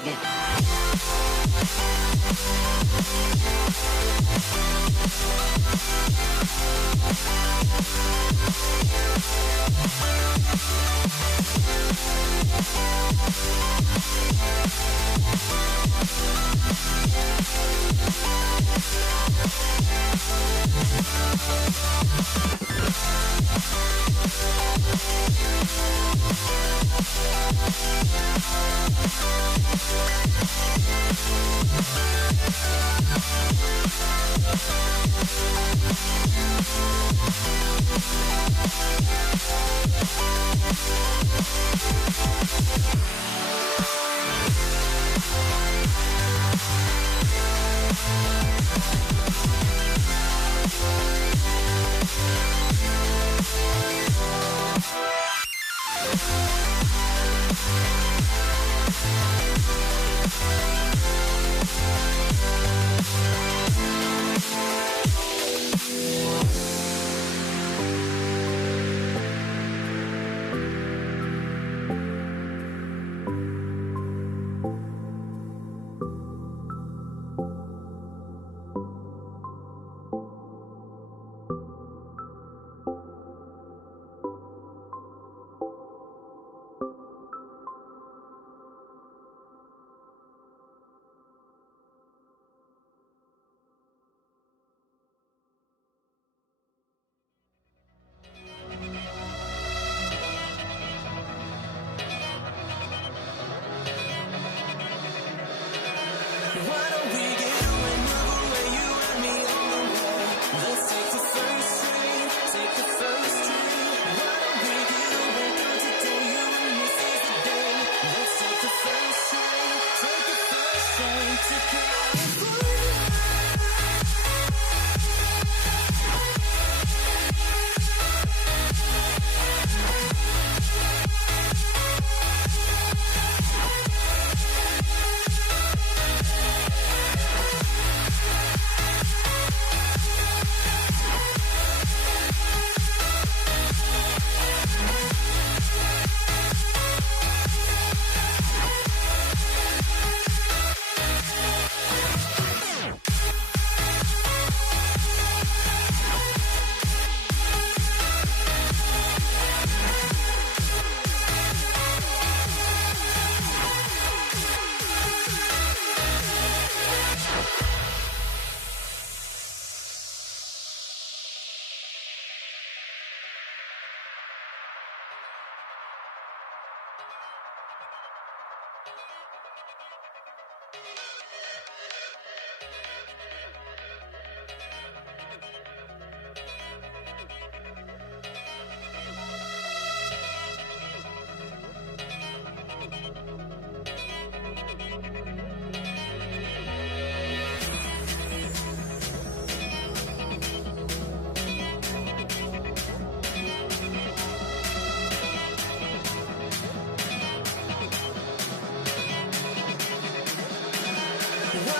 dig it? What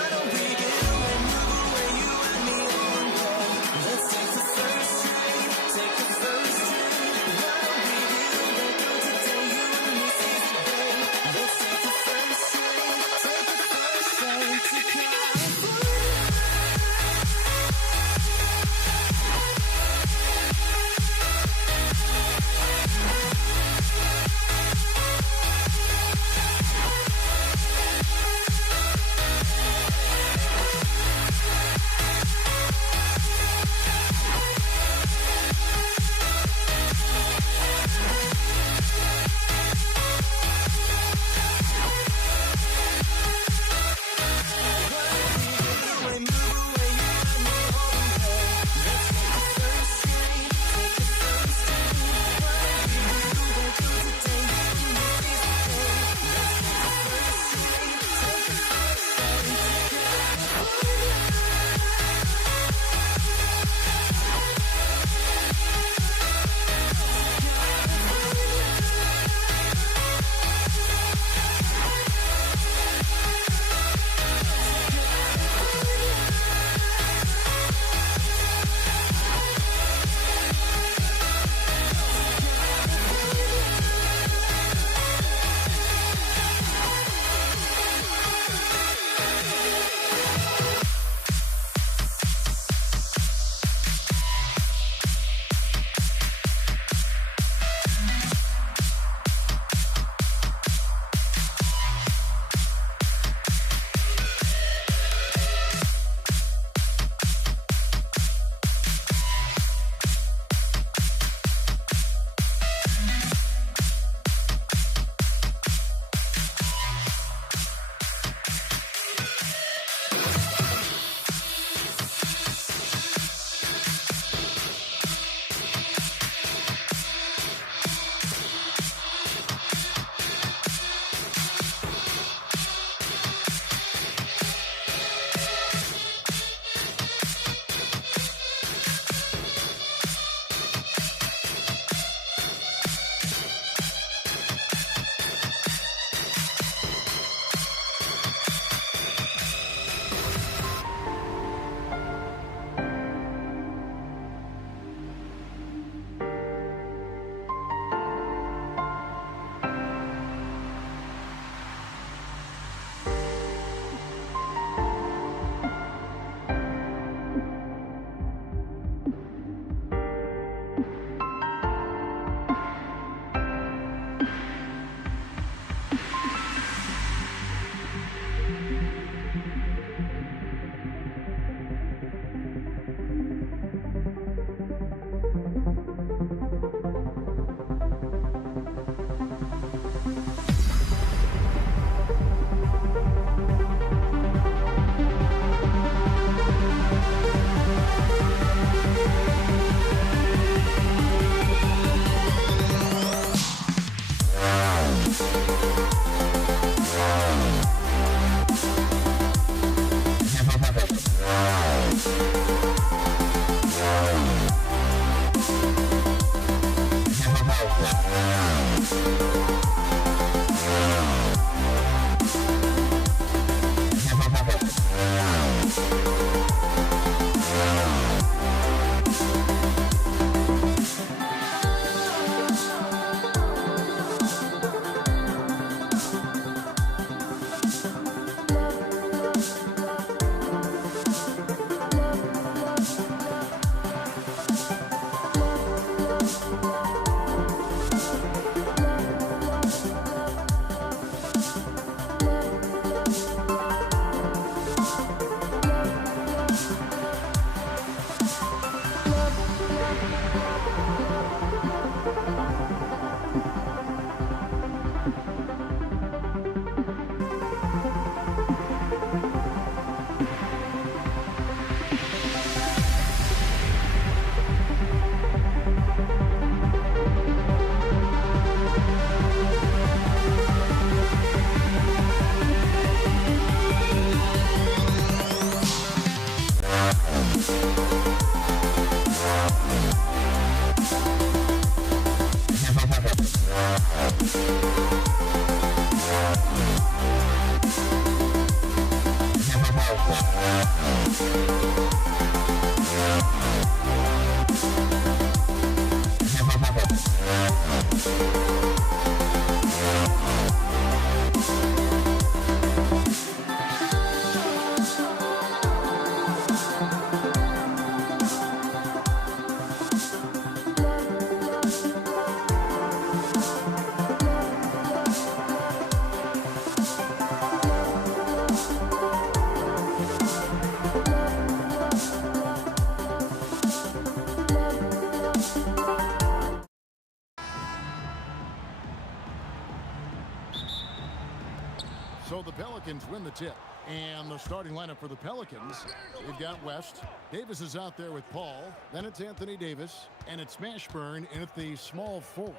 So the Pelicans win the tip. And the starting lineup for the Pelicans, we've got West. Davis is out there with Paul. Then it's Anthony Davis. And it's Mashburn in at the small forward.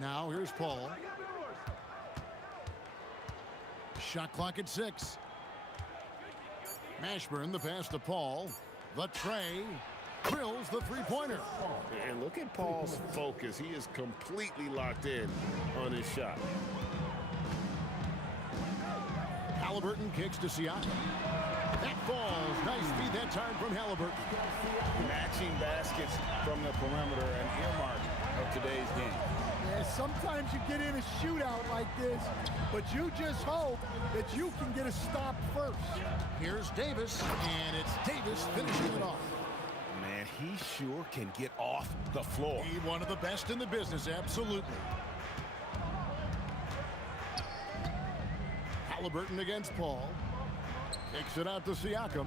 Now here's Paul. Shot clock at 6. Mashburn, the pass to Paul. The tray. Drills the three-pointer. And look at Paul's focus. He is completely locked in on his shot. Halliburton kicks to Siakam. That falls. Nice feed that time from Halliburton. Matching baskets from the perimeter, an earmark of today's game. Yeah, sometimes you get in a shootout like this, but you just hope that you can get a stop first. Here's Davis, and it's Davis finishing it off. Man, he sure can get off the floor. He's one of the best in the business, absolutely. Halliburton against Paul. Kicks it out to Siakam.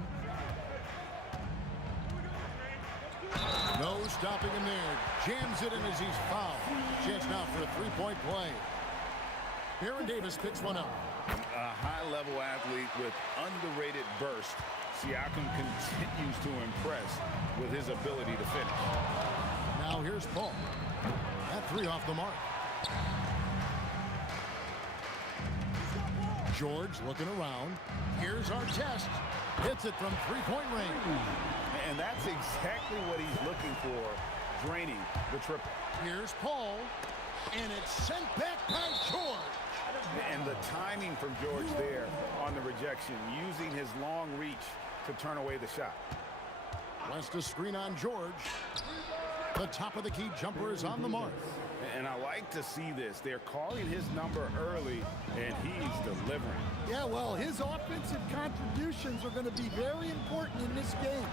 No stopping him there. Jams it in as he's fouled. Chance now for a three-point play. Aaron Davis picks one up. A high-level athlete with underrated burst. Siakam continues to impress with his ability to finish. Now here's Paul. That three off the mark. George looking around. Here's Artest. Hits it from three-point range. And that's exactly what he's looking for, draining the triple. Here's Paul. And it's sent back by George. And the timing from George there on the rejection, using his long reach to turn away the shot. West a screen on George. The top of the key jumper is on the mark. And I like to see this. They're calling his number early, and he's delivering. Yeah, well, his offensive contributions are going to be very important in this game.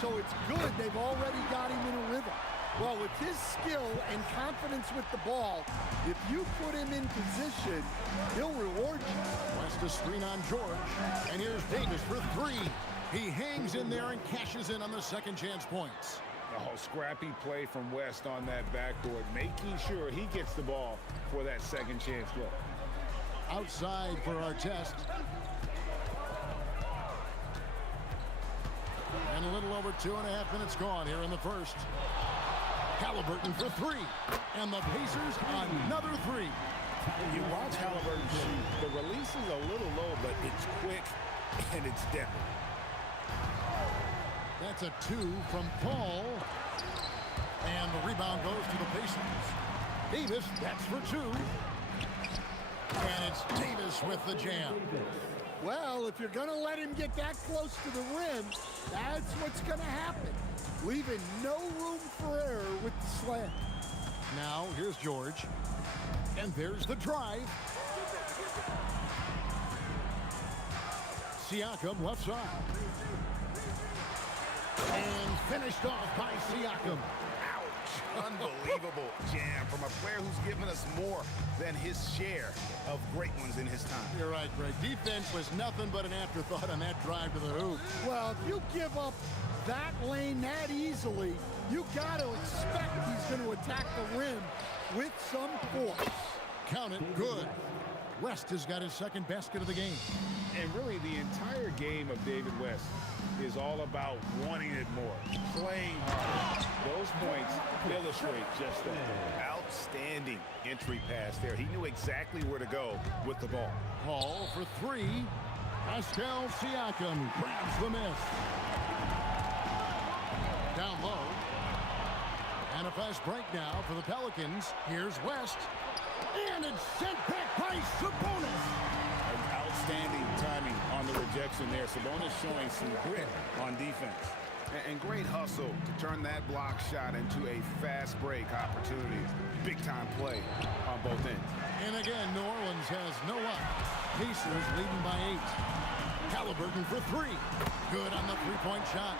So it's good they've already got him in a rhythm. Well, with his skill and confidence with the ball, if you put him in position, he'll reward you. West a screen on George. And here's Davis for three. He hangs in there and cashes in on the second chance points. Oh, scrappy play from West on that backboard, making sure he gets the ball for that second chance look. Outside for Artest. And a little over 2.5 minutes gone here in the first. Halliburton for three. And the Pacers another three. You watch Halliburton shoot. The release is a little low, but it's quick and it's deadly. That's a two from Paul. And the rebound goes to the Pacers. Davis, that's for two. And it's Davis with the jam. Well, if you're going to let him get that close to the rim, that's what's going to happen. Leaving no room for error with the slam. Now, here's George. And there's the drive. Siakam left side. And finished off by Siakam. Ouch. Unbelievable jam from a player who's given us more than his share of great ones in his time. You're right, Greg. Defense was nothing but an afterthought on that drive to the hoop. Well, if you give up that lane that easily, you got to expect he's going to attack the rim with some force. Count it. Good. West has got his second basket of the game. And really, the entire game of David West is all about wanting it more, playing hard. Those points illustrate just that. Outstanding entry pass there. He knew exactly where to go with the ball. Paul for three. Pascal Siakam grabs the miss. Down low. And a fast break now for the Pelicans. Here's West. And it's sent back by Sabonis. Outstanding timing on the rejection there. Sabonis showing some grit on defense. And great hustle to turn that block shot into a fast break opportunity. Big time play on both ends. And again, New Orleans has no up. Pacers leading by 8. Halliburton for three. Good on the three-point shot.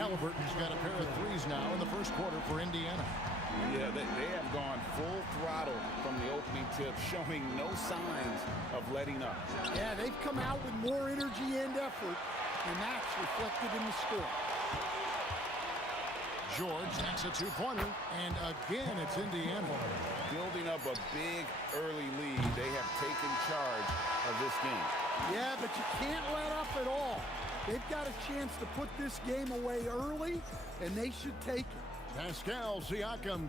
Halliburton's got a pair of threes now in the first quarter for Indiana. Yeah, they have gone full throttle from the opening tip, showing no signs of letting up. Yeah, they've come out with more energy and effort, and that's reflected in the score. George, that's a two-pointer, and again it's Indiana. Building up a big early lead, they have taken charge of this game. Yeah, but you can't let up at all. They've got a chance to put this game away early, and they should take it. Pascal Siakam.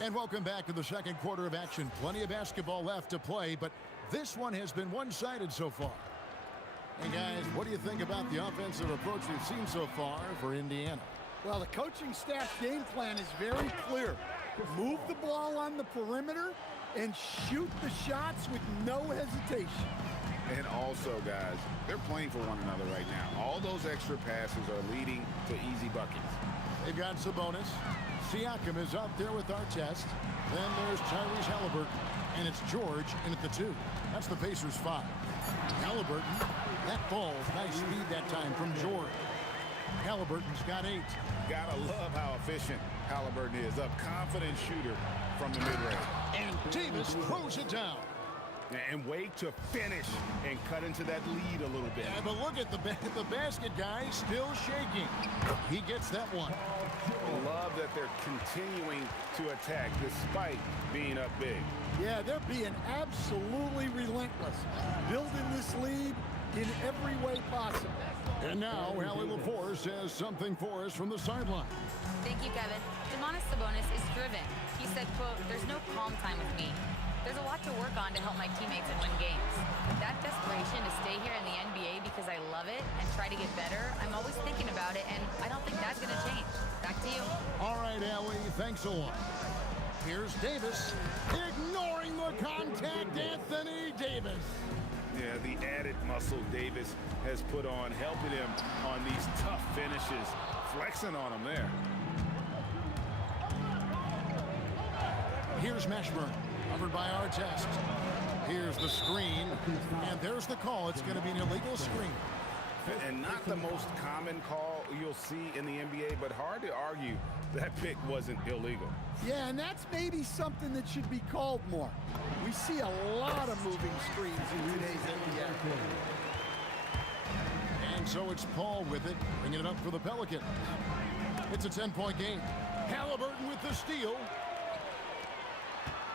And welcome back to the second quarter of action. Plenty of basketball left to play, but this one has been one-sided so far. And guys, what do you think about the offensive approach we've seen so far for Indiana? Well, the coaching staff's game plan is very clear. Move the ball on the perimeter and shoot the shots with no hesitation. And also, guys, they're playing for one another right now. All those extra passes are leading to easy buckets. They've got Sabonis. Siakam is out there with Artest. Then there's Tyrese Halliburton. And it's George in at the 2. That's the Pacers' 5. Halliburton, that ball, nice speed that time from George. Halliburton's got 8. Gotta love how efficient Halliburton is. A confident shooter from the mid-range. And Davis throws it down. And wait to finish and cut into that lead a little bit. Yeah, but look at the basket guy still shaking. He gets that one. Love that they're continuing to attack despite being up big. Yeah, they're being absolutely relentless, building this lead in every way possible. And now, Allie LaForce has something for us from the sideline. Thank you, Kevin. Domantas Sabonis is driven. He said, quote, "There's no calm time with me. There's a lot to work on to help my teammates and win games. That desperation to stay here in the NBA because I love it and try to get better, I'm always thinking about it, and I don't think that's going to change." Back to you. All right, Allie, thanks a lot. Here's Davis, ignoring the contact, Anthony Davis. Yeah, the added muscle Davis has put on, helping him on these tough finishes, flexing on him there. Here's Mashburn, covered by Artest. Here's the screen, and there's the call. It's going to be an illegal screen. And not the most common call you'll see in the NBA, but hard to argue that pick wasn't illegal. Yeah, and that's maybe something that should be called more. We see a lot of moving screens in today's NBA. And so it's Paul with it, bringing it up for the Pelicans. It's a 10-point game. Halliburton with the steal.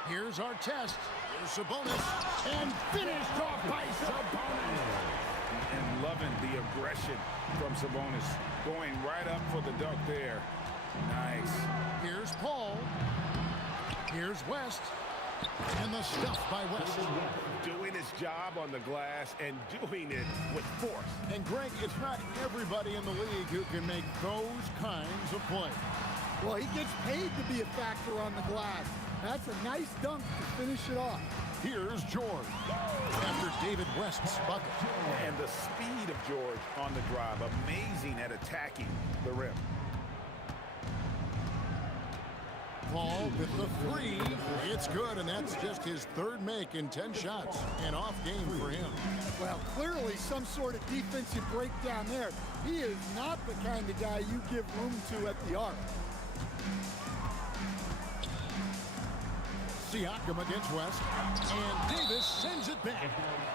Here's Artest. Here's Sabonis. And finished off by Sabonis. And loving the aggression from Sabonis. Going right up for the dunk there. Nice. Here's Paul. Here's West. And the stuff by West. Doing his job on the glass and doing it with force. And Greg, it's not everybody in the league who can make those kinds of plays. Well, he gets paid to be a factor on the glass. That's a nice dunk to finish it off. Here's George after David West's bucket. And the speed of George on the drive, amazing at attacking the rim. Paul with the 3. It's good, and that's just his third make in 10 shots. An off game for him. Well, clearly some sort of defensive breakdown there. He is not the kind of guy you give room to at the arc. Siakam against West, and Davis sends it back.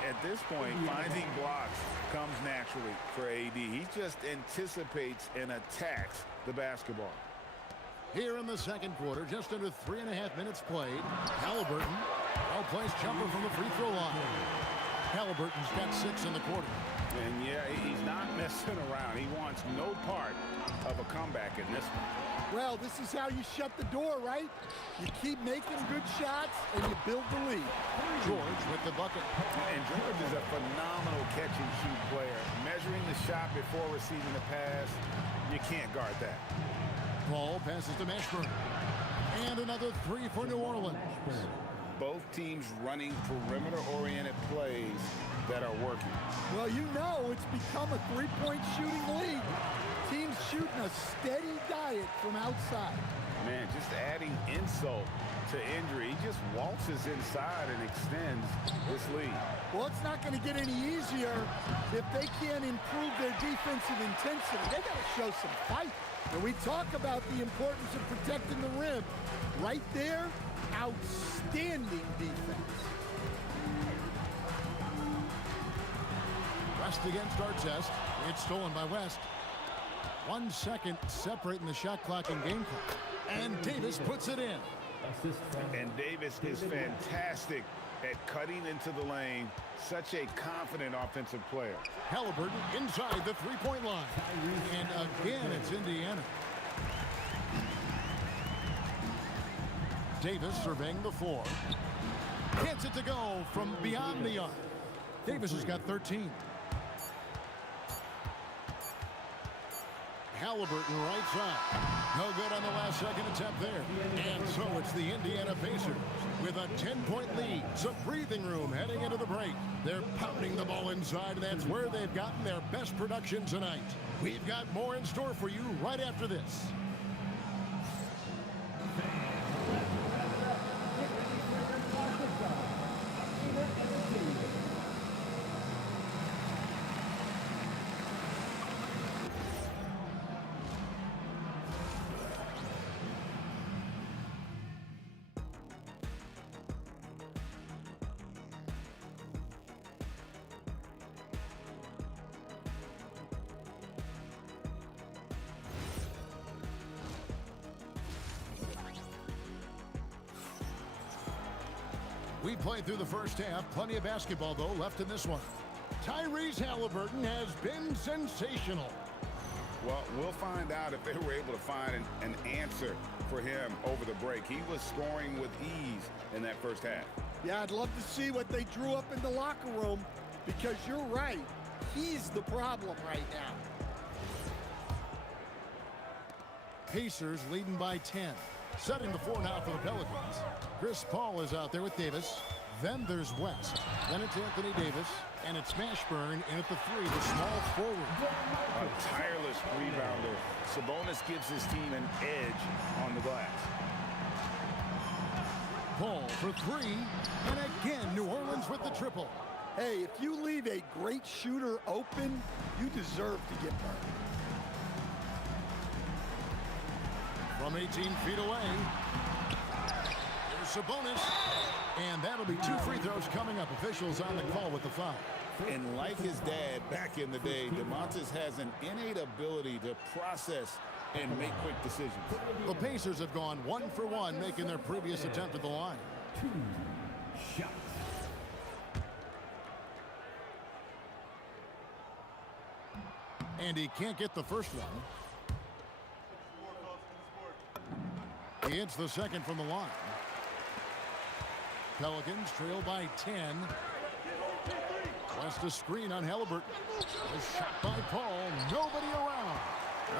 At this point, finding blocks comes naturally for AD. He just anticipates and attacks the basketball. Here in the second quarter, just under 3.5 minutes played, Halliburton, well-placed jumper from the free throw line. Halliburton's got 6 in the quarter. And yeah, he's not messing around. He wants no part of a comeback in this one. Well, this is how you shut the door, right? You keep making good shots, and you build the lead. George with the bucket. And George is a phenomenal catch-and-shoot player. Measuring the shot before receiving the pass, you can't guard that. Paul passes to Mashburn. And another 3 for New Orleans. Both teams running perimeter-oriented plays that are working. Well, you know it's become a three-point shooting league. Teams shooting a steady diet from outside. Man, just adding insult to injury. He just waltzes inside and extends this lead. Well, it's not going to get any easier if they can't improve their defensive intensity. They got to show some fight. And we talk about the importance of protecting the rim. Right there, outstanding defense. West against Artest. It's stolen by West. 1 second separating the shot clock and game clock. And Davis puts it in. And Davis is fantastic at cutting into the lane. Such a confident offensive player. Halliburton inside the three-point line. And again, it's Indiana. Davis surveying the floor. Gets it to go from beyond the arc. Davis has got 13. Halliburton right side. No good on the last second attempt there. And so it's the Indiana Pacers with a 10-point lead. Some breathing room heading into the break. They're pounding the ball inside, and that's where they've gotten their best production tonight. We've got more in store for you right after this. We played through the first half. Plenty of basketball, though, left in this one. Tyrese Halliburton has been sensational. Well, we'll find out if they were able to find an answer for him over the break. He was scoring with ease in that first half. Yeah, I'd love to see what they drew up in the locker room, because you're right. He's the problem right now. Pacers leading by 10. Setting the floor now for the Pelicans. Chris Paul is out there with Davis. Then there's West. Then it's Anthony Davis. And it's Mashburn in at the three, the small forward. A tireless rebounder. Sabonis gives his team an edge on the glass. Paul for three. And again, New Orleans with the triple. Hey, if you leave a great shooter open, you deserve to get burned. From 18 feet away. There's Sabonis. And that'll be 2 free throws coming up. Officials on the call with the foul. And like his dad back in the day, DeMontis has an innate ability to process and make quick decisions. The Pacers have gone 1 for 1, making their previous attempt at the line. 2 shots. And he can't get the first one. He hits the second from the line. Pelicans trail by 10. West a screen on Halliburton. A shot by Paul. Nobody around.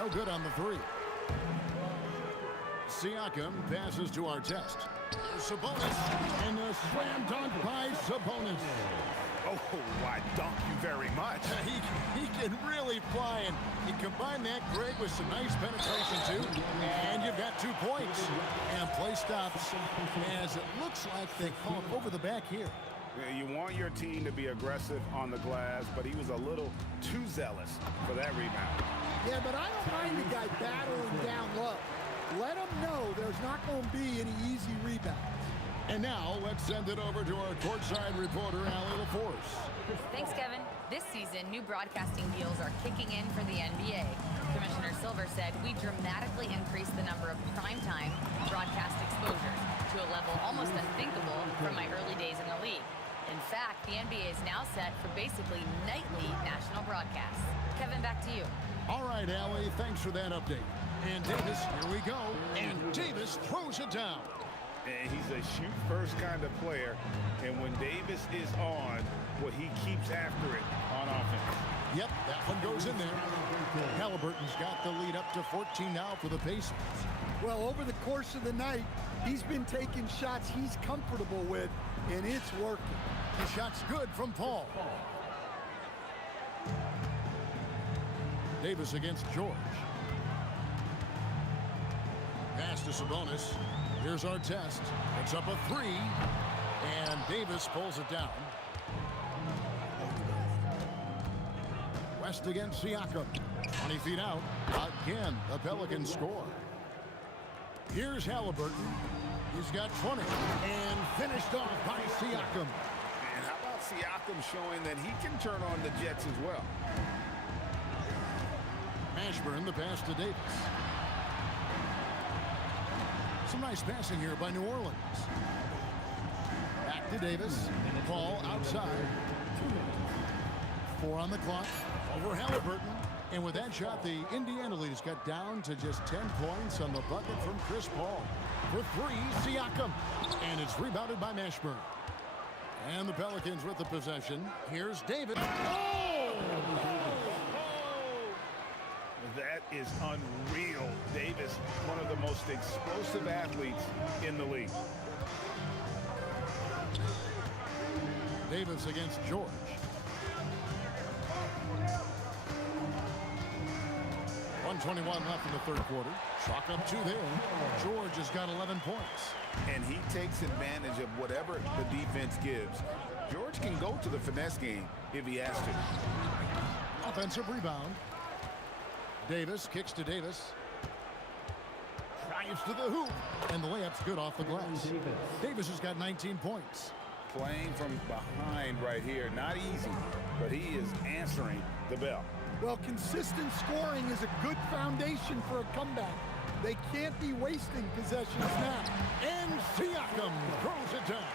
No good on the three. Siakam passes to Artest. Sabonis. And a slam dunk by Sabonis. Oh, I dunk you very much. He can really fly, and you combine that, Greg, with some nice penetration, too, and you've got 2 points. And play stops as it looks like they call it over the back here. You want your team to be aggressive on the glass, but he was a little too zealous for that rebound. Yeah, but I don't mind the guy battling down low. Let him know there's not going to be any easy rebounds. And now, let's send it over to our courtside reporter, Allie LaForce. Thanks, Kevin. This season, new broadcasting deals are kicking in for the NBA. Commissioner Silver said we dramatically increased the number of primetime broadcast exposures to a level almost unthinkable from my early days in the league. In fact, the NBA is now set for basically nightly national broadcasts. Kevin, back to you. All right, Allie, thanks for that update. And Davis, here we go. And Davis throws it down. And he's a shoot-first kind of player. And when Davis is on, well, he keeps after it on offense. Yep, that one goes in there. Halliburton's got the lead up to 14 now for the Pacers. Well, over the course of the night, he's been taking shots he's comfortable with, and it's working. The shot's good from Paul. Davis against George. Pass to Sabonis. Here's Artest. It's up a 3. And Davis pulls it down. West against Siakam. 20 feet out. Again, the Pelicans score. Here's Halliburton. He's got 20. And finished off by Siakam. And how about Siakam showing that he can turn on the Jets as well? Mashburn, the pass to Davis. Some nice passing here by New Orleans. Back to Davis. Ball outside. 4 on the clock. Over Halliburton. And with that shot, the Indiana lead has got down to just 10 points on the bucket from Chris Paul. For 3, Siakam. And it's rebounded by Mashburn. And the Pelicans with the possession. Here's David. Oh! That is unreal. Davis, one of the most explosive athletes in the league. Davis against George. .121 left in the third quarter. Chalk up 2 there. George has got 11 points. And he takes advantage of whatever the defense gives. George can go to the finesse game if he has to. Offensive rebound. Davis kicks to Davis. Drives to the hoop. And the layup's good off the glass. Davis has got 19 points. Playing from behind right here. Not easy, but he is answering the bell. Well, consistent scoring is a good foundation for a comeback. They can't be wasting possessions now. And Siakam throws it down.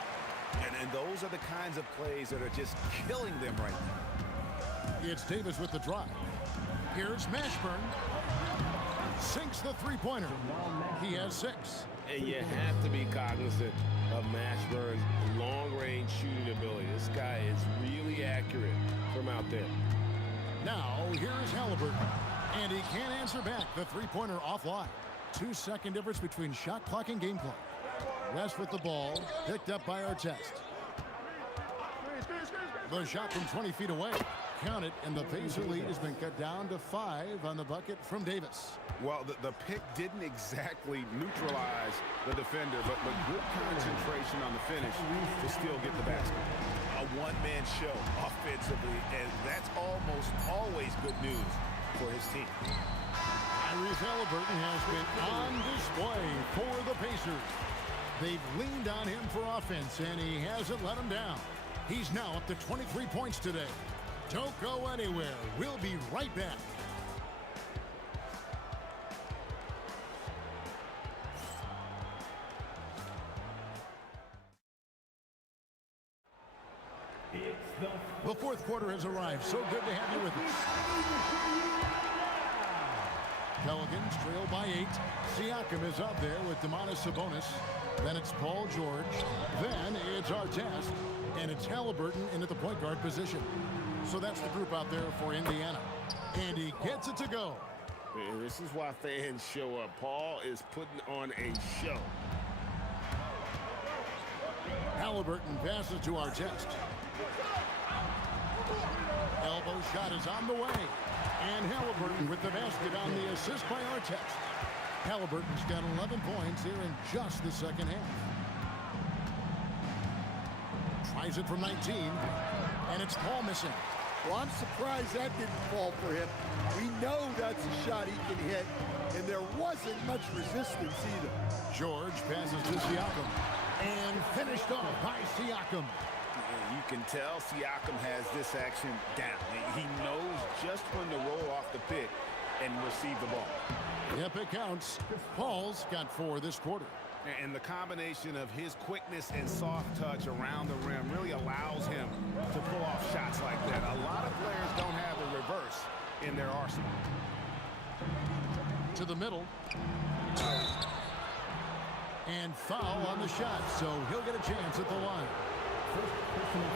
And those are the kinds of plays that are just killing them right now. It's Davis with the drive. Here's Mashburn. Sinks the three-pointer. He has 6. And you have to be cognizant of Mashburn's long-range shooting ability. This guy is really accurate from out there. Now, here's Halliburton. And he can't answer back. The three-pointer offline. 2-second difference between shot clock and game clock. West with the ball. Picked up by Artest. The shot from 20 feet away. Count it, and the Pacer lead has been cut down to 5 on the bucket from Davis. Well, the pick didn't exactly neutralize the defender, but good concentration on the finish to still get the basket. A one-man show offensively, and that's almost always good news for his team. Tyrese Halliburton has been on display for the Pacers. They've leaned on him for offense, and he hasn't let them down. He's now up to 23 points today. Don't go anywhere. We'll be right back. The fourth quarter has arrived. So good to have you with us. Pelicans trail by 8. Siakam is up there with Domantas Sabonis. Then it's Paul George. Then it's Artest. And it's Halliburton in at the point guard position. So that's the group out there for Indiana. And he gets it to go. And this is why fans show up. Paul is putting on a show. Halliburton passes to Artest. Elbow shot is on the way. And Halliburton with the basket on the assist by Artest. Halliburton's got 11 points here in just the second half. Tries it from 19. And it's Paul missing. Well, I'm surprised that didn't fall for him. We know that's a shot he can hit, and there wasn't much resistance either. George passes to Siakam. And finished off by Siakam. You can tell Siakam has this action down. He knows just when to roll off the pick and receive the ball. Yep, it counts. Paul's got 4 this quarter. And the combination of his quickness and soft touch around the rim really allows him to pull off shots like that. A lot of players don't have the reverse in their arsenal. To the middle. And foul on the shot, so he'll get a chance at the line.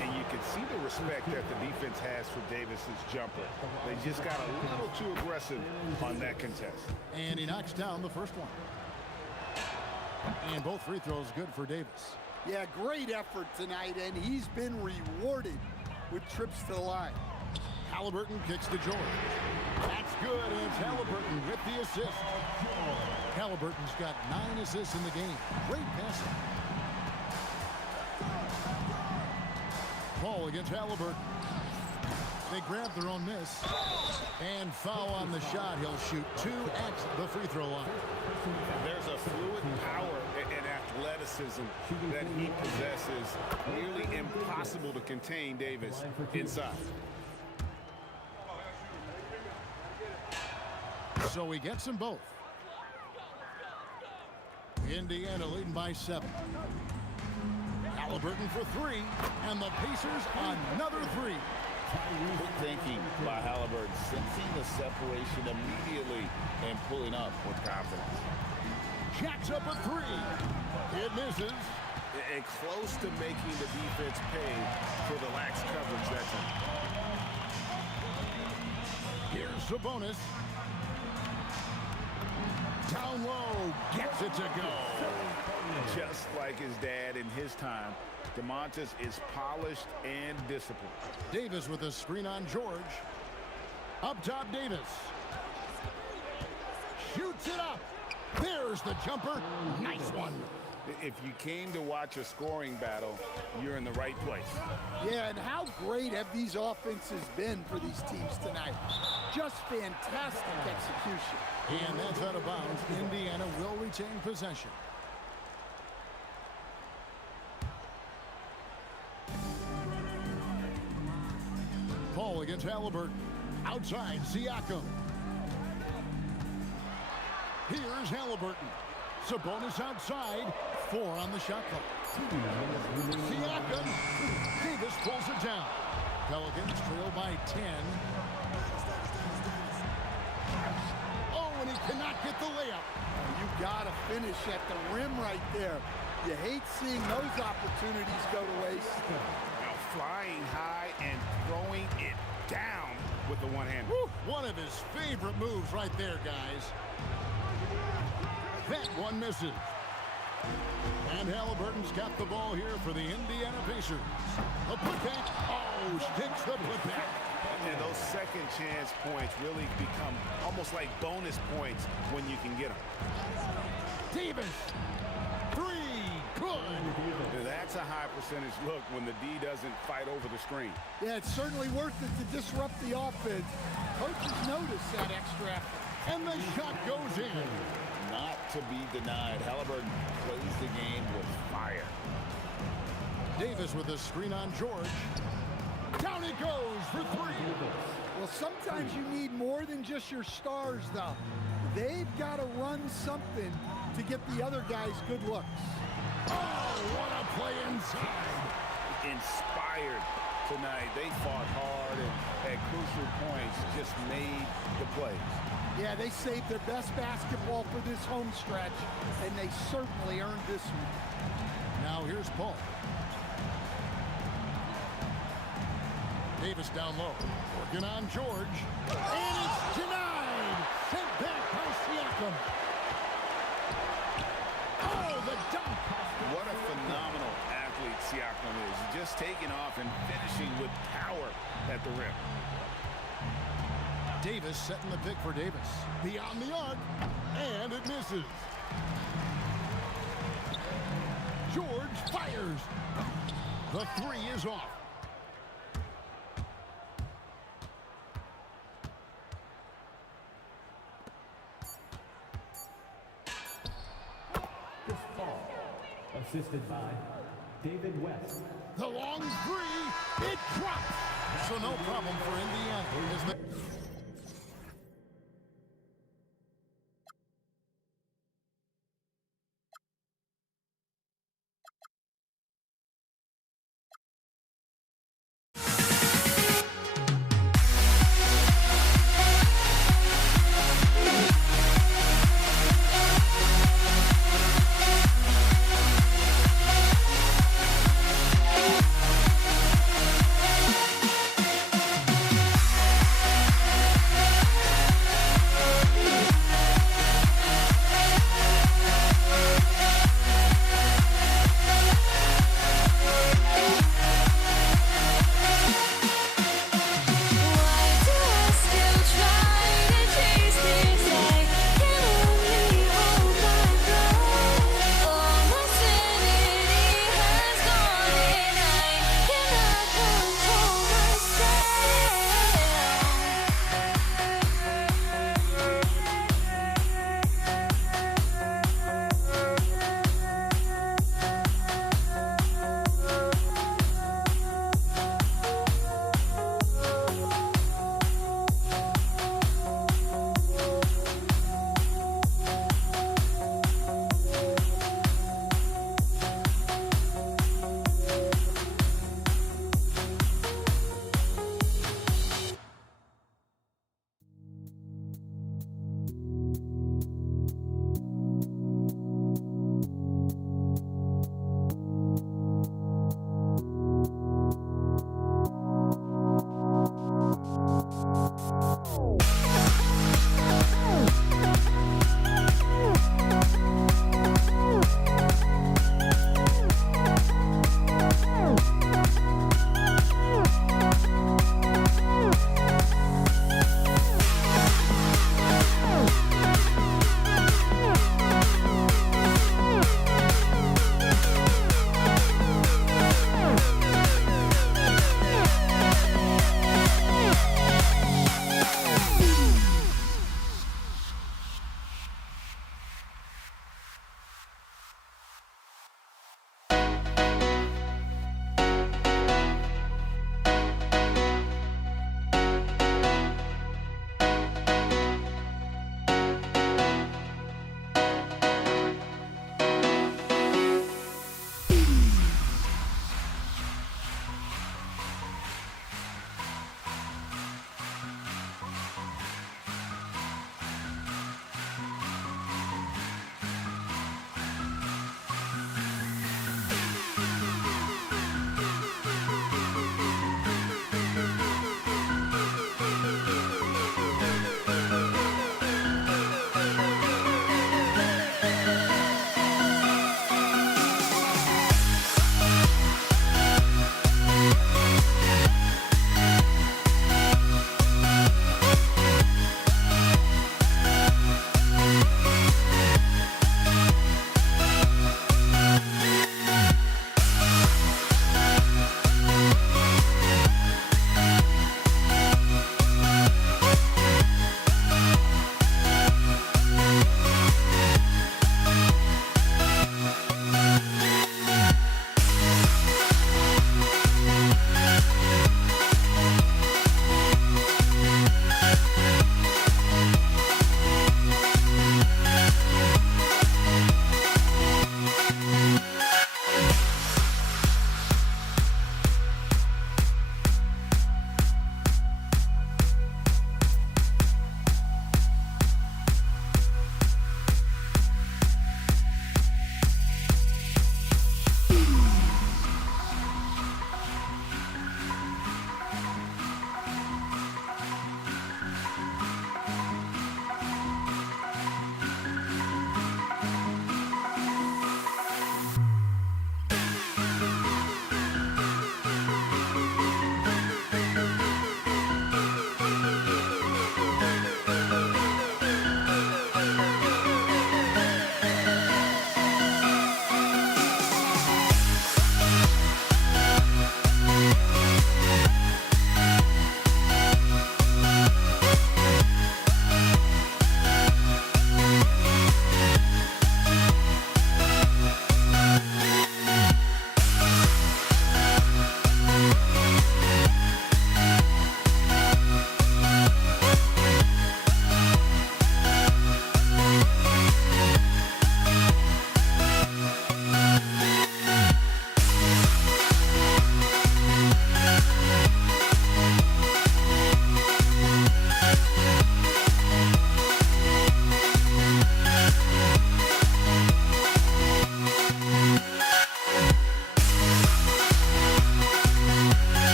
And you can see the respect that the defense has for Davis's jumper. They just got a little too aggressive on that contest. And he knocks down the first one. And both free throws good for Davis. Yeah, great effort tonight, and he's been rewarded with trips to the line. Halliburton kicks to George. That's good, and it's Halliburton with the assist. Halliburton's got 9 assists in the game. Great passing. Paul against Halliburton. They grab their own miss. And foul on the shot. He'll shoot 2 at the free throw line. There's a fluid power and athleticism that he possesses. Nearly impossible to contain Davis inside. So he gets them both. Indiana leading by 7. Halliburton for 3, and the Pacers another 3. Good thinking by Halliburton, sensing the separation immediately and pulling up with confidence. Jacks up a 3. It misses. And close to making the defense pay for the lax coverage that time. Here's Sabonis. Down low, gets it to go. Just like his dad in his time, DeMontis is polished and disciplined. Davis with a screen on George. Up top, Davis. Shoots it up. There's the jumper. Nice one. If you came to watch a scoring battle, you're in the right place. Yeah, and how great have these offenses been for these teams tonight? Just fantastic execution. And that's out of bounds. Indiana will retain possession. Paul against Halliburton. Outside, Siakam. Here's Halliburton. Sabonis outside. 4 on the shot clock. Siakam. Davis pulls it down. Pelicans trail by 10. Oh, and he cannot get the layup. You gotta finish at the rim right there. You hate seeing those opportunities go to waste. Now flying high and throwing it down with the one-hand. One of his favorite moves right there, guys. That one misses. And Halliburton's got the ball here for the Indiana Pacers. A putback. Oh, sticks the putback. And those second chance points really become almost like bonus points when you can get them. Davis. 3. Good. That's a high percentage look when the D doesn't fight over the screen. Yeah, it's certainly worth it to disrupt the offense. Coaches notice that extra effort. And the shot goes in. Not to be denied. Halliburton plays the game with fire. Davis with a screen on George. Down it goes for 3. Well, sometimes you need more than just your stars, though. They've got to run something to get the other guys good looks. Oh, what a play inside. Inspired tonight. They fought hard and at crucial points just made the plays. Yeah, they saved their best basketball for this home stretch, and they certainly earned this one. Now here's Paul. Davis down low, working on George, and it's denied. Sent back by Siakam. Oh, the dunk. What a phenomenal athlete Siakam is. Just taking off and finishing with power at the rim. Davis setting the pick for Davis. Beyond the arc, and it misses. George fires. The 3 is off. Chris Paul, assisted by David West. The long 3, it drops. So no problem for Indiana. As the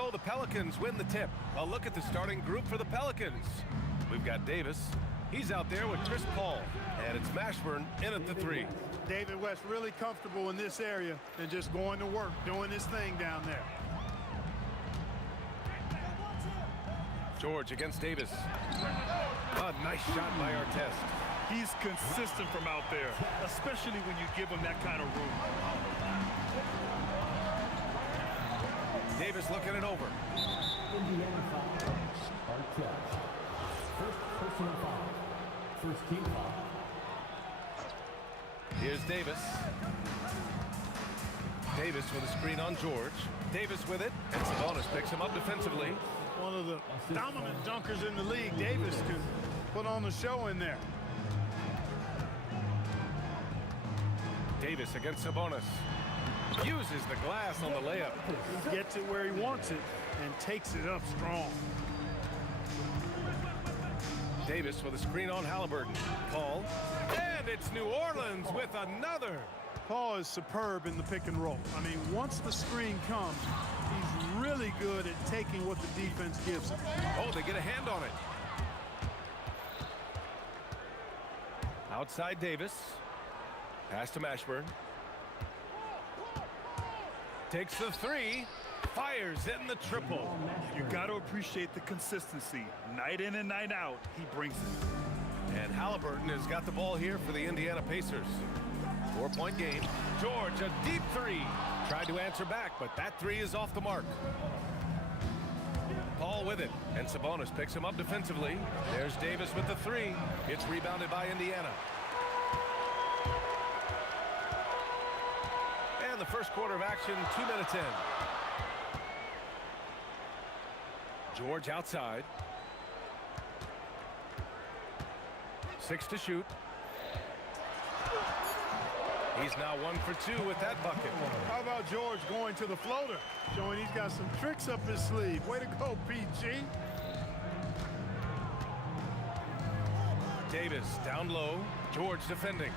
So the Pelicans win the tip. A look at the starting group for the Pelicans. We've got Davis. He's out there with Chris Paul. And it's Mashburn in at the 3. David West really comfortable in this area and just going to work, doing his thing down there. George against Davis. A nice shot by Artest. He's consistent from out there, especially when you give him that kind of room. Davis looking it over. Indiana foul. Artest. First personal foul. First team foul. Here's Davis. Davis with a screen on George. Davis with it, and Sabonis picks him up defensively. One of the dominant dunkers in the league. Davis can put on the show in there. Davis against Sabonis. Uses the glass on the layup. Gets it where he wants it and takes it up strong. Davis with a screen on Halliburton. Paul. And it's New Orleans with another. Paul is superb in the pick and roll. I mean, once the screen comes, he's really good at taking what the defense gives him. Oh, they get a hand on it. Outside Davis. Pass to Mashburn. Takes the 3. Fires in the triple. You got to appreciate the consistency. Night in and night out, he brings it. And Halliburton has got the ball here for the Indiana Pacers. 4-point game. George, a deep 3. Tried to answer back, but that 3 is off the mark. Paul with it, and Sabonis picks him up defensively. There's Davis with the 3. It's rebounded by Indiana. And the first quarter of action, 2 minutes in. George outside. 6 to shoot. He's now 1 for 2 with that bucket. How about George going to the floater? Showing he's got some tricks up his sleeve. Way to go, PG. Davis down low. George defending.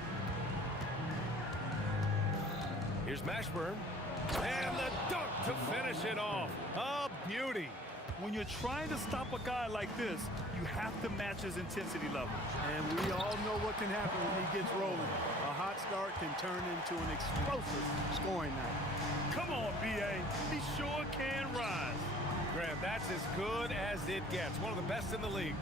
Here's Mashburn. And the dunk to finish it off. A beauty. When you're trying to stop a guy like this, you have to match his intensity level. And we all know what can happen when he gets rolling. A hot start can turn into an explosive scoring night. Come on, B.A. He sure can rise. Graham, that's as good as it gets. One of the best in the league.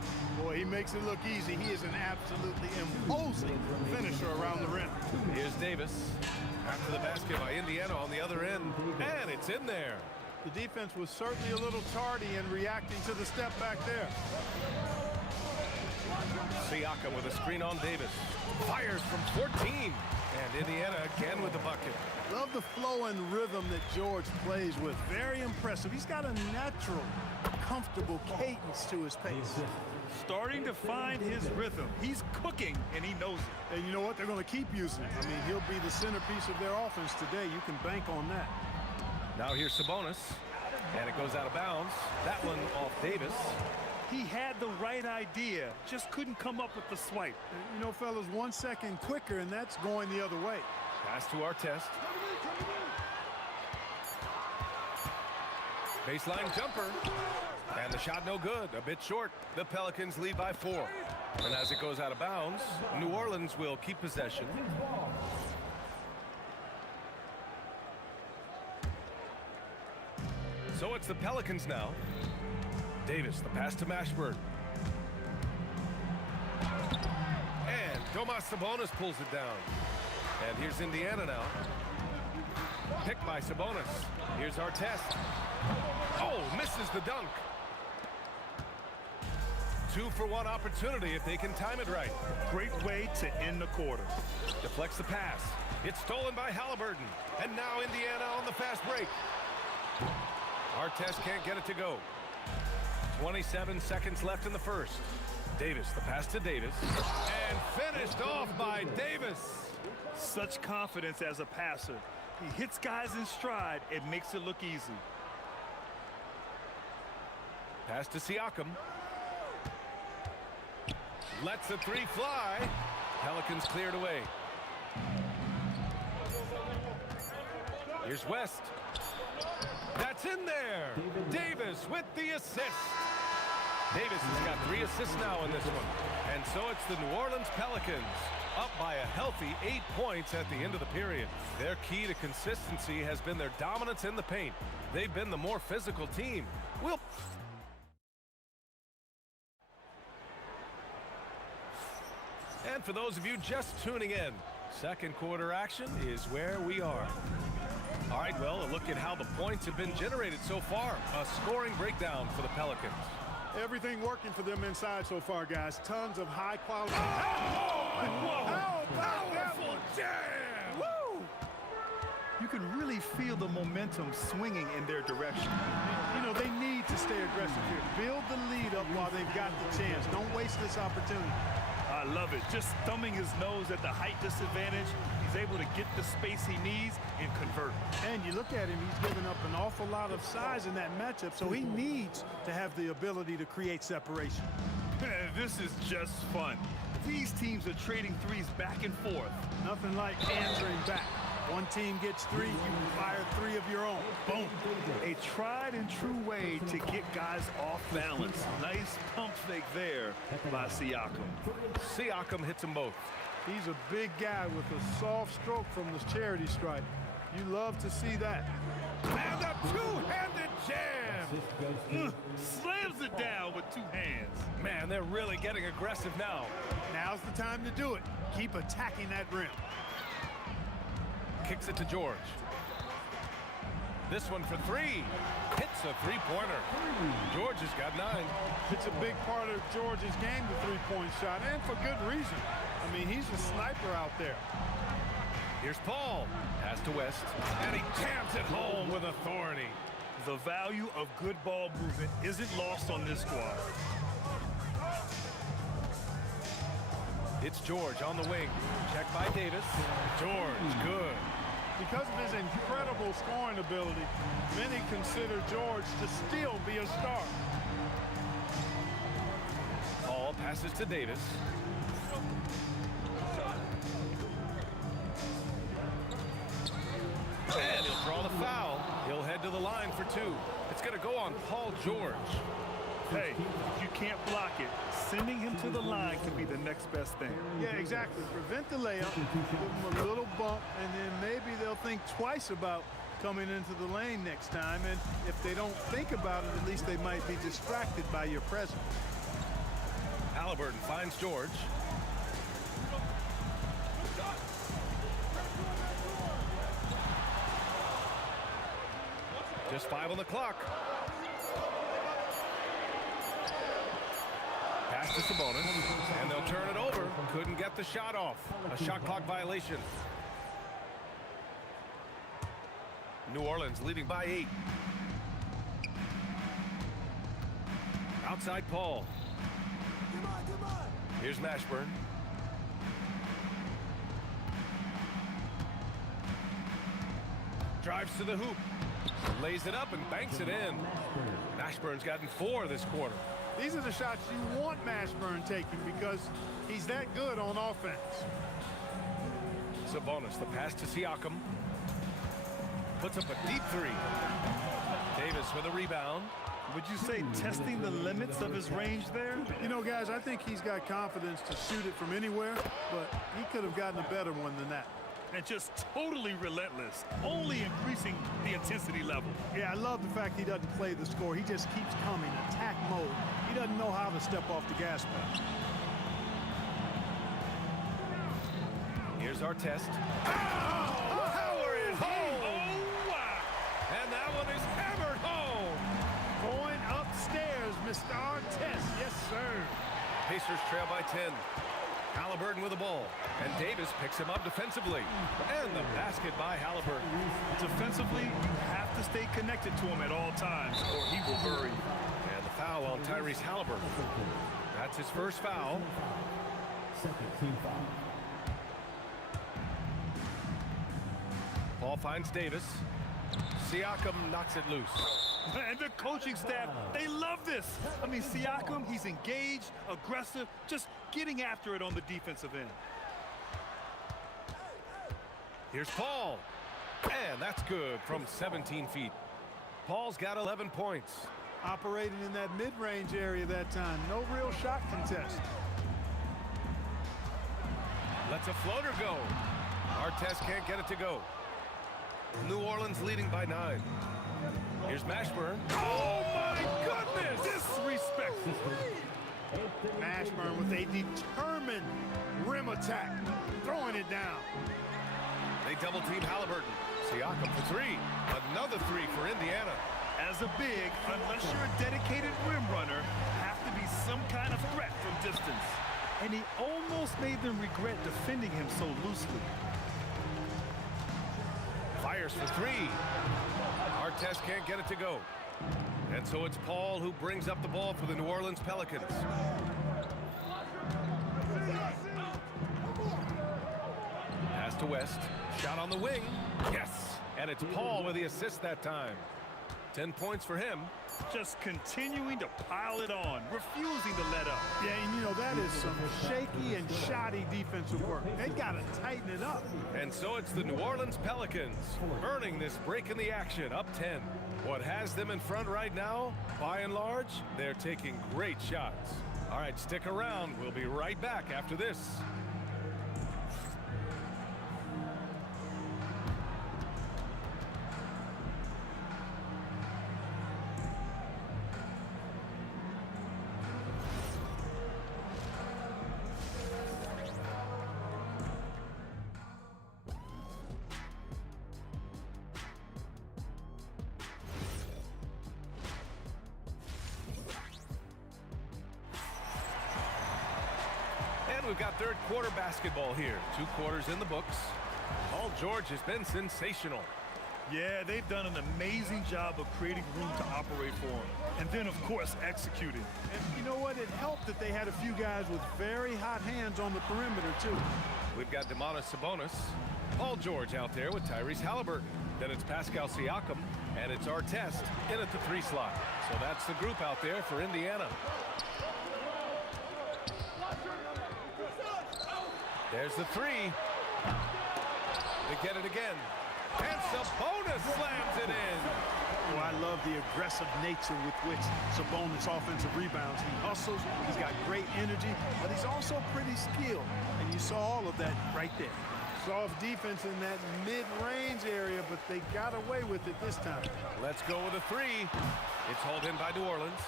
Boy, he makes it look easy. He is an absolutely imposing finisher around the rim. Here's Davis. After the basket by Indiana on the other end. And it's in there. The defense was certainly a little tardy in reacting to the step back there. Siakam with a screen on Davis. Fires from 14. And Indiana again with the bucket. Love the flow and rhythm that George plays with. Very impressive. He's got a natural, comfortable cadence to his pace. Starting to find his rhythm. He's cooking, and he knows it. And you know what? They're going to keep using it. I mean, he'll be the centerpiece of their offense today. You can bank on that. Now here's Sabonis. And it goes out of bounds. That one off Davis. He had the right idea, just couldn't come up with the swipe. And, you know, fellas, 1 second quicker, and that's going the other way. Pass to Artest. Baseline jumper. And the shot no good. A bit short. The Pelicans lead by 4. And as it goes out of bounds, New Orleans will keep possession. So it's the Pelicans now. Davis, the pass to Mashburn. And Domas Sabonis pulls it down. And here's Indiana now. Picked by Sabonis. Here's Artest. Oh, misses the dunk. 2-for-1 opportunity if they can time it right. Great way to end the quarter. Deflects the pass. It's stolen by Halliburton. And now Indiana on the fast break. Artest can't get it to go. 27 seconds left in the first. Davis, the pass to Davis. And finished off by Davis. Such confidence as a passer. He hits guys in stride. It makes it look easy. Pass to Siakam. Lets the 3 fly. Pelicans cleared away. Here's West. That's it. in there. Davis with the assist. Davis has got 3 assists now in this one. And so it's the New Orleans Pelicans up by a healthy 8 points at the end of the period. Their key to consistency has been their dominance in the paint. They've been the more physical team. And for those of you just tuning in, second quarter action is where we are. All right, well, a look at how the points have been generated so far. A scoring breakdown for the Pelicans. Everything working for them inside so far, guys. Tons of high quality. Whoa! Powerful jam! Woo! You can really feel the momentum swinging in their direction. You know, they need to stay aggressive here. Build the lead up while they've got the chance. Don't waste this opportunity. I love it. Just thumbing his nose at the height disadvantage, he's able to get the space he needs and convert. And you look at him, he's given up an awful lot of size in that matchup, so he needs to have the ability to create separation. This is just fun. These teams are trading threes back and forth. Nothing like answering back. One team gets 3, you fire 3 of your own. Boom. A tried and true way to get guys off balance. Nice pump fake there by Siakam. Siakam hits them both. He's a big guy with a soft stroke from the charity stripe. You love to see that. And a two-handed jam! Slams it down with 2 hands. Man, they're really getting aggressive now. Now's the time to do it. Keep attacking that rim. Kicks it to George. This one for 3. Hits a 3-pointer. George has got 9. It's a big part of George's game, the 3-point shot, and for good reason. I mean, he's a sniper out there. Here's Paul. Pass to West. And he jams it home with authority. The value of good ball movement isn't lost on this squad. It's George on the wing. Check by Davis. George, good. Because of his incredible scoring ability, many consider George to still be a star. Paul passes to Davis. And he'll draw the foul. He'll head to the line for 2. It's going to go on Paul George. Hey, if you can't block it, sending him to the line can be the next best thing. Yeah, exactly. Prevent the layup, give them a little bump, and then maybe they'll think twice about coming into the lane next time. And if they don't think about it, at least they might be distracted by your presence. Halliburton finds George. Just 5 on the clock. Pass to Sabonis, and they'll turn it over. Couldn't get the shot off. A shot clock violation. New Orleans leading by 8. Outside Paul. Here's Mashburn. Drives to the hoop. Lays it up and banks it in. Mashburn's gotten 4 this quarter. These are the shots you want Mashburn taking because he's that good on offense. Sabonis, the pass to Siakam. Puts up a deep 3. Davis with a rebound. Would you say testing the limits of his range there? You know, guys, I think he's got confidence to shoot it from anywhere, but he could have gotten a better one than that. And just totally relentless, only increasing the intensity level. Yeah, I love the fact he doesn't play the score. He just keeps coming, attack mode. He doesn't know how to step off the gas pedal. Here's our test. Power it home! Oh, wow! And that one is hammered home! Going upstairs, Mr. Artest. Yes, sir. Pacers trail by 10. Halliburton with the ball, and Davis picks him up defensively. And the basket by Halliburton. Defensively, you have to stay connected to him at all times, or he will bury you. And the foul on Tyrese Halliburton. That's his first foul. Second team foul. Paul finds Davis. Siakam knocks it loose. And the coaching staff, they love this. I mean, Siakam, he's engaged, aggressive, just getting after it on the defensive end. Here's Paul. And that's good from 17 feet. Paul's got 11 points. Operating in that mid-range area that time. No real shot contest. Lets a floater go. Artest can't get it to go. New Orleans leading by 9. Here's Mashburn. Oh, my goodness! Disrespectful. Mashburn with a determined rim attack. Throwing it down. They double team Halliburton. Siakam for 3. Another 3 for Indiana. As a big, unless you're a dedicated rim runner, have to be some kind of threat from distance. And he almost made them regret defending him so loosely. Fires for 3. Artest can't get it to go. And so it's Paul who brings up the ball for the New Orleans Pelicans. Pass to West. Shot on the wing. Yes. And it's Paul with the assist that time. 10 points for him. Just continuing to pile it on, refusing to let up. Yeah, and you know, that is some shaky and shoddy defensive work. They got to tighten it up. And so it's the New Orleans Pelicans earning this break in the action, up 10. What has them in front right now, by and large, they're taking great shots. All right, stick around. We'll be right back after this. We've got third quarter basketball here. 2 quarters in the books. Paul George has been sensational. Yeah, they've done an amazing job of creating room to operate for him. And then, of course, executing. And you know what? It helped that they had a few guys with very hot hands on the perimeter, too. We've got Domantas Sabonis. Paul George out there with Tyrese Halliburton. Then it's Pascal Siakam. And it's Artest in at the 3 slot. So that's the group out there for Indiana. There's the 3. They get it again. And Sabonis slams it in. Oh, I love the aggressive nature with which Sabonis offensive rebounds. He hustles, he's got great energy, but he's also pretty skilled. And you saw all of that right there. Soft defense in that mid-range area, but they got away with it this time. Let's go with a 3. It's hauled in by New Orleans.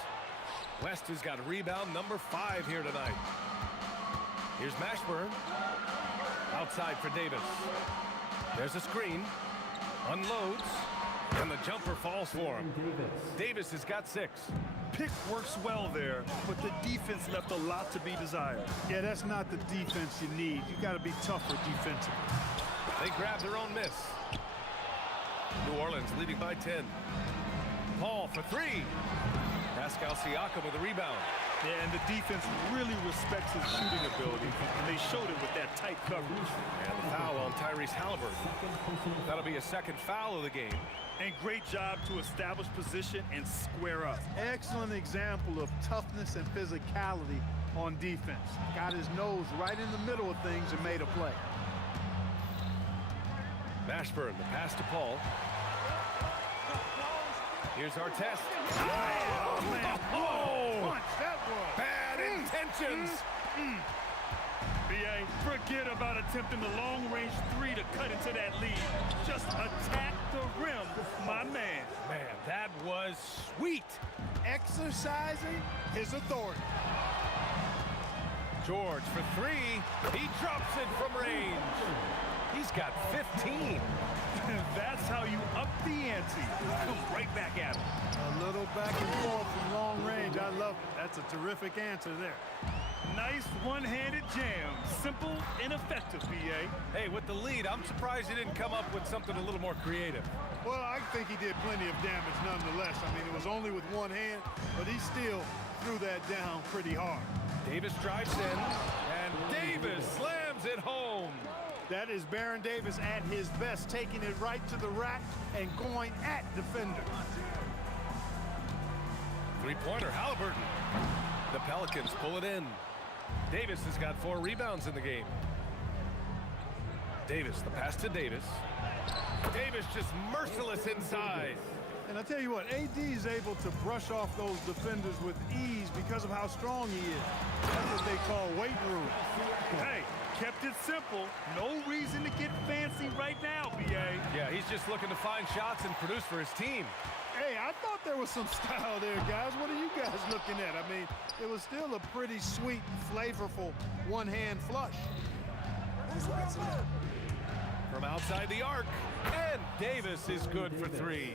West has got rebound number 5 here tonight. Here's Mashburn. Outside for Davis. There's a screen. Unloads. And the jumper falls for him. Davis has got 6. Pick works well there, but the defense left a lot to be desired. Yeah, that's not the defense you need. You got to be tougher defensively. They grab their own miss. New Orleans leading by 10. Paul for 3. Pascal Siakam with a rebound. Yeah, and the defense really respects his shooting ability, and they showed it with that tight coverage. And the foul on Tyrese Halliburton. That'll be a second foul of the game. And great job to establish position and square up. Excellent example of toughness and physicality on defense. Got his nose right in the middle of things and made a play. Mashburn, the pass to Paul. Here's Artest. Oh, man. Oh! Punch, that was. Bad intentions. B.A., forget about attempting the long-range 3 to cut into that lead. Just attack the rim, my man. Man, that was sweet. Exercising his authority. George for 3. He drops it from range. He's got 15. That's how you up the ante. Come right back at him. A little back and forth from long range. I love it. That's a terrific answer there. Nice one-handed jam. Simple and effective, B.A. Hey, with the lead, I'm surprised he didn't come up with something a little more creative. Well, I think he did plenty of damage nonetheless. I mean, it was only with one hand, but he still threw that down pretty hard. Davis drives in, and Davis slams it home. That is Baron Davis at his best, taking it right to the rack and going at defenders. 3-pointer, Halliburton. The Pelicans pull it in. Davis has got 4 rebounds in the game. Davis, the pass to Davis. Davis just merciless inside. And I tell you what, AD is able to brush off those defenders with ease because of how strong he is. That's what they call weight room. Hey, kept it simple. No reason to get fancy right now, B.A. Yeah, he's just looking to find shots and produce for his team. Hey, I thought there was some style there, guys. What are you guys looking at? I mean, it was still a pretty sweet, flavorful one-hand flush. From outside the arc, and Davis is good for 3.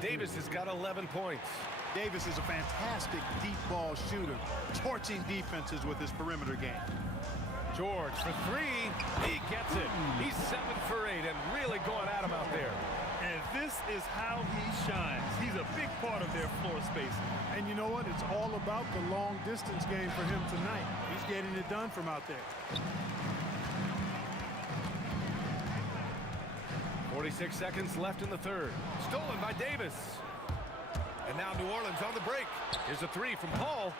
Davis has got 11 points. Davis is a fantastic deep ball shooter, torching defenses with his perimeter game. George for 3. He gets it. He's 7 for 8 and really going at him out there. And this is how he shines. He's a big part of their floor space. And you know what? It's all about the long distance game for him tonight. He's getting it done from out there. 46 seconds left in the third. Stolen by Davis. And now New Orleans on the break. Here's a 3 from Paul.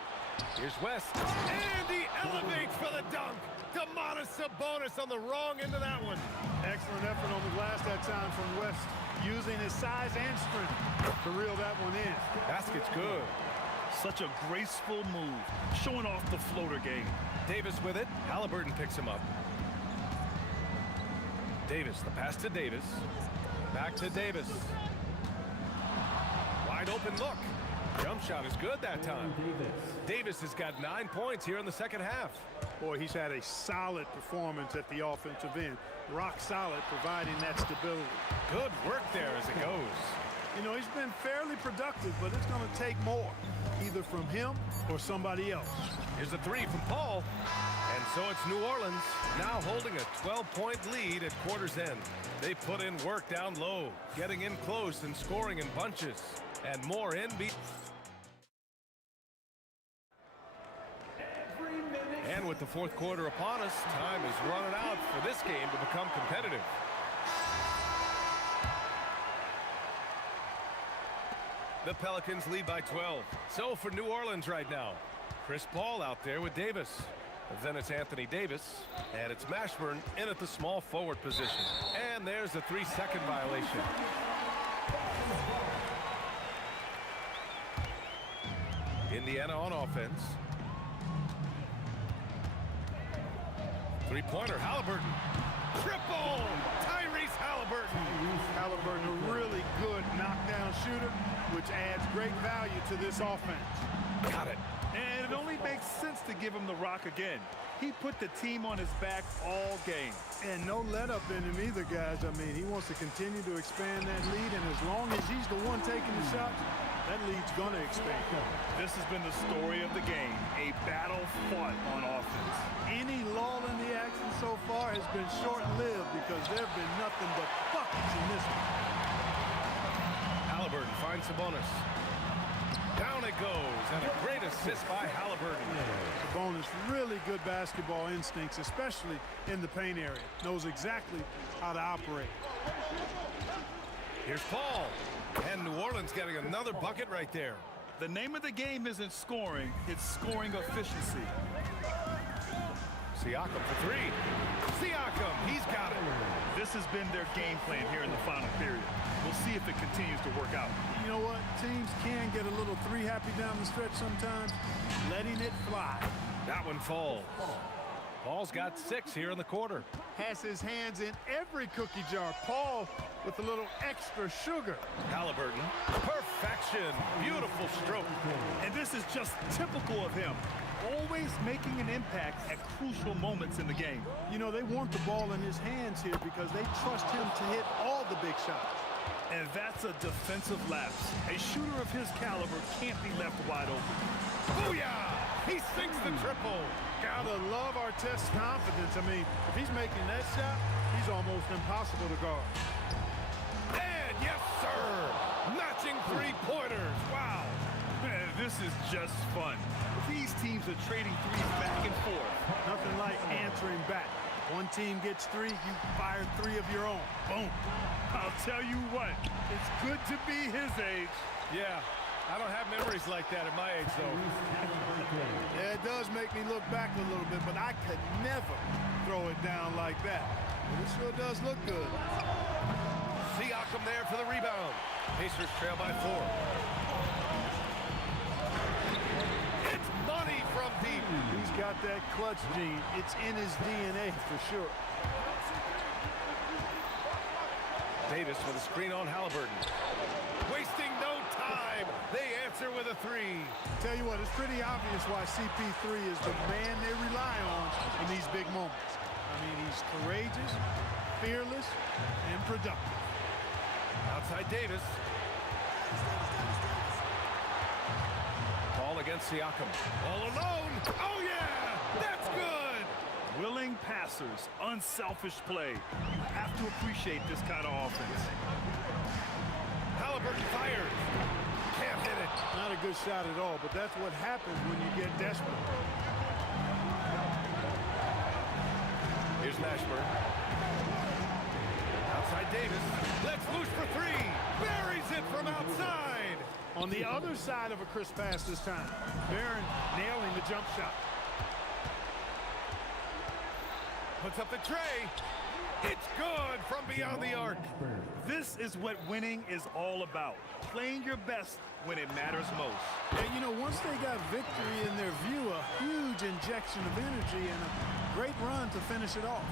Here's West. And he elevates for the dunk. Domantas Sabonis on the wrong end of that one. Excellent effort on the glass that time from West, using his size and strength to reel that one in. Basket's good. Such a graceful move, showing off the floater game. Davis with it. Halliburton picks him up. Davis, the pass to Davis. Back to Davis. Wide open look. Jump shot is good that time. Davis has got 9 points here in the second half. Boy, he's had a solid performance at the offensive end. Rock solid, providing that stability. Good work there as it goes. You know, he's been fairly productive, but it's going to take more, either from him or somebody else. Here's a 3 from Paul. And so it's New Orleans now holding a 12-point lead at quarter's end. They put in work down low, getting in close and scoring in bunches. And more NBA. And with the fourth quarter upon us, time is running out for this game to become competitive. The Pelicans lead by 12. So for New Orleans right now, Chris Paul out there with Davis. Then it's Anthony Davis, and it's Mashburn in at the small forward position. And there's a 3-second violation. Indiana on offense. Three-pointer, Halliburton. Triple! Tyrese Halliburton. Halliburton, a really good knockdown shooter, which adds great value to this offense. Got it. And it only makes sense to give him the rock again. He put the team on his back all game. And no let-up in him either, guys. I mean, he wants to continue to expand that lead, and as long as he's the one taking the shots, that lead's going to expand. This has been the story of the game, a battle fought on offense. Any lull in the action so far has been short-lived because there have been nothing but buckets in this one. Halliburton finds Sabonis. Down it goes, and a great assist by Halliburton. Sabonis, really good basketball instincts, especially in the paint area. Knows exactly how to operate. Here's Paul. And New Orleans getting another bucket right there. The name of the game isn't scoring, it's scoring efficiency. Siakam for 3. Siakam, he's got it. This has been their game plan here in the final period. We'll see if it continues to work out. You know what? Teams can get a little three-happy down the stretch sometimes. Letting it fly. That one falls. Paul's got 6 here in the quarter. Has his hands in every cookie jar. Paul with a little extra sugar. Halliburton, perfection. Beautiful stroke. And this is just typical of him. Always making an impact at crucial moments in the game. You know, they want the ball in his hands here because they trust him to hit all the big shots. And that's a defensive lapse. A shooter of his caliber can't be left wide open. Booyah! He sinks the triple. Gotta love Artest's confidence. I mean, if he's making that shot, he's almost impossible to guard. And yes, sir! Matching three-pointers. Wow! Man, this is just fun. These teams are trading threes back and forth. Nothing like answering back. One team gets 3, you fire 3 of your own. Boom. I'll tell you what, it's good to be his age. Yeah, I don't have memories like that at my age, though. Yeah, it does make me look back a little bit, but I could never throw it down like that. But it sure does look good. Siakam there for the rebound. Pacers trail by 4. It's money from deep. He's got that clutch gene. It's in his DNA for sure. Davis with a screen on Halliburton. Wasting no time. They answer with a 3. Tell you what, it's pretty obvious why CP3 is the man they rely on in these big moments. I mean, he's courageous, fearless, and productive. Outside Davis. Ball against Siakam. All alone. Oh, yeah! That's good! Willing passers, unselfish play. You have to appreciate this kind of offense. Halliburton fires. Can't hit it. Not a good shot at all, but that's what happens when you get desperate. Here's Mashburn. Outside Davis. Let's loose for 3. Buries it from outside. On the other side of a crisp pass this time. Barron nailing the jump shot. Puts up the tray. It's good from beyond the arc. This is what winning is all about. Playing your best when it matters most. And, you know, once they got victory in their view, a huge injection of energy and a great run to finish it off.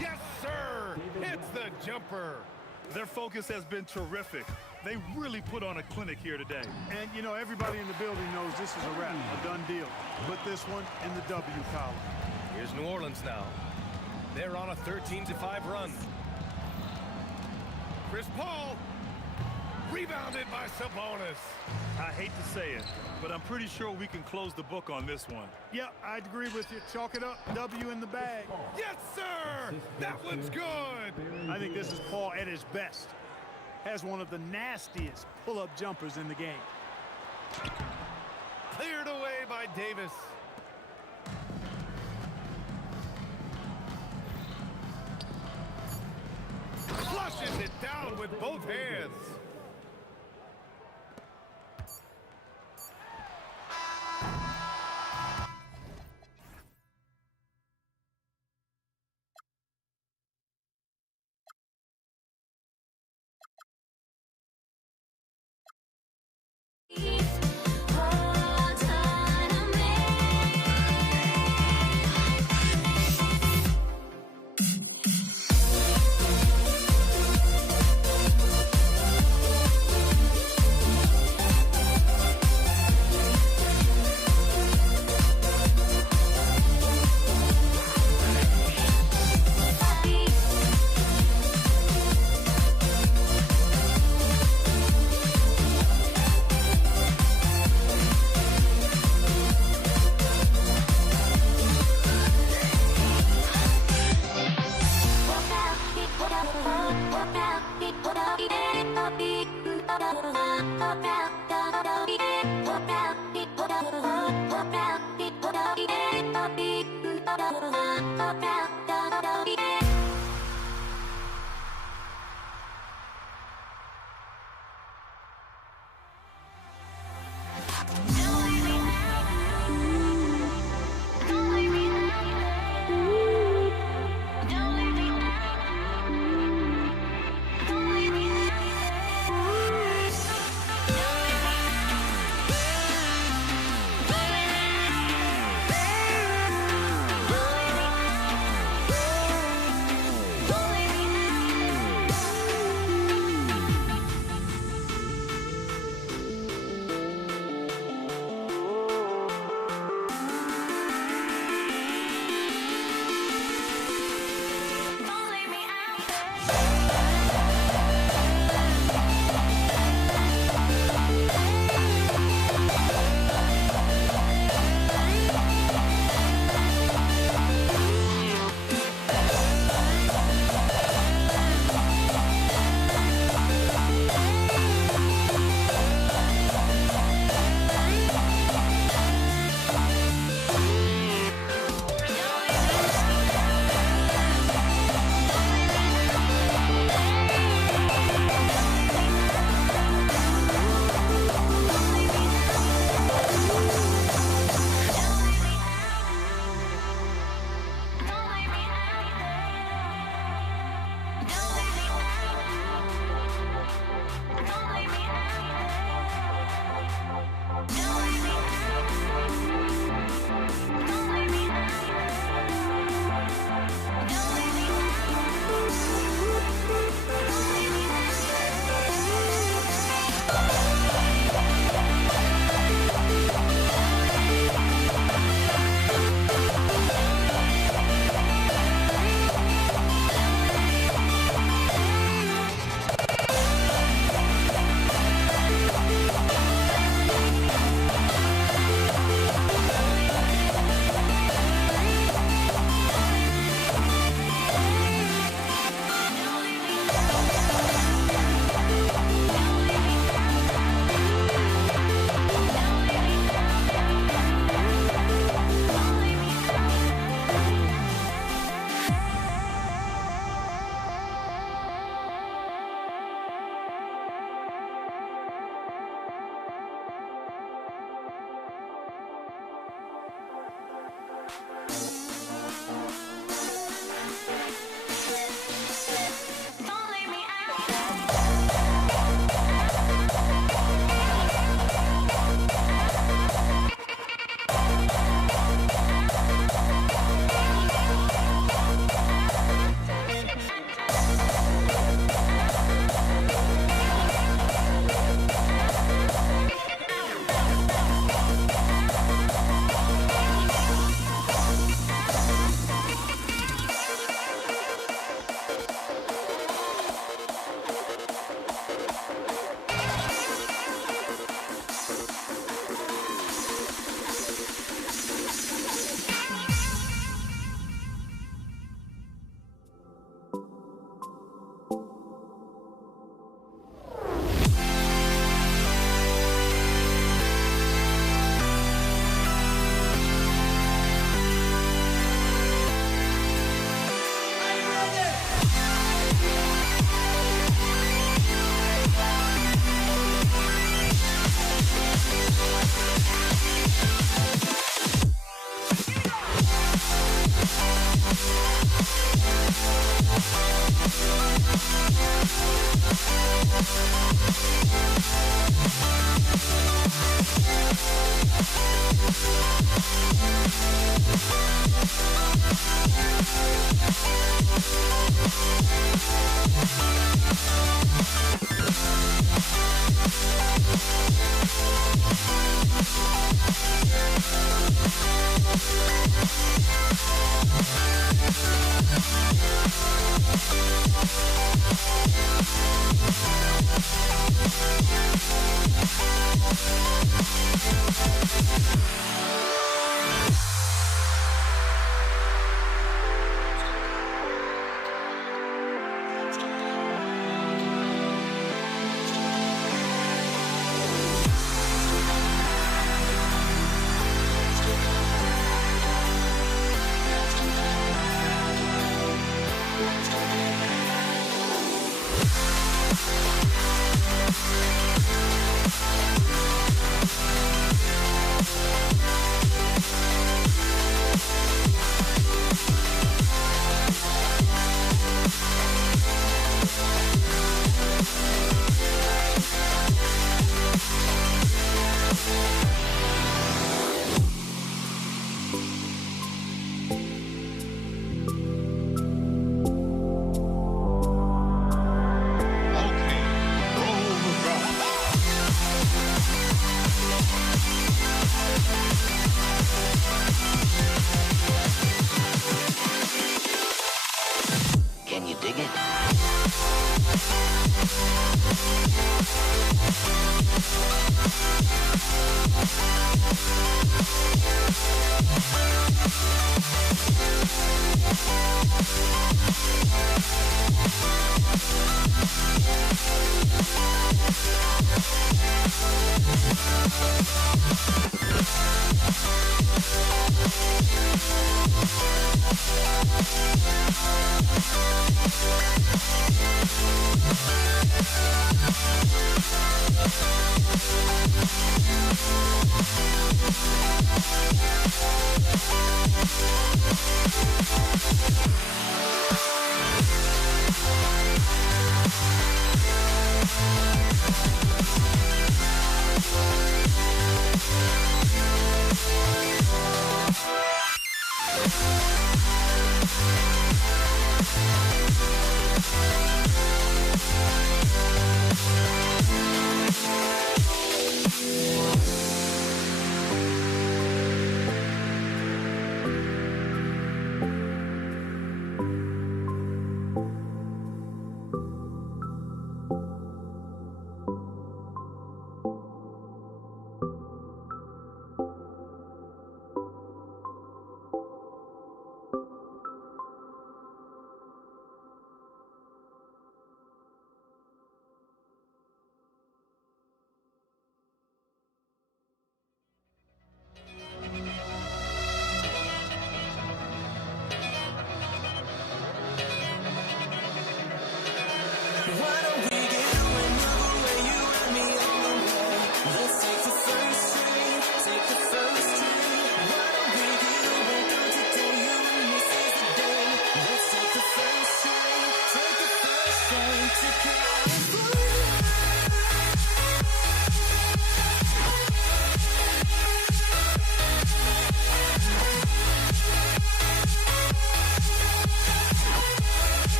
Yes, sir. Hits the jumper. Their focus has been terrific. They really put on a clinic here today. And, you know, everybody in the building knows this is a wrap, a done deal. Put this one in the W column. Here's New Orleans now. They're on a 13-5 run. Chris Paul. Rebounded by Sabonis. I hate to say it, but I'm pretty sure we can close the book on this one. Yep, I'd agree with you. Chalk it up. W in the bag. Yes, sir. That one's good. I think this is Paul at his best. Has one of the nastiest pull-up jumpers in the game. Cleared away by Davis. Flushes it down with both hands.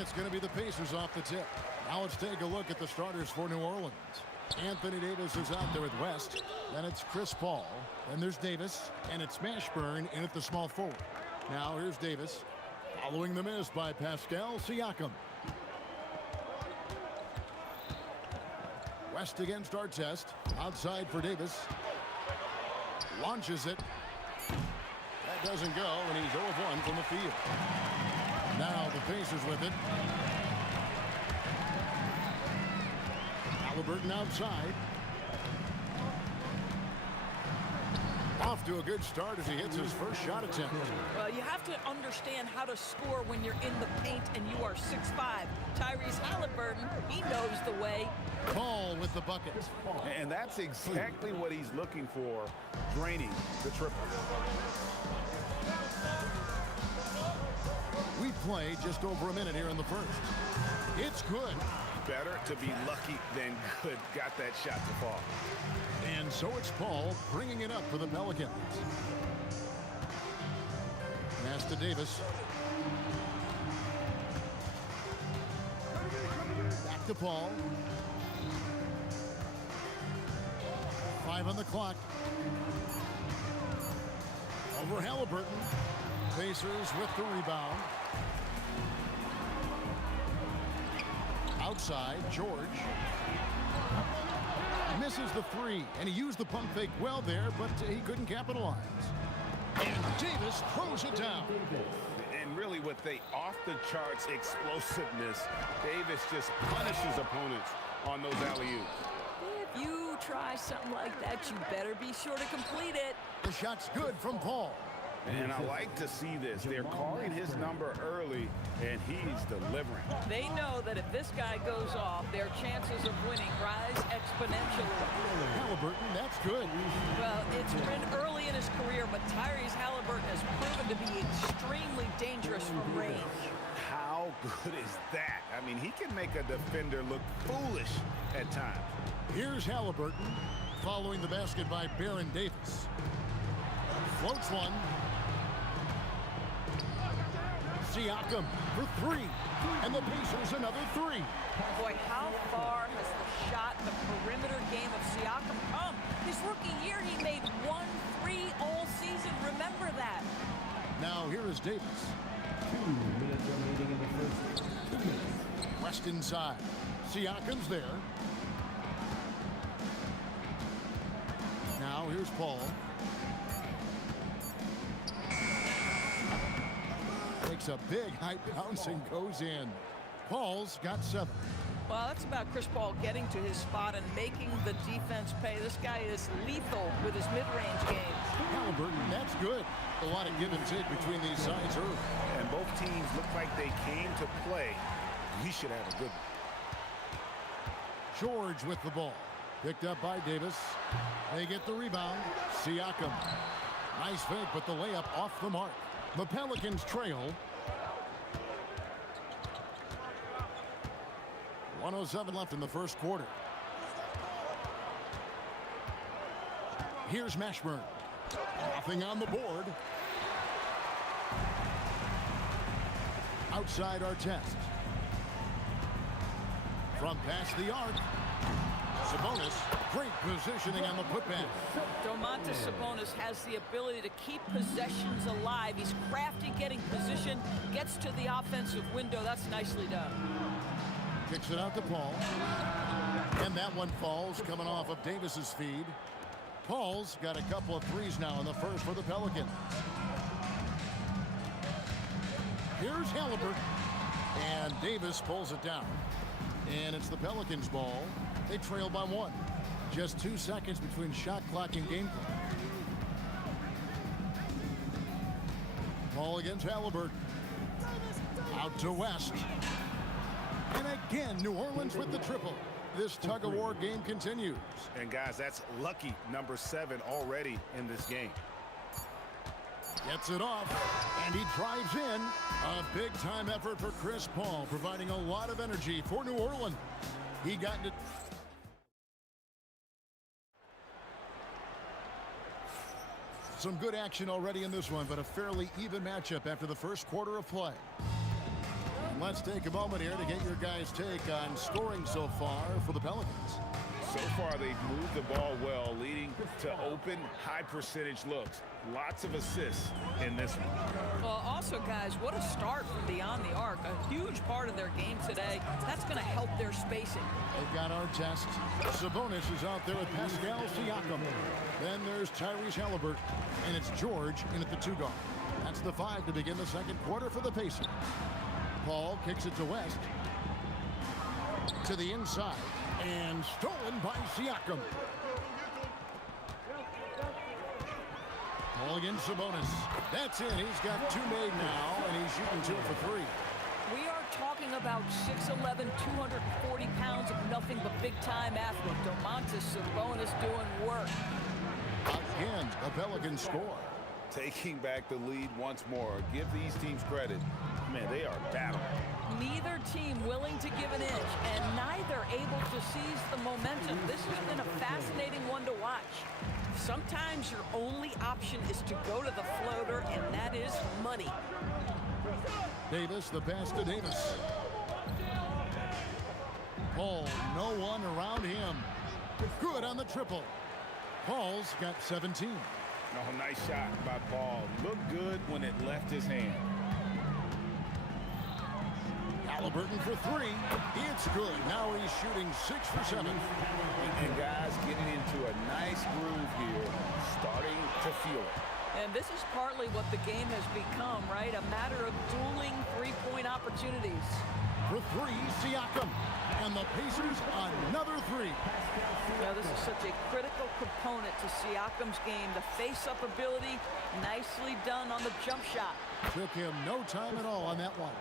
It's going to be the Pacers off the tip. Now let's take a look at the starters for New Orleans. Anthony Davis is out there with West. Then it's Chris Paul. Then there's Davis. And it's Mashburn in at the small forward. Now here's Davis. Following the miss by Pascal Siakam. West against our test. Outside for Davis. Launches it. That doesn't go, and he's 0 of 1 from the field. Now the Pacers with it. Halliburton outside. Off to a good start as he hits his first shot attempt. Well, you have to understand how to score when you're in the paint and you are 6'5". Tyrese Halliburton, he knows the way. Paul with the bucket. And that's exactly what he's looking for, draining the triple. We play just over a minute here in the first. It's good. Better to be lucky than good. Got that shot to fall. And so it's Paul bringing it up for the Pelicans. Pass to Davis. Back to Paul. 5 on the clock. Over Halliburton. Pacers with the rebound. Outside, George. Misses the three, and he used the pump fake well there, but he couldn't capitalize. And Davis throws it down. And really with the off-the-charts explosiveness, Davis just punishes opponents on those alley-oops. If you try something like that, you better be sure to complete it. The shot's good from Paul. And I like to see this. They're calling his number early, and he's delivering. They know that if this guy goes off, their chances of winning rise exponentially. Halliburton, that's good. Well, it's been early in his career, but Tyrese Halliburton has proven to be extremely dangerous from range. How good is that? I mean, he can make a defender look foolish at times. Here's Halliburton following the basket by Baron Davis. Floats one. Siakam for three. And the Pacers another three. Boy, how far has the shot, the perimeter game of Siakam come? His rookie year, he made 1 3 all season. Remember that. Now here is Davis. 2 minutes remaining in the first. 2 minutes. West inside. Siakam's there. Now here's Paul. Takes a big high bounce and goes in. Paul's got 7. Well, that's about Chris Paul getting to his spot and making the defense pay. This guy is lethal with his mid-range game. Halliburton, that's good. A lot of give and take between these sides early. And both teams look like they came to play. We should have a good one. George with the ball. Picked up by Davis. They get the rebound. Siakam. Nice fake, but the layup off the mark. The Pelicans trail. 1:07 left in the first quarter. Here's Mashburn. Nothing on the board. Outside Artest. From past the arc. Sabonis, great positioning on the putback. Domantas Sabonis has the ability to keep possessions alive. He's crafty getting position, gets to the offensive window. That's nicely done. Kicks it out to Paul. And that one falls coming off of Davis's feed. Paul's got a couple of threes now in the first for the Pelicans. Here's Halliburton. And Davis pulls it down. And it's the Pelicans' ball. They trail by 1. Just 2 seconds between shot clock and game clock. Ball against Halliburton. Out to West. And again, New Orleans with the triple. This tug-of-war game continues. And guys, that's lucky number 7 already in this game. Gets it off, and he drives in. A big-time effort for Chris Paul, providing a lot of energy for New Orleans. He got into... Some good action already in this one, but a fairly even matchup after the first quarter of play. And let's take a moment here to get your guys' take on scoring so far for the Pelicans. So far, they've moved the ball well, leading to open, high-percentage looks. Lots of assists in this one. Well, also, guys, what a start from beyond the arc. A huge part of their game today. That's going to help their spacing. They've got Artest. Sabonis is out there with Pascal Siakam. Then there's Tyrese Halliburton. And it's George in at the 2 guard. That's the 5 to begin the second quarter for the Pacers. Paul kicks it to West. To the inside. And stolen by Siakam. Ball against Sabonis. That's in. He's got 2 made now, and he's shooting 2 for 3. We are talking about 6'11", 240 pounds of nothing but big-time athlete. Domantas Sabonis doing work. Again, the Pelicans score. Taking back the lead once more. Give these teams credit. Man, they are battling. Neither team willing to give an inch, and neither able to seize the momentum. This has been a fascinating one to watch. Sometimes your only option is to go to the floater, and that is money. Davis, the pass to Davis. Paul, no one around him. Good on the triple. Paul's got 17. Oh, nice shot by Paul. Looked good when it left his hand. Halliburton for 3. It's good. Now he's shooting 6 for 7. And guys getting into a nice groove here, starting to feel it. And this is partly what the game has become, right? A matter of dueling three-point opportunities. For 3, Siakam. And the Pacers another 3. Now, this is such a critical component to Siakam's game. The face-up ability, nicely done on the jump shot. Took him no time at all on that one.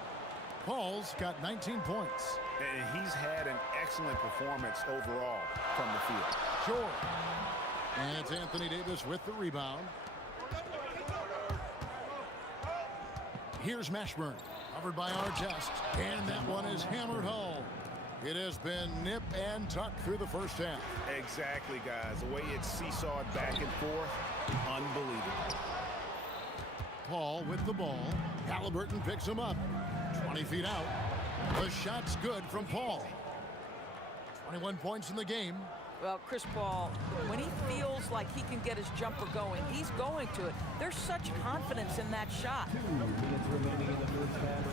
Paul's got 19 points. And he's had an excellent performance overall from the field. Sure. And it's Anthony Davis with the rebound. Here's Mashburn, covered by Artest, and that one is hammered home. It has been nip and tuck through the first half. Exactly, guys. The way it's seesawed back and forth, unbelievable. Paul with the ball. Halliburton picks him up. 20 feet out. The shot's good from Paul. 21 points in the game. Well, Chris Paul, when he feels like he can get his jumper going, he's going to it. There's such confidence in that shot. 2 minutes remaining in the first half.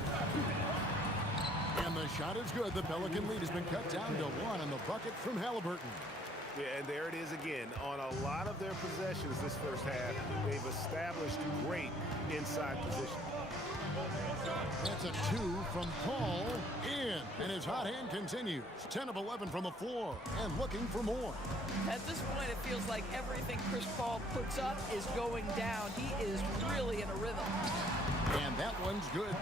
And the shot is good. The Pelican lead has been cut down to 1 on the bucket from Halliburton. Yeah, and there it is again. On a lot of their possessions this first half, they've established great inside position. That's a 2 from Paul. In. And his hot hand continues. 10 of 11 from the floor. And looking for more. At this point, it feels like everything Chris Paul puts up is going down. He is really in a rhythm. And that one's good.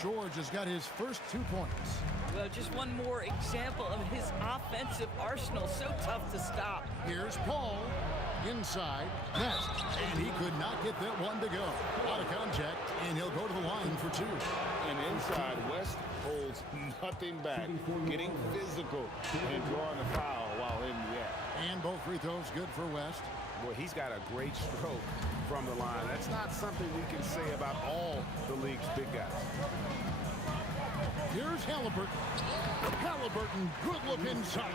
George has got his first 2 points. Well, just one more example of his offensive arsenal. So tough to stop. Here's Paul. Inside. West. And he could not get that one to go. A lot of contact. And he'll go to the line for 2. And inside, West holds nothing back. Getting physical and drawing a foul while in the act. And both free throws good for West. Boy, he's got a great stroke from the line. That's not something we can say about all the league's big guys. Here's Halliburton. Halliburton, good look inside.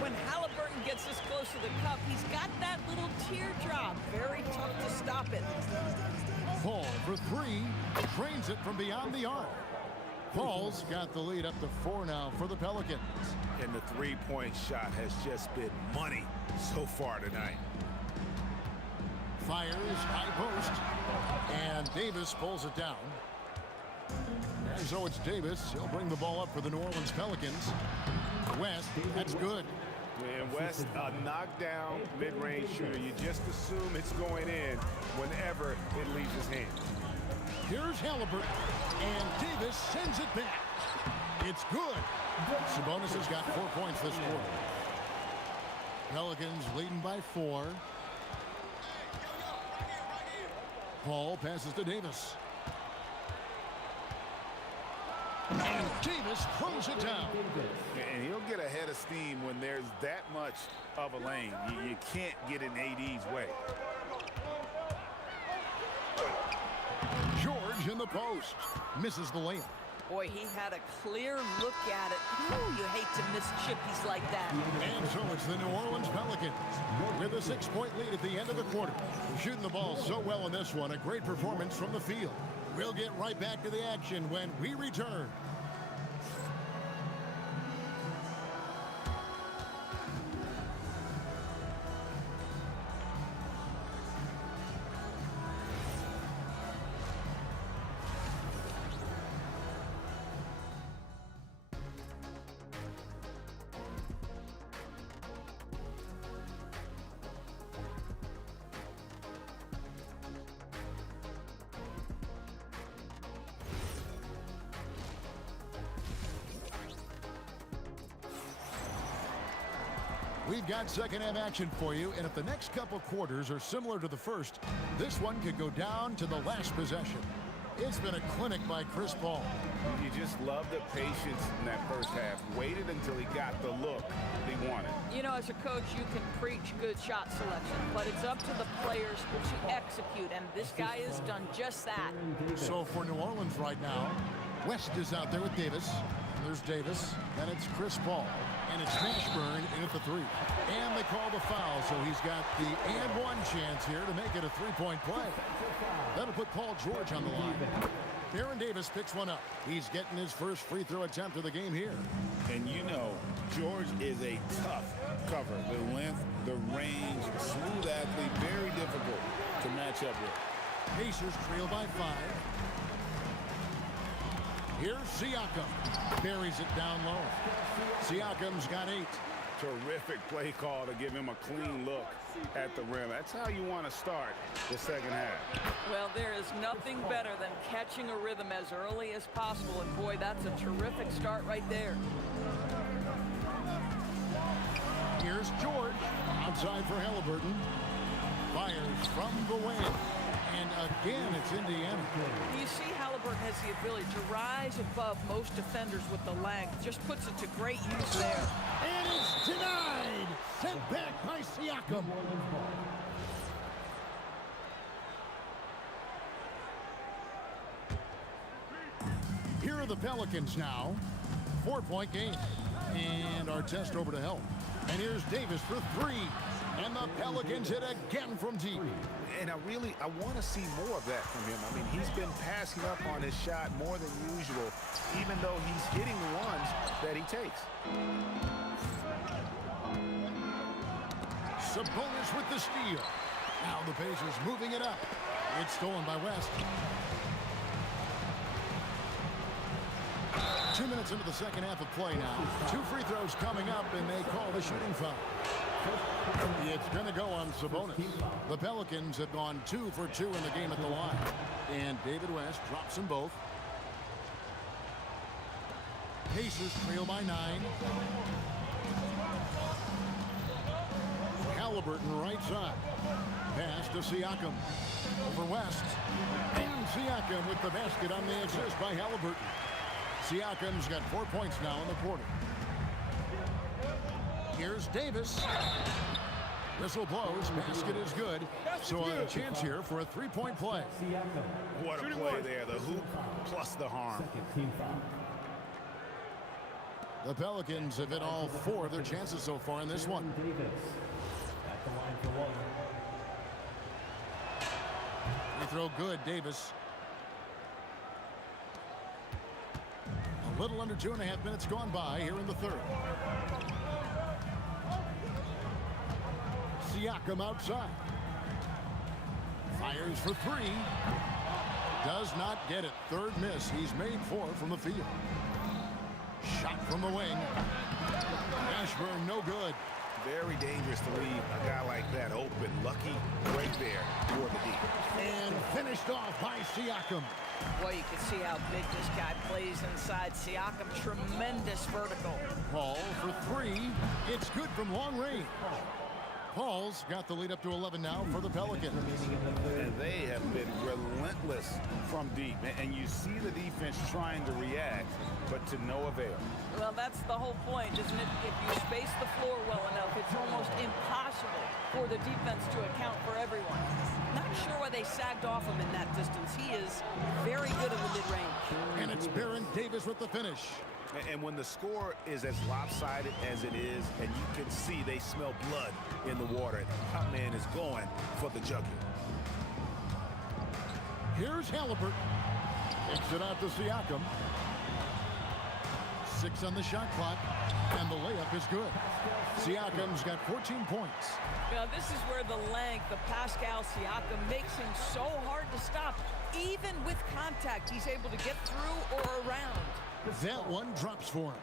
When Halliburton gets this close to the cup, he's got that little teardrop. Very tough to stop it. Paul for 3. Drains it from beyond the arc. Paul's got the lead up to 4 now for the Pelicans. And the three-point shot has just been money so far tonight. Fires, high post. And Davis pulls it down. And so it's Davis. He'll bring the ball up for the New Orleans Pelicans. West, that's good. And West, a knockdown mid-range shooter. You just assume it's going in whenever it leaves his hand. Here's Halliburton. And Davis sends it back. It's good. Sabonis has got 4 points this quarter. Pelicans leading by 4. Paul passes to Davis. And Davis throws it down. And he'll get ahead of steam when there's that much of a lane. You can't get in AD's way. George in the post. Misses the layup. Boy, he had a clear look at it. Ooh, you hate to miss chippies like that. And so it's the New Orleans Pelicans with a 6-point lead at the end of the quarter. Shooting the ball so well in this one. A great performance from the field. We'll get right back to the action when we return. We've got second half action for you, and if the next couple quarters are similar to the first, this one could go down to the last possession. It's been a clinic by Chris Paul. You just love the patience in that first half. Waited until he got the look he wanted. You know, as a coach, you can preach good shot selection, but it's up to the players to execute, and this guy has done just that. So for New Orleans right now, West is out there with Davis. There's Davis, and it's Chris Paul. And it's Mashburn in at the 3. And they call the foul, so he's got the and one chance here to make it a 3-point play. That'll put Paul George on the line. Aaron Davis picks one up. He's getting his first free throw attempt of the game here. And you know, George is a tough cover. The length, the range, smooth athlete, very difficult to match up with. Pacers trail by 5. Here's Siakam. Buries it down low. Siakam's got 8. Terrific play call to give him a clean look at the rim. That's how you want to start the second half. Well, there is nothing better than catching a rhythm as early as possible, and boy, that's a terrific start right there. Here's George. Outside for Halliburton. Fires from the wing. And again, it's Indiana. You see Halliburton has the ability to rise above most defenders with the length. Just puts it to great use there. And it's denied. Sent back by Siakam. Here are the Pelicans now. 4-point game. And our test over to help. And here's Davis for three. And the Pelicans hit again from deep. And I want to see more of that from him. I mean, he's been passing up on his shot more than usual, even though he's hitting the ones that he takes. Sabonis with the steal. Now the Pacers moving it up. It's stolen by West. 2 minutes into the second half of play now. 2 free throws coming up, and they call the shooting foul. It's going to go on Sabonis. The Pelicans have gone 2 for 2 in the game at the line. And David West drops them both. Pacers trail by 9. Halliburton right side. Pass to Siakam. Over West. And Siakam with the basket on the assist by Halliburton. Siakam's got 4 points now in the quarter. Here's Davis. Whistle blows. Basket is good. So a chance here for a 3-point play. What a play there. The hoop plus the harm. The Pelicans have hit all 4 of their chances so far in this one. Free throw good, Davis. A little under 2.5 minutes gone by here in the third. Siakam outside. Fires for 3. Does not get it. Third miss. He's made 4 from the field. Shot from the wing. Ashburn no good. Very dangerous to leave a guy like that open. Lucky right there for the deep. And finished off by Siakam. Boy, you can see how big this guy plays inside. Siakam, tremendous vertical. Paul for 3. It's good from long range. Paul's got the lead up to 11 now for the Pelicans. And they have been relentless from deep. And you see the defense trying to react, but to no avail. Well, that's the whole point, isn't it? If you space the floor well enough, it's almost impossible for the defense to account for everyone. Not sure why they sagged off him in that distance. He is very good in the mid-range. And it's Baron Davis with the finish. And when the score is as lopsided as it is, and you can see they smell blood in the water, the top man is going for the jugular. Here's Halliburton. Kicks it out to Siakam. 6 on the shot clock, and the layup is good. Siakam's got 14 points. Now, this is where the length of Pascal Siakam makes him so hard to stop. Even with contact, he's able to get through or around. That one drops for him.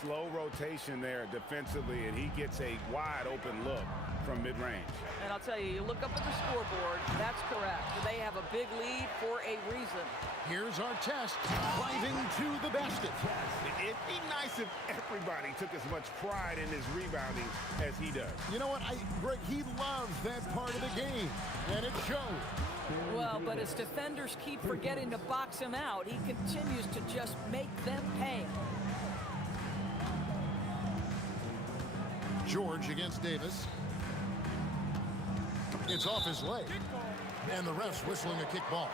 Slow rotation there defensively, and he gets a wide open look from mid-range. And I'll tell you, you look up at the scoreboard, that's correct. They have a big lead for a reason. Here's our test, driving to the basket. It'd be nice if everybody took as much pride in his rebounding as he does. You know what, Greg, he loves that part of the game, and it shows. Well, but as defenders keep forgetting to box him out, he continues to just make them pay. George against Davis. It's off his leg. And the ref's whistling a kick ball.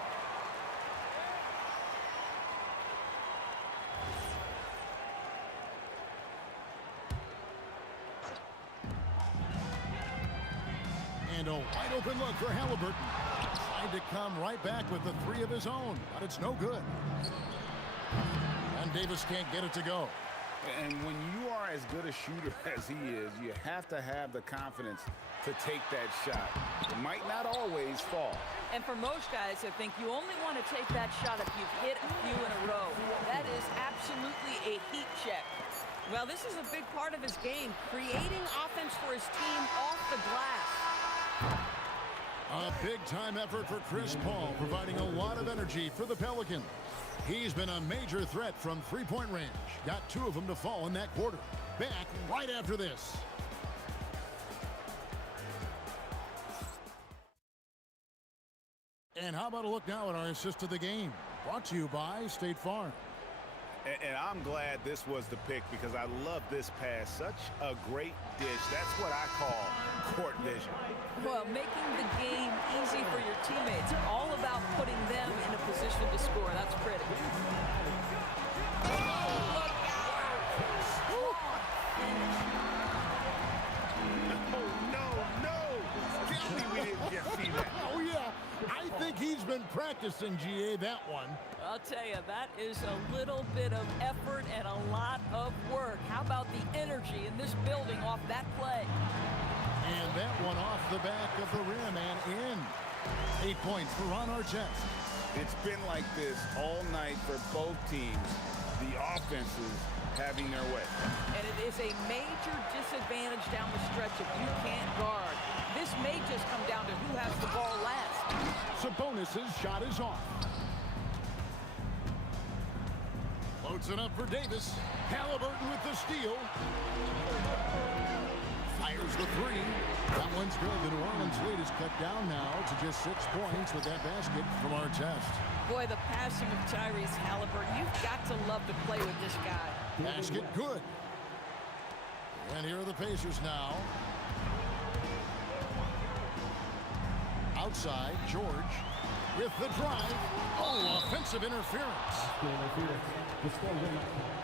And a wide open look for Halliburton. Tried to come right back with the 3 of his own, but it's no good. And Davis can't get it to go. And when you are as good a shooter as he is, you have to have the confidence to take that shot. It might not always fall. And for most guys, I think you only want to take that shot if you've hit a few in a row. That is absolutely a heat check. Well, this is a big part of his game, creating offense for his team off the glass. A big-time effort for Chris Paul, providing a lot of energy for the Pelicans. He's been a major threat from three-point range. Got 2 of them to fall in that quarter. Back right after this. And how about a look now at our assist of the game? Brought to you by State Farm. And I'm glad this was the pick because I love this pass. Such a great dish. That's what I call court vision. Well, making the game easy for your teammates. All about putting them in a position to score. That's pretty. Oh, yeah. I think he's been practicing, GA, that one. I'll tell you, that is a little bit of effort and a lot of work. How about the energy in this building off that play? And that one off the back of the rim and in. 8 points for Ron Artest. It's been like this all night for both teams. The offenses having their way. And it is a major disadvantage down the stretch if you can't guard. This may just come down to who has the ball last. Sabonis' shot is off. Floats it up for Davis. Halliburton with the steal. Fires the three. That one's good. The New Orleans lead is cut down now to just 6 points with that basket from Artest. Boy, the passing of Tyrese Halliburton, you've got to love to play with this guy. Basket good. And here are the Pacers now. Outside, George with the drive. Oh, offensive interference. The score will not count.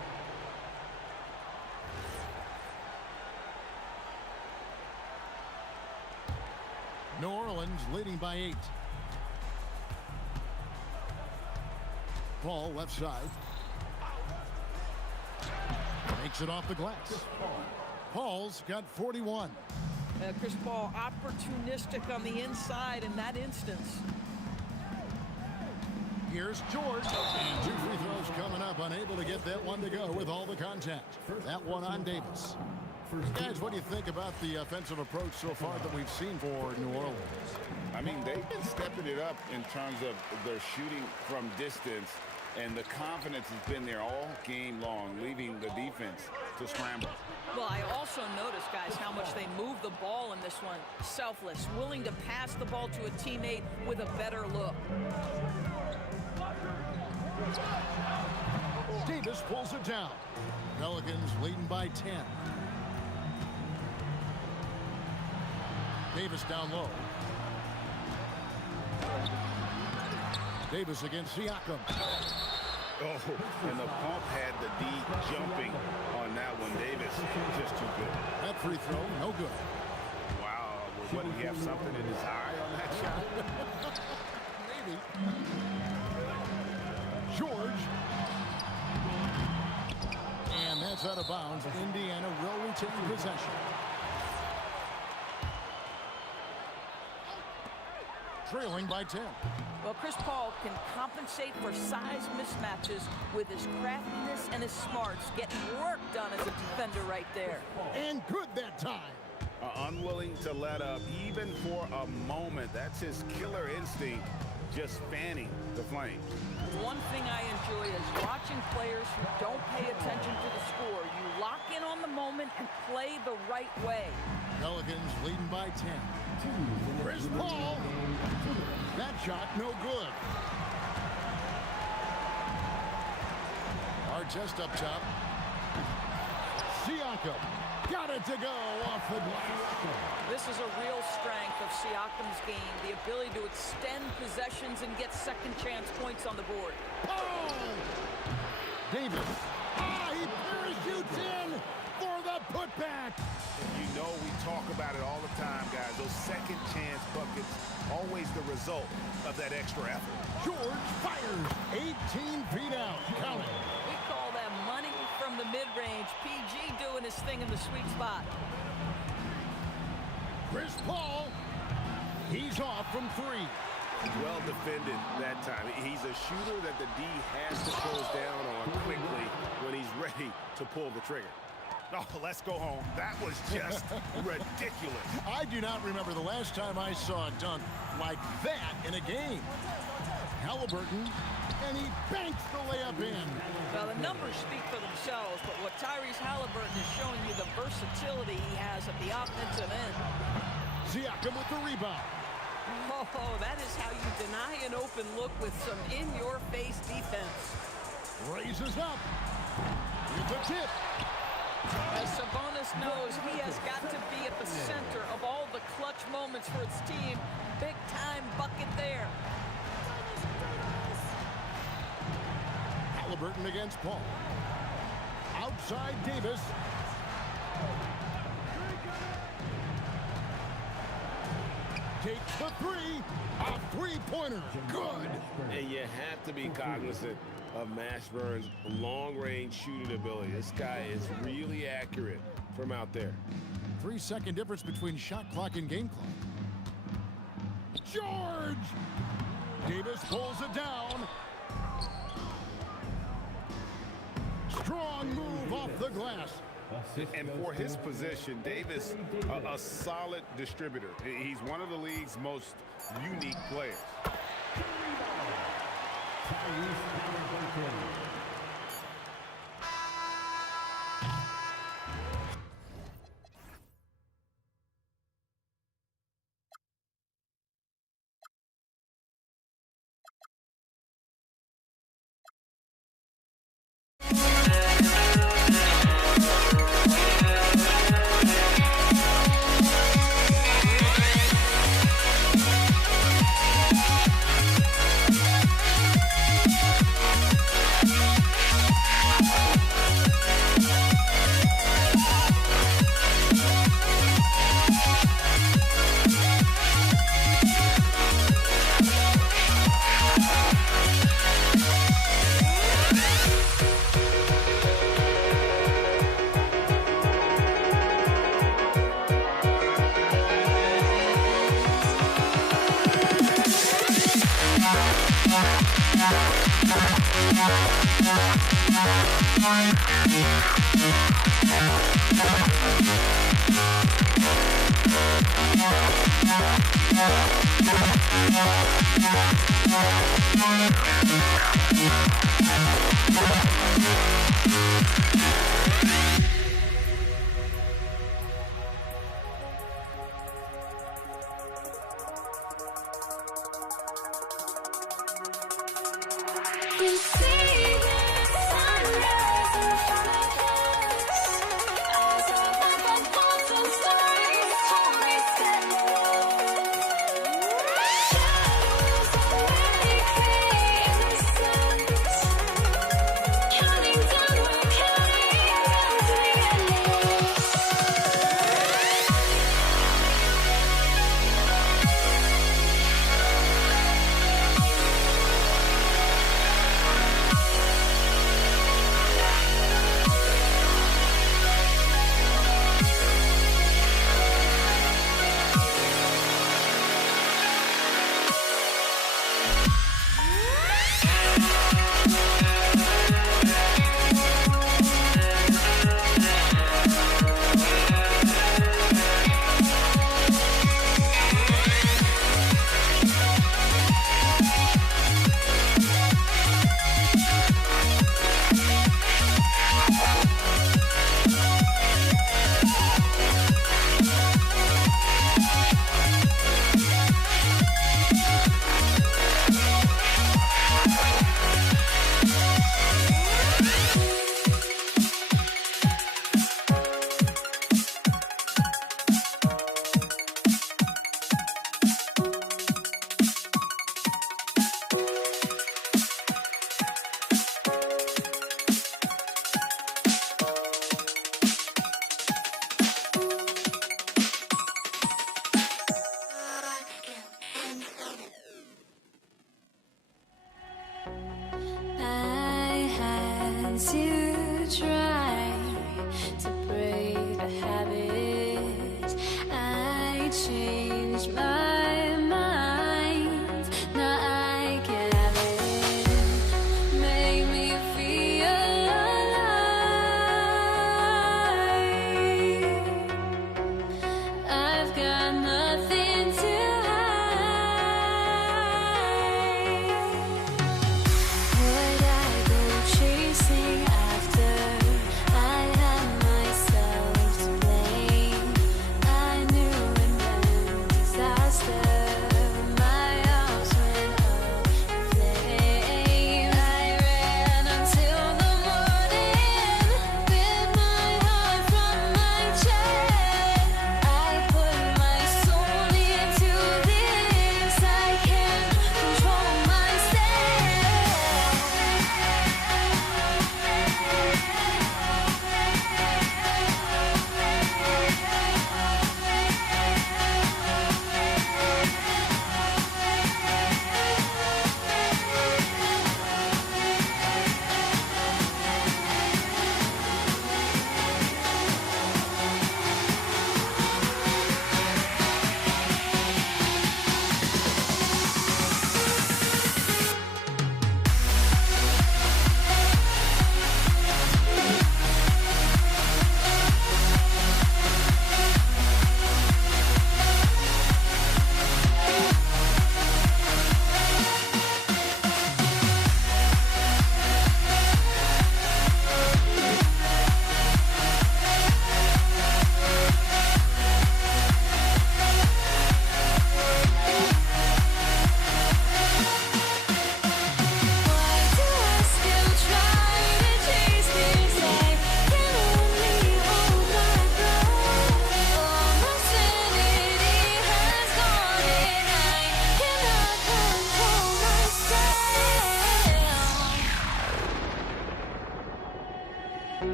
New Orleans leading by 8. Paul left side. Makes it off the glass. Paul's got 41. Chris Paul opportunistic on the inside in that instance. Here's George. And 2 free throws coming up. Unable to get that one to go with all the contact. That one on Davis. Guys, what do you think about the offensive approach so far that we've seen for New Orleans? I mean, they've been stepping it up in terms of their shooting from distance, and the confidence has been there all game long, leaving the defense to scramble. Well, I also noticed, guys, how much they move the ball in this one. Selfless, willing to pass the ball to a teammate with a better look. Davis pulls it down. Pelicans leading by 10. Davis down low. Davis against Siakam. Oh, and the pump had the D jumping on that one. Davis just too good. That free throw, no good. Wow, what, did he have something in his eye on that shot? Maybe. George. And that's out of bounds. Indiana will retain possession. Trailing by 10. Well, Chris Paul can compensate for size mismatches with his craftiness and his smarts, getting work done as a defender right there. And good that time. Unwilling to let up even for a moment. That's his killer instinct, just fanning the flames. One thing I enjoy is watching players who don't pay attention to the score. You lock in on the moment and play the right way. Pelicans leading by 10. Chris Paul. That shot no good. Artest up top. Siakam got it to go off the glass. This is a real strength of Siakam's game, the ability to extend possessions and get second chance points on the board. Oh! Davis. He parachutes in for the putback. You know we talk about it all the time, guys. Those second chance buckets, always the result of that extra effort. George fires 18 feet out. Count it. We call that money from the mid-range. PG doing his thing in the sweet spot. Chris Paul. He's off from 3. Well defended that time. He's a shooter that the D has to close down on quickly when he's ready to pull the trigger. Oh, let's go home. That was just ridiculous. I do not remember the last time I saw a dunk like that in a game. Halliburton, and he banks the layup in. Well, the numbers speak for themselves, but what Tyrese Halliburton is showing you the versatility he has at the offensive end. Siakam with the rebound. Oh, that is how you deny an open look with some in-your-face defense. Raises up. With the tip. As Sabonis knows, he has got to be at the center of all the clutch moments for his team. Big-time bucket there. Halliburton against Paul. Outside Davis. Takes the three. A three-pointer. Good. And you have to be cognizant of Mashburn's long-range shooting ability. This guy is really accurate from out there. 3-second difference between shot clock and game clock. George! Davis pulls it down. Strong move off the glass. And for his position, Davis, a solid distributor. He's one of the league's most unique players.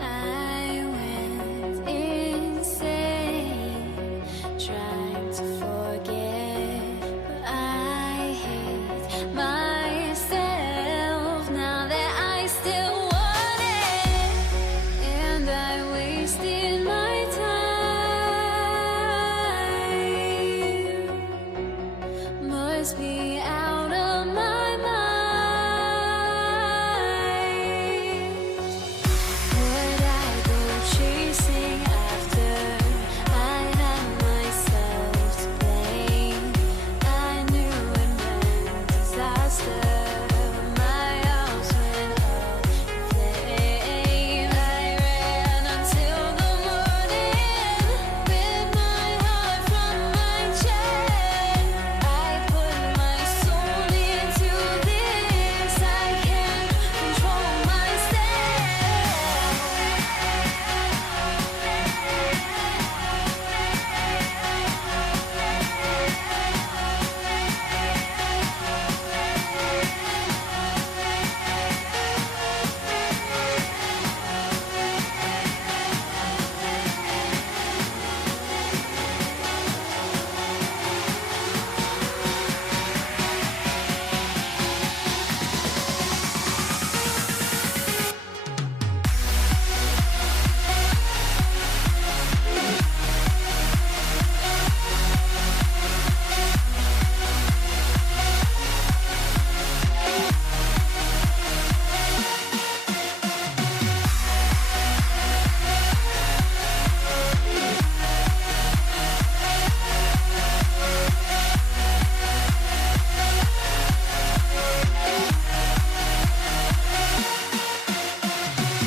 I went insane trying to forget, but I hate myself now that I still want it, and I wasted my time. Must be out of my mind. Would I go chasing after? I had myself to blame. I knew it meant disaster. My house went up in flames. I ran until the morning with my heart from my chest. I put my soul into this. I can't control myself.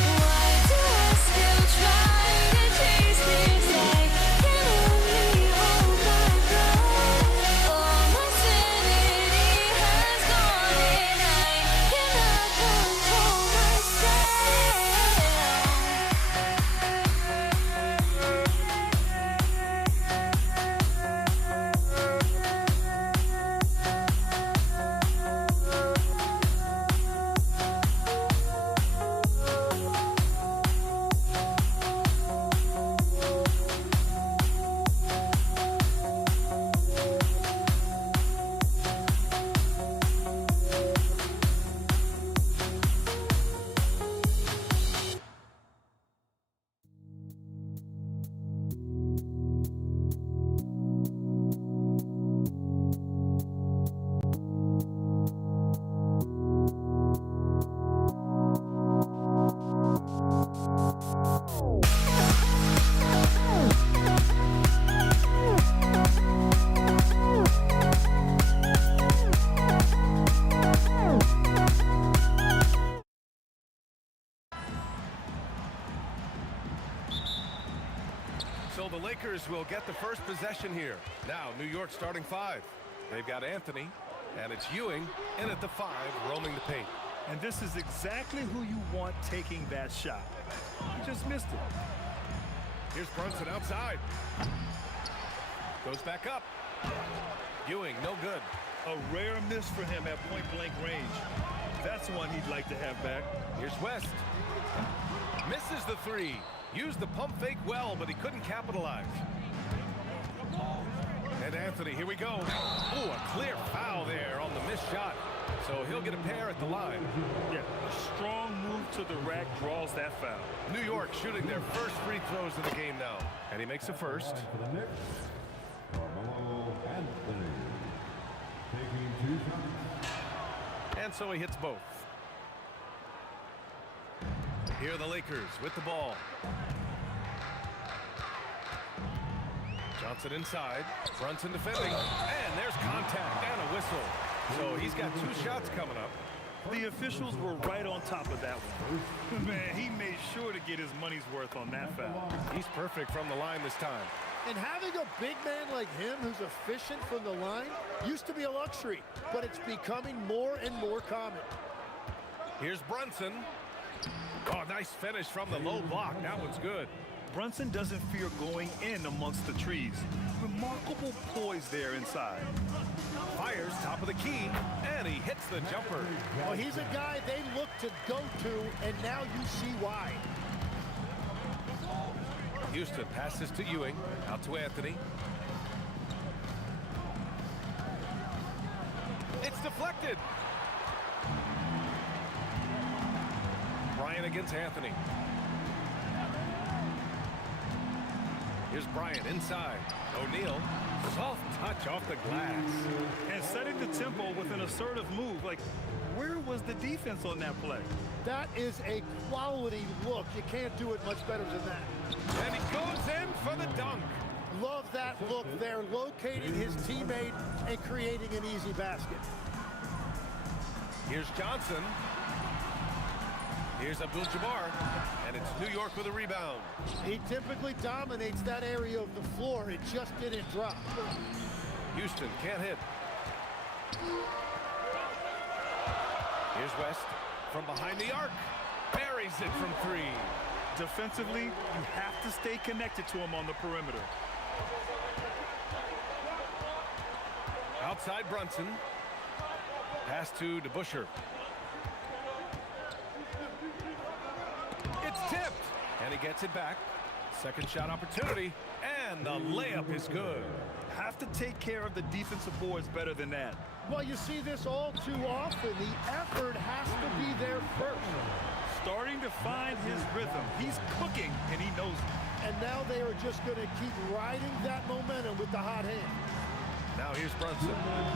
Why do I still try to chase this? I can only hold my breath. All my sanity has gone, and I cannot control So the Lakers will get the first possession here. Now, New York starting 5. They've got Anthony, and it's Ewing in at the 5, roaming the paint. And this is exactly who you want taking that shot. He just missed it. Here's Brunson outside. Goes back up. Ewing, no good. A rare miss for him at point-blank range. That's one he'd like to have back. Here's West. Misses the 3. Used the pump fake well, but he couldn't capitalize. And Anthony, here we go. Ooh, a clear foul there on the missed shot. So he'll get a pair at the line. Yeah, a strong move to the rack draws that foul. New York shooting their first free throws of the game now. And he makes a first. For the Knicks, Carmelo Anthony taking 2 shots. And so he hits both. Here are the Lakers with the ball. Johnson inside. Brunson defending. And there's contact and a whistle. So he's got 2 shots coming up. The officials were right on top of that one. Man, he made sure to get his money's worth on that foul. He's perfect from the line this time. And having a big man like him who's efficient from the line used to be a luxury, but it's becoming more and more common. Here's Brunson. Oh, nice finish from the low block. That one's good. Brunson doesn't fear going in amongst the trees. Remarkable poise there inside. Fires top of the key, and he hits the jumper. Well, he's a guy they look to go to, and now you see why. Houston passes to Ewing, out to Anthony. It's deflected. Bryant against Anthony. Here's Bryant inside. O'Neal, soft touch off the glass. And setting the tempo with an assertive move. Like, where was the defense on that play? That is a quality look. You can't do it much better than that. And he goes in for the dunk. Love that look there, locating his teammate and creating an easy basket. Here's Johnson. Here's Abdul-Jabbar, and it's New York with a rebound. He typically dominates that area of the floor. It just didn't drop. Houston can't hit. Here's West from behind the arc. Buries it from three. Defensively, you have to stay connected to him on the perimeter. Outside Brunson. Pass to DeBusschere. It's tipped, and he gets it back. Second shot opportunity, and the layup is good. Have to take care of the defensive boards better than that. Well, you see this all too often. The effort has to be there first. Starting to find his rhythm. He's cooking, and he knows it. And now they are just going to keep riding that momentum with the hot hand. Now here's Brunson.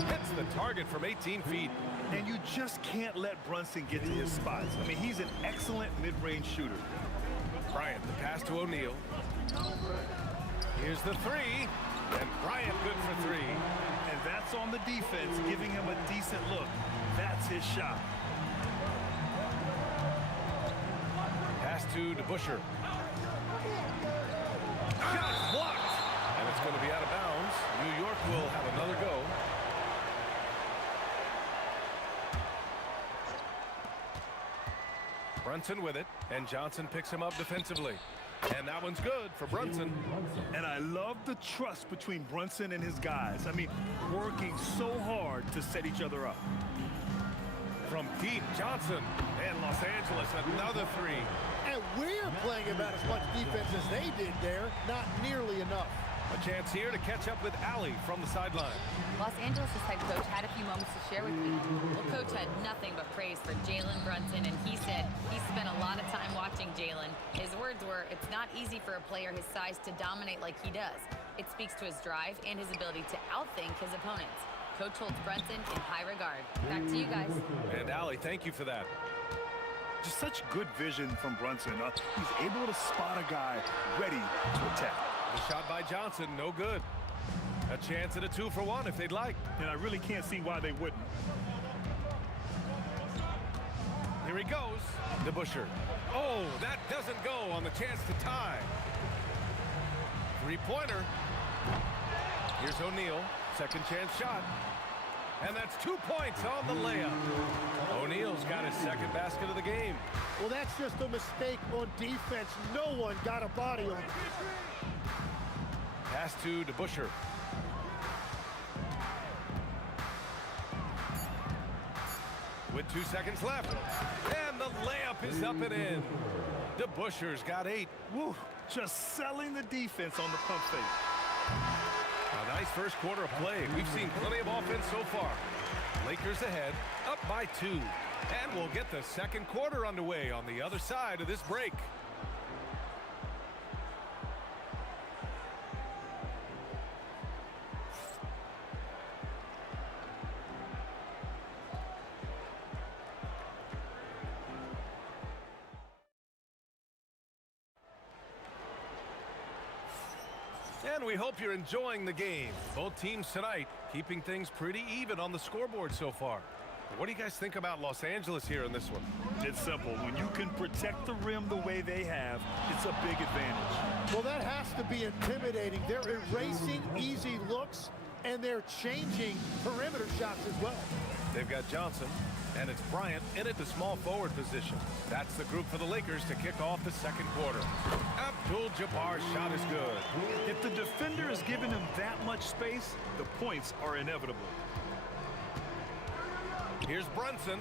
Hits the target from 18 feet. And you just can't let Brunson get to his spots. I mean, he's an excellent mid-range shooter. Bryant, the pass to O'Neal. Here's the three, and Bryant good for three. And that's on the defense, giving him a decent look. That's his shot. Pass to DeBusschere. Shot blocked, and it's going to be out of bounds. New York will have another go. Brunson with it, and Johnson picks him up defensively. And that one's good for Brunson. And I love the trust between Brunson and his guys. I mean, working so hard to set each other up. From deep, Johnson, and Los Angeles, another three. And we're playing about as much defense as they did there. Not nearly enough. A chance here to catch up with Allie from the sideline. Los Angeles' head coach had a few moments to share with me. Well, coach had nothing but praise for Jalen Brunson, and he said he spent a lot of time watching Jalen. His words were, it's not easy for a player his size to dominate like he does. It speaks to his drive and his ability to outthink his opponents. Coach holds Brunson in high regard. Back to you guys. And Allie, thank you for that. Just such good vision from Brunson. He's able to spot a guy ready to attack. The shot by Johnson, no good. A chance at a 2-for-1 if they'd like. And I really can't see why they wouldn't. Here he goes. DeBusschere. Oh, that doesn't go on the chance to tie. Three-pointer. Here's O'Neal. Second chance shot. And that's 2 points on the layup. O'Neal's got his second basket of the game. Well, that's just a mistake on defense. No one got a body on him. Pass to DeBusschere. With 2 seconds left. And the layup is up and in. DeBusschere's got 8. Woo, just selling the defense on the pump fake. A nice first quarter of play. We've seen plenty of offense so far. Lakers ahead, up by 2. And we'll get the second quarter underway on the other side of this break. And we hope you're enjoying the game. Both teams tonight keeping things pretty even on the scoreboard so far. What do you guys think about Los Angeles here in this one? It's simple. When you can protect the rim the way they have, it's a big advantage. Well, that has to be intimidating. They're erasing easy looks, and they're changing perimeter shots as well. They've got Johnson. And it's Bryant in at the small forward position. That's the group for the Lakers to kick off the second quarter. Abdul-Jabbar's shot is good. If the defender is giving him that much space, the points are inevitable. Here's Brunson.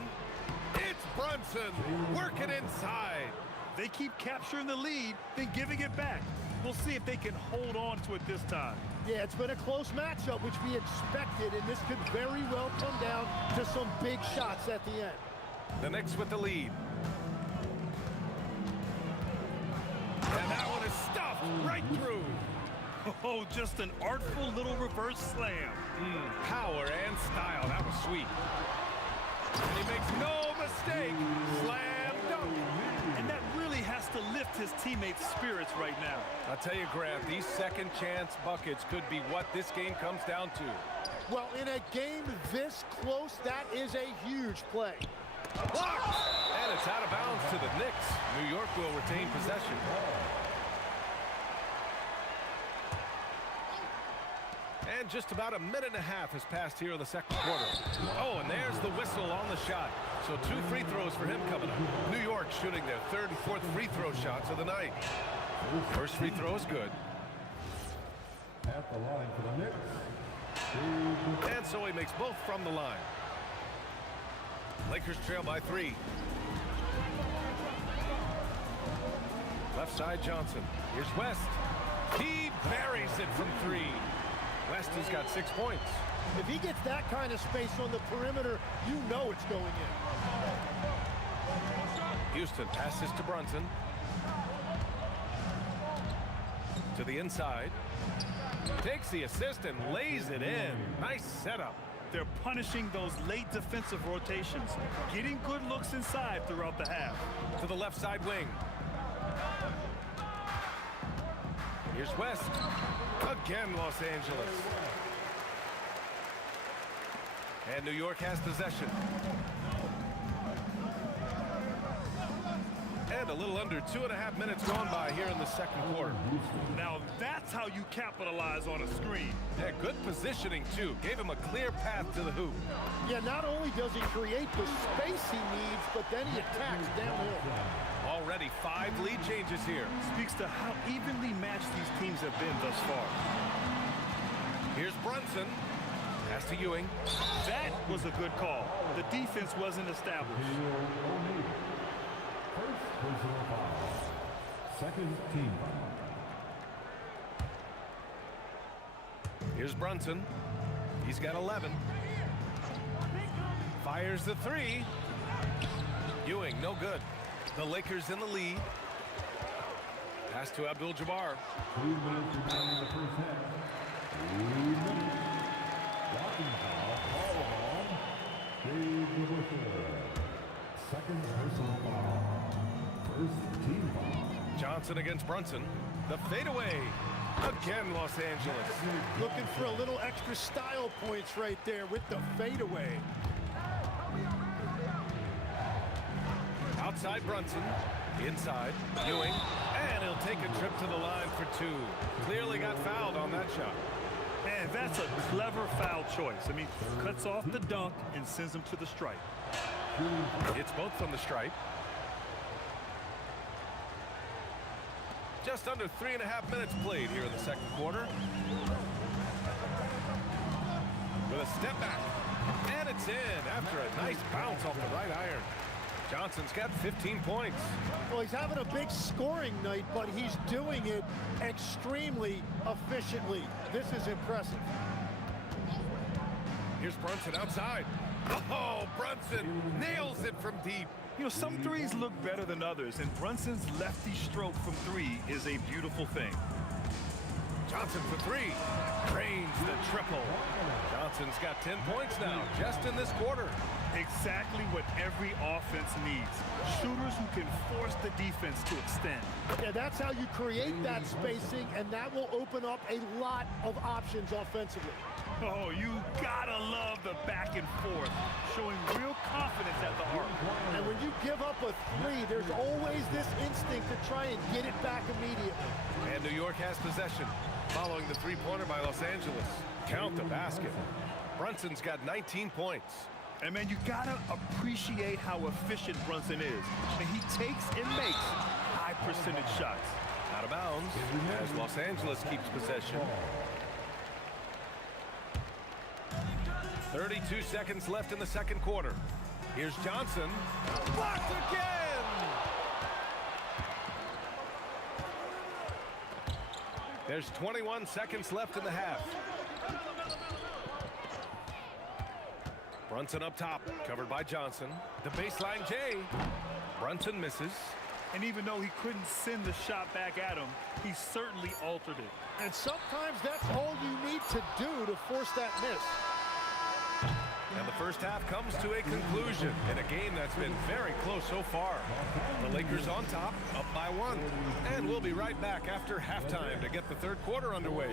It's Brunson working inside. They keep capturing the lead, then giving it back. We'll see if they can hold on to it this time. Yeah, it's been a close matchup, which we expected, and this could very well come down to some big shots at the end. The Knicks with the lead. And that one is stuffed right through. Oh, just an artful little reverse slam. Power and style. That was sweet. And he makes no mistake. Slam dunk. And that really has to lift his teammates' spirits right now. I'll tell you, Grant, these second chance buckets could be what this game comes down to. Well, in a game this close, that is a huge play. Blocked! And it's out of bounds to the Knicks. New York will retain possession. And just about a minute and a half has passed here in the second quarter. Oh, and there's the whistle on the shot. So 2 free throws for him coming up. New York shooting their 3rd and 4th free throw shots of the night. First free throw is good. At the line for the Knicks. And so he makes both from the line. Lakers trail by 3. Left side Johnson. Here's West. He buries it from 3. West has got 6 points. If he gets that kind of space on the perimeter, you know it's going in. Houston passes to Brunson. To the inside. Takes the assist and lays it in. Nice setup. They're punishing those late defensive rotations, getting good looks inside throughout the half. To the left side wing. Here's West. Again, Los Angeles. And New York has possession. And a little under 2.5 minutes gone by here in the second quarter. Now that's how you capitalize on a screen. Yeah, good positioning, too. Gave him a clear path to the hoop. Yeah, not only does he create the space he needs, but then he attacks downhill. Already 5 lead changes here. Speaks to how evenly matched these teams have been thus far. Here's Brunson. Pass to Ewing. That was a good call. The defense wasn't established. First personal foul. Second team foul. Here's Brunson. He's got 11. Fires the 3. Ewing, no good. The Lakers in the lead. Pass to Abdul-Jabbar. 2 minutes remaining in the first half. 2 minutes. Walking foul. All on. Dave DeBusschere. Second personal foul. First team foul. Johnson against Brunson. The fadeaway. Again, Los Angeles. Looking for a little extra style points right there with the fadeaway. Outside Brunson. Inside. Ewing. And he'll take a trip to the line for 2. Clearly got fouled on that shot. And that's a clever foul choice. I mean, cuts off the dunk and sends him to the stripe. It's both from the stripe. Just under 3.5 minutes played here in the second quarter. With a step back. And it's in after a nice bounce off the right iron. Johnson's got 15 points. Well, he's having a big scoring night, but he's doing it extremely efficiently. This is impressive. Here's Brunson outside. Oh, Brunson nails it from deep. You know, some threes look better than others, and Brunson's lefty stroke from 3 is a beautiful thing. Johnson for 3. Drains the triple. Johnson's got 10 points now, just in this quarter. Exactly what every offense needs. Shooters who can force the defense to extend. Yeah, that's how you create that spacing, and that will open up a lot of options offensively. Oh, you gotta love the back and forth, showing real confidence at the arc. And when you give up a 3, there's always this instinct to try and get it back immediately. And New York has possession, following the 3-pointer by Los Angeles. Count the basket. Brunson's got 19 points. And, man, you got to appreciate how efficient Brunson is. And he takes and makes high-percentage shots. Out of bounds as Los Angeles keeps possession. 32 seconds left in the second quarter. Here's Johnson. Blocked again! There's 21 seconds left in the half. Brunson up top, covered by Johnson. The baseline J. Brunson misses. And even though he couldn't send the shot back at him, he certainly altered it. And sometimes that's all you need to do to force that miss. And the first half comes to a conclusion in a game that's been very close so far. The Lakers on top, up by 1. And we'll be right back after halftime to get the third quarter underway.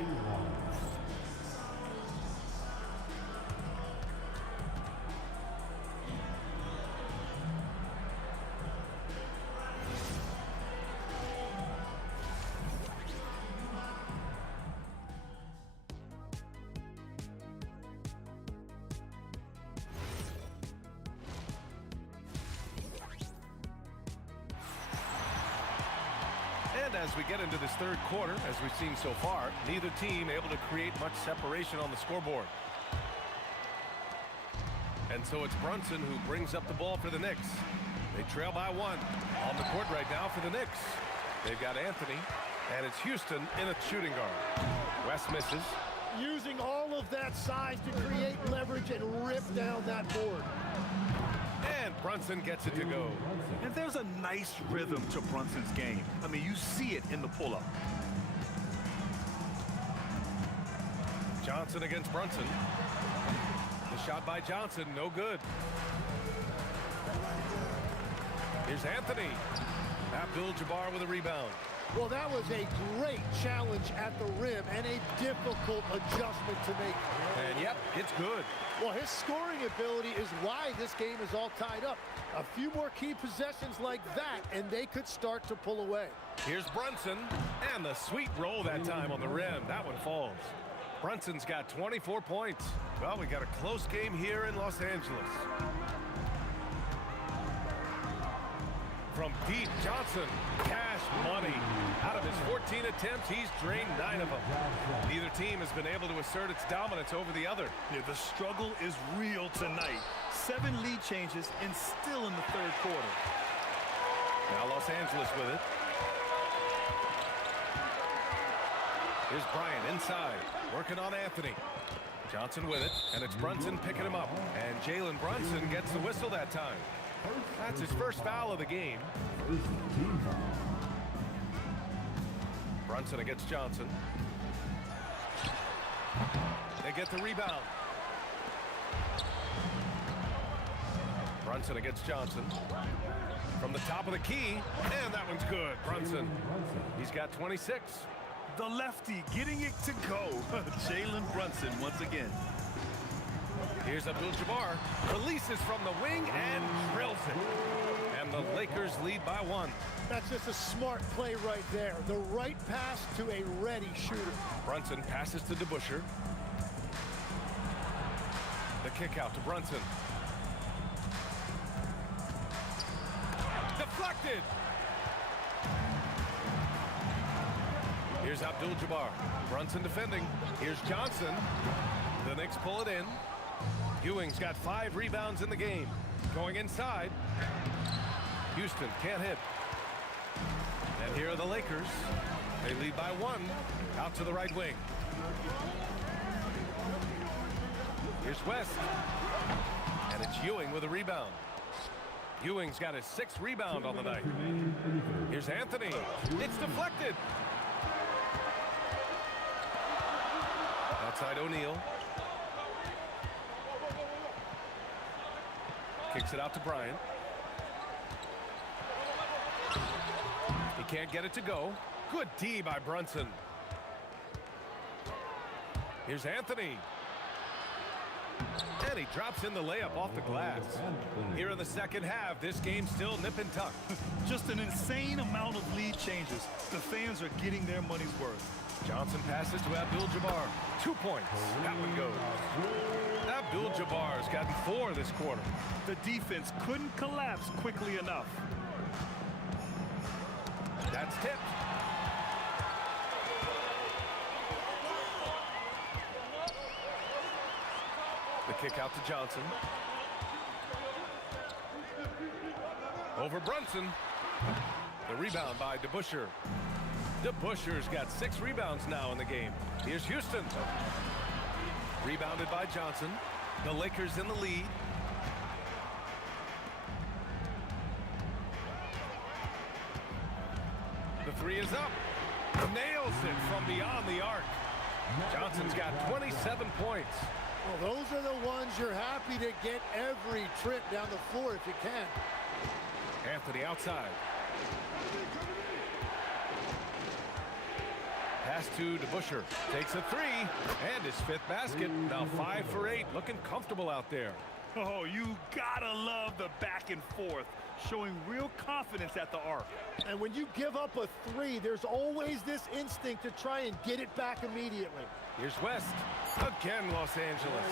And as we get into this third quarter, as we've seen so far, neither team able to create much separation on the scoreboard. And so it's Brunson who brings up the ball for the Knicks. They trail by 1. On the court right now for the Knicks. They've got Anthony, and it's Houston in a shooting guard. West misses. Using all of that size to create leverage and rip down that board. And Brunson gets it to go. And there's a nice rhythm to Brunson's game. I mean, you see it in the pull-up. Johnson against Brunson. The shot by Johnson, no good. Here's Anthony. Abdul-Jabbar with a rebound. Well, that was a great challenge at the rim and a difficult adjustment to make. And yep, it's good. Well, his scoring ability is why this game is all tied up. A few more key possessions like that, and they could start to pull away. Here's Brunson, and the sweet roll that time on the rim. That one falls. Brunson's got 24 points. Well, we got a close game here in Los Angeles. From deep, Johnson, cash money. Out of his 14 attempts, he's drained 9 of them. Neither team has been able to assert its dominance over the other. Yeah, the struggle is real tonight. 7 lead changes and still in the third quarter. Now Los Angeles with it. Here's Bryant inside, working on Anthony. Johnson with it, and it's Brunson picking him up. And Jalen Brunson gets the whistle that time. That's his first foul of the game. Brunson against Johnson. They get the rebound. Brunson against Johnson. From the top of the key, and that one's good. Brunson, he's got 26. The lefty getting it to go. Jalen Brunson once again. Here's Abdul-Jabbar, releases from the wing and drills it. And the Lakers lead by 1. That's just a smart play right there. The right pass to a ready shooter. Brunson passes to DeBusschere. The kick out to Brunson. Deflected. Here's Abdul-Jabbar. Brunson defending. Here's Johnson. The Knicks pull it in. Ewing's got 5 rebounds in the game. Going inside. Houston can't hit. And here are the Lakers. They lead by 1. Out to the right wing. Here's West. And it's Ewing with a rebound. Ewing's got his 6th rebound on the night. Here's Anthony. It's deflected. Outside O'Neal. Kicks it out to Bryant. He can't get it to go. Good D by Brunson. Here's Anthony. And he drops in the layup off the glass. Here in the second half, this game's still nip and tuck. Just an insane amount of lead changes. The fans are getting their money's worth. Johnson passes to Abdul-Jabbar. 2 points. That one goes. Abdul-Jabbar's gotten 4 this quarter. The defense couldn't collapse quickly enough. That's tipped. The kick out to Johnson. Over Brunson. The rebound by DeBusschere. DeBusschere's got 6 rebounds now in the game. Here's Houston. Rebounded by Johnson. The Lakers in the lead. The 3 is up. Nails it from beyond the arc. Johnson's got 27 points. Well, those are the ones you're happy to get every trip down the floor if you can. Anthony outside. Pass to DeBusschere. Takes a 3 and his 5th basket. Now 5 for 8. Looking comfortable out there. Oh, you gotta love the back and forth, showing real confidence at the arc. And when you give up a 3, there's always this instinct to try and get it back immediately. Here's West. Again, Los Angeles.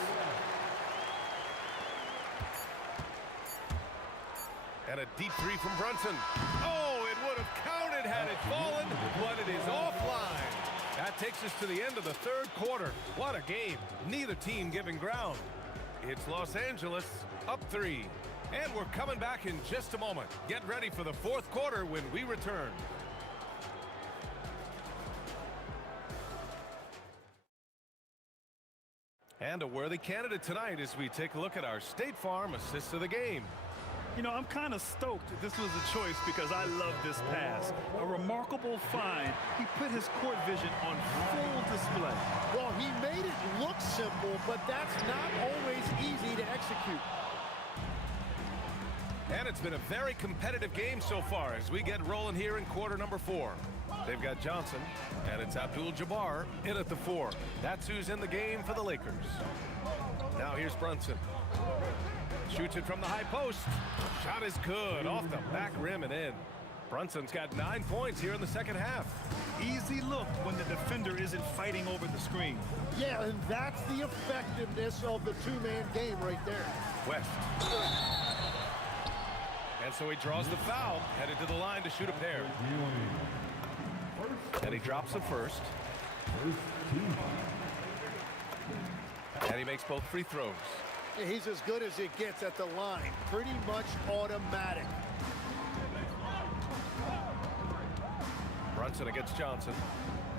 And a deep 3 from Brunson. Oh, it would have counted had it fallen, but it is offline. That takes us to the end of the 3rd quarter. What a game. Neither team giving ground. It's Los Angeles up 3. And we're coming back in just a moment. Get ready for the 4th quarter when we return. And a worthy candidate tonight as we take a look at our State Farm assists of the game. You know, I'm kind of stoked this was a choice because I love this pass. A remarkable find. He put his court vision on full display. Well, he made it look simple, but that's not always easy to execute. And it's been a very competitive game so far as we get rolling here in quarter number 4. They've got Johnson, and it's Abdul-Jabbar in at the 4. That's who's in the game for the Lakers. Now here's Brunson. Shoots it from the high post. Shot is good off the back rim and in. Brunson's got 9 points here in the 2nd half. Easy look when the defender isn't fighting over the screen. Yeah, and that's the effectiveness of the 2-man game right there. West. And so he draws the foul, headed to the line to shoot a pair. And he drops the first. And he makes both free throws. He's as good as it gets at the line. Pretty much automatic. Brunson against Johnson.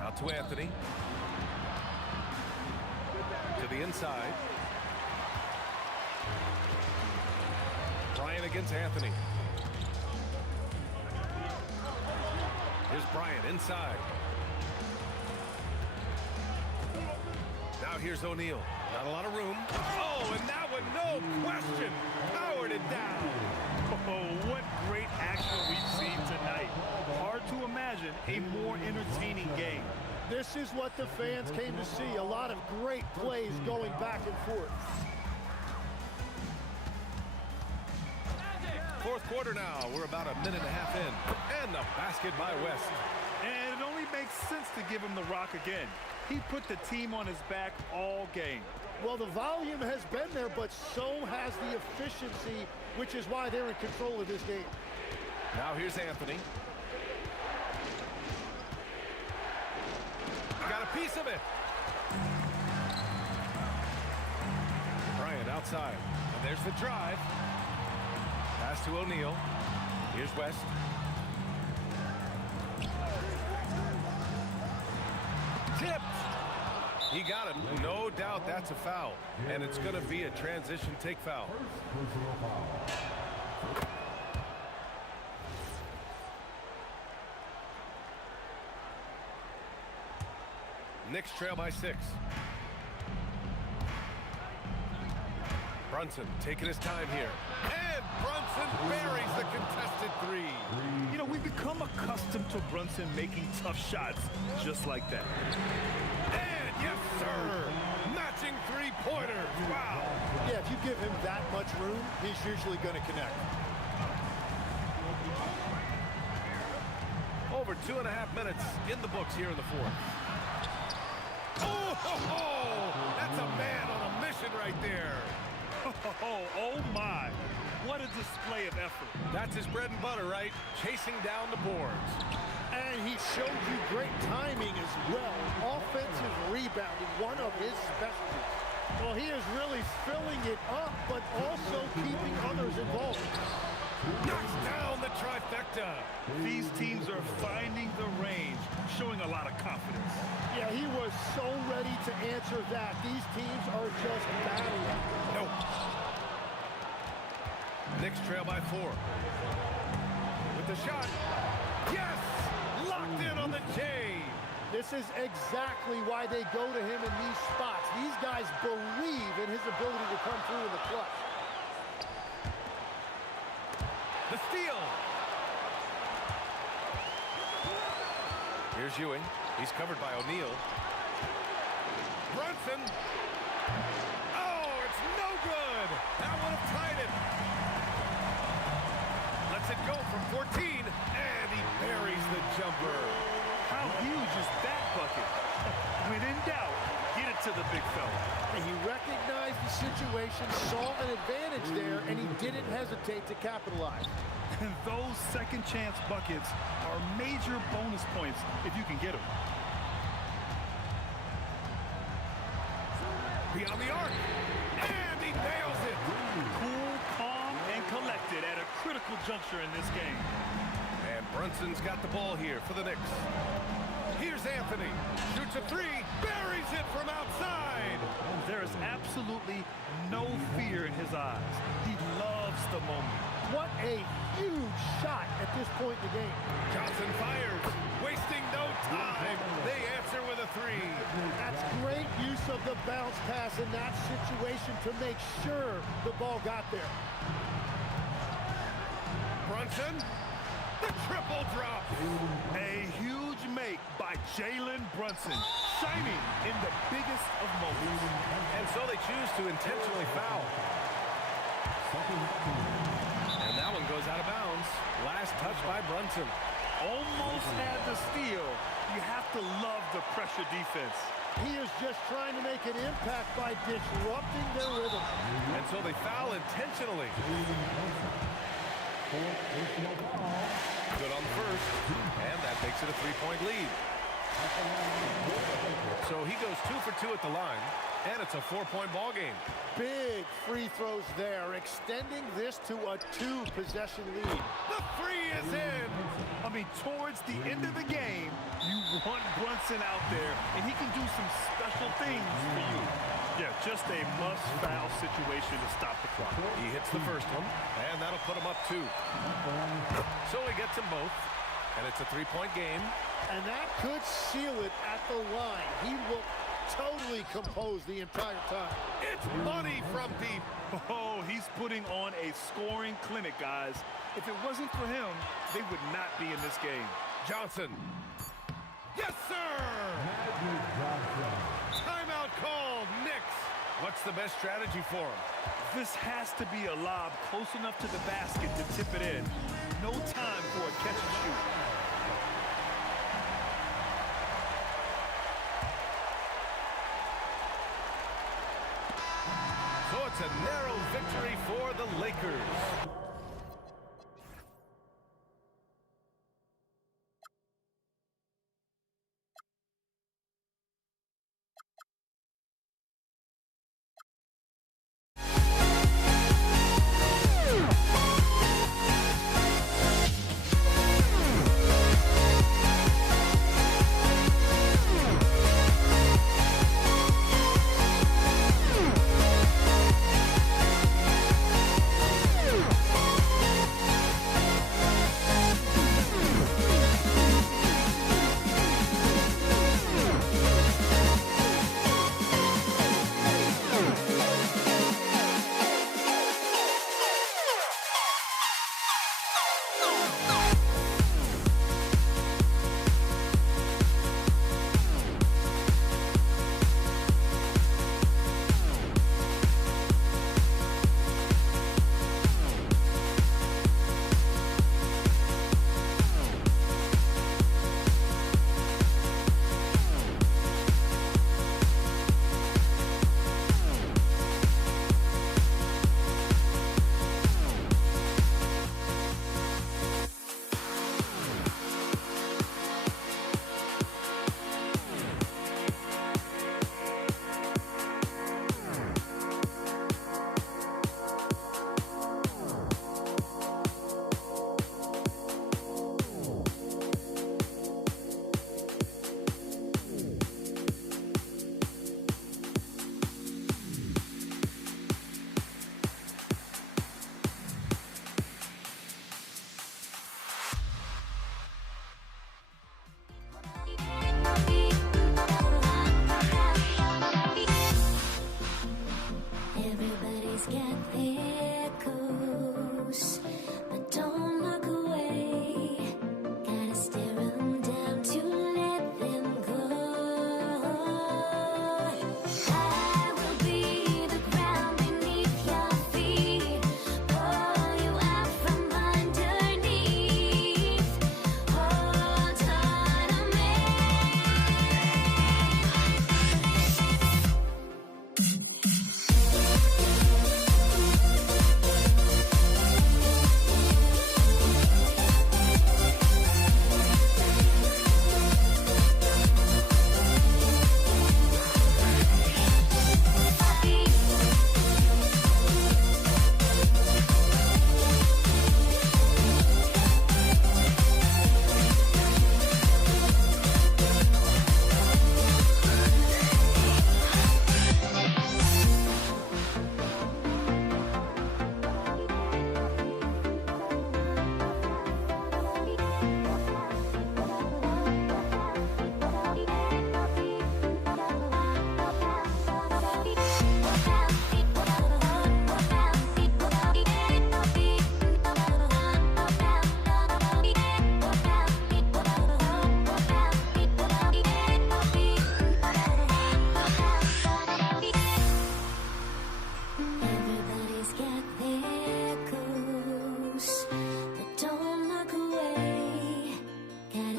Out to Anthony. To the inside. Bryant against Anthony. Here's Bryant inside. Now here's O'Neal. Not a lot of room. Oh, and that one, no question, powered it down. Oh, what great action we've seen tonight. Hard to imagine a more entertaining game. This is what the fans came to see. A lot of great plays going back and forth. 4th quarter now. We're about a minute and a half in. And the basket by West. And it only makes sense to give him the rock again. He put the team on his back all game. Well, the volume has been there, but so has the efficiency, which is why they're in control of this game. Now here's Anthony. Got a piece of it. Bryant outside. And there's the drive. Pass to O'Neal. Here's West. Tipped. He got him. No doubt that's a foul. And it's going to be a transition take foul. Knicks trail by 6. Brunson taking his time here. And Brunson buries the contested 3. You know, we've become accustomed to Brunson making tough shots just like that. And yes, sir. Matching 3-pointers. Wow. Yeah, if you give him that much room, he's usually going to connect. 2.5 minutes in the books here in the fourth. That's a man on a mission right there. Oh my. What a display of effort. That's his bread and butter, right? Chasing down the boards. And he showed you great timing as well. Offensive rebounding, one of his specialties. Well, he is really filling it up, but also keeping others involved. Knocks down the trifecta. These teams are finding the range, showing a lot of confidence. Yeah, he was so ready to answer that. These teams are just battling. Nope. Knicks trail by 4. With the shot. Yes! Locked in on the J. This is exactly why they go to him in these spots. These guys believe in his ability to come through in the clutch. The steal. Here's Ewing. He's covered by O'Neal. Brunson. Oh, it's no good. That would have tied it. Lets it go from 14, and he buries the jumper. How huge is that bucket? When in doubt, get it to the big fella. And he recognized the situation, saw an advantage there, and he didn't hesitate to capitalize. And those second chance buckets are major bonus points if you can get them. Beyond the arc, and he nails it. Cool, calm, and collected at a critical juncture in this game. And Brunson's got the ball here for the Knicks. Here's Anthony. Shoots a 3, buries it from outside. There is absolutely no fear in his eyes. He loves the moment. What a huge shot at this point in the game. Johnson fires, wasting no time. They answer with a 3. That's great use of the bounce pass in that situation to make sure the ball got there. Brunson, the triple drop. A huge make by Jalen Brunson, shining in the biggest of moments. And so they choose to intentionally foul. And that one goes out of bounds. Last touch by Brunson. Almost had the steal. You have to love the pressure defense. He is just trying to make an impact by disrupting their rhythm. And so they foul intentionally. Good on the first, and that makes it a 3-point lead. So he goes 2 for 2 at the line, and it's a 4-point ball game. Big free throws there, extending this to a 2-possession lead. The 3 is in. I mean, towards the end of the game, you want Brunson out there, and he can do some special things for you. Yeah, just a must-foul situation to stop the clock. He hits the first one, and that'll put him up 2. So he gets them both, and it's a 3-point game. And that could seal it at the line. He looked totally composed the entire time. It's money from deep. Oh, he's putting on a scoring clinic, guys. If it wasn't for him, they would not be in this game. Johnson. Yes, sir! Timeout called, Knicks. What's the best strategy for him? This has to be a lob close enough to the basket to tip it in. No time for a catch and shoot. So it's a narrow victory for the Lakers.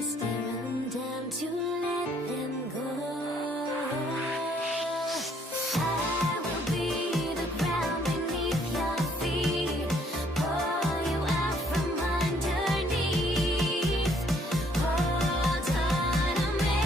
stare them down to let them go. I will be the ground beneath your feet, pull you out from underneath, hold on to me.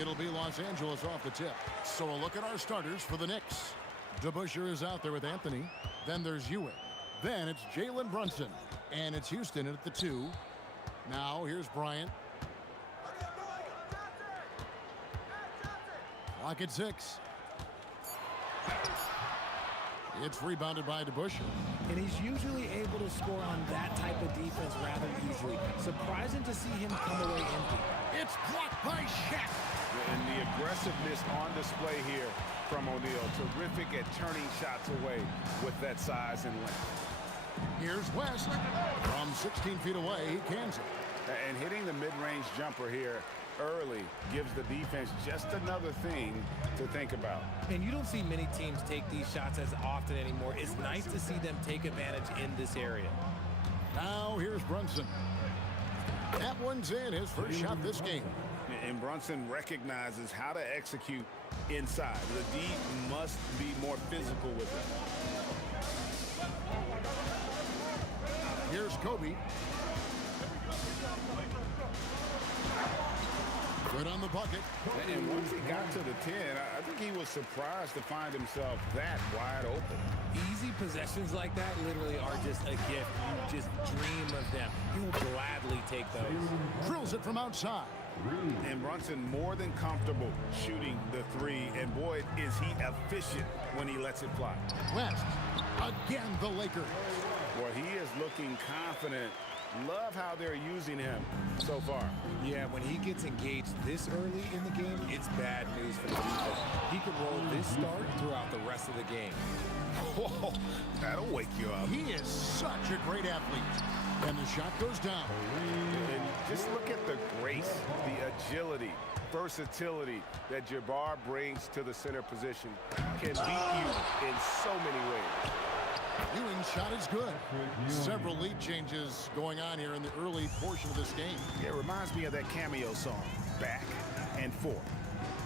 It'll be Los Angeles off the tip. So a look at our starters for the Knicks. DeBusschere is out there with Anthony. Then there's Ewing. Then it's Jalen Brunson. And it's Houston at the 2. Now here's Bryant. Clock at 6. It's rebounded by DeBusschere. And he's usually able to score on that type of defense rather easily. Surprising to see him come away empty. It's blocked by Shaq. And the aggressiveness on display here from O'Neal. Terrific at turning shots away with that size and length. Here's West. From 16 feet away, he cans it. And hitting the mid-range jumper here early gives the defense just another thing to think about. And you don't see many teams take these shots as often anymore. It's nice to see them take advantage in this area. Now here's Brunson. That one's in, his first shot this game. And Brunson recognizes how to execute inside. The D must be more physical with it. Here's Kobe. Good on the bucket. And once he got to the 10, I think he was surprised to find himself that wide open. Easy possessions like that literally are just a gift. You just dream of them. He will gladly take those. Drills it from outside. And Brunson more than comfortable shooting the 3. And boy, is he efficient when he lets it fly. West. Again, the Lakers. Well, he is looking confident Love how they're using him so far. Yeah, when he gets engaged this early in the game, it's bad news for the defense. He could roll this start throughout the rest of the game. Whoa, that'll wake you up. He is such a great athlete. And the shot goes down. And just look at the grace, the agility, versatility that Jabbar brings to the center position. Can beat you in so many ways. Ewing's shot is good. Several lead changes going on here in the early portion of this game. It reminds me of that cameo song, Back and Forth.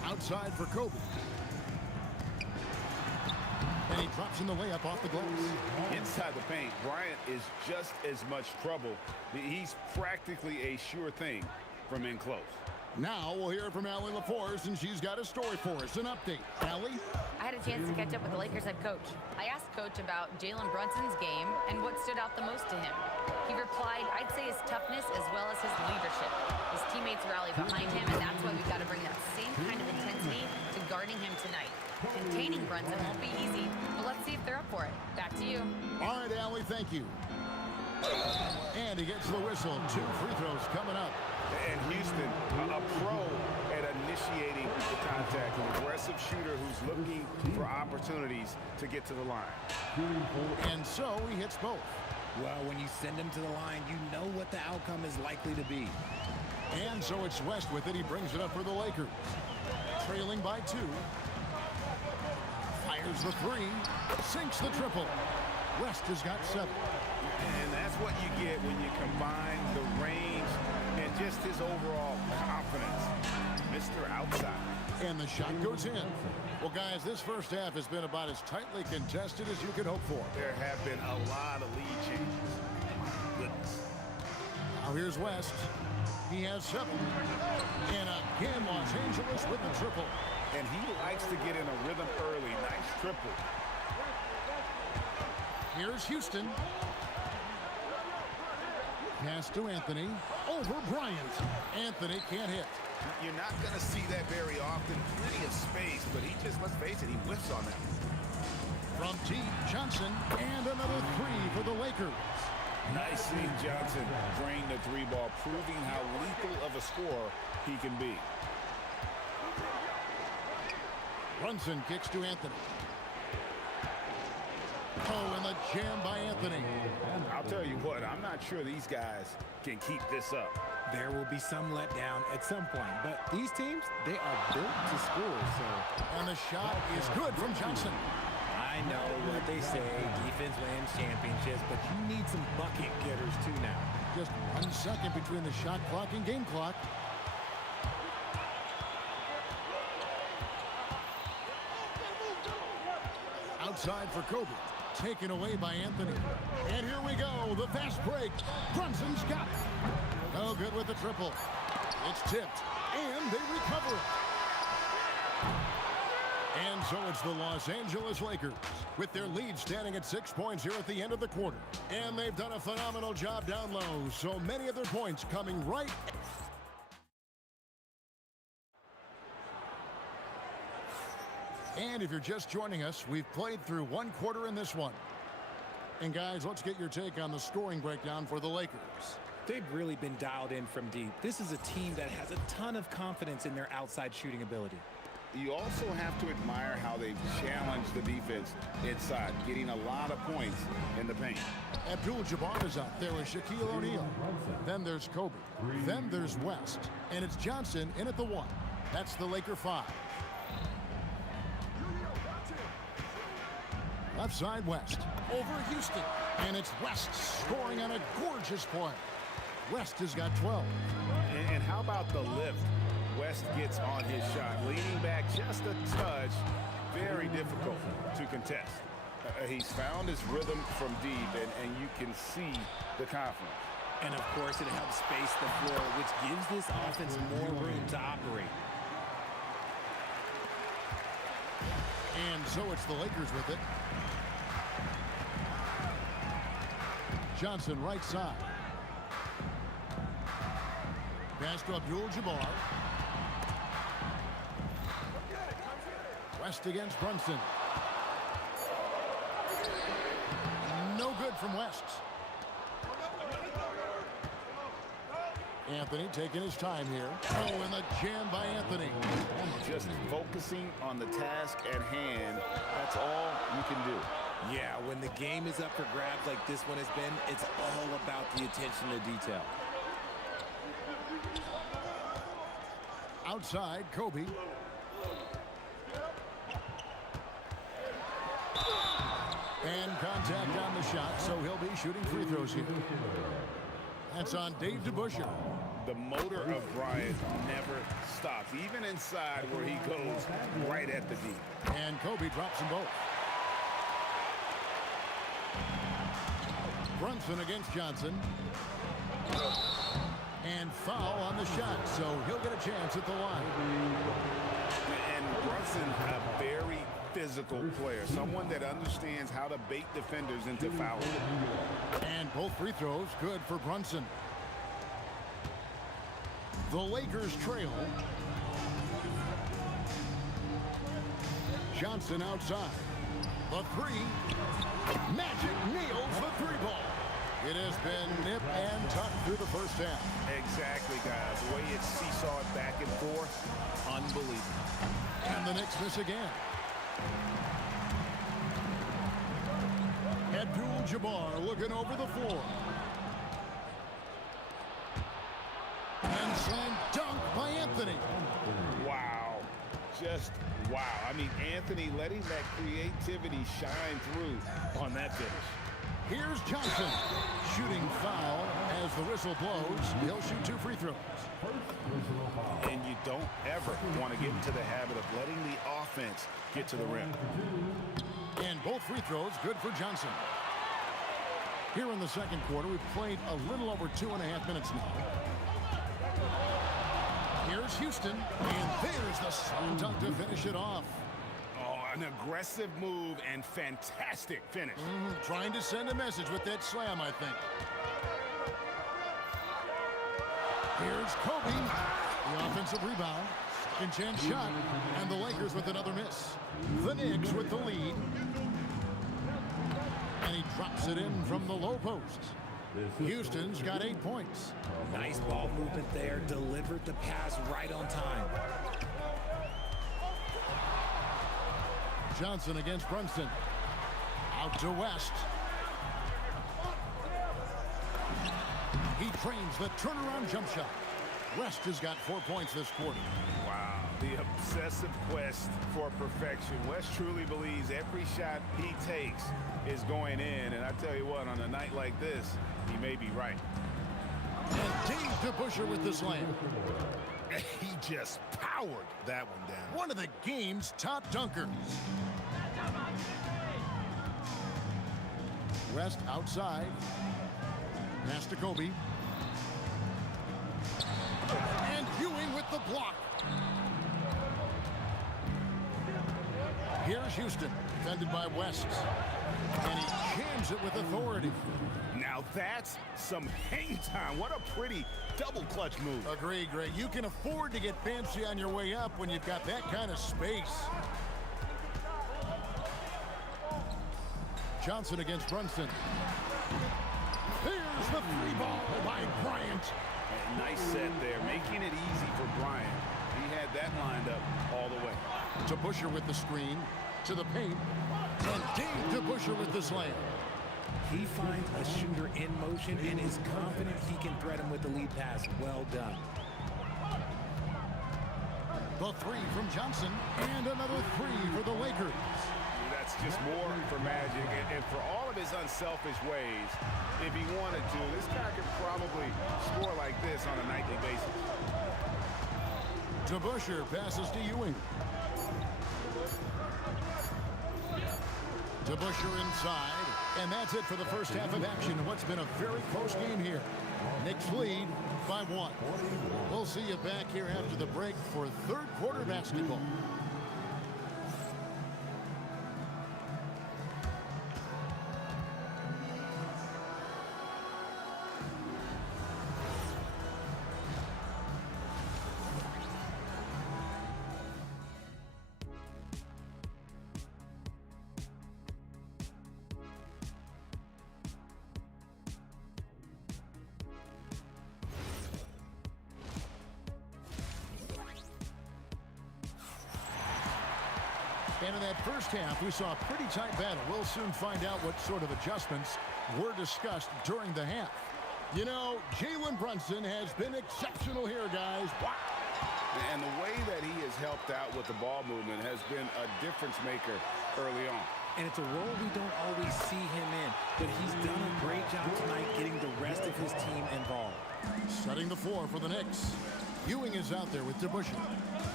Outside for Kobe. And he drops in the layup off the glass. Inside the paint, Bryant is just as much trouble. He's practically a sure thing from in close. Now we'll hear from Allie LaForce, and she's got a story for us. An update. Allie? I had a chance to catch up with the Lakers head coach. I asked Coach about Jalen Brunson's game and what stood out the most to him. He replied, I'd say his toughness as well as his leadership. His teammates rally behind him, and that's why we've got to bring that same kind of intensity to guarding him tonight. Containing Brunson won't be easy, but let's see if they're up for it. Back to you. All right, Allie, thank you. And he gets the whistle. 2 free throws coming up. And Houston, a pro at initiating the contact, an aggressive shooter who's looking for opportunities to get to the line. And so he hits both. Well, when you send him to the line, you know what the outcome is likely to be. And so it's West with it. He brings it up for the Lakers. Trailing by 2. Fires the 3. Sinks the triple. West has got 7. And that's what you get when you combine the range and just his overall confidence. Mr. Outside. And the shot goes in. Well, guys, this first half has been about as tightly contested as you could hope for. There have been a lot of lead changes. My goodness. Now here's West. He has 7. And again, Los Angeles with the triple. And he likes to get in a rhythm early. Nice triple. Here's Houston. Pass to Anthony. Over Bryant. Anthony can't hit. You're not going to see that very often. Plenty of space, but he just, let's face it, he whiffs on that. From T. Johnson. And another 3 for the Lakers. Nice seeing Johnson drain the 3 ball, proving how lethal of a scorer he can be. Brunson kicks to Anthony. Oh, and the jam by Anthony. I'll tell you what, I'm not sure these guys can keep this up. There will be some letdown at some point, but these teams, they are built to score, so. And the shot is good from Johnson. I know what they say, defense wins championships, but you need some bucket getters too now. Just 1 second between the shot clock and game clock. Outside for Kobe. Taken away by Anthony. And here we go. The fast break. Brunson's got it. No good with the triple. It's tipped. And they recover it. And so it's the Los Angeles Lakers with their lead standing at 6 points here at the end of the quarter. And they've done a phenomenal job down low. So many of their points coming right. And if you're just joining us, we've played through 1 quarter in this one. And guys, let's get your take on the scoring breakdown for the Lakers. They've really been dialed in from deep. This is a team that has a ton of confidence in their outside shooting ability. You also have to admire how they've challenged the defense inside, getting a lot of points in the paint. Abdul-Jabbar is out there with Shaquille O'Neal. Then there's Kobe. Then there's West. And it's Johnson in at the 1. That's the Laker 5. Left side, West. Over Houston. And it's West scoring on a gorgeous play. West has got 12. And how about the lift West gets on his shot? Leaning back just a touch. Very difficult to contest. He's found his rhythm from deep, and you can see the confidence. And, of course, it helps space the floor, which gives this offense more room to operate. And so it's the Lakers with it. Johnson right side. Pass to Abdul-Jabbar. West against Brunson. No good from West. Anthony taking his time here. Oh, and the jam by Anthony. Just focusing on the task at hand, that's all you can do. Yeah, when the game is up for grabs like this one has been, it's all about the attention to detail. Outside, Kobe. And contact on the shot, so he'll be shooting free throws here. That's on Dave DeBusschere. The motor of Bryant never stops, even inside where he goes right at the D. And Kobe drops them both. Brunson against Johnson. And foul on the shot, so he'll get a chance at the line. And Brunson, a very physical player, someone that understands how to bait defenders into fouling. And both free throws good for Brunson. The Lakers trail. Johnson outside. The three. Magic nails the three ball. It has been nip and tuck through the first half. Exactly, guys. The way it seesawed back and forth, unbelievable. And the Knicks miss again. Abdul-Jabbar looking over the floor. And slam dunk by Anthony. Wow. Just wow. I mean, Anthony letting that creativity shine through on that finish. Here's Johnson. Shooting foul as the whistle blows. He'll shoot two free throws. And you don't ever want to get into the habit of letting the offense get to the rim. And both free throws good for Johnson. Here in the second quarter, we've played a little over 2.5 minutes now. Here's Houston, and there's the slam dunk to finish it off. Oh, an aggressive move and fantastic finish. Trying to send a message with that slam, I think. Here's Kobe. The offensive rebound. Second chance shot. And the Lakers with another miss. The Knicks with the lead. And he drops it in from the low post. Houston's got 8 points. Nice ball movement there. Delivered the pass right on time. Johnson against Brunson. Out to West. He trains the turnaround jump shot. West has got 4 points this quarter. Wow, the obsessive quest for perfection. West truly believes every shot he takes is going in. And I tell you what, on a night like this, he may be right. And Dave DeBusschere with the slam. He just powered that one down. One of the game's top dunkers. West outside. Pass to Kobe. And Ewing with the block. Here's Houston, defended by West. And he jams it with authority. Now that's some hang time. What a pretty double clutch move. Agree, Greg. You can afford to get fancy on your way up when you've got that kind of space. Johnson against Brunson. There's the free ball by Bryant. And nice set there, making it easy for Bryant. He had that lined up all the way. DeBusschere with the screen, to the paint, and Dave DeBusschere with the slam. He finds a shooter in motion and is confident he can thread him with the lead pass. Well done. The three from Johnson, and another three for the Lakers. That's just more for Magic, and for all of his unselfish ways, if he wanted to, this guy could probably score like this on a nightly basis. DeBusschere passes to Ewing. DeBusschere inside, and that's it for the first half of action in what's been a very close game here. Knicks lead by 1. We'll see you back here after the break for third quarter basketball. And in that first half, we saw a pretty tight battle. We'll soon find out what sort of adjustments were discussed during the half. You know, Jalen Brunson has been exceptional here, guys. Wow. And the way that he has helped out with the ball movement has been a difference maker early on. And it's a role we don't always see him in, but he's done a great job tonight getting the rest of his team involved. Setting the floor for the Knicks. Ewing is out there with DeBusschere.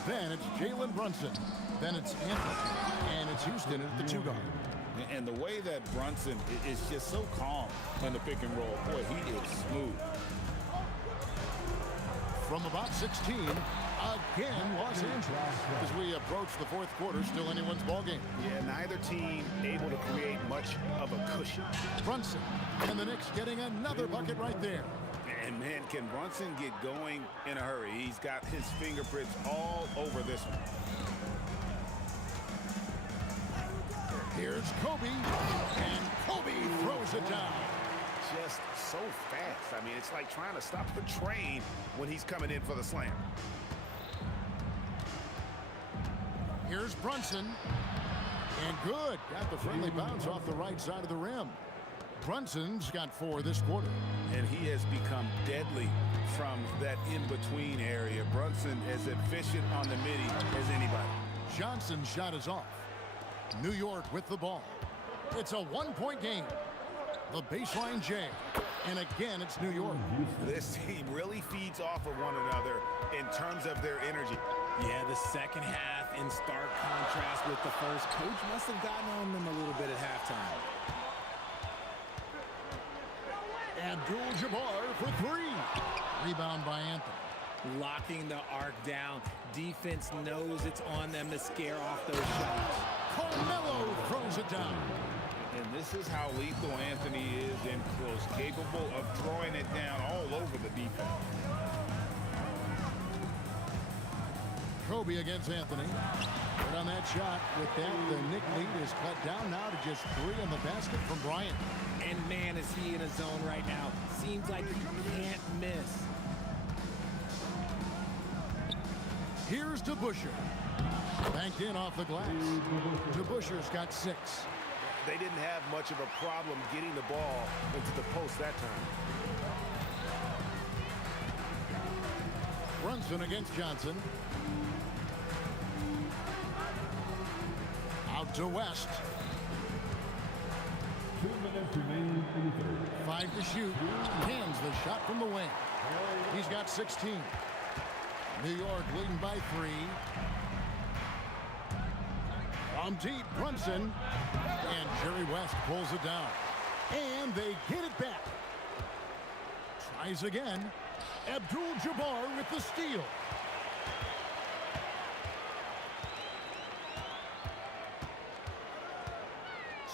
Then it's Jalen Brunson. Then it's Anthony. And it's Houston at the 2 guard. And the way that Brunson is just so calm in the pick and roll. Boy, he is smooth. From about 16, again, Los Angeles. As we approach the fourth quarter, still anyone's ball game. Yeah, neither team able to create much of a cushion. Brunson and the Knicks getting another bucket right there. And man, can Brunson get going in a hurry? He's got his fingerprints all over this one. Here's Kobe, and Kobe throws it down. Just so fast. I mean, it's like trying to stop the train when he's coming in for the slam. Here's Brunson, and good. Got the friendly bounce off the right side of the rim. Brunson's got 4 this quarter. And he has become deadly from that in-between area. Brunson as efficient on the midi as anybody. Johnson's shot is off. New York with the ball. It's a 1-point game. The baseline J. And again, it's New York. This team really feeds off of one another in terms of their energy. Yeah, the second half in stark contrast with the first. Coach must have gotten on them a little bit at halftime. Abdul-Jabbar for 3. Rebound by Anthony. Locking the arc down. Defense knows it's on them to scare off those shots. Carmelo throws it down. And this is how lethal Anthony is in close, capable of throwing it down all over the defense. Kobe against Anthony. Right on that shot. With that, the Knick lead is cut down now to just 3 on the basket from Bryant. And man, is he in a zone right now. Seems like he can't miss. Here's DeBusschere. Banked in off the glass. DeBusschere's got 6. They didn't have much of a problem getting the ball into the post that time. Brunson against Johnson. Out to West. 2 minutes remaining in the third. 5 to shoot. Hands the shot from the wing. He's got 16. New York leading by 3. From deep, Brunson. And Jerry West pulls it down. And they get it back. Tries again. Abdul-Jabbar with the steal.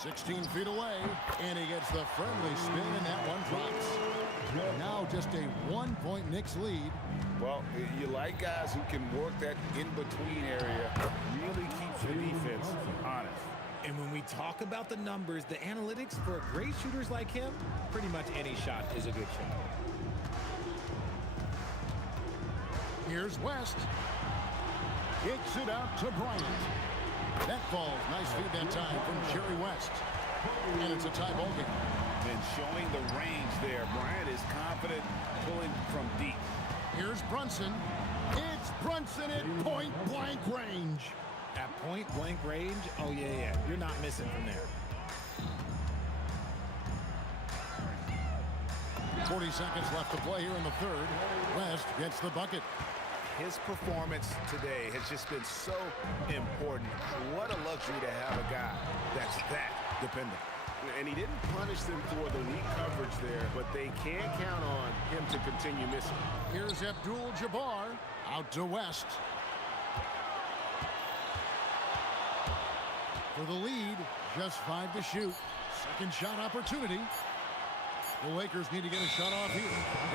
"16 feet away, and he gets the friendly spin, and that one drops. Now just a 1-point Knicks lead. Well, you like guys who can work that in-between area, really keeps the defense honest. And when we talk about the numbers, the analytics for great shooters like him, pretty much any shot is a good shot. Here's West. Kicks it out to Bryant. That falls. Nice feed that time from Jerry West. And it's a tie ball game. And showing the range there. Bryant is confident pulling from deep. Here's Brunson. It's Brunson at point-blank range. At point-blank range? Oh, yeah. You're not missing from there. 40 seconds left to play here in the third. West gets the bucket. His performance today has just been so important. What a luxury to have a guy that's that dependent. And he didn't punish them for the weak coverage there, but they can count on him to continue missing. Here's Abdul-Jabbar out to West. For the lead, just 5 to shoot. Second shot opportunity. The Lakers need to get a shot off here.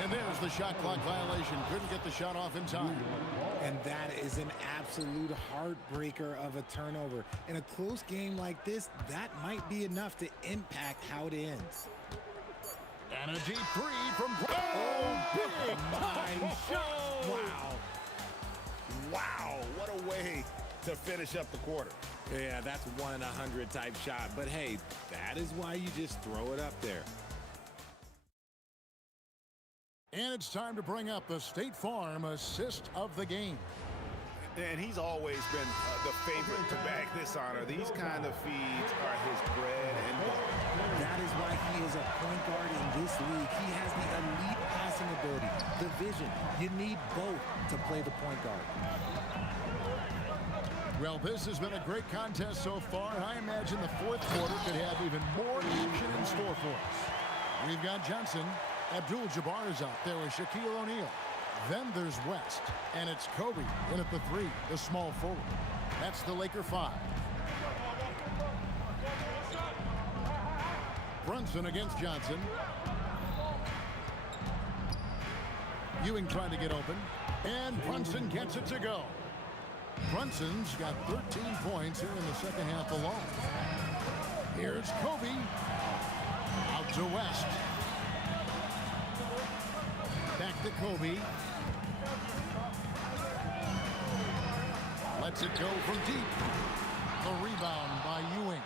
And there's the shot clock violation. Couldn't get the shot off in time. And that is an absolute heartbreaker of a turnover. In a close game like this, that might be enough to impact how it ends. And a deep 3 from... Oh, big time shot! Wow. Wow, what a way to finish up the quarter. Yeah, that's 1 in 100 type shot. But hey, that is why you just throw it up there. And it's time to bring up the State Farm assist of the game. And he's always been the favorite to bag this honor. These kind of feeds are his bread and butter. That is why he is a point guard in this league. He has the elite passing ability, the vision. You need both to play the point guard. Well, this has been a great contest so far, and I imagine the fourth quarter could have even more action in store for us. We've got Johnson. Abdul-Jabbar is out there with Shaquille O'Neal. Then there's West, and it's Kobe in at the 3, the small forward. That's the Laker 5. Brunson against Johnson. Ewing trying to get open, and Brunson gets it to go. Brunson's got 13 points here in the second half alone. Here's Kobe. Out to West. Back to Kobe. Lets it go from deep. The rebound by Ewing.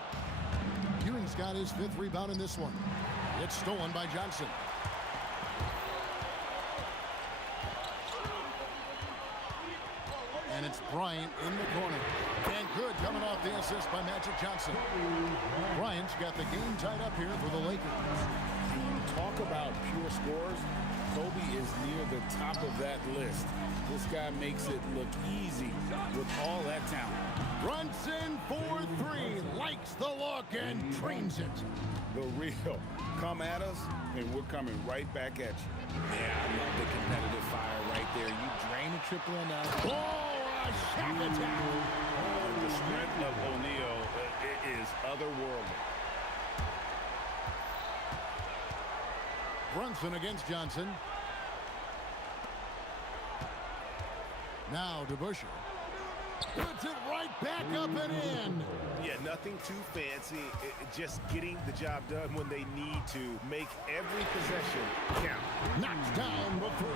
Ewing's got his 5th rebound in this one. It's stolen by Johnson. And it's Bryant in the corner. And good coming off the assist by Magic Johnson. Bryant's got the game tied up here for the Lakers. Talk about pure scores. Kobe is near the top of that list. This guy makes it look easy with all that talent. Brunson for 3, likes the look and trains it. The real. Come at us, and we're coming right back at you. Yeah, I love the competitive fire right there. You drain a triple enough. Oh, a shack attack. The strength of O'Neal is otherworldly. Brunson against Johnson. Now to Busher. Puts it right back up and in. Yeah, nothing too fancy. Just getting the job done when they need to. Make every possession count. Knocks down the 3.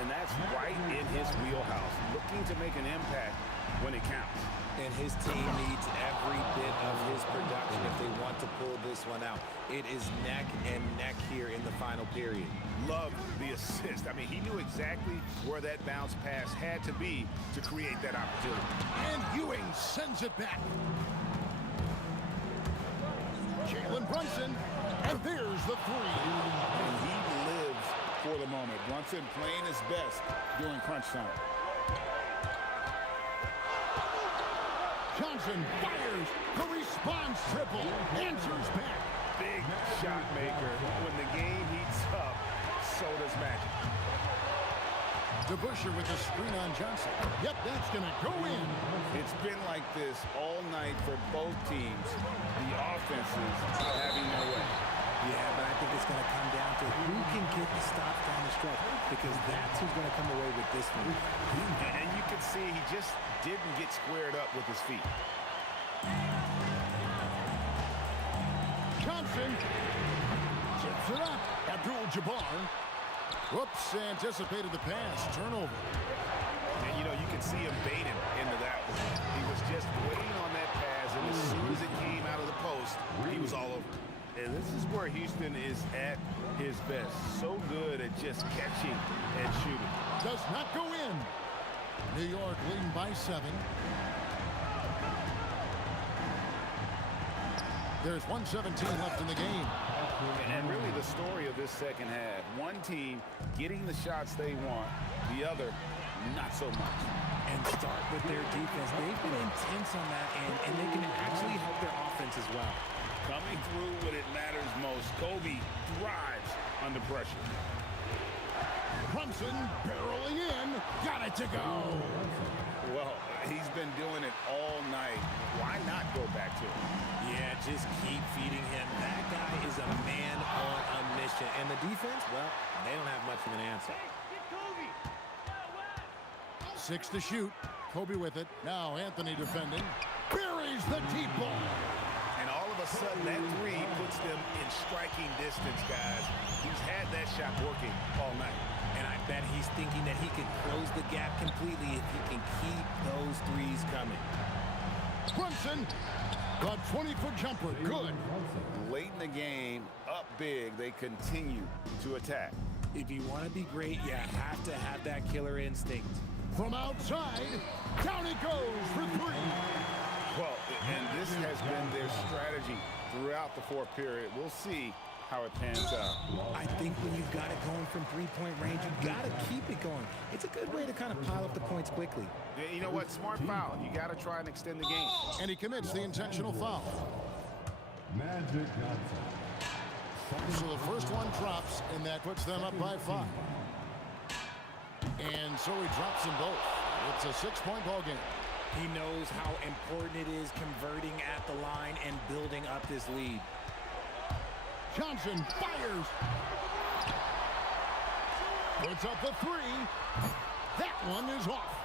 And that's right in his wheelhouse. Looking to make an impact when it counts. And his team needs every bit of his production if they want to pull this one out. It is neck and neck here in the final period. Love the assist. I mean, he knew exactly where that bounce pass had to be to create that opportunity. And Ewing sends it back. Jalen Brunson, and there's the 3. And he lives for the moment. Brunson playing his best during crunch time. Johnson fires. The response triple. Answers back. Big shot maker. When the game heats up, so does Magic. DeBusschere with the screen on Johnson. Yep, that's going to go in. It's been like this all night for both teams. The offenses are having their way. Yeah, but I think it's going to come down to who can get the stops down the stretch, because that's who's going to come away with this one. And you can see he just didn't get squared up with his feet. Johnson tips it up. Abdul-Jabbar. Whoops, anticipated the pass. Turnover. And, you know, you can see him baiting into that one. He was just waiting on that pass, and as soon as it came out of the post, he was all over. And this is where Houston is at his best. So good at just catching and shooting. Does not go in. New York leading by 7. There's 1:17 left in the game. And really the story of this second half. One team getting the shots they want, the other not so much. And start with their defense. They've been intense on that end, and they can actually help their offense as well. Coming through when it matters most. Kobe thrives under pressure. Brunson barreling in. Got it to go. Well, he's been doing it all night. Why not go back to it? Yeah, just keep feeding him. That guy is a man on a mission. And the defense, well, they don't have much of an answer. 6 to shoot. Kobe with it. Now Anthony defending. Buries the deep ball. And all of a sudden, that 3 puts them in striking distance, guys. He's had that shot working all night. And I bet he's thinking that he can close the gap completely if he can keep those threes coming. Brunson, a 20-foot jumper, good. Late in the game, up big, they continue to attack. If you want to be great, you have to have that killer instinct. From outside, down it goes for three. Well, and this has been their strategy throughout the fourth period. We'll see how it pans out. I think when you've got it going from three-point range, you've got to keep it going. It's a good way to kind of pile up the points quickly. Yeah, you know what? Smart foul. You got to try and extend the game. And he commits the intentional foul. Magic Johnson. So the first one drops, and that puts them up by 5. And so he drops them both. It's a 6-point ball game. He knows how important it is converting at the line and building up this lead. Johnson fires. Puts up the 3. That one is off.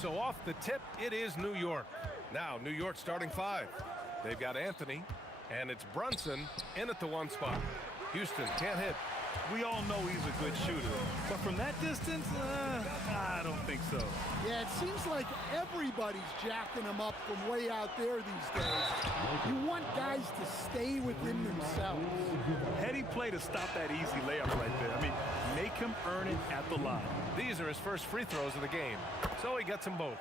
So off the tip, it is New York. Now, New York starting 5. They've got Anthony, and it's Brunson in at the 1 spot. Houston can't hit. We all know he's a good shooter, but from that distance, I don't think so. Yeah, it seems like everybody's jacking him up from way out there these days. You want guys to stay within themselves. Heady play to stop that easy layup right there. I mean, make him earn it at the line. These are his first free throws of the game, so he gets them both.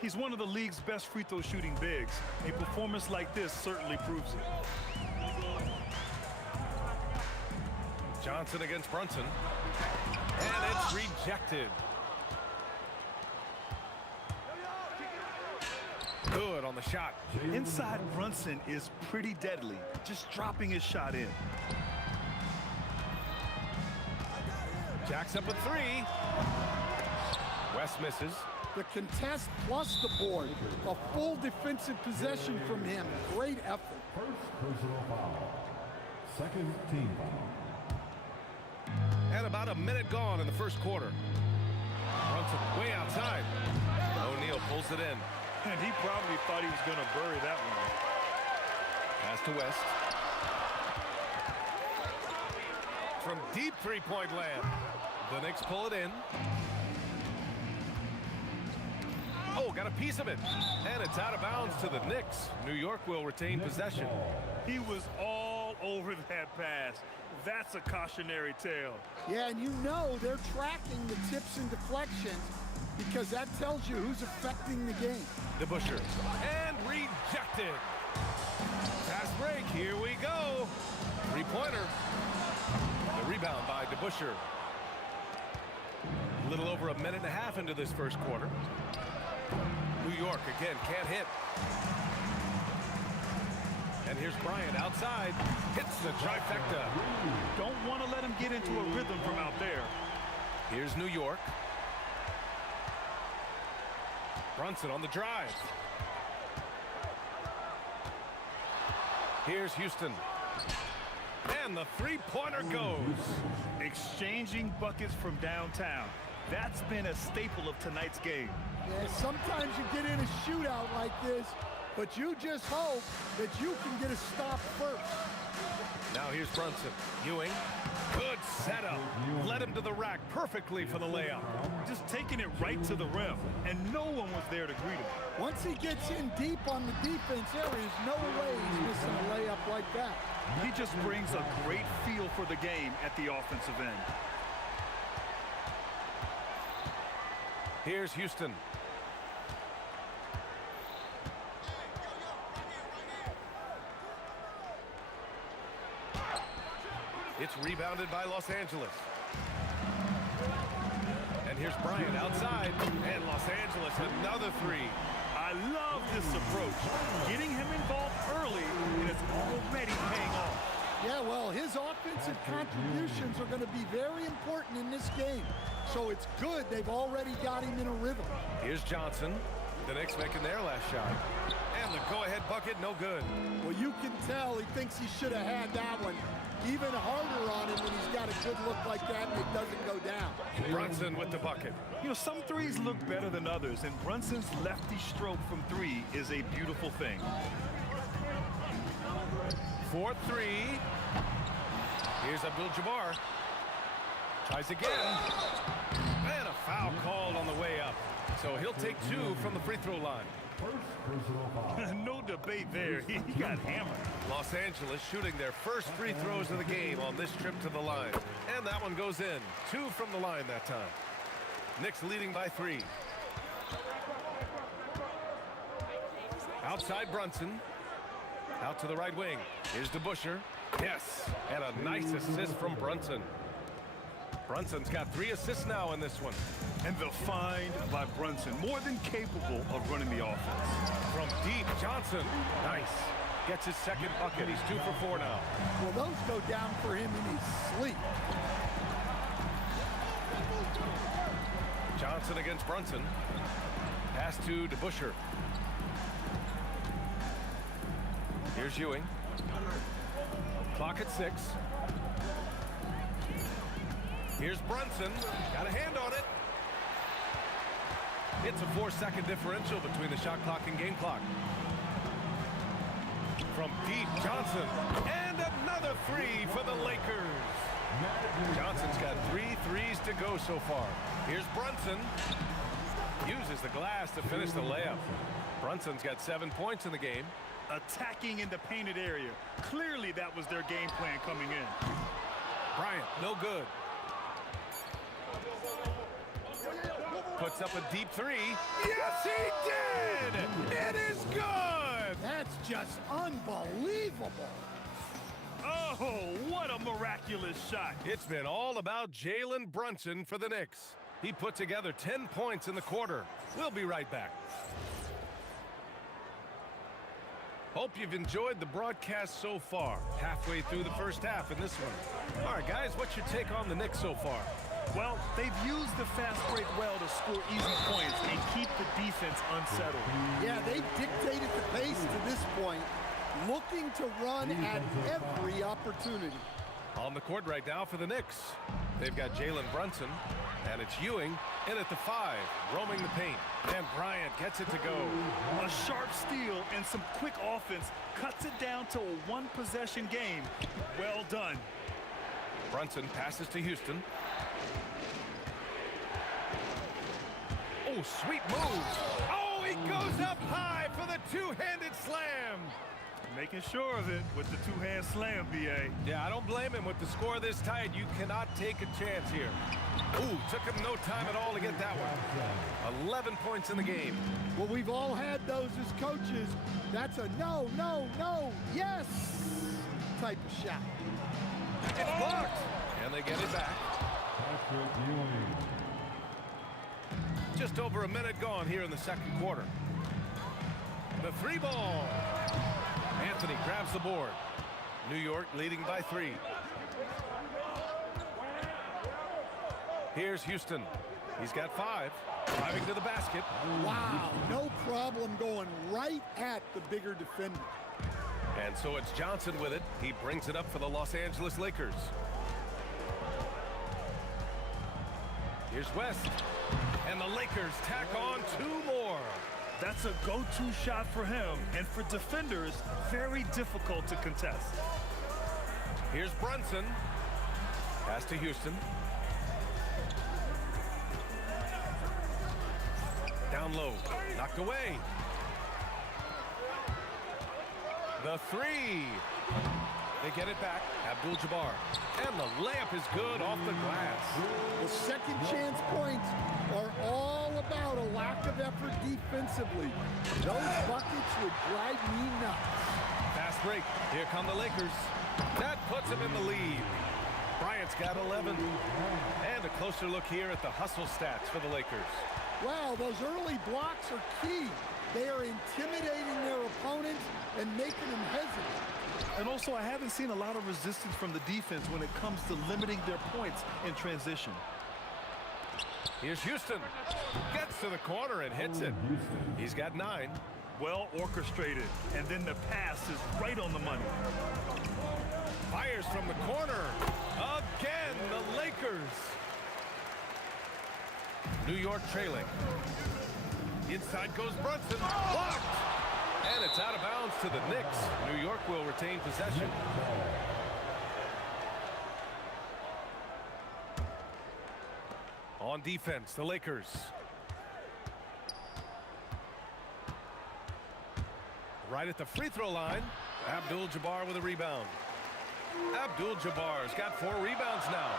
He's one of the league's best free throw shooting bigs. A performance like this certainly proves it. Johnson against Brunson, and it's rejected. Good on the shot. Inside Brunson is pretty deadly, just dropping his shot in. Jacks up a 3. West misses. The contest plus the board. A full defensive possession from him. Great effort. First personal foul. Second team foul. And about a minute gone in the first quarter. Brunson way outside. O'Neal pulls it in. And he probably thought he was going to bury that one. Pass to West. From deep three-point land. The Knicks pull it in. Oh, got a piece of it. And it's out of bounds to the Knicks. New York will retain possession. He was all over that pass. That's a cautionary tale. Yeah, and you know they're tracking the tips and deflections because that tells you who's affecting the game. DeBusschere. And rejected. Fast break. Here we go. Three-pointer. The rebound by DeBusschere. A little over a minute and a half into this first quarter. New York again can't hit. And here's Bryant outside. Hits the trifecta. Don't want to let him get into a rhythm from out there. Here's New York. Brunson on the drive. Here's Houston. And the three-pointer goes. Exchanging buckets from downtown. That's been a staple of tonight's game. Yeah, sometimes you get in a shootout like this, but you just hope that you can get a stop first. Now here's Brunson. Ewing. Good setup. Led him to the rack perfectly for the layup. Just taking it right to the rim, and no one was there to greet him. Once he gets in deep on the defense, there is no way he's missing a layup like that. He just brings a great feel for the game at the offensive end. Here's Houston. It's rebounded by Los Angeles. And here's Bryant outside. And Los Angeles, another 3. I love this approach. Getting him involved early, and it's already paying off. Yeah, well, his offensive contributions are going to be very important in this game. So it's good they've already got him in a rhythm. Here's Johnson. The Knicks making their last shot. And the go-ahead bucket, no good. Well, you can tell he thinks he should have had that one. Even harder on him when he's got a good look like that and it doesn't go down. Brunson with the bucket. You know, some threes look better than others, and Brunson's lefty stroke from three is a beautiful thing. 4-3. Here's Abdul-Jabbar. Tries again. And a foul called on the way up. So he'll take 2 from the free throw line. No debate there. He got hammered. Los Angeles shooting their first free throws of the game on this trip to the line. And that one goes in. 2 from the line that time. Knicks leading by 3. Outside Brunson. Out to the right wing. Here's DeBusschere. Yes. And a nice assist from Brunson. Brunson's got 3 assists now in this one. And the find by Brunson, more than capable of running the offense. From deep, Johnson. Nice. Gets his second bucket. He's 2 for 4 now. Well, those go down for him in his sleep. Johnson against Brunson. Pass to DeBusschere. Here's Ewing. Clock at 6. Here's Brunson. Got a hand on it. It's a 4-second differential between the shot clock and game clock. From deep, Johnson. And another 3 for the Lakers. Johnson's got 3 threes to go so far. Here's Brunson. Uses the glass to finish the layup. Brunson's got 7 points in the game. Attacking in the painted area. Clearly that was their game plan coming in. Bryant, no good. Puts up a deep 3. Yes, he did! It is good! That's just unbelievable. Oh, what a miraculous shot. It's been all about Jalen Brunson for the Knicks. He put together 10 points in the quarter. We'll be right back. Hope you've enjoyed the broadcast so far. Halfway through the first half in this one. All right, guys, what's your take on the Knicks so far? Well, they've used the fast break well to score easy points and keep the defense unsettled. Yeah, they dictated the pace to this point, looking to run at every opportunity. On the court right now for the Knicks, they've got Jalen Brunson, and it's Ewing in at the 5, roaming the paint. And Bryant gets it to go. A sharp steal and some quick offense cuts it down to a one-possession game. Well done. Brunson passes to Houston. Oh, sweet move. Oh, he goes up high for the two-handed slam. Making sure of it with the two-hand slam, B.A. Yeah, I don't blame him. With the score this tight, you cannot take a chance here. Ooh, took him no time at all to get that one. 11 points in the game. Well, we've all had those as coaches. That's a no, no, no, yes type of shot. It's blocked. And they get it back. Just over a minute gone here in the second quarter. The 3 ball. Anthony grabs the board. New York leading by 3. Here's Houston. He's got 5. Driving to the basket. Wow, no problem going right at the bigger defender. And so it's Johnson with it. He brings it up for the Los Angeles Lakers. Here's West. And the Lakers tack on 2 more. That's a go-to shot for him, and for defenders, very difficult to contest. Here's Brunson. Pass to Houston. Down low. Knocked away. The 3. They get it back. Abdul-Jabbar. And the layup is good off the glass. The second chance points are all about a lack of effort defensively. Those buckets would drive me nuts. Fast break. Here come the Lakers. That puts them in the lead. Bryant's got 11. And a closer look here at the hustle stats for the Lakers. Wow, those early blocks are key. They are intimidating their opponents and making them hesitate. And also, I haven't seen a lot of resistance from the defense when it comes to limiting their points in transition. Here's Houston. Gets to the corner and hits it. He's got 9. Well orchestrated, and then the pass is right on the money. Fires from the corner. Again, the Lakers. New York trailing. Inside goes Brunson. Blocked. And it's out of bounds to the Knicks. New York will retain possession. On defense, the Lakers. Right at the free throw line, Abdul-Jabbar with a rebound. Abdul-Jabbar's got 4 rebounds now.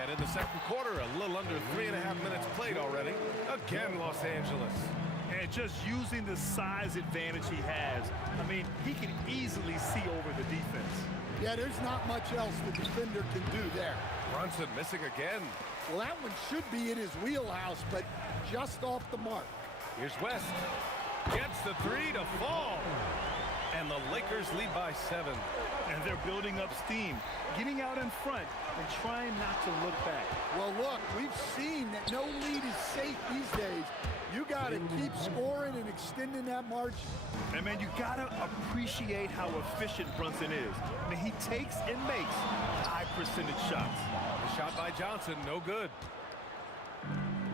And in the second quarter, a little under 3.5 minutes played already. Again, Los Angeles. And just using the size advantage he has, I mean, he can easily see over the defense. Yeah, there's not much else the defender can do there. Brunson missing again. Well, that one should be in his wheelhouse, but just off the mark. Here's West. Gets the 3 to fall. And the Lakers lead by 7. And they're building up steam, getting out in front and trying not to look back. Well, look, we've seen that no lead is safe these days. You got to keep scoring and extending that margin. And, man, you got to appreciate how efficient Brunson is. I mean, he takes and makes high percentage shots. The shot by Johnson, no good.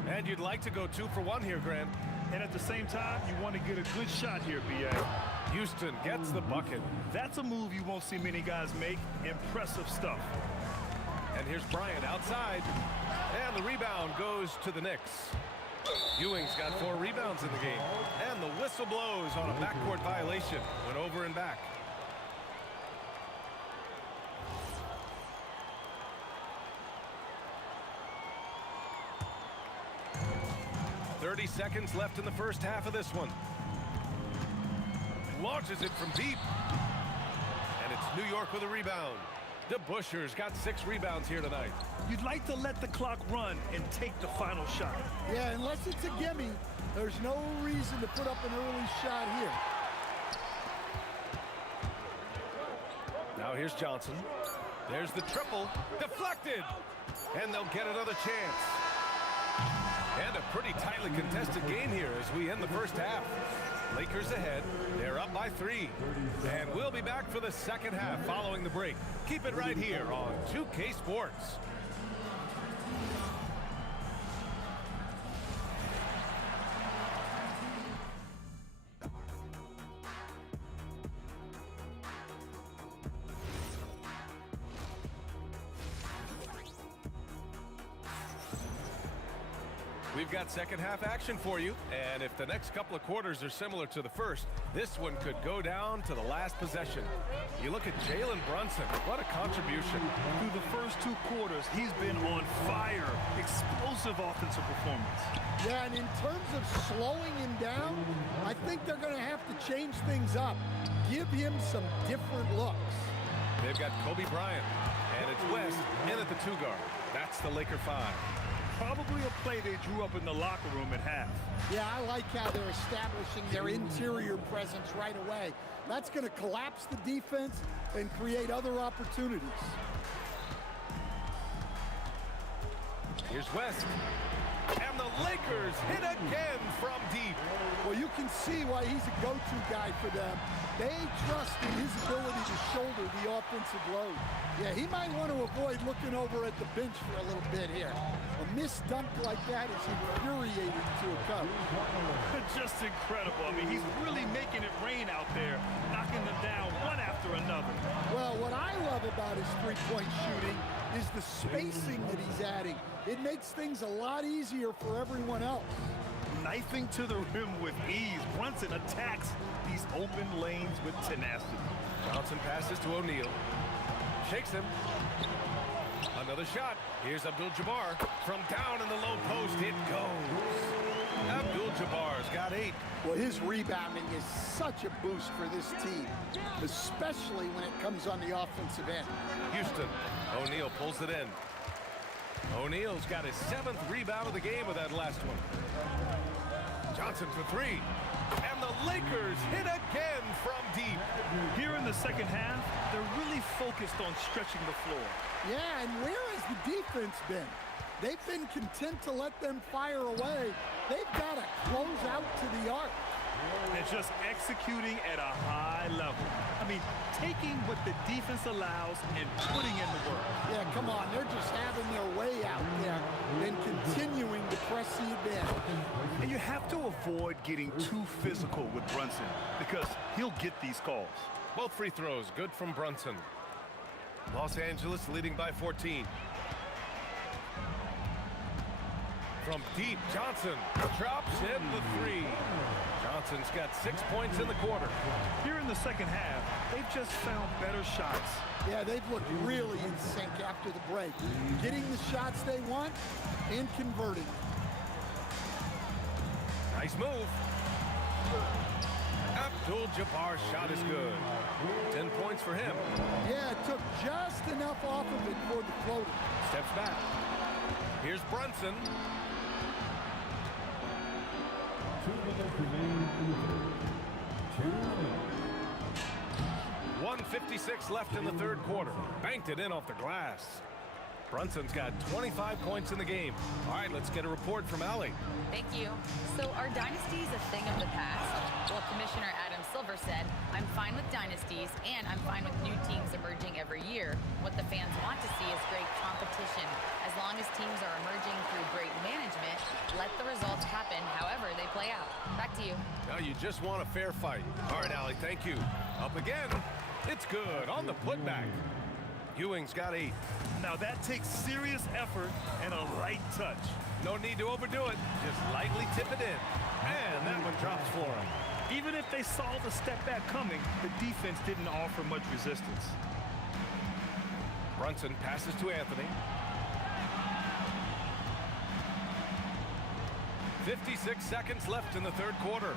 And you'd like to go 2 for 1 here, Grant. And at the same time, you want to get a good shot here, B.A. Houston gets the bucket. That's a move you won't see many guys make. Impressive stuff. And here's Bryant outside. And the rebound goes to the Knicks. Ewing's got 4 rebounds in the game. And the whistle blows on a backcourt violation. Went over and back. .30 seconds left in the first half of this one. Launches it from deep. And it's New York with a rebound. DeBuscher's got 6 rebounds here tonight. You'd like to let the clock run and take the final shot. Yeah, unless it's a gimme, there's no reason to put up an early shot here. Now here's Johnson. There's the triple. Deflected. And they'll get another chance. And a pretty tightly contested game here as we end the first half. Lakers ahead. They're up by 3. And we'll be back for the second half following the break. Keep it right here on 2K Sports. We've got second half action for you, and if the next couple of quarters are similar to the first, this one could go down to the last possession. You look at Jalen Brunson, what a contribution. Through the first 2 quarters, he's been on fire. Explosive offensive performance. Yeah, and in terms of slowing him down, I think they're going to have to change things up. Give him some different looks. They've got Kobe Bryant, and it's West in at the 2 guard. That's the Laker 5. Probably a play they drew up in the locker room at half. Yeah, I like how they're establishing their interior presence right away. That's going to collapse the defense and create other opportunities. Here's West. And the Lakers hit again from deep. Well, you can see why he's a go-to guy for them. They trust in his ability to shoulder the offensive load. Yeah, he might want to avoid looking over at the bench for a little bit here. A missed dunk like that is infuriating to a Cub. Just incredible. I mean, he's really making it rain out there, knocking them down one after another. Well, what I love about his three-point shooting is the spacing that he's adding. It makes things a lot easier for everyone else. Knifing to the rim with ease. Brunson attacks these open lanes with tenacity. Johnson passes to O'Neal. Shakes him. Another shot. Here's Abdul-Jabbar. From down in the low post, it goes. Abdul-Jabbar's got 8. Well, his rebounding is such a boost for this team, especially when it comes on the offensive end. Houston. O'Neal pulls it in. O'Neal's got his 7th rebound of the game with that last one. Johnson for 3. And the Lakers hit again from deep. Here in the second half, they're really focused on stretching the floor. Yeah, and where has the defense been? They've been content to let them fire away. They've got to close out to the arc. And just executing at a high level. I mean, taking what the defense allows and putting in the work. Yeah, come on. They're just having their way out there and continuing to press the advantage. And you have to avoid getting too physical with Brunson because he'll get these calls. Both free throws good from Brunson. Los Angeles leading by 14. From deep, Johnson drops in the three. Johnson's got 6 points in the quarter. Here in the second half, they've just found better shots. Yeah, they've looked really in sync after the break. Getting the shots they want and converting. Nice move. Abdul-Jabbar's shot is good. 10 points for him. Yeah, it took just enough off of it for the floater. Steps back. Here's Brunson. 2 minutes remaining in the third. 2 minutes. 1:56 left in the third quarter. Banked it in off the glass. Brunson's got 25 points in the game. All right, let's get a report from Allie. Thank you. So are dynasties a thing of the past? Well, Commissioner Adam Silver said, I'm fine with dynasties and I'm fine with new teams emerging every year. What the fans want to see is great competition. As long as teams are emerging through great management, let the results happen however they play out. Back to you. Now you just want a fair fight. All right, Allie, thank you. Up again. It's good on the putback. Ewing's got 8. Now that takes serious effort and a light touch. No need to overdo it. Just lightly tip it in. And that one drops for him. Even if they saw the step back coming, the defense didn't offer much resistance. Brunson passes to Anthony. 56 seconds left in the third quarter.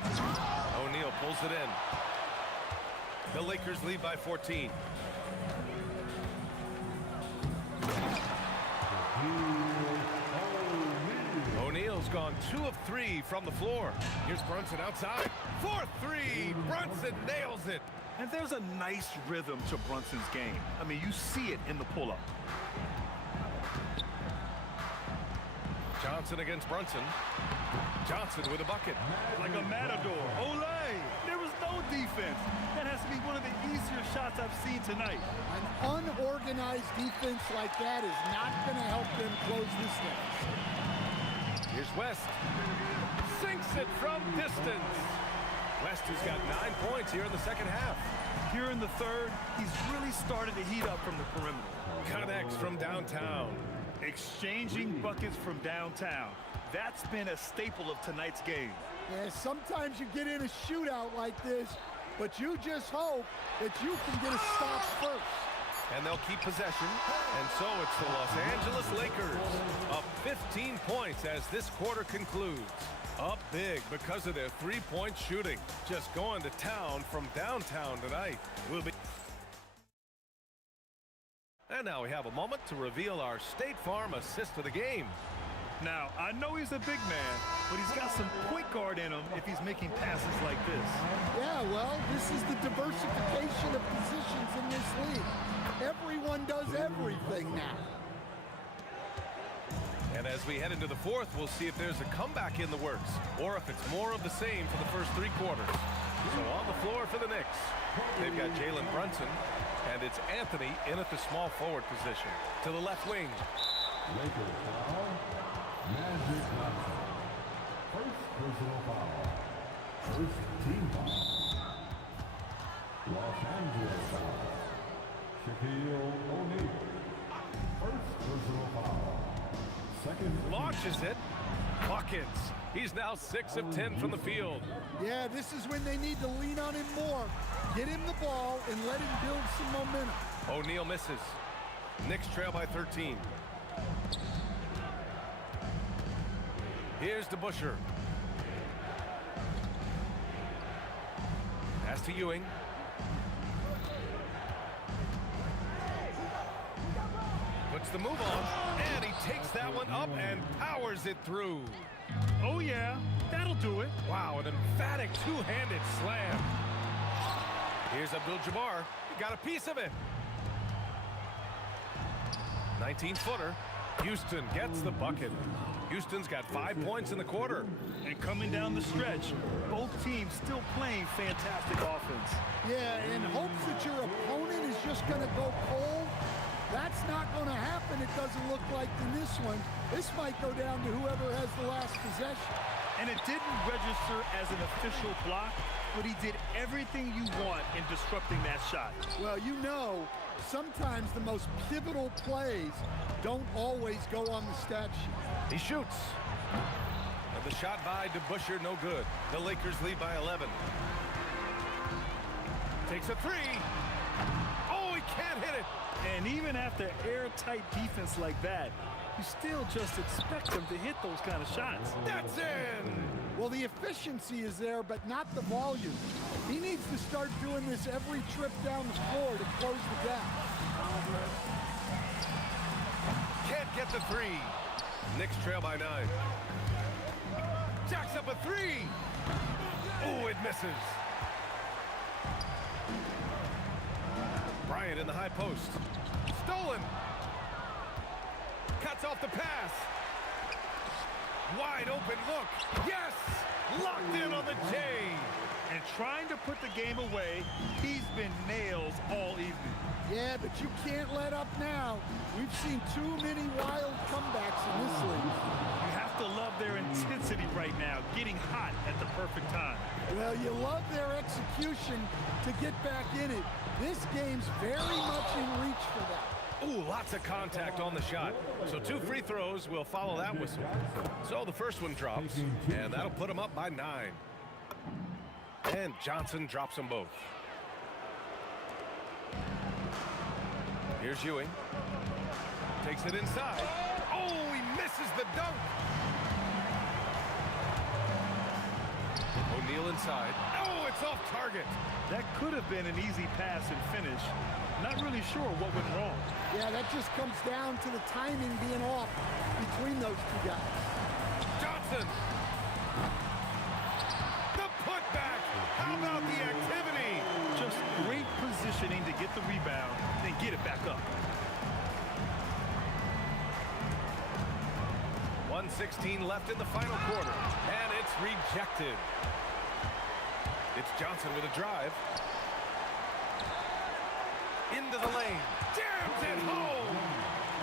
O'Neal pulls it in. The Lakers lead by 14. O'Neal's gone 2 of 3 from the floor. Here's Brunson outside. 4-3. Brunson nails it. And there's a nice rhythm to Brunson's game. I mean, you see it in the pull-up. Johnson against Brunson. Johnson with a bucket. Like a matador. Olay! There was no defense. That has to be one of the easier shots I've seen tonight. An unorganized defense like that is not going to help them close this game. Here's West. Sinks it from distance. West has got 9 points here in the second half. Here in the third, he's really started to heat up from the perimeter. Connects from downtown. Exchanging buckets from downtown. That's been a staple of tonight's game. Yeah, sometimes you get in a shootout like this, but you just hope that you can get a stop first. And they'll keep possession. And so it's the Los Angeles Lakers up 15 points as this quarter concludes. Up big because of their three-point shooting. Just going to town from downtown tonight. And now we have a moment to reveal our State Farm assist of the game. Now, I know he's a big man, but he's got some point guard in him if he's making passes like this. Yeah, well, this is the diversification of positions in this league. Everyone does everything now. And as we head into the fourth, we'll see if there's a comeback in the works or if it's more of the same for the first 3 quarters. So on the floor for the Knicks, they've got Jalen Brunson, and it's Anthony in at the small forward position. To the left wing. Lakers foul. Magic Johnson. First personal foul. First team foul. Los Angeles foul. Shaquille O'Neal. First personal foul. Second. Launches it. Buckets. He's now 6 of 10 from the field. Yeah, this is when they need to lean on him more. Get him the ball and let him build some momentum. O'Neal misses. Knicks trail by 13. Here's DeBusschere. Pass to Ewing. Puts the move on, and he takes that one up and powers it through. Oh, yeah, that'll do it. Wow, an emphatic two-handed slam. Here's Abdul-Jabbar. He got a piece of it. 19-footer. Houston gets the bucket. Houston's got 5 points in the quarter. And coming down the stretch, both teams still playing fantastic offense. Yeah, in hopes that your opponent is just going to go cold, that's not going to happen, it doesn't look like in this one. This might go down to whoever has the last possession. And it didn't register as an official block, but he did everything you want in disrupting that shot. Well, you know, sometimes the most pivotal plays don't always go on the stat sheet. He shoots. And the shot by DeBusschere, no good. The Lakers lead by 11. Takes a three. Oh, he can't hit it. And even after airtight defense like that, you still just expect them to hit those kind of shots. That's in. Well, the efficiency is there, but not the volume. He needs to start doing this every trip down the floor to close the gap. Can't get the three. Knicks trail by 9. Jacks up a three. Oh, it misses. Bryant in the high post. Stolen. Cuts off the pass. Wide open look. Yes! Locked in on the J. And trying to put the game away, he's been nails all evening. Yeah, but you can't let up now. We've seen too many wild comebacks in this league. You have to love their intensity right now, getting hot at the perfect time. Well, you love their execution to get back in it. This game's very much in reach for them. Ooh, lots of contact on the shot. So 2 free throws will follow that whistle. So the first one drops, and that'll put them up by 9. And Johnson drops them both. Here's Ewing. Takes it inside. Oh, he misses the dunk. O'Neal inside. Oh, it's off target. That could have been an easy pass and finish. Not really sure what went wrong. Yeah, that just comes down to the timing being off between those two guys. Johnson. The putback. How about the activity? Just great positioning to get the rebound, then get it back up. 1:16 left in the final quarter, and it's rejected. It's Johnson with a drive. Into the lane. Jams it home.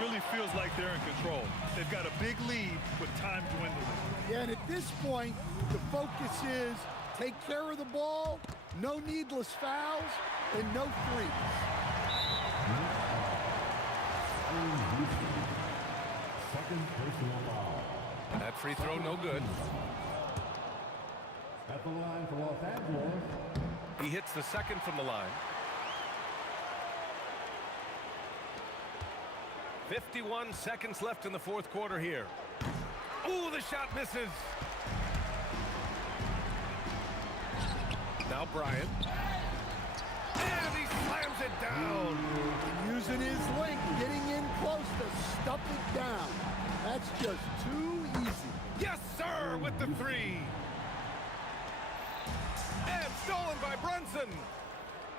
Really feels like they're in control. They've got a big lead with time dwindling. Yeah, and at this point, the focus is take care of the ball, no needless fouls, and no threes. Second personal foul. That free throw no good. At the line for Los Angeles. He hits the second from the line. 51 seconds left in the fourth quarter here. Ooh, the shot misses. Now Bryant. And he slams it down. Using his length, getting in close to stuff it down. That's just too easy. Yes, sir, with the three. And stolen by Brunson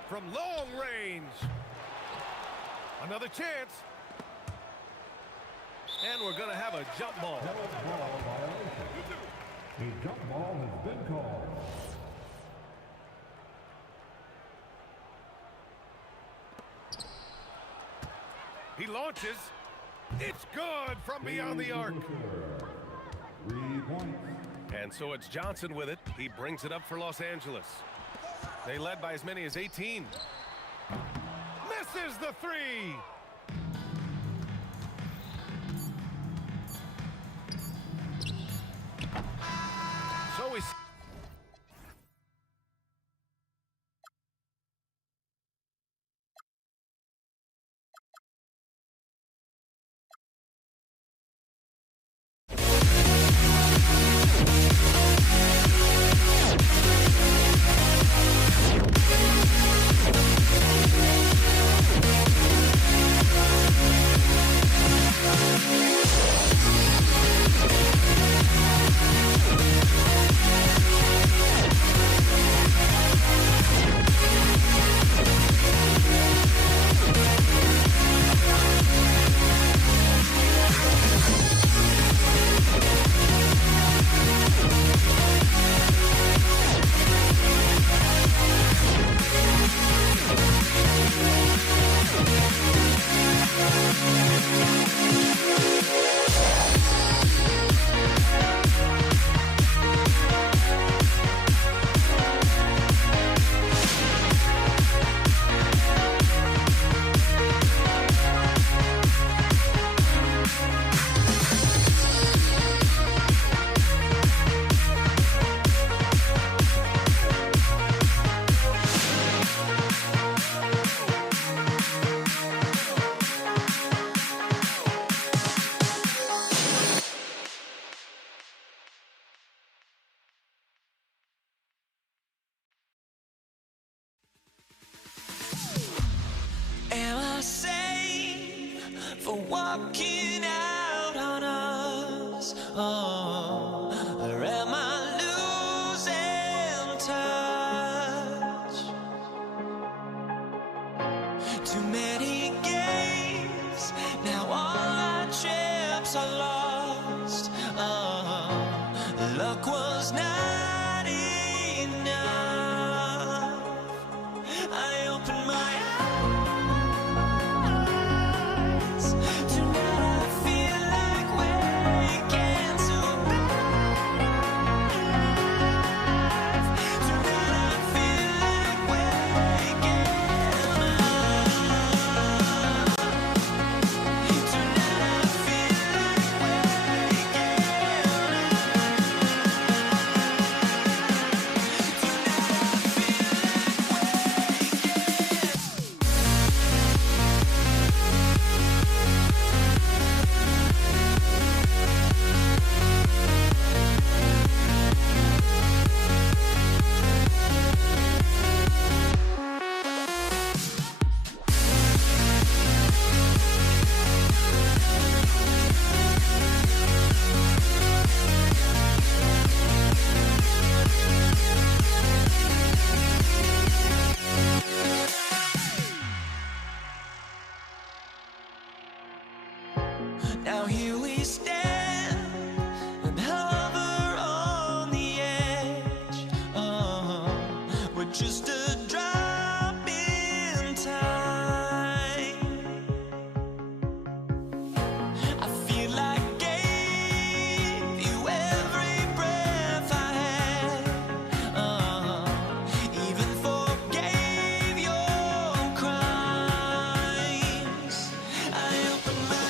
from long range. Another chance. And we're going to have a jump ball. A jump ball has been called. He launches. It's good from beyond the arc. 3 points. And so it's Johnson with it. He brings it up for Los Angeles. They led by as many as 18. Misses the three. So we walking out on us. Oh, or am I losing touch? Too many games, now all our chips are lost. Oh, luck was not enough. I opened my eyes. Tonight I feel like waking to life. Tonight I feel like waking up. Tonight I feel like waking Now here we stand and hover on the edge. Oh, we're just a drop in time. I feel like I gave you every breath I had. Oh, even forgave your crimes. I opened my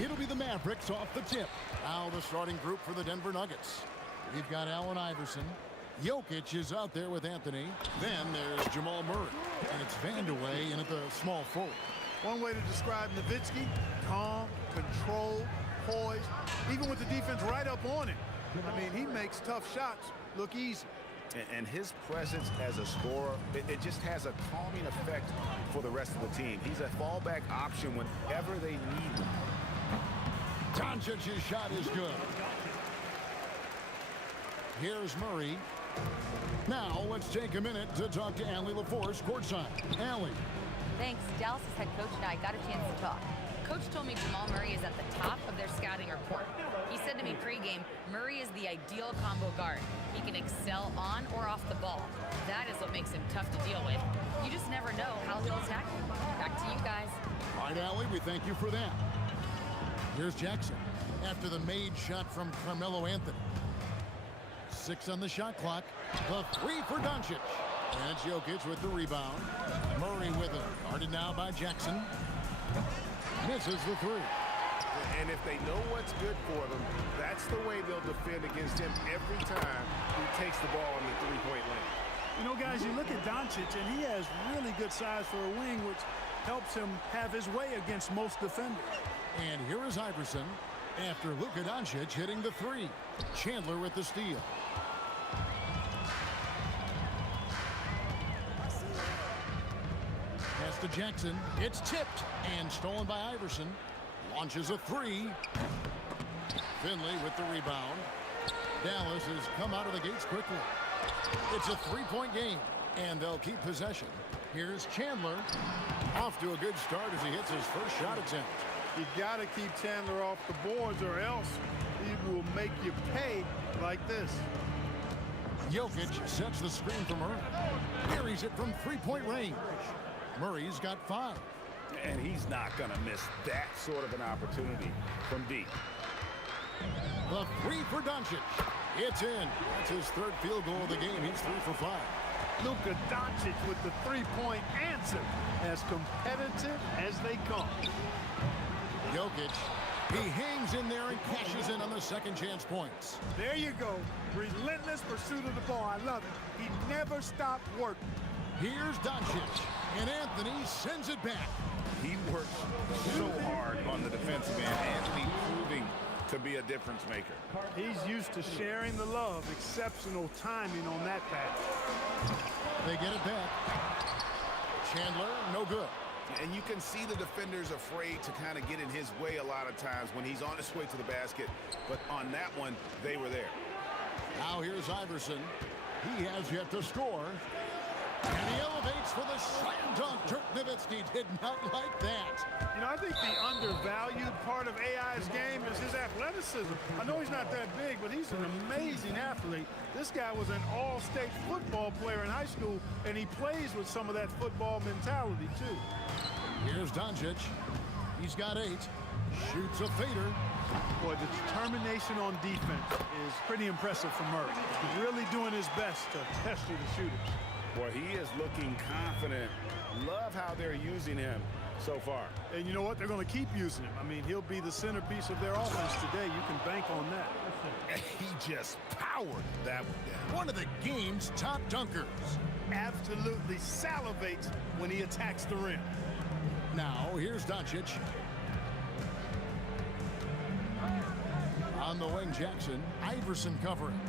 It'll be the Mavericks off the tip. Now the starting group for the Denver Nuggets. We've got Allen Iverson. Jokic is out there with Anthony. Then there's Jamal Murray. And it's Vandeweghe in at the small forward. One way to describe Nowitzki: calm, controlled, poised, even with the defense right up on him. I mean, he makes tough shots look easy. And his presence as a scorer, it just has a calming effect for the rest of the team. He's a fallback option whenever they need him. Doncic's shot is good. Here's Murray. Now let's take a minute to talk to Allie LaForce courtside. Allie. Thanks. Dallas's head coach and I got a chance to talk. Coach told me Jamal Murray is at the top of their scouting report. He said to me pregame, Murray is the ideal combo guard. He can excel on or off the ball. That is what makes him tough to deal with. You just never know how he'll attack you. Back to you guys. All right, Allie, we thank you for that. Here's Jackson after the made shot from Carmelo Anthony. 6 on the shot clock. The 3 for Doncic. And it's Jokic with the rebound. Murray with it. Guarded now by Jackson. Misses the 3. And if they know what's good for them, that's the way they'll defend against him every time he takes the ball in the three-point lane. You know, guys, you look at Doncic, and he has really good size for a wing, which helps him have his way against most defenders. And here is Iverson after Luka Doncic hitting the 3. Chandler with the steal. Pass to Jackson. It's tipped and stolen by Iverson. Launches a 3. Finley with the rebound. Dallas has come out of the gates quickly. It's a 3-point game, and they'll keep possession. Here's Chandler. Off to a good start as he hits his first shot attempt. You got to keep Chandler off the boards, or else he will make you pay like this. Jokic sets the screen for Murray. Carries it from 3-point range. Murray's got 5. And he's not going to miss that sort of an opportunity from deep. The 3 for Doncic. It's in. That's his 3rd field goal of the game. He's 3 for 5. Luka Doncic with the 3-point answer. As competitive as they come. Jokic, he hangs in there and cashes in on the second chance points. There you go. Relentless pursuit of the ball. I love it. He never stopped working. Here's Doncic, and Anthony sends it back. He works so hard on the defensive end. Anthony proving to be a difference maker. He's used to sharing the love. Exceptional timing on that pass. They get it back. Chandler, no good. And you can see the defenders afraid to kind of get in his way a lot of times when he's on his way to the basket. But on that one, they were there. Now here's Iverson. He has yet to score. And he elevates for the slam dunk. Dirk Nowitzki did not like that. You know, I think the undervalued part of AI's game is his athleticism. I know he's not that big, but he's an amazing athlete. This guy was an all-state football player in high school, and he plays with some of that football mentality, too. Here's Doncic. He's got 8. Shoots a fader. Boy, the determination on defense is pretty impressive for Murray. He's really doing his best to pester the shooters. Boy, he is looking confident. Love how they're using him so far. And you know what? They're going to keep using him. I mean, he'll be the centerpiece of their offense today. You can bank on that. He just powered that one down. One of the game's top dunkers. Absolutely salivates when he attacks the rim. Now, here's Doncic. On the wing, Jackson. Iverson covering.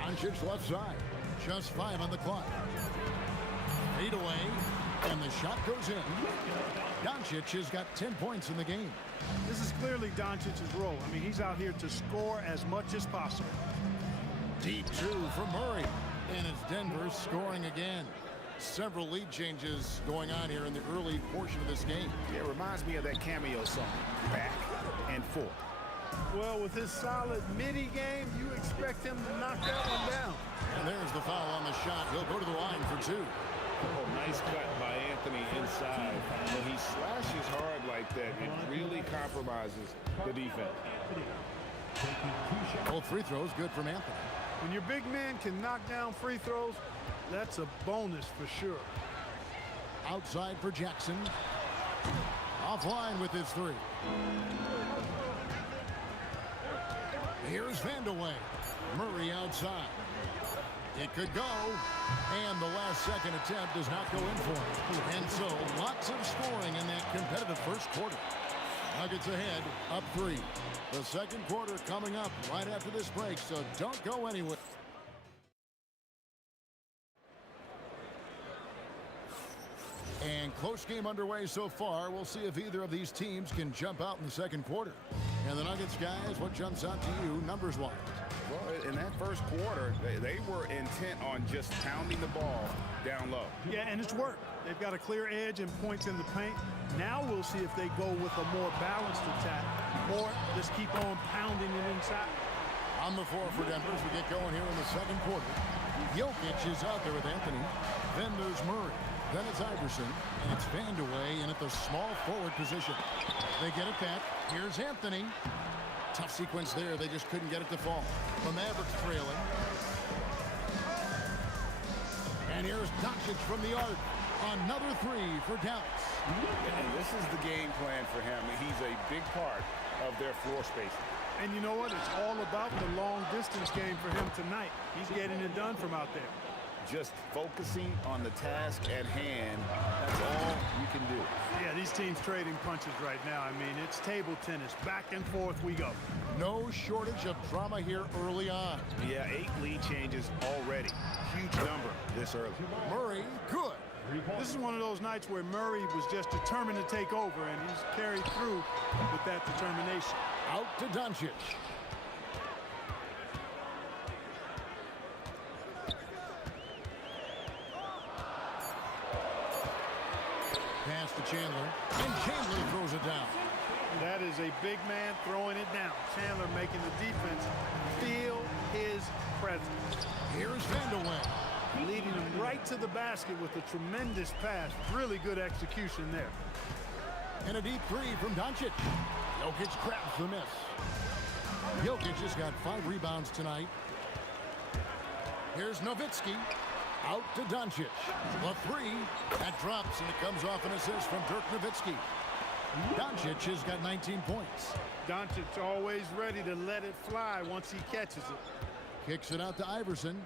Doncic left side. Just 5 on the clock. Fade away, and the shot goes in. Doncic has got 10 points in the game. This is clearly Doncic's role. I mean, he's out here to score as much as possible. Deep 2 from Murray, and it's Denver scoring again. Several lead changes going on here in the early portion of this game. Yeah, it reminds me of that cameo song, Back and Forth. Well, with his solid midi game, you expect him to knock that one down. And there's the foul on the shot. He'll go to the line for 2. Oh, nice cut by Anthony inside. When he slashes hard like that, it really compromises the defense. Both free throws good from Anthony. When your big man can knock down free throws, that's a bonus for sure. Outside for Jackson. Offline with his three. Here's Vandeweghe. Murray outside. It could go, and the last-second attempt does not go in for him. And so, lots of scoring in that competitive first quarter. Nuggets ahead, up 3. The second quarter coming up right after this break, so don't go anywhere. And close game underway so far. We'll see if either of these teams can jump out in the second quarter. And the Nuggets guys, what jumps out to you numbers-wise? Well, in that first quarter, they were intent on just pounding the ball down low. Yeah, and it's worked. They've got a clear edge and points in the paint. Now we'll see if they go with a more balanced attack or just keep on pounding it inside. On the floor for Denver as we get going here in the second quarter. Jokic is out there with Anthony. Then there's Murray. Then it's Iverson, and it's Vandeweghe in at the small forward position. They get it back. Here's Anthony. Tough sequence there. They just couldn't get it to fall. The Mavericks trailing. And here's Doncic from the arc. Another three for Dallas. And this is the game plan for him. He's a big part of their floor spacing. And you know what? It's all about the long-distance game for him tonight. He's getting it done from out there. Just focusing on the task at hand, that's all you can do. Yeah, these teams trading punches right now. I mean, it's table tennis. Back and forth we go. No shortage of drama here early on. Yeah, 8 lead changes already. Huge number this early. Murray, good. This is one of those nights where Murray was just determined to take over, and he's carried through with that determination. Out to Doncic. Pass to Chandler, and Chandler throws it down. That is a big man throwing it down. Chandler making the defense feel his presence. Here's Vandeweghe. Leading him right to the basket with a tremendous pass. Really good execution there. And a deep three from Doncic. Jokic grabs the miss. Jokic has got 5 rebounds tonight. Here's Nowitzki. Out to Doncic. The three. That drops, and it comes off an assist from Dirk Nowitzki. Doncic has got 19 points. Doncic always ready to let it fly once he catches it. Kicks it out to Iverson.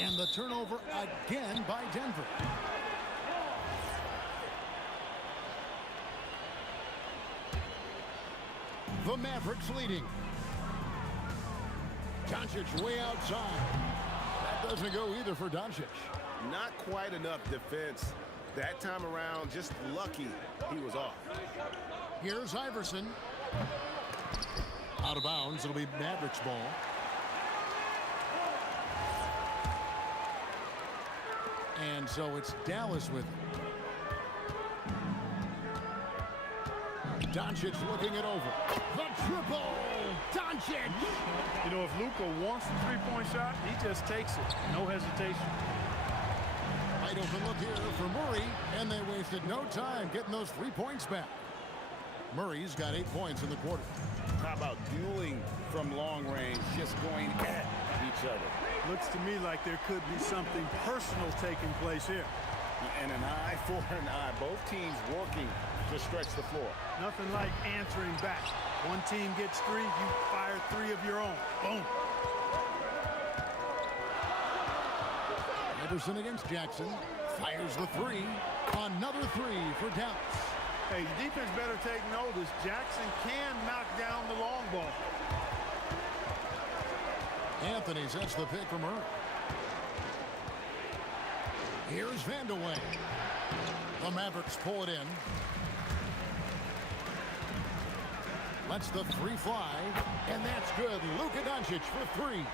And the turnover again by Denver. The Mavericks leading. Doncic way outside. That doesn't go either for Doncic. Not quite enough defense that time around. Just lucky he was off. Here's Iverson. Out of bounds. It'll be Mavericks ball. And so it's Dallas with it. Doncic looking it over. The triple! Doncic! You know, if Luka wants the three-point shot, he just takes it. No hesitation. Wide open look here for Murray, and they wasted no time getting those 3 points back. Murray's got 8 points in the quarter. How about dueling from long range, just going at each other? Looks to me like there could be something personal taking place here. And an eye for an eye. Both teams working to stretch the floor. Nothing like answering back. One team gets 3, you fire 3 of your own. Boom. Iverson against Jackson. Fires the 3. Another 3 for Dallas. Hey, the defense better take notice. Jackson can knock down the long ball. Anthony sets the pick for Murray. Here's Vandeweghe. The Mavericks pull it in. Lets the 3 fly, and that's good. Luka Doncic for 3.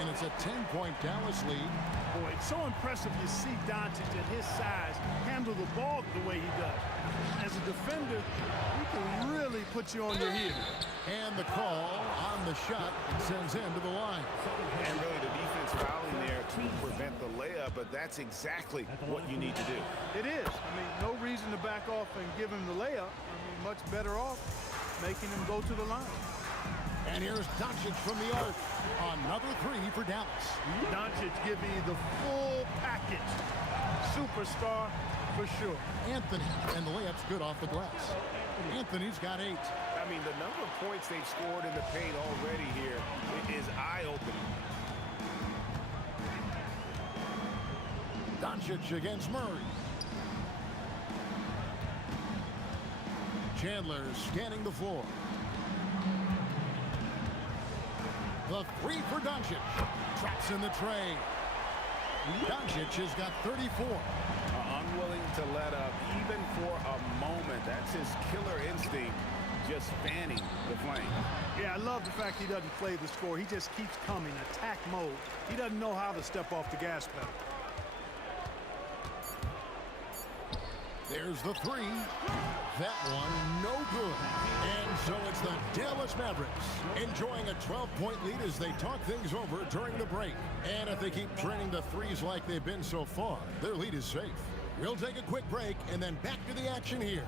And it's a 10-point Dallas lead. Boy, it's so impressive to see Doncic at his size handle the ball the way he does. As a defender, he can really put you on your heels. And the call on the shot sends him to the line. And really the defense fouling there to prevent the layup, but that's exactly what you need to do. It is. I mean, no reason to back off and give him the layup. I mean, much better off making him go to the line. And here's Doncic from the arc. Another 3 for Dallas. Doncic giving you the full package. Superstar for sure. Anthony, and the layup's good off the glass. Anthony's got 8. I mean, the number of points they've scored in the paint already here is eye-opening. Doncic against Murray. Chandler scanning the floor. The 3 for Doncic. Traps in the tray. Doncic has got 34. Unwilling to let up even for a moment. That's his killer instinct, just fanning the flame. Yeah, I love the fact he doesn't play the score. He just keeps coming, attack mode. He doesn't know how to step off the gas pedal. There's the 3. That one, no good. And so it's the Dallas Mavericks enjoying a 12-point lead as they talk things over during the break. And if they keep training the threes like they've been so far, their lead is safe. We'll take a quick break and then back to the action here.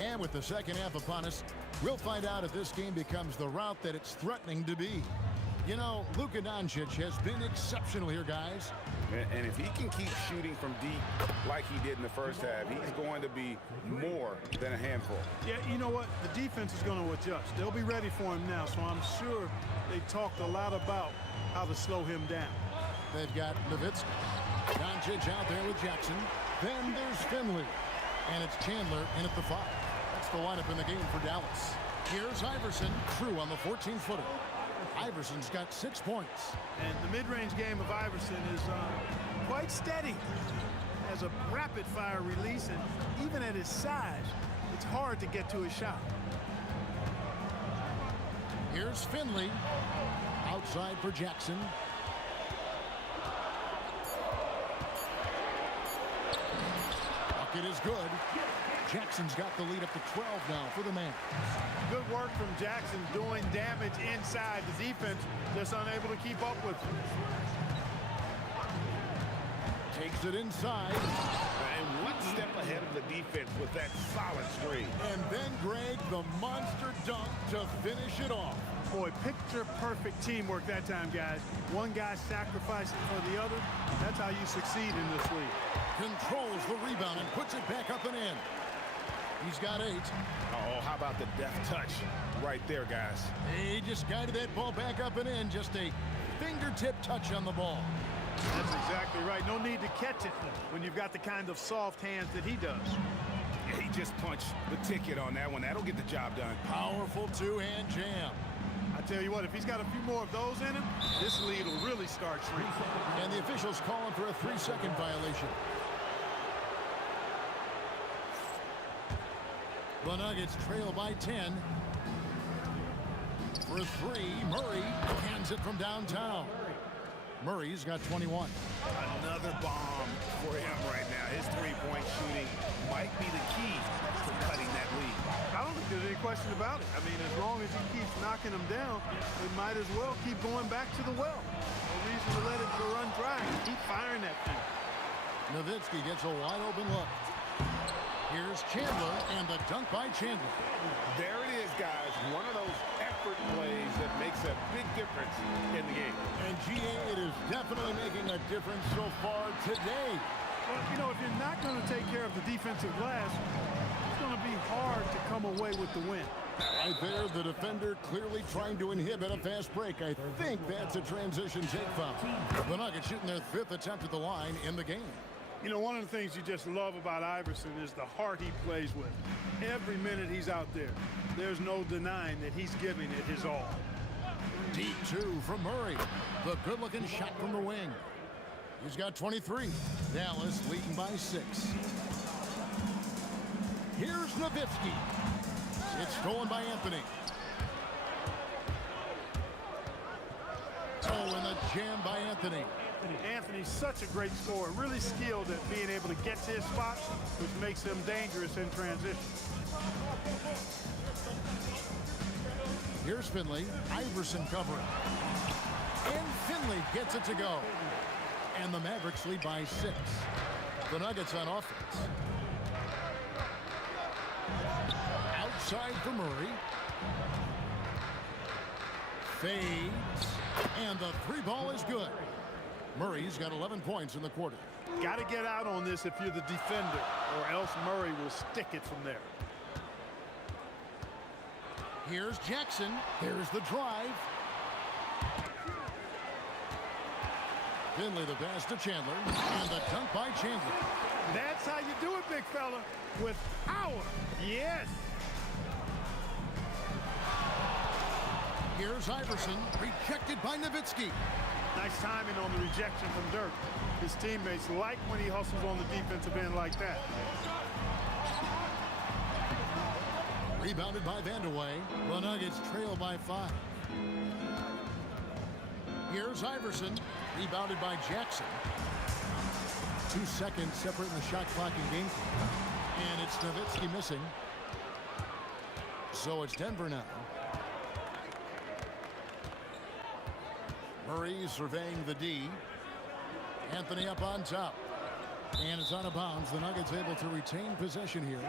And with the second half upon us, we'll find out if this game becomes the route that it's threatening to be. You know, Luka Doncic has been exceptional here, guys. And if he can keep shooting from deep like he did in the first half, he's going to be more than a handful. Yeah, you know what? The defense is going to adjust. They'll be ready for him now, so I'm sure they talked a lot about how to slow him down. They've got Nowitzki. Doncic out there with Jackson. Then there's Finley. And it's Chandler in at the 5. That's the lineup in the game for Dallas. Here's Iverson, true on the 14-footer. Iverson's got 6 points. And the mid-range game of Iverson is quite steady. Has a rapid-fire release, and even at his size, it's hard to get to his shot. Here's Finley. Outside for Jackson. Bucket is good. Jackson's got the lead up to 12 now for the man. Good work from Jackson doing damage inside. The defense just unable to keep up with him. Takes it inside. And one step ahead of the defense with that solid screen. And then Greg, the monster dunk to finish it off. Boy, picture-perfect teamwork that time, guys. One guy sacrificing for the other. That's how you succeed in this league. Controls the rebound and puts it back up and in. He's got 8. Oh, how about the deft touch right there, guys? He just guided that ball back up and in. Just a fingertip touch on the ball. That's exactly right. No need to catch it when you've got the kind of soft hands that he does. Yeah, he just punched the ticket on that one. That'll get the job done. Powerful two-hand jam. I tell you what, if he's got a few more of those in him, this lead will really start shrinking. And the officials calling for a 3-second violation. The Nuggets trail by 10. For 3, Murray hands it from downtown. Murray's got 21. Another bomb for him right now. His three-point shooting might be the key to cutting that lead. I don't think there's any question about it. I mean, as long as he keeps knocking them down, they might as well keep going back to the well. No reason to let it run dry. Keep firing that thing. Nowitzki gets a wide-open look. Here's Chandler, and the dunk by Chandler. There it is, guys. One of those effort plays that makes a big difference in the game. And GA, it is definitely making a difference so far today. Well, you know, if you're not going to take care of the defensive glass, it's going to be hard to come away with the win. Right there, the defender clearly trying to inhibit a fast break. I think that's a transition take foul. The Nuggets shooting their 5th attempt at the line in the game. You know, one of the things you just love about Iverson is the heart he plays with. Every minute he's out there, there's no denying that he's giving it his all. Deep 2 from Murray. The good-looking shot from the wing. He's got 23. Dallas leading by 6. Here's Nowitzki. It's stolen by Anthony. Oh, and the jam by Anthony. Anthony's such a great scorer, really skilled at being able to get to his spots, which makes him dangerous in transition. Here's Finley. Iverson covering. And Finley gets it to go. And the Mavericks lead by 6. The Nuggets on offense. Outside for Murray. Fades. And the 3-ball is good. Murray's got 11 points in the quarter. Got to get out on this if you're the defender, or else Murray will stick it from there. Here's Jackson. There's the drive. Finley the pass to Chandler. And the dunk by Chandler. That's how you do it, big fella. With power. Yes. Here's Iverson. Rejected by Nowitzki. Nice timing on the rejection from Dirk. His teammates like when he hustles on the defensive end like that. Rebounded by Vandeweghe. The Nuggets trail by 5. Here's Iverson. Rebounded by Jackson. 2 seconds separating the shot clock and game clock. And it's Nowitzki missing. So it's Denver now. Murray surveying the D. Anthony up on top. And it's out of bounds. The Nuggets able to retain possession here.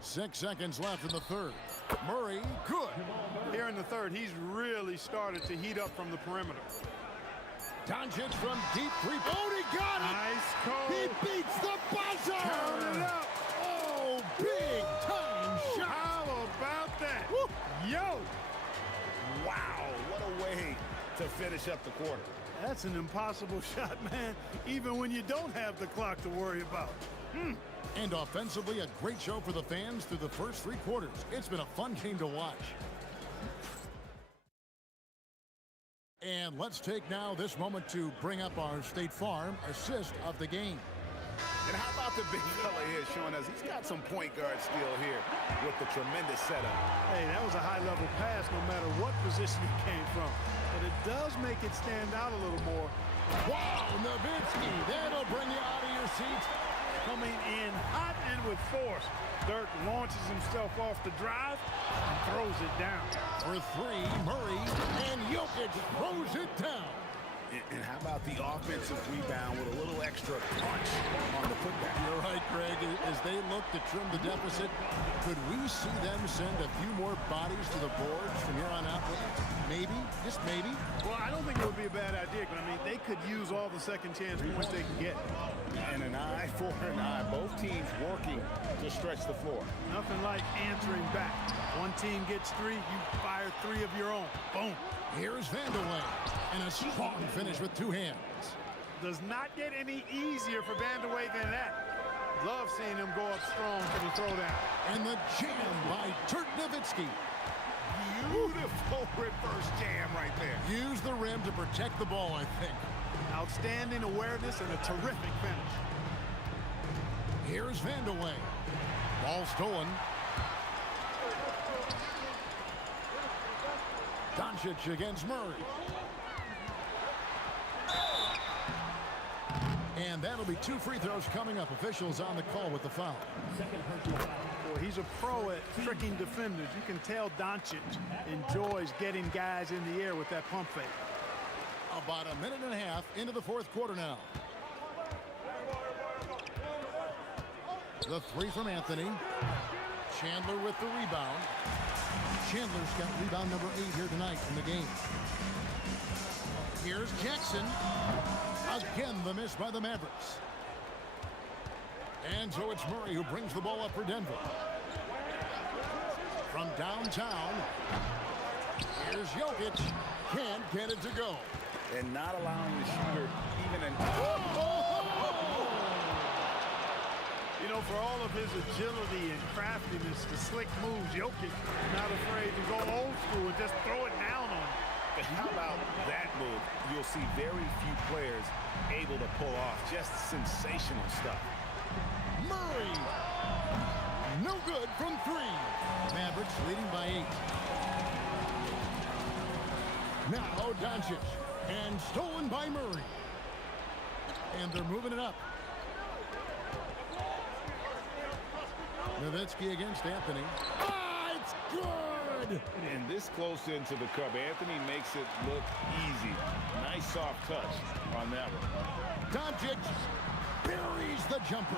Six seconds left in the third. Murray, good. Here in the third, he's really started to heat up from the perimeter. Doncic from deep 3. Oh, he got it! Nice call. He beats the buzzer! Count it up. Oh, big time shot! How about that? Woo. Yo! Wow, what a way to finish up the quarter. That's an impossible shot, man, even when you don't have the clock to worry about. And offensively, a great show for the fans through the first 3 quarters. It's been a fun game to watch. And let's take now this moment to bring up our State Farm assist of the game. And how about the big fella here showing us he's got some point guard skill here with the tremendous setup. Hey, that was a high-level pass no matter what position it came from. But it does make it stand out a little more. Wow, Nowitzki, that'll bring you out of your seats. Coming in hot and with force. Dirk launches himself off the drive and throws it down. For 3, Murray, and Jokic throws it down. And how about the offensive rebound with a little extra punch on the putback? You're right, Greg. As they look to trim the deficit, could we see them send a few more bodies to the boards from here on out? Maybe, just maybe. Well, I don't think it would be a bad idea, but I mean, they could use all the second chance points they can get. And an eye for an eye. Both teams working to stretch the floor. Nothing like answering back. One team gets 3, you fire 3 of your own. Boom. Here's Vandeweghe, and a strong finish with 2 hands. Does not get any easier for Vandeweghe than that. Love seeing him go up strong for the throwdown. And the jam by Dirk Nowitzki. Beautiful reverse jam right there. Use the rim to protect the ball, I think. Outstanding awareness and a terrific finish. Here's Vandeweghe. Ball stolen. Doncic against Murray. And that'll be 2 free throws coming up. Officials on the call with the foul. Well, he's a pro at tricking defenders. You can tell Doncic enjoys getting guys in the air with that pump fake. About a minute and a half into the 4th quarter now. The 3 from Anthony. Chandler with the rebound. Chandler's got rebound number 8 here tonight in the game. Here's Jackson. Again, the miss by the Mavericks. And so it's Murray who brings the ball up for Denver. From downtown, here's Jokic. Can't get it to go. And not allowing the shooter even an... You know, for all of his agility and craftiness, the slick moves, Jokic not afraid to go old school and just throw it down on him. But how about that move? You'll see very few players able to pull off just sensational stuff. Murray! No good from 3. Mavericks leading by 8. Now Doncic. And stolen by Murray. And they're moving it up. Nowitzki against Anthony. Ah, it's good! And this close into the cup, Anthony makes it look easy. Nice soft touch on that one. Doncic buries the jumper.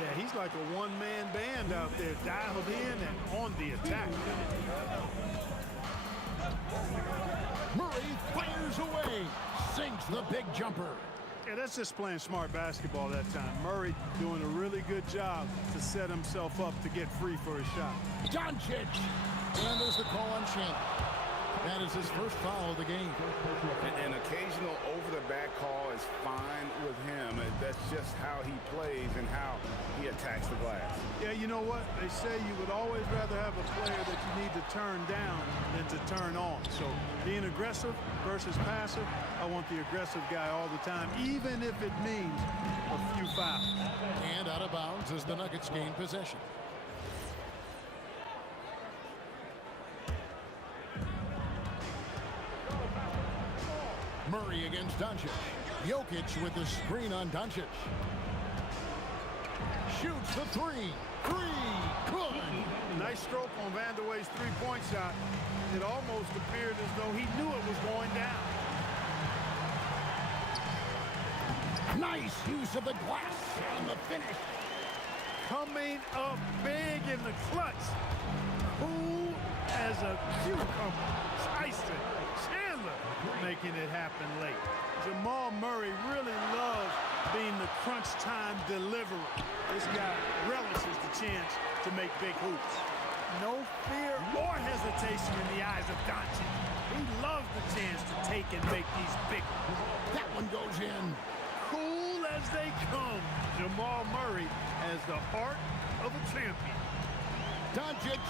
Yeah, he's like a one-man band out there, dialed in and on the attack. Murray fires away. Sinks the big jumper. Yeah, that's just playing smart basketball that time. Murray doing a really good job to set himself up to get free for his shot. Doncic. And there's the call on Chandler. That is his first foul of the game. An occasional over-the-back call is fine with him. That's just how he plays and how he attacks the glass. Yeah, you know what? They say you would always rather have a player that you need to turn down than to turn on. So being aggressive versus passive, I want the aggressive guy all the time, even if it means a few fouls. And out of bounds as the Nuggets gain possession. Murray against Doncic. Jokic with the screen on Doncic. Shoots the three. Good. Nice stroke on Van der Waals' three-point shot. It almost appeared as though he knew it was going down. Nice use of the glass on the finish. Coming up big in the clutch. Cool as a cucumber. Tyson Chandler making it happen late. Jamal Murray really loves being the crunch time deliverer. This guy relishes the chance to make big hoops. No fear or hesitation in the eyes of Doncic. He loves the chance to take and make these big ones. That one goes in. Cool as they come. Jamal Murray has the heart of a champion. Doncic.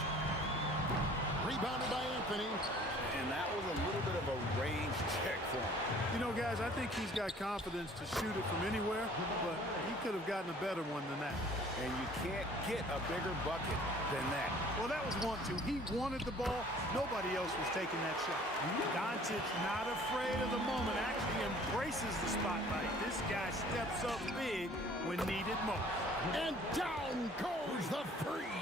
Rebounded by Anthony. And that was a little bit of a range check for him. You know, guys, I think he's got confidence to shoot it from anywhere, but he could have gotten a better one than that. And you can't get a bigger bucket than that. Well, that was 1-2. He wanted the ball. Nobody else was taking that shot. Doncic not afraid of the moment, actually embraces the spotlight. This guy steps up big when needed most. And down goes the three.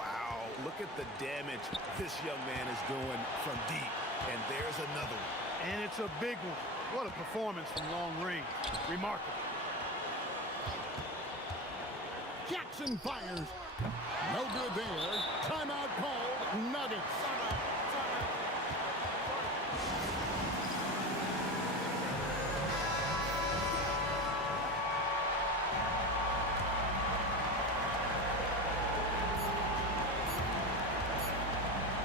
Wow, look at the damage this young man is doing from deep. And there's another one. And it's a big one. What a performance from long range. Remarkable. Jackson fires. No good there. Timeout called. Nuggets.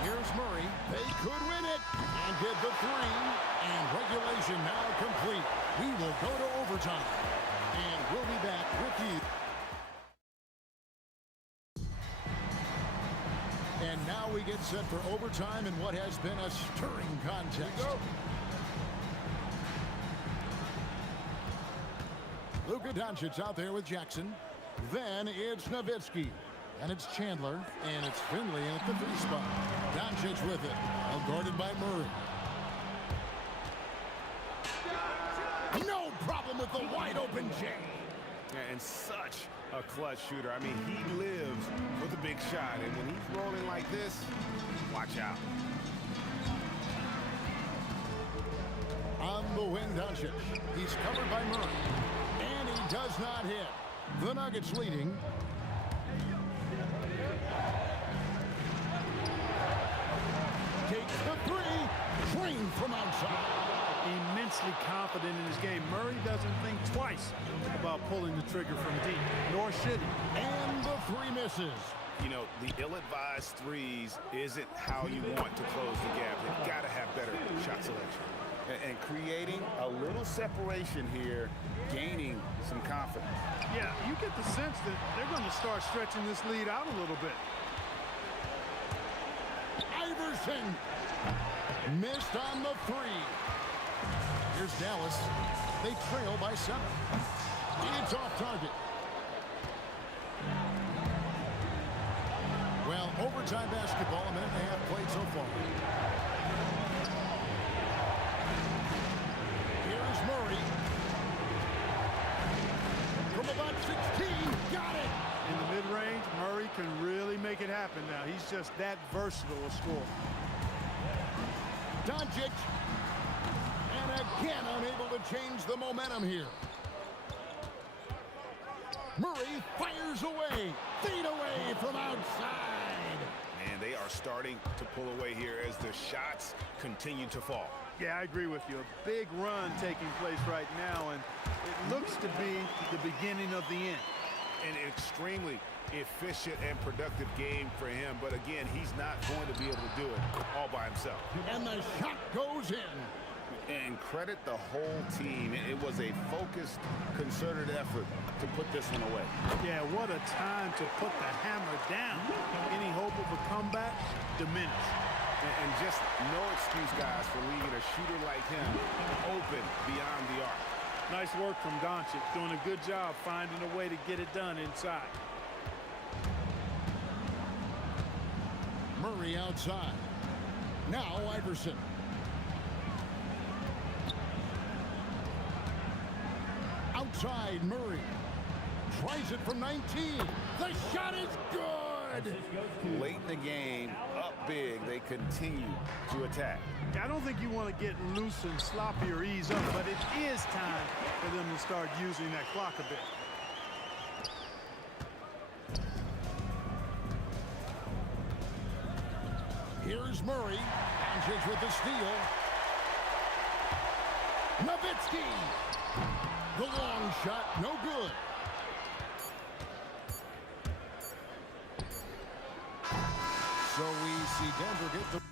Here's Murray. They could win it and get the three. And regulation now complete. We will go to overtime. And we'll be back with you. And now we get set for overtime in what has been a stirring contest. Luka Doncic out there with Jackson. Then it's Nowitzki. And it's Chandler. And it's Finley at the three spot. Doncic with it. Well guarded by Murray. No problem with the wide open J. And such a clutch shooter. I mean, he lives for the big shot. And when he's rolling like this, watch out. On the wing, Doncic. He's covered by Murray. And he does not hit. The Nuggets leading. Takes the three. Drained from outside. Immensely confident in his game. Murray doesn't think twice about pulling the trigger from deep, nor should he. And the three misses. You know, the ill-advised threes isn't how you want to close the gap. They've got to have better shot selection. And creating a little separation here, gaining some confidence. Yeah, you get the sense that they're going to start stretching this lead out a little bit. Iverson missed on the three. Here's Dallas. They trail by 7. It's off target. Well, overtime basketball, a minute and a half played so far. it happen now. He's just that versatile a scorer. Doncic. And again unable to change the momentum here. Murray fires away. Feed away from outside. And they are starting to pull away here as the shots continue to fall. Yeah, I agree with you. A big run taking place right now, and it looks to be the beginning of the end. An extremely efficient and productive game for him, but again, he's not going to be able to do it all by himself. And the shot goes in. And credit the whole team. It was a focused, concerted effort to put this one away. Yeah, what a time to put the hammer down. Any hope of a comeback diminished. And just no excuse, guys, for leaving a shooter like him open beyond the arc. Nice work from Doncic, doing a good job finding a way to get it done inside. Murray outside. Now Iverson. Outside Murray. Tries it from 19. The shot is good. Late in the game, up big, they continue to attack. I don't think you want to get loose and sloppy or ease up, but it is time for them to start using that clock a bit. Here's Murray. Doncic with the steal. Nowitzki. The long shot, no good. So we see Denver get the...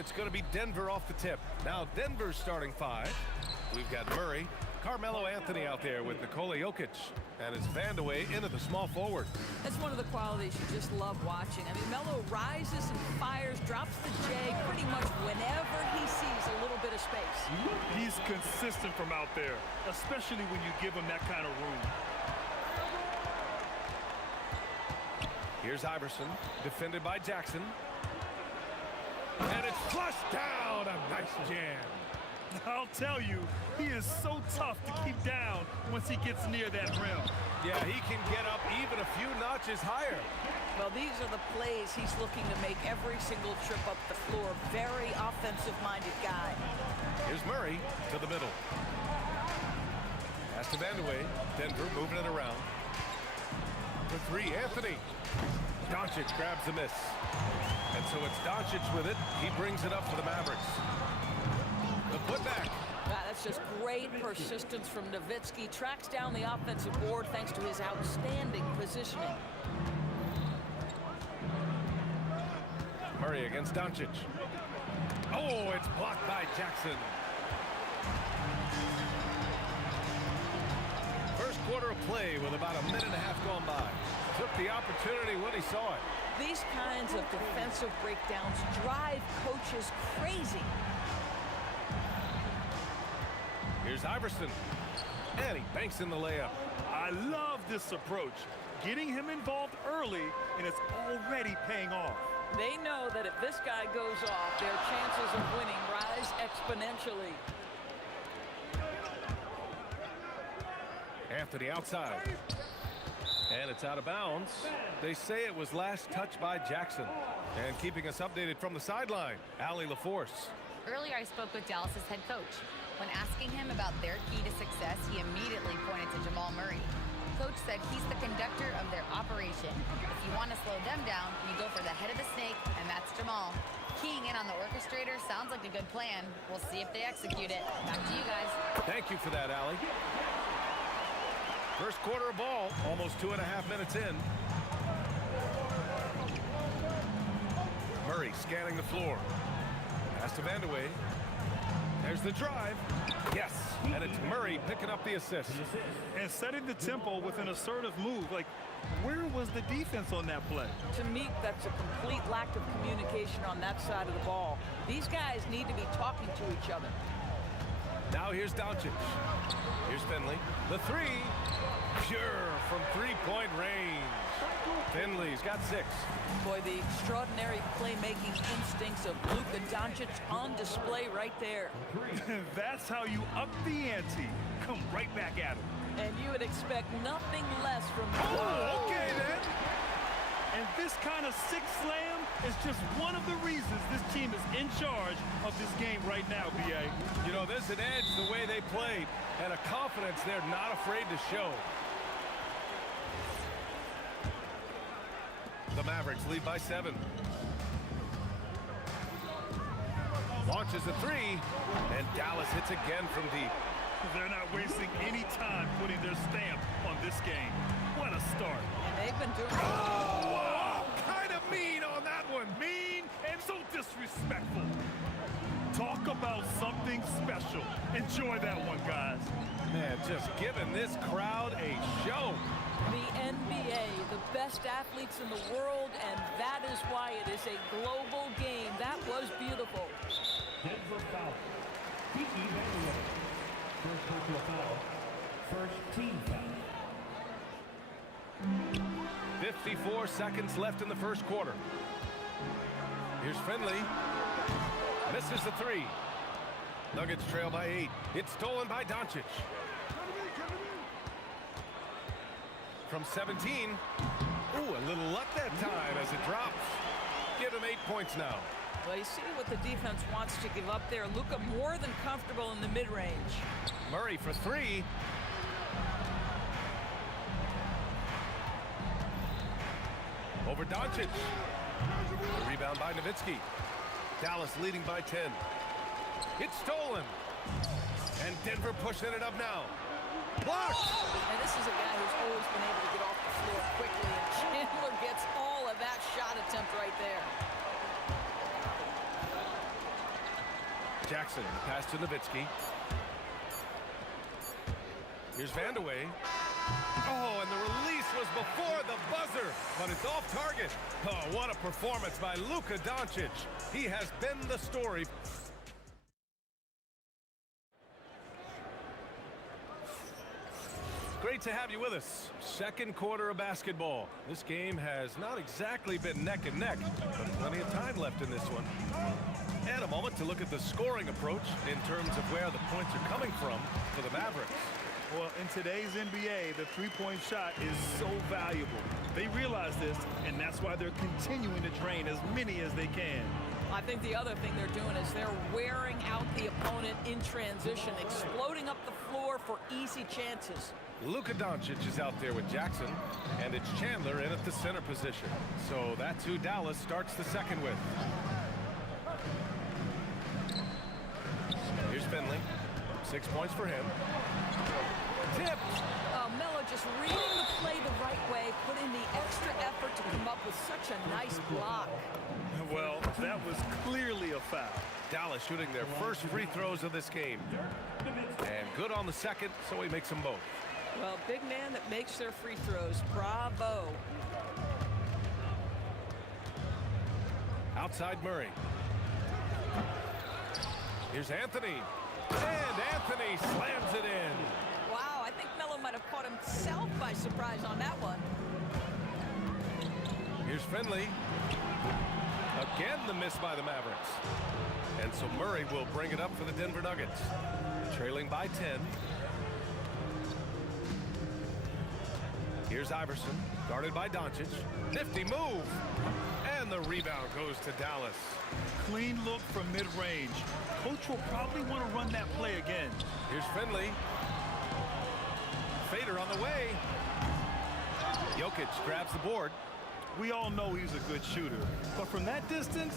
it's going to be Denver off the tip. Now Denver's starting 5. We've got Murray, Carmelo Anthony out there with Nikola Jokic, and it's Vandeweghe into the small forward. That's one of the qualities you just love watching. I mean, Melo rises and fires, drops the J pretty much whenever he sees a little bit of space. He's consistent from out there, especially when you give him that kind of room. Here's Iverson, defended by Jackson. And it's flushed down. A nice jam. I'll tell you, he is so tough to keep down once he gets near that rim. Yeah, he can get up even a few notches higher. Well, these are the plays he's looking to make every single trip up the floor. Very offensive-minded guy. Here's Murray to the middle. Pass to Vandeweghe. Denver moving it around. For 3, Anthony. Doncic grabs the miss. And so it's Doncic with it. He brings it up for the Mavericks. The putback. Wow, that's just great persistence from Nowitzki. Tracks down the offensive board thanks to his outstanding positioning. Murray against Doncic. Oh, it's blocked by Jackson. First quarter of play with about a minute and a half gone by. Took the opportunity when he saw it. These kinds of defensive breakdowns drive coaches crazy. Here's Iverson. And he banks in the layup. I love this approach. Getting him involved early, and it's already paying off. They know that if this guy goes off, their chances of winning rise exponentially. Anthony outside. And it's out of bounds. They say it was last touched by Jackson. And keeping us updated from the sideline, Allie LaForce. Earlier, I spoke with Dallas's head coach. When asking him about their key to success, he immediately pointed to Jamal Murray. Coach said he's the conductor of their operation. If you want to slow them down, you go for the head of the snake, and that's Jamal. Keying in on the orchestrator sounds like a good plan. We'll see if they execute it. Back to you guys. Thank you for that, Allie. First quarter of ball, almost 2.5 minutes in. Murray scanning the floor. Pass to Vandeweghe. There's the drive. Yes, and it's Murray picking up the assist. And setting the tempo with an assertive move. Like, where was the defense on that play? To me, that's a complete lack of communication on that side of the ball. These guys need to be talking to each other. Now here's Doncic. Here's Finley. The 3. Pure from 3-point range. Finley's got 6. Boy, the extraordinary playmaking instincts of Luka Doncic on display right there. That's how you up the ante. Come right back at him. And you would expect nothing less from Oh, okay then. And this kind of six slam is just one of the reasons this team is in charge of this game right now, B.A. You know, there's an edge the way they played and a confidence they're not afraid to show. The Mavericks lead by 7. Launches a 3, and Dallas hits again from deep. They're not wasting any time putting their stamp on this game. What a start. And they've been doing Oh, kind of mean on that one. Mean and so disrespectful. Talk about something special. Enjoy that one, guys. Man, just giving this crowd a show. the NBA, the best athletes in the world, and that is why it is a global game. That was beautiful. Denver foul. Kiki Vandeweghe. First personal foul. First team foul. 54 seconds left in the first quarter. Here's Finley. Misses the 3. Nuggets trail by 8. It's stolen by Doncic. From 17. Ooh, a little luck that time as it drops. Give him 8 points now. Well, you see what the defense wants to give up there. Luka more than comfortable in the mid-range. Murray for 3. Over Doncic. The rebound by Nowitzki. Dallas leading by 10. It's stolen. And Denver pushing it up now. Blocked. And this is a guy who's always been able to get off the floor quickly, and Chandler gets all of that shot attempt right there. Jackson, pass to Nowitzki. Here's Vandeweghe. Oh, and the release was before the buzzer, but it's off target. Oh, what a performance by Luka Doncic. He has been the story. Great to have you with us. Second quarter of basketball. This game has not exactly been neck and neck, but plenty of time left in this one. And a moment to look at the scoring approach in terms of where the points are coming from for the Mavericks. Well, in today's NBA, the three-point shot is so valuable. They realize this, and that's why they're continuing to drain as many as they can. I think the other thing they're doing is they're wearing out the opponent in transition, exploding up the floor for easy chances. Luka Doncic is out there with Jackson, and it's Chandler in at the center position. So that's who Dallas starts the second with. Here's Finley. 6 points for him. Tipped. Melo just reading the play the right way, putting the extra effort to come up with such a nice block. Well, that was clearly a foul. Dallas shooting their first free throws of this game. And good on the second, so he makes them both. Well, big man that makes their free throws. Bravo. Outside Murray. Here's Anthony. And Anthony slams it in. Wow, I think Melo might have caught himself by surprise on that one. Here's Finley. Again, the miss by the Mavericks. And so Murray will bring it up for the Denver Nuggets. Trailing by 10. Here's Iverson, guarded by Doncic. Nifty move. And the rebound goes to Dallas. Clean look from mid-range. Coach will probably want to run that play again. Here's Finley. Fader on the way. Jokic grabs the board. We all know he's a good shooter, but from that distance,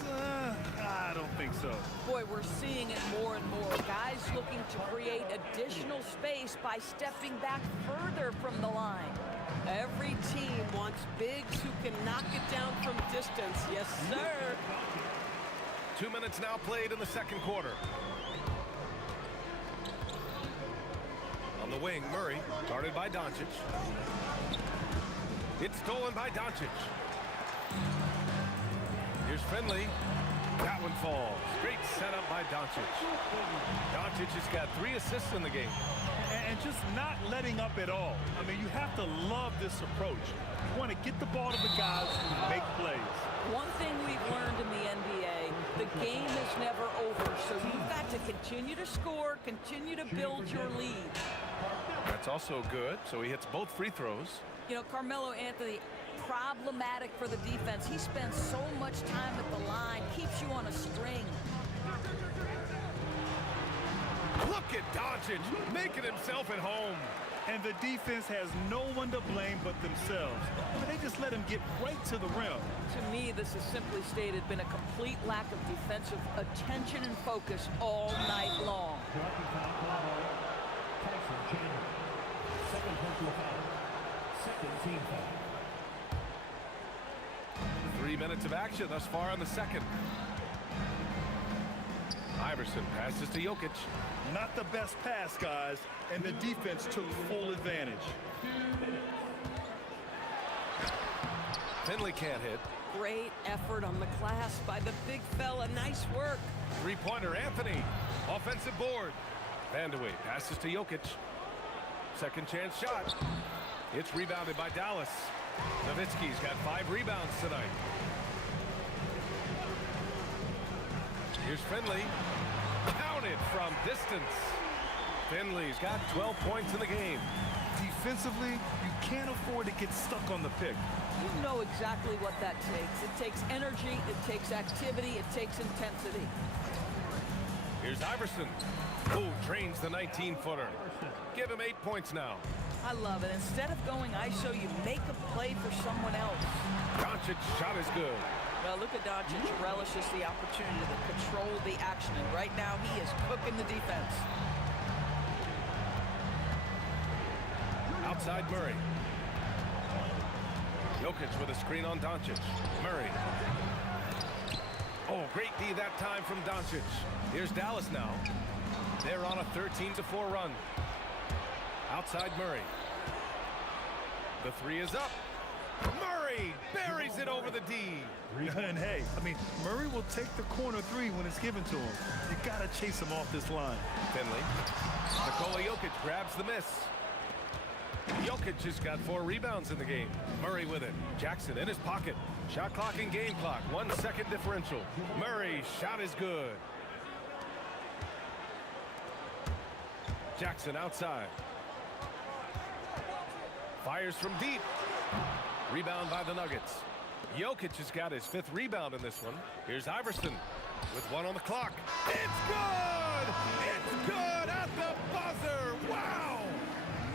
I don't think so. Boy, we're seeing it more and more. Guys looking to create additional space by stepping back further from the line. Every team wants bigs who can knock it down from distance. Yes, sir. 2 minutes now played in the second quarter. On the wing, Murray, guarded by Doncic. It's stolen by Doncic. Here's Finley. That one falls. Great setup by Doncic. Doncic has got 3 assists in the game. And just not letting up at all. I mean, you have to love this approach. You want to get the ball to the guys who make plays. One thing we've learned in the NBA, the game is never over, so you've got to continue to score, continue to build your lead. That's also good, so he hits both free throws. You know, Carmelo Anthony, problematic for the defense. He spends so much time at the line, keeps you on a string. Look at Doncic making himself at home. And the defense has no one to blame but themselves. But they just let him get right to the rim. To me, this has simply stated been a complete lack of defensive attention and focus all night long. Second personal foul. Second team foul. 3 minutes of action thus far in the second. Iverson passes to Jokic. Not the best pass, guys, and the defense took full advantage. Finley can't hit. Great effort on the glass by the big fella. Nice work. Three-pointer, Anthony. Offensive board. Vandeweghe passes to Jokic. Second chance shot. It's rebounded by Dallas. Nowitzki's got 5 rebounds tonight. Here's Finley. Counted from distance. Finley's got 12 points in the game. Defensively, you can't afford to get stuck on the pick. You know exactly what that takes. It takes energy, it takes activity, it takes intensity. Here's Iverson, who trains the 19-footer. Give him 8 points now. I love it. Instead of going ISO, you make a play for someone else. Doncic's shot is good. Well, Luka Doncic relishes the opportunity to control the action, and right now he is cooking the defense. Outside Murray. Jokic with a screen on Doncic. Murray. Oh, great D that time from Doncic. Here's Dallas now. They're on a 13-4 run. Outside Murray. The three is up. Murray buries it over the D. And hey, I mean, Murray will take the corner three when it's given to him. You got to chase him off this line. Finley. Nikola Jokic grabs the miss. Jokic has got 4 rebounds in the game. Murray with it. Jackson in his pocket. Shot clock and game clock. 1 second differential. Murray's shot is good. Jackson outside. Fires from deep. Rebound by the Nuggets. Jokic has got his 5th rebound in this one. Here's Iverson with 1 on the clock. It's good! It's good at the buzzer! Wow!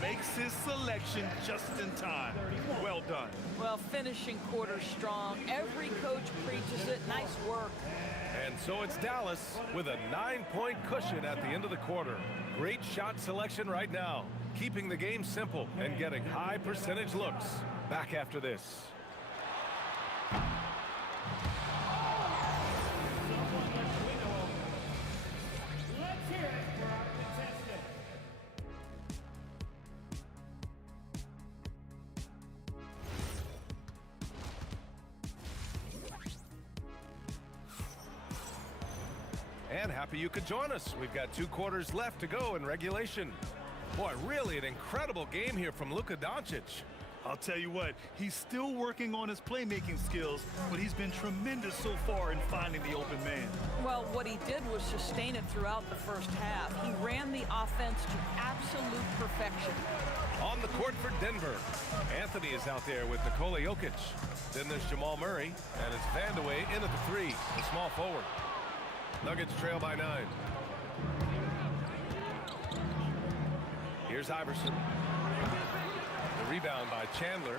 Makes his selection just in time. Well done. Well, finishing quarter strong. Every coach preaches it. Nice work. And so it's Dallas with a 9-point cushion at the end of the quarter. Great shot selection right now, keeping the game simple and getting high percentage looks. Back after this. Let's hear it for our contestant. And happy you could join us. We've got 2 quarters left to go in regulation. Boy, really an incredible game here from Luka Doncic. I'll tell you what, he's still working on his playmaking skills, but he's been tremendous so far in finding the open man. Well, what he did was sustain it throughout the first half. He ran the offense to absolute perfection. On the court for Denver, Anthony is out there with Nikola Jokic. Then there's Jamal Murray, and it's Vandeweghe in at the 3, the small forward. Nuggets trail by 9. Here's Iverson. The rebound by Chandler.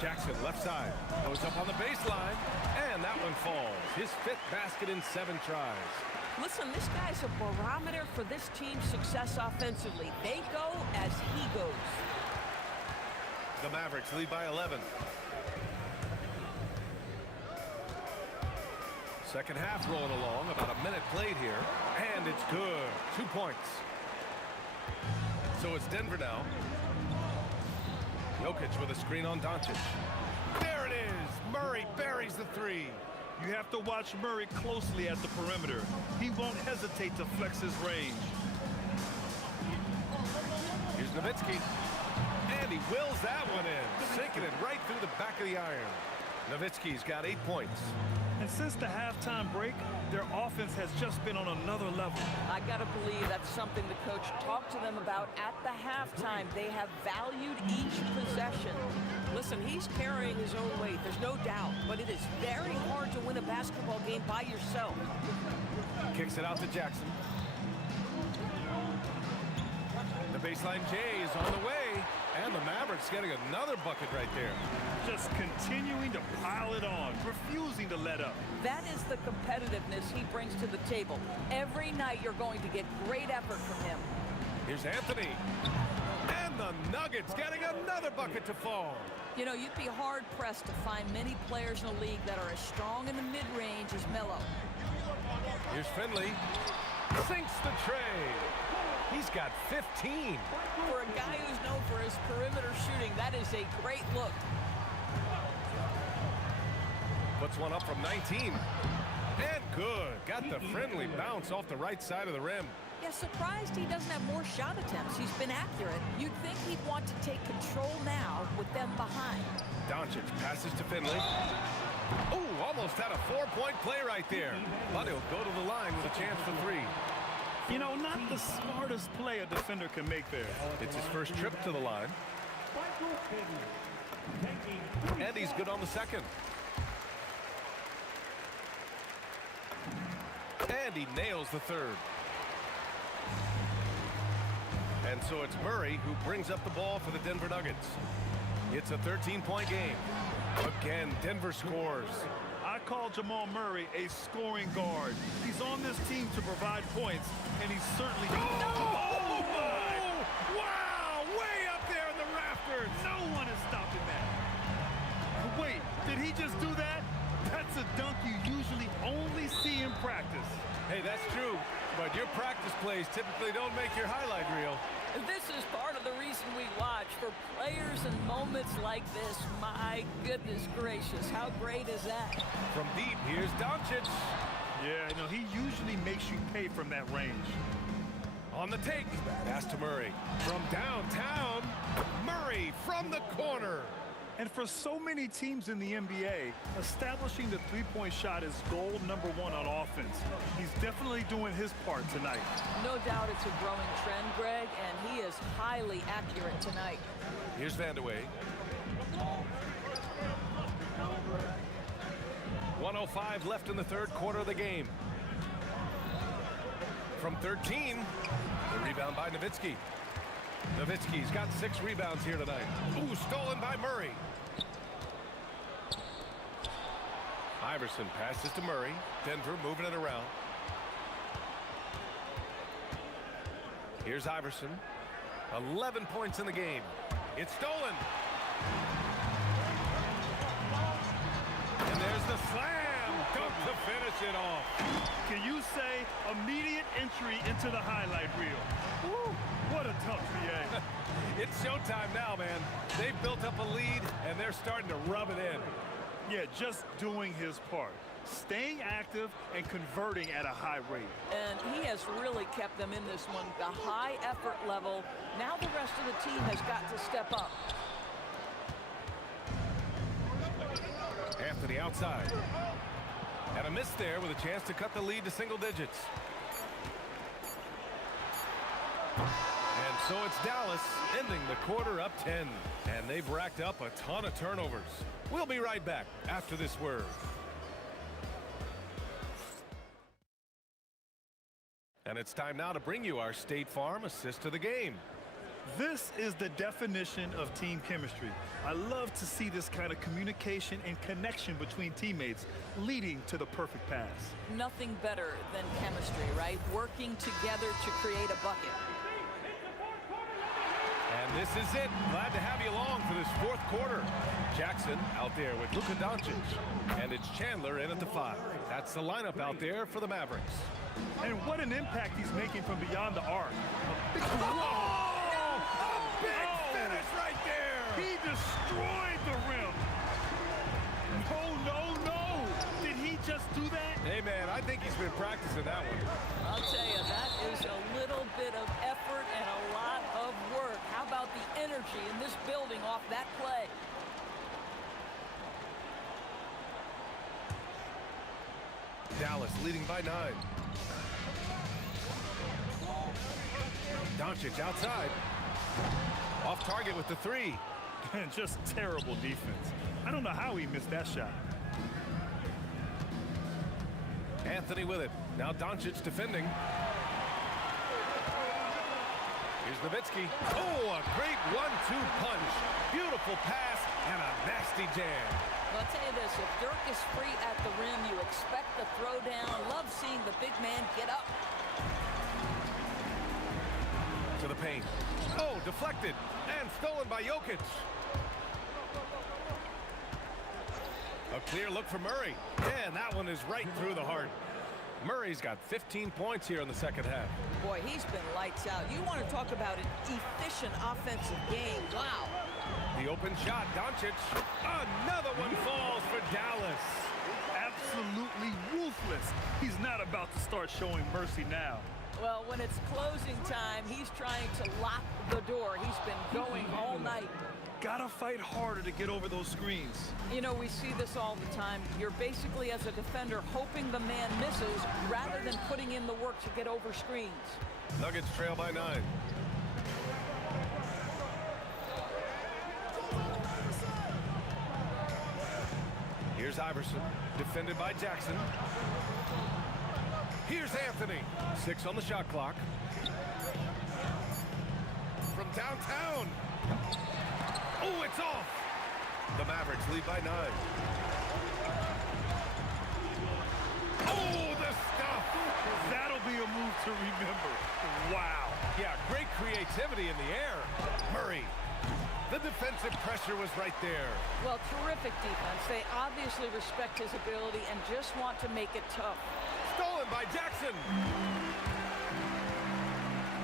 Jackson left side. Goes up on the baseline. And that one falls. His 5th basket in 7 tries. Listen, this guy's a barometer for this team's success offensively. They go as he goes. The Mavericks lead by 11. Second half rolling along, about a minute played here, and it's good. 2 points. So it's Denver now. Jokic with a screen on Doncic. There it is. Murray buries the 3. You have to watch Murray closely at the perimeter. He won't hesitate to flex his range. Here's Nowitzki. And he wills that one in, sinking it right through the back of the iron. Nowitzki's got 8 points. And since the halftime break, their offense has just been on another level. I got to believe that's something the coach talked to them about at the halftime. They have valued each possession. Listen, he's carrying his own weight, there's no doubt, but it is very hard to win a basketball game by yourself. Kicks it out to Jackson. The baseline J is on the way, and the Mavericks getting another bucket right there. Just continuing to pile it on, refusing to let up. That is the competitiveness he brings to the table. Every night you're going to get great effort from him. Here's Anthony. And the Nuggets getting another bucket to fall. You know, you'd be hard-pressed to find many players in the league that are as strong in the mid-range as Melo. Here's Finley. Sinks the tray. He's got 15. For a guy who's known for his perimeter shooting, that is a great look. Puts one up from 19. And good. Got the friendly bounce off the right side of the rim. Yeah, surprised he doesn't have more shot attempts. He's been accurate. You'd think he'd want to take control now with them behind. Doncic passes to Finley. Oh, almost had a 4-point play right there. But he'll go to the line with a chance for 3. You know, not the smartest play a defender can make there. It's his first trip to the line. And he's good on the second. And he nails the third. And so it's Murray who brings up the ball for the Denver Nuggets. It's a 13-point game. Again, Denver scores. I call Jamal Murray a scoring guard. He's on this team to provide points, and he's certainly... Oh, my! Wow! Way up there in the rafters! No one is stopping that. Wait, did he just do that? That's a dunk you usually only see in practice. Hey, that's true, but your practice plays typically don't make your highlight reel. This is part of the reason we watch, for players and moments like this. My goodness gracious, how great is that? From deep, here's Doncic. Yeah, you know, he usually makes you pay from that range. On the take, pass to Murray. From downtown, Murray from the corner. And for so many teams in the NBA, establishing the three-point shot is goal number one on offense. He's definitely doing his part tonight. No doubt it's a growing trend, Greg, and he is highly accurate tonight. Here's Vandeweghe. 1:05 left in the third quarter of the game. From 13, the rebound by Nowitzki. Nowitzki's got 6 rebounds here tonight. Ooh, stolen by Murray. Iverson passes to Murray. Denver moving it around. Here's Iverson. 11 points in the game. It's stolen. And there's the slam dunk to finish it off. Can you say immediate entry into the highlight reel? Woo, what a tough VA. It's showtime now, man. They've built up a lead, and they're starting to rub it in. Yeah, just doing his part. Staying active and converting at a high rate. And he has really kept them in this one. The high effort level. Now the rest of the team has got to step up. Anthony outside. And a miss there with a chance to cut the lead to single digits. And so it's Dallas ending the quarter up 10. And they've racked up a ton of turnovers. We'll be right back after this word. And it's time now to bring you our State Farm assist to the game. This is the definition of team chemistry. I love to see this kind of communication and connection between teammates leading to the perfect pass. Nothing better than chemistry, right? Working together to create a bucket. And this is it. Glad to have you along for this fourth quarter. Jackson out there with Luka Doncic. And it's Chandler in at the 5. That's the lineup out there for the Mavericks. And what an impact he's making from beyond the arc. Big finish right there. He destroyed the rim. No. Did he just do that? Hey, man, I think he's been practicing that one. I'll tell you, that is a little bit of effort and a lot of work. How about the energy in this building off that play? Dallas leading by 9. Doncic outside. Off target with the 3. And just terrible defense. I don't know how he missed that shot. Anthony with it. Now Doncic defending. Here's Nowitzki. Oh, a great 1-2 punch. Beautiful pass and a nasty jam. Well, I'll tell you this, if Dirk is free at the rim, you expect the throwdown. Love seeing the big man get up. To the paint. Oh, deflected and stolen by Jokic. A clear look for Murray. And that one is right through the heart. Murray's got 15 points here in the second half. Boy, he's been lights out. You want to talk about an efficient offensive game. Wow. The open shot, Doncic. Another one falls for Dallas. Absolutely ruthless. He's not about to start showing mercy now. Well, when it's closing time, he's trying to lock the door. He's been going all night. Gotta fight harder to get over those screens. You know, we see this all the time. You're basically, as a defender, hoping the man misses rather than putting in the work to get over screens. Nuggets trail by 9. Here's Iverson, defended by Jackson. Here's Anthony. 6 on the shot clock. From downtown. Oh, it's off. The Mavericks lead by 9. Oh, the stuff. That'll be a move to remember. Wow. Yeah, great creativity in the air. Murray. The defensive pressure was right there. Well, terrific defense. They obviously respect his ability and just want to make it tough. Stolen by Jackson.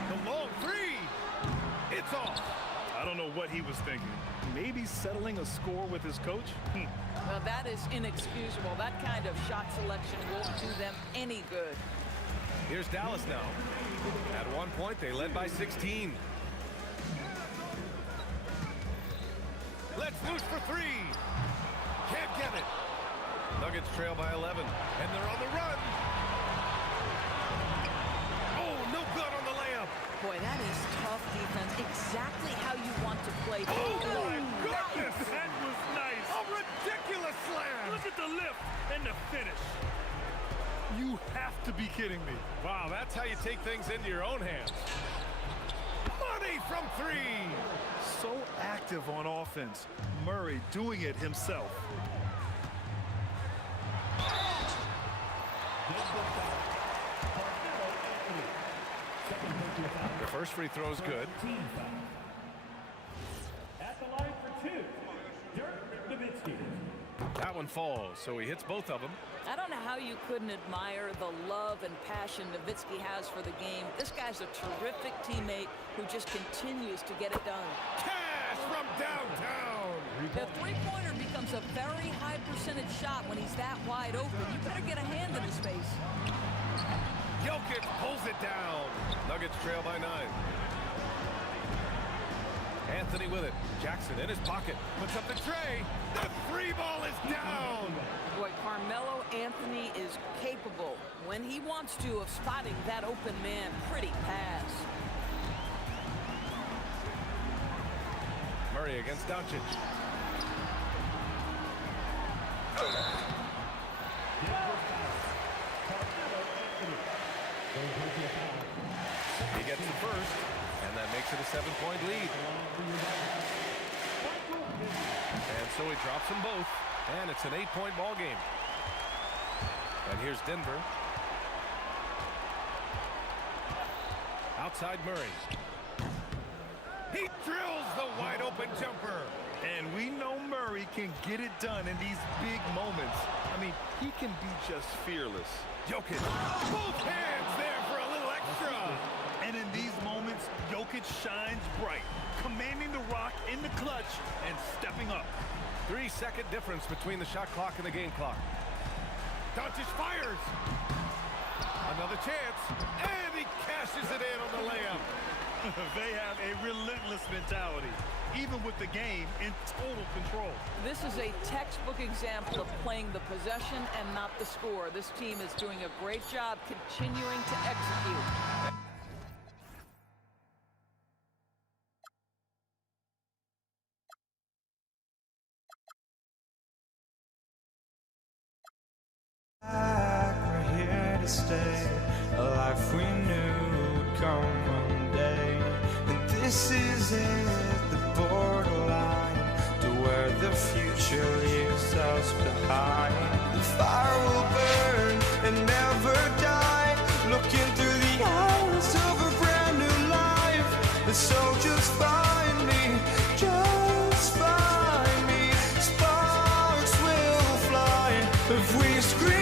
The long three. It's off. I don't know what he was thinking. Maybe settling a score with his coach? Well, that is inexcusable. That kind of shot selection won't do them any good. Here's Dallas now. At one point, they led by 16. Let's loose for three. Can't get it. Nuggets trail by 11. And they're on the run. Oh, no good on the layup. Boy, that is tough defense. Exactly how you want to play. Oh, my goodness. That was nice. A ridiculous slam. Look at the lift and the finish. You have to be kidding me. Wow, that's how you take things into your own hands. Money from three. So active on offense. Murray doing it himself. The first free throw is good. At the line for two, Dirk Nowitzki. That one falls, so he hits both of them. I don't know how you couldn't admire the love and passion Nowitzki has for the game. This guy's a terrific teammate who just continues to get it done. Cash from downtown. The three-pointer becomes a very high percentage shot when he's that wide open. You better get a hand in his face. Jokic pulls it down. Nuggets trail by 9. Anthony with it. Jackson in his pocket. Puts up the tray. The three ball is down. Boy, Carmelo Anthony is capable, when he wants to, of spotting that open man. Pretty pass. Murray against Doncic. He gets the first, and that makes it a 7-point lead. And so he drops them both, and it's an 8-point ball game. And here's Denver. Outside Murray. He drills the wide open jumper. And we know Murray can get it done in these big moments. I mean, he can be just fearless. Jokic, both hands there for a little extra. And in these moments, Jokic shines bright, commanding the rock in the clutch and stepping up. 3-second difference between the shot clock and the game clock. Doncic fires. Another chance, and he cashes it in on the layup. They have a relentless mentality, even with the game in total control. This is a textbook example of playing the possession and not the score. This team is doing a great job continuing to execute. We're here to stay, a life we knew would come one day. And this is it, the borderline to where the future leaves us behind. The fire will burn and never die, looking through the eyes of a brand new life. And so just find me, just find me. Sparks will fly if we scream.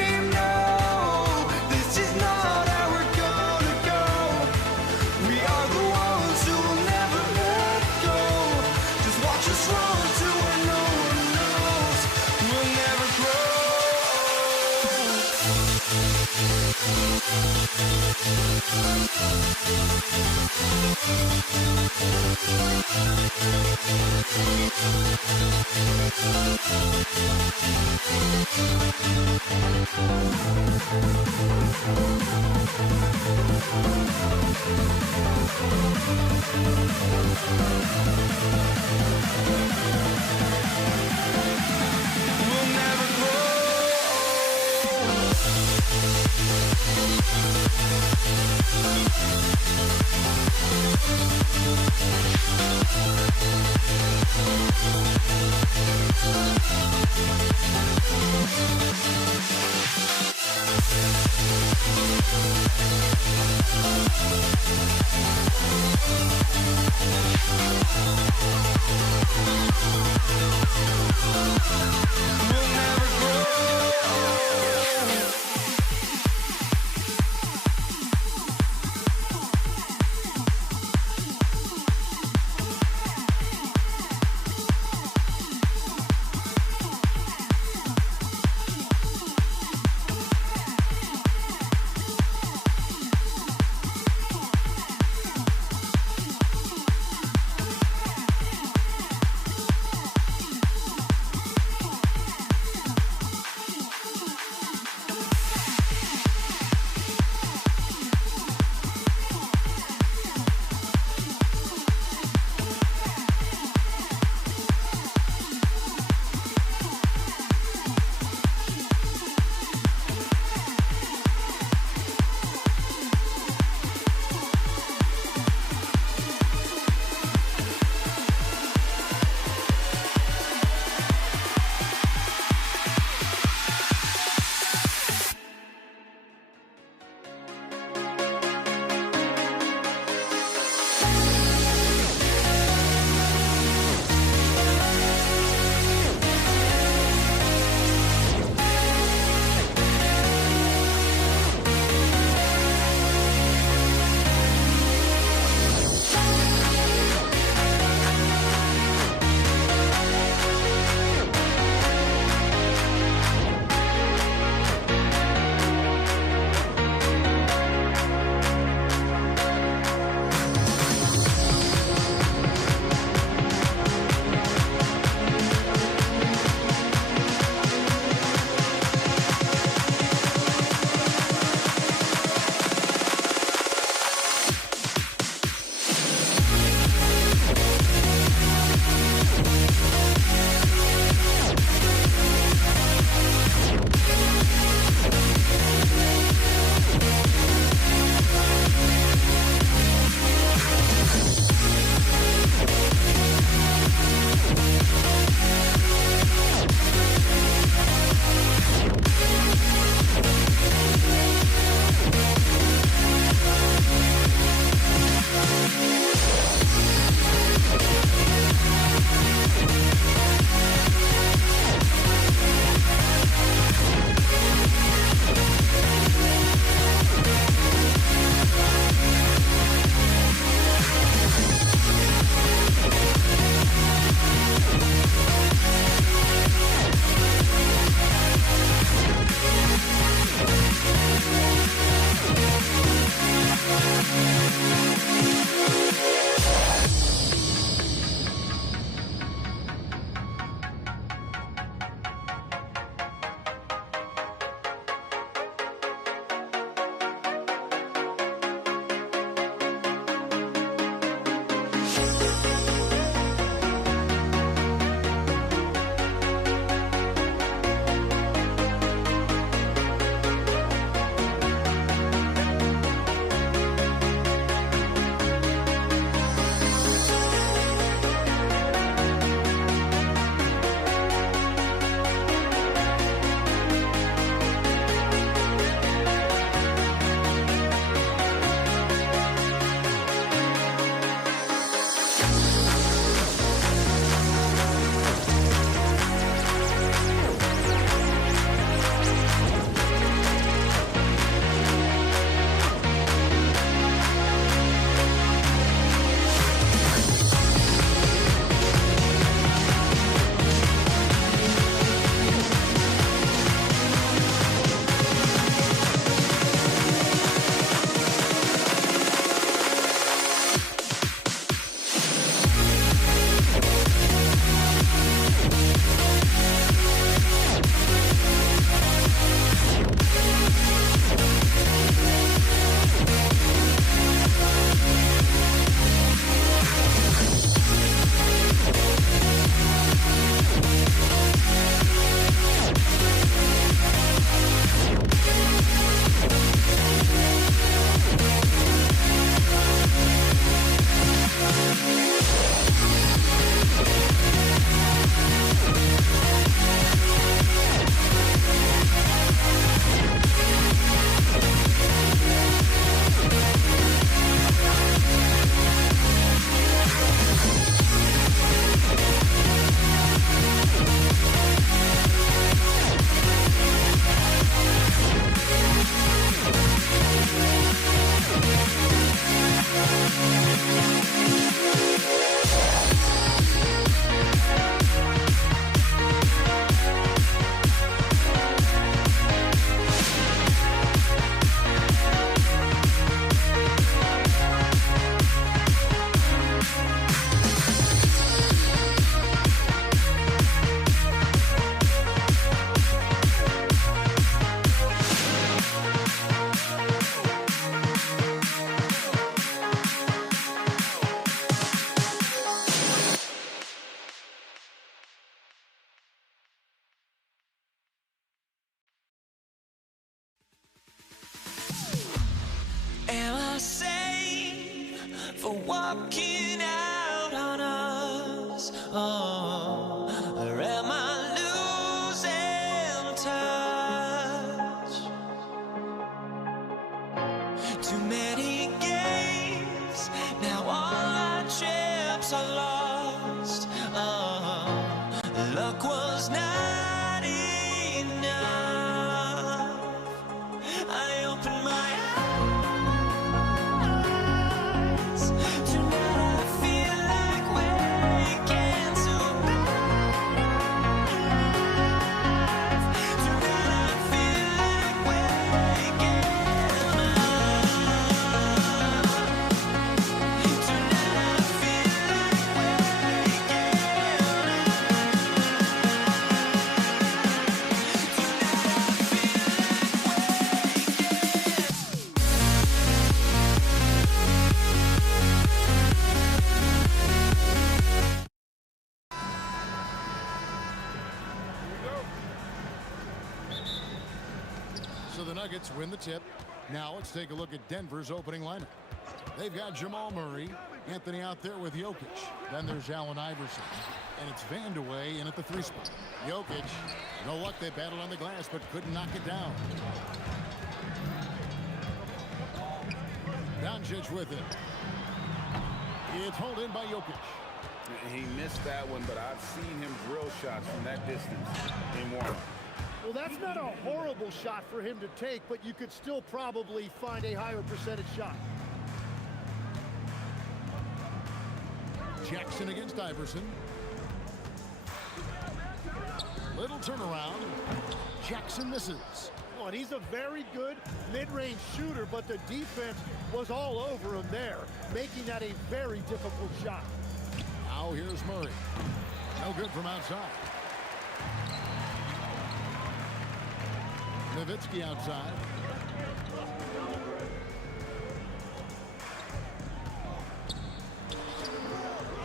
are walking out on us. Oh, or am I losing touch? Too many games, now all our chips are lost. Oh, luck was not enough. I opened my eyes. Tonight I feel like waking to life. Tonight I feel like waking up. Tonight I feel like So the Nuggets win the tip. Now let's take a look at Denver's opening lineup. They've got Jamal Murray, Anthony out there with Jokic. Then there's Allen Iverson. And it's Vandeweghe in at the 3 spot. Jokic, no luck, they battled on the glass but couldn't knock it down. Doncic with it. It's hauled in by Jokic. He missed that one, but I've seen him drill shots from that distance in warm-up. Well, that's not a horrible shot for him to take, but you could still probably find a higher percentage shot. Jackson against Iverson. Little turnaround. Jackson misses. Oh, and he's a very good mid-range shooter, but the defense was all over him there, making that a very difficult shot. Now here's Murray. No good from outside. Nowitzki outside.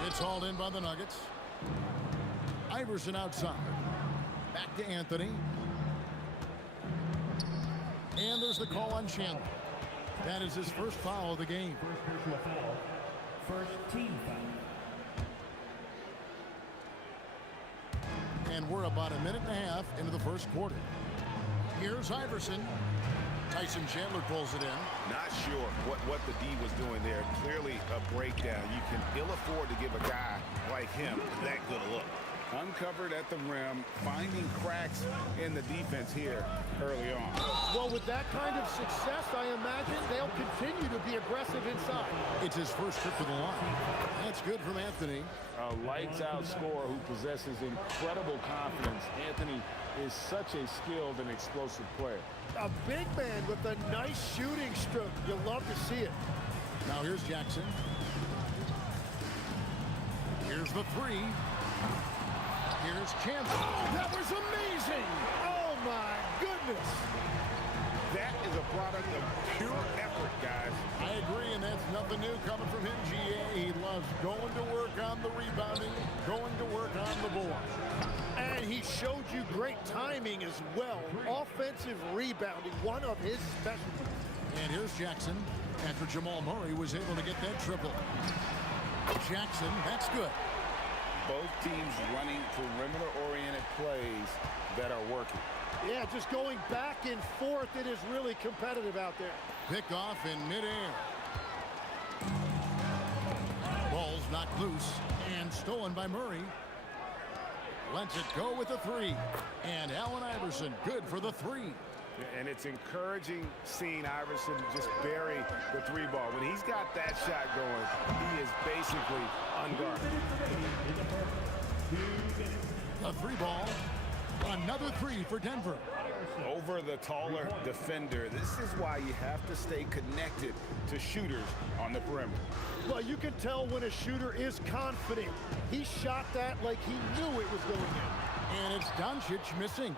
It's hauled in by the Nuggets. Iverson outside. Back to Anthony. And there's the call on Chandler. That is his first foul of the game. First personal foul. First team foul. And we're about a minute and a half into the first quarter. Here's Iverson. Tyson Chandler pulls it in. Not sure what the D was doing there. Clearly a breakdown. You can ill afford to give a guy like him that good a look. Uncovered at the rim, finding cracks in the defense here early on. Well, with that kind of success, I imagine they'll continue to be aggressive inside. It's his first trip to the line. That's good from Anthony. A lights-out scorer who possesses incredible confidence. Anthony is such a skilled and explosive player. A big man with a nice shooting stroke. You'll love to see it. Now here's Jackson. Here's the 3. Here's Chandler. That was amazing. Oh, my goodness. That is a product of pure effort, guys. I agree, and that's nothing new coming from him, GA. He loves going to work on the rebounding, going to work on the board. And he showed you great timing as well. Offensive rebounding, one of his specialties. And here's Jackson after Jamal Murray was able to get that triple. Jackson, that's good. Both teams running perimeter-oriented plays that are working. Yeah, just going back and forth, it is really competitive out there. Pick off in midair. Ball's knocked loose and stolen by Murray. Lets it go with the 3. And Allen Iverson good for the 3. And it's encouraging seeing Iverson just bury the 3 ball. When he's got that shot going, he is basically unguarded. The 3 ball. Another 3 for Denver. Over the taller defender. This is why you have to stay connected to shooters on the perimeter. Well, you can tell when a shooter is confident. He shot that like he knew it was going in. And it's Doncic missing.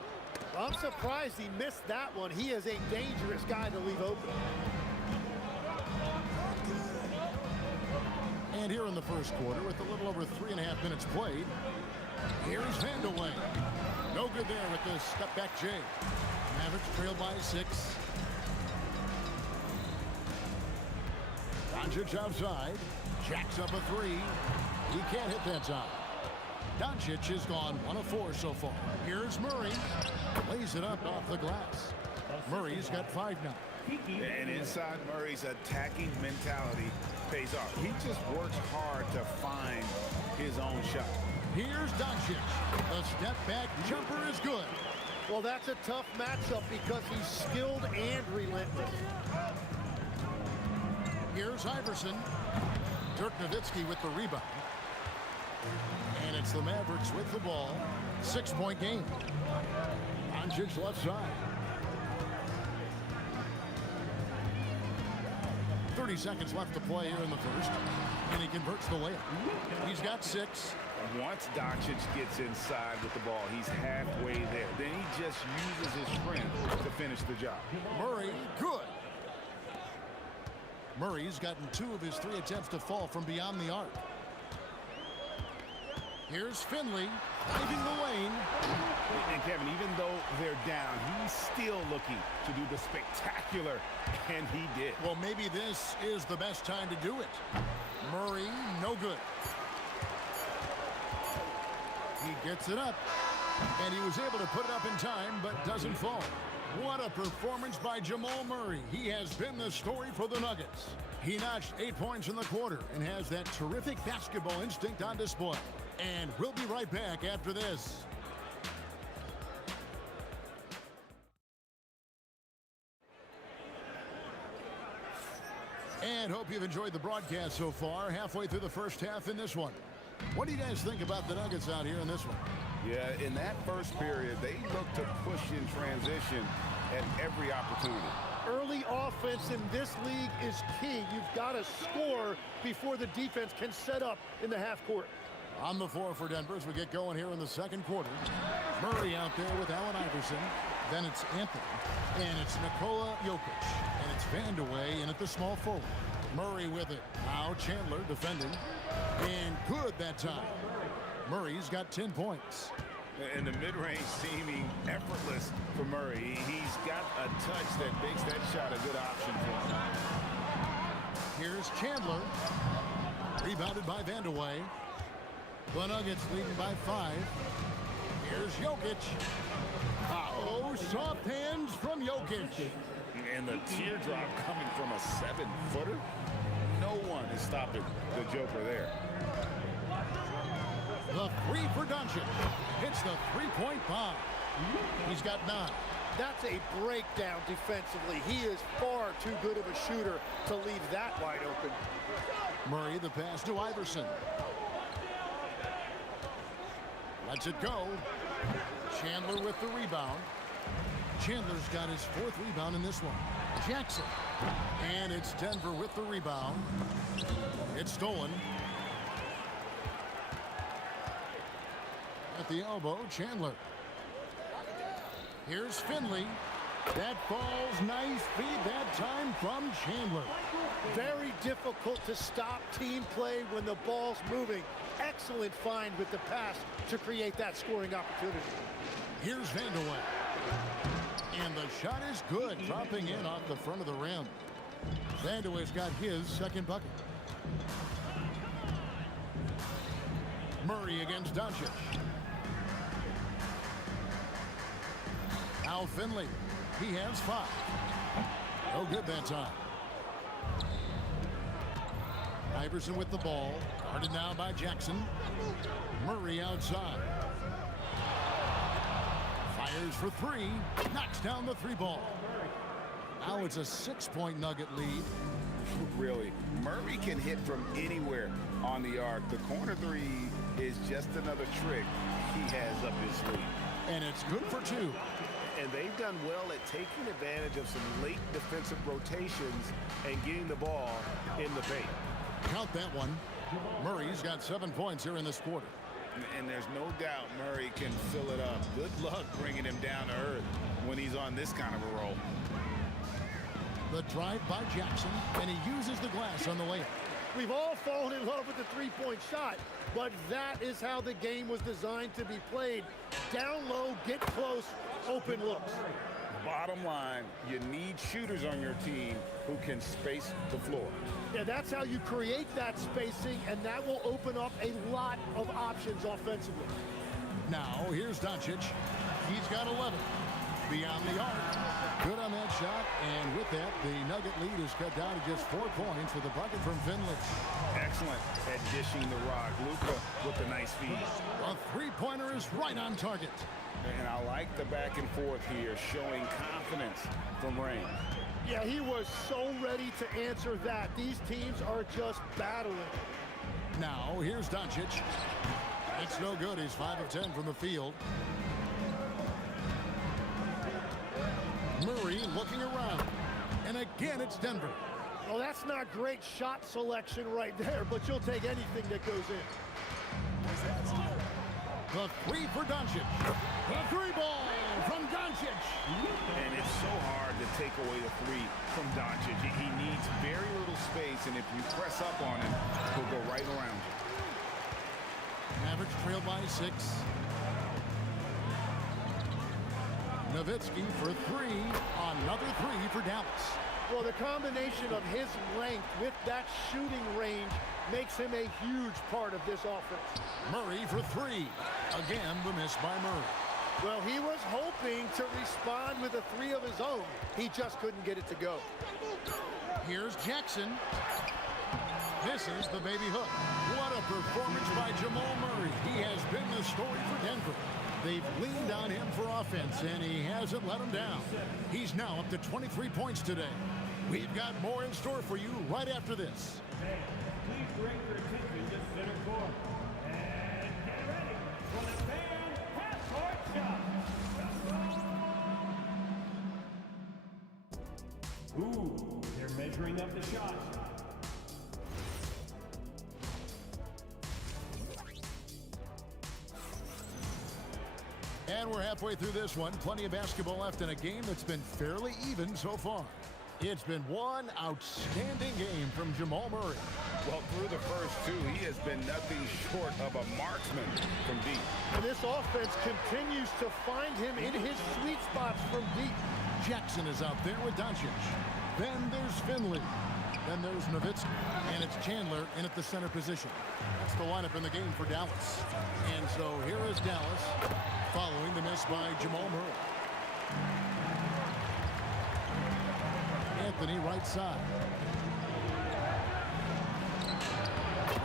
I'm surprised he missed that one. He is a dangerous guy to leave open. And here in the first quarter, with a little over 3.5 minutes played, here's Vandeweghe. No good there with the step-back J. Mavericks trailed by 6. Doncic outside. Jacks up a three. He can't hit that time. Doncic has gone 1 of 4 so far. Here's Murray. Lays it up off the glass. Murray's got 5 now. And inside Murray's attacking mentality pays off. He just works hard to find his own shot. Here's Doncic. The step back jumper is good. Well, that's a tough matchup because he's skilled and relentless. Here's Iverson. Dirk Nowitzki with the rebound. And it's the Mavericks with the ball. 6-point game. Doncic's left side. 30 seconds left to play here in the first. And he converts the layup. He's got 6. Once Doncic gets inside with the ball, he's halfway there. Then he just uses his strength to finish the job. Murray, good. Murray's gotten 2 of his 3 attempts to fall from beyond the arc. Here's Finley, diving the lane. And Kevin, even though they're down, he's still looking to do the spectacular, and he did. Well, maybe this is the best time to do it. Murray, no good. He gets it up, and he was able to put it up in time, but doesn't fall. What a performance by Jamal Murray. He has been the story for the Nuggets. He notched 8 points in the quarter and has that terrific basketball instinct on display. And we'll be right back after this. And hope you've enjoyed the broadcast so far. Halfway through the first half in this one. What do you guys think about the Nuggets out here in this one? Yeah, in that first period, they looked to push in transition at every opportunity. Early offense in this league is key. You've got to score before the defense can set up in the half court. On the floor for Denver as we get going here in the second quarter. Murray out there with Allen Iverson. Then it's Anthony. And it's Nikola Jokic. And it's Vandeweghe in at the small forward. Murray with it. Now Chandler defending. And good that time. Murray's got 10 points. And the mid-range seeming effortless for Murray. He's got a touch that makes that shot a good option for him. Here's Chandler. Rebounded by Vandeweghe. The Nuggets leading by 5. Here's Jokic. Oh, soft hands from Jokic. And the teardrop coming from a 7-footer. No one is stopping the Joker there. The 3 for Doncic. Hits the 3-point bomb. He's got 9. That's a breakdown defensively. He is far too good of a shooter to leave that wide open. Murray the pass to Iverson. Lets it go. Chandler with the rebound. Chandler's got his 4th rebound in this one. Jackson. And it's Denver with the rebound. It's stolen. At the elbow, Chandler. Here's Finley. That falls nice feed that time from Chandler. Very difficult to stop team play when the ball's moving. Excellent find with the pass to create that scoring opportunity. Here's Vandeweghe. And the shot is good, dropping in off the front of the rim. Vandeweghe's got his 2nd bucket. Murray against Doncic. Now Finley. He has 5. No good that time. Iverson with the ball. Guarded now by Jackson. Murray outside. Fires for 3. Knocks down the 3 ball. Now it's a 6-point Nugget lead. Really, Murray can hit from anywhere on the arc. The corner 3 is just another trick he has up his sleeve. And it's good for 2. And they've done well at taking advantage of some late defensive rotations and getting the ball in the paint. Count that one. Murray's got 7 points here in this quarter. And there's no doubt Murray can fill it up. Good luck bringing him down to earth when he's on this kind of a roll. The drive by Jackson, and he uses the glass on the layup. We've all fallen in love with the 3-point shot, but that is how the game was designed to be played. Down low, get close, open looks. Bottom line, you need shooters on your team who can space the floor. Yeah, that's how you create that spacing, and that will open up a lot of options offensively. Now, here's Doncic. He's got 11. Beyond the arc. Good on that shot, and with that, the Nugget lead is cut down to just 4 points with a bucket from Finley. Excellent at dishing the rock. Luka with a nice feed. A three-pointer is right on target. And I like the back and forth here, showing confidence from range. Yeah, he was so ready to answer that. These teams are just battling. Now, here's Doncic. It's no good. He's 5 of 10 from the field. Murray looking around. And again, it's Denver. Well, that's not great shot selection right there, but you'll take anything that goes in. The three for Doncic. The three ball from Doncic. And it's so hard to take away the three from Doncic. He needs very little space, and if you press up on him, he'll go right around you. Mavericks trail by 6. Nowitzki for 3. Another 3 for Dallas. Well, the combination of his length with that shooting range makes him a huge part of this offense. Murray for 3. Again, the miss by Murray. Well, he was hoping to respond with a 3 of his own. He just couldn't get it to go. Here's Jackson. Misses the baby hook. What a performance by Jamal Murray. He has been the story for Denver. They've leaned on him for offense, and he hasn't let them down. He's now up to 23 points today. We've got more in store for you right after this. Hey, please direct your attention to center court. And get ready for the fan half-court shot. Ooh, they're measuring up the shot. And we're halfway through this one. Plenty of basketball left in a game that's been fairly even so far. It's been one outstanding game from Jamal Murray. Well, through the first 2, he has been nothing short of a marksman from deep. And this offense continues to find him in his sweet spots from deep. Jackson is out there with Doncic. Then there's Finley. Then there's Nowitzki. And it's Chandler in at the center position. That's the lineup in the game for Dallas. And so here is Dallas following the miss by Jamal Murray. Anthony right side.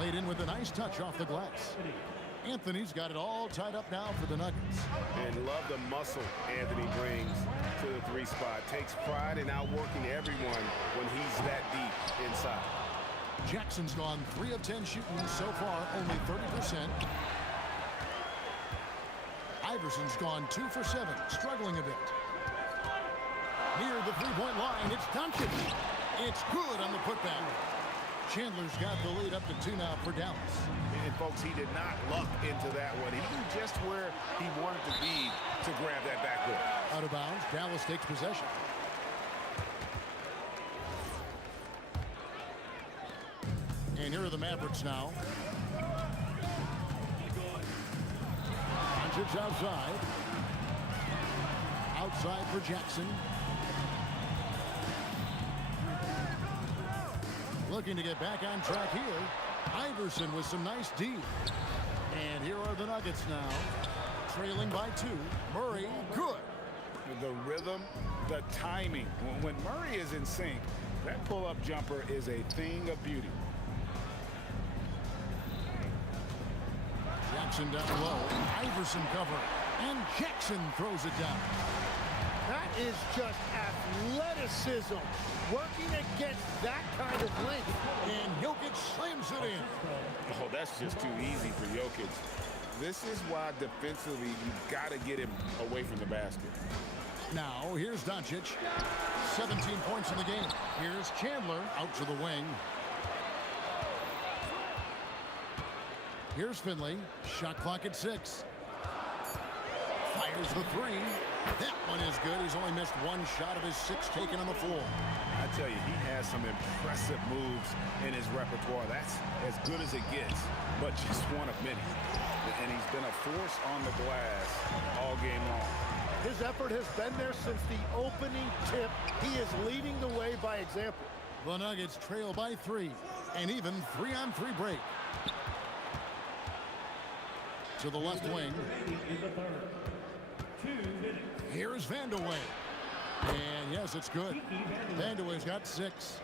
Laid in with a nice touch off the glass. Anthony's got it all tied up now for the Nuggets. And love the muscle Anthony brings to the 3 spot. Takes pride in outworking everyone when he's that deep inside. Jackson's gone 3 of 10 shooting so far, only 30%. Iverson's gone 2 for 7, struggling a bit. Near the three-point line, it's Doncic. It's good on the putback. Chandler's got the lead up to 2 now for Dallas. And folks, he did not luck into that one. He knew just where he wanted to be to grab that backboard. Out of bounds, Dallas takes possession. And here are the Mavericks now. Doncic's outside. Outside for Jackson. Looking to get back on track here. Iverson with some nice D. And here are the Nuggets now. Trailing by 2. Murray, good. The rhythm, the timing. When Murray is in sync, that pull-up jumper is a thing of beauty. Jackson down low. Iverson cover. And Jackson throws it down. That is just athleticism working against that kind of length. And Jokic slams it in. Oh, that's just too easy for Jokic. This is why defensively you've got to get him away from the basket. Now, here's Doncic. 17 points in the game. Here's Chandler out to the wing. Here's Finley. Shot clock at 6. Fires the 3. That one is good. He's only missed 1 shot of his 6 taken on the floor. I tell you, he has some impressive moves in his repertoire. That's as good as it gets, but just one of many. And he's been a force on the glass all game long. His effort has been there since the opening tip. He is leading the way by example. The Nuggets trail by 3, and even 3-on-3 break. To the left wing. Here's Vandeweghe. And yes, it's good. Vandeweghe's got 6.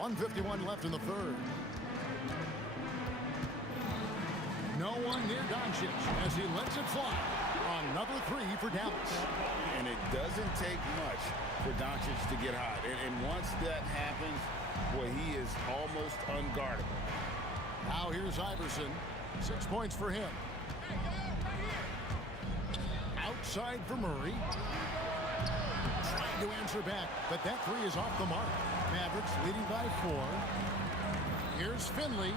1:51 left in the third. No one near Doncic as he lets it fly. Another 3 for Dallas. And it doesn't take much for Doncic to get hot. And once that happens, boy, he is almost unguardable. Now here's Iverson. 6 points for him. Outside for Murray. Trying to answer back, but that 3 is off the mark. Mavericks leading by 4. Here's Finley.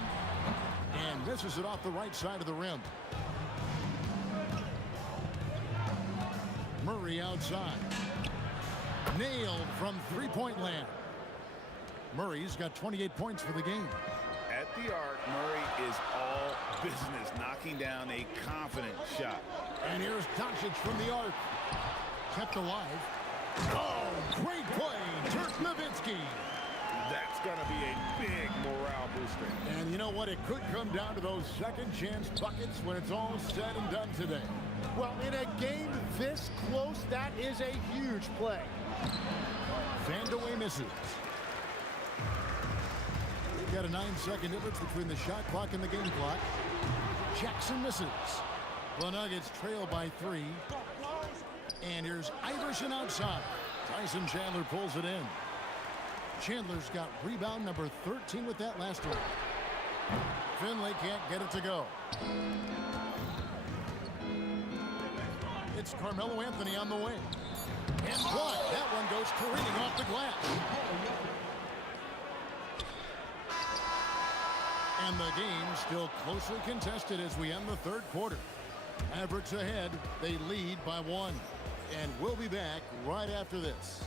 And misses it off the right side of the rim. Murray outside. Nailed from three-point land. Murray's got 28 points for the game. At the arc, Murray is all business, knocking down a confident shot. And here's Doncic from the arc. Kept alive. Oh, great play, Dirk Nowitzki. That's going to be a big morale booster. And you know what? It could come down to those second chance buckets when it's all said and done today. Well, in a game this close, that is a huge play. Vandeweghe misses. We've got a 9-second difference between the shot clock and the game clock. Jackson misses. The Nuggets trail by 3. And here's Iverson outside. Tyson Chandler pulls it in. Chandler's got rebound number 13 with that last one. Finley can't get it to go. It's Carmelo Anthony on the wing. And blocked. That one goes careening off the glass. And the game still closely contested as we end the third quarter. Mavericks ahead. They lead by 1. And we'll be back right after this.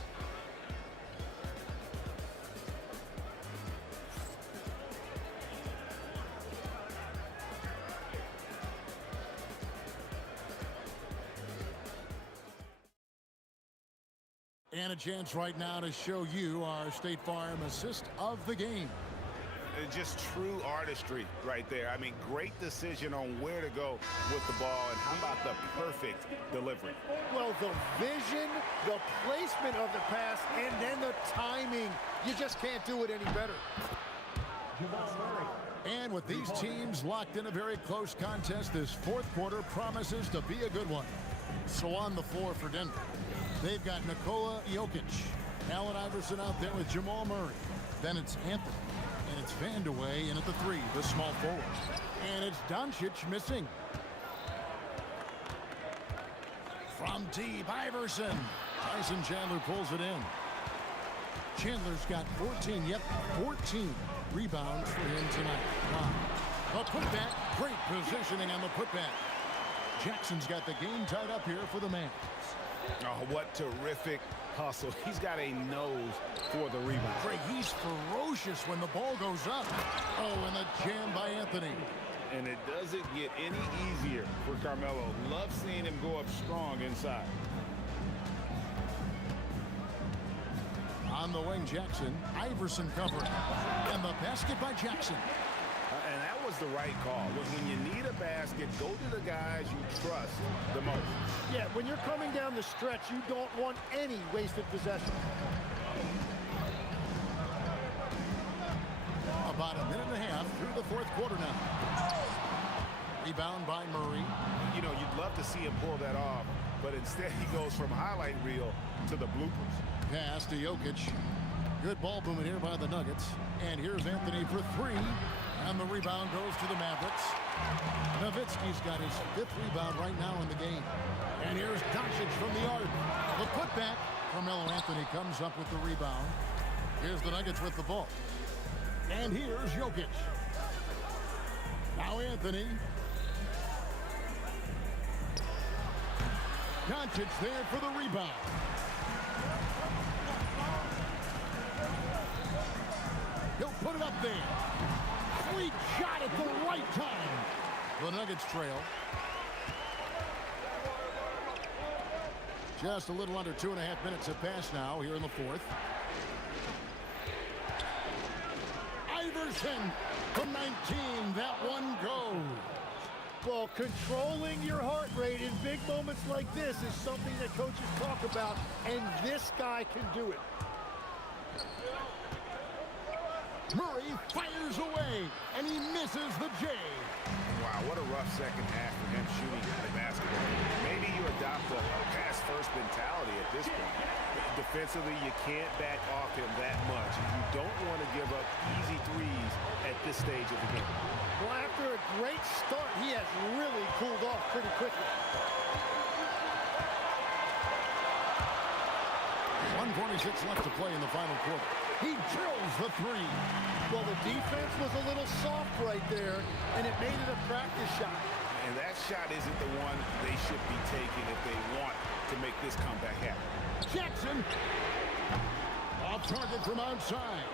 And a chance right now to show you our State Farm assist of the game. Just true artistry right there. I mean, great decision on where to go with the ball, and how about the perfect delivery? Well, the vision, the placement of the pass, and then the timing. You just can't do it any better. And with these teams locked in a very close contest, this fourth quarter promises to be a good one. So on the floor for Denver, they've got Nikola Jokic, Allen Iverson out there with Jamal Murray. Then it's Anthony. And it's Vandeweghe in at the 3, the small forward. And it's Doncic missing. From deep, Iverson. Tyson Chandler pulls it in. Chandler's got 14, 14 rebounds for him tonight. Wow. A putback, great positioning on the putback. Jackson's got the game tied up here for the Mavs. Oh, what terrific hustle. He's got a nose for the rebound. Craig, he's ferocious when the ball goes up. Oh, and the jam by Anthony. And it doesn't get any easier for Carmelo. Love seeing him go up strong inside. On the wing, Jackson. Iverson covering. And the basket by Jackson. And that was the right call. When you need a basket, go to the guys you trust the most. Yeah, when you're coming down the stretch, you don't want any wasted possession. About a minute and a half through the fourth quarter now. Rebound by Murray. You know, you'd love to see him pull that off, but instead he goes from highlight reel to the bloopers. Pass to Jokic. Good ball movement here by the Nuggets. And here's Anthony for 3. And the rebound goes to the Mavericks. Nowitzki's got his 5th rebound right now in the game. And here's Doncic from the arc. The putback. Carmelo Anthony comes up with the rebound. Here's the Nuggets with the ball. And here's Jokic. Now Anthony. Doncic there for the rebound. He'll put it up there. Sweet shot at the right time. The Nuggets trail. Just a little under 2.5 minutes have passed now here in the fourth. Iverson from 19. That one goes. Well, controlling your heart rate in big moments like this is something that coaches talk about, and this guy can do it. Murray fires away, and he misses the J. Wow, what a rough second half for him shooting the basketball. Maybe you adopt a pass-first mentality at this point. Defensively, you can't back off him that much. You don't want to give up easy threes at this stage of the game. Well, after a great start, he has really cooled off pretty quickly. 1:46 left to play in the final quarter. He drills the three. Well, the defense was a little soft right there, and it made it a practice shot. And that shot isn't the one they should be taking if they want to make this comeback happen. Jackson. Off target from outside.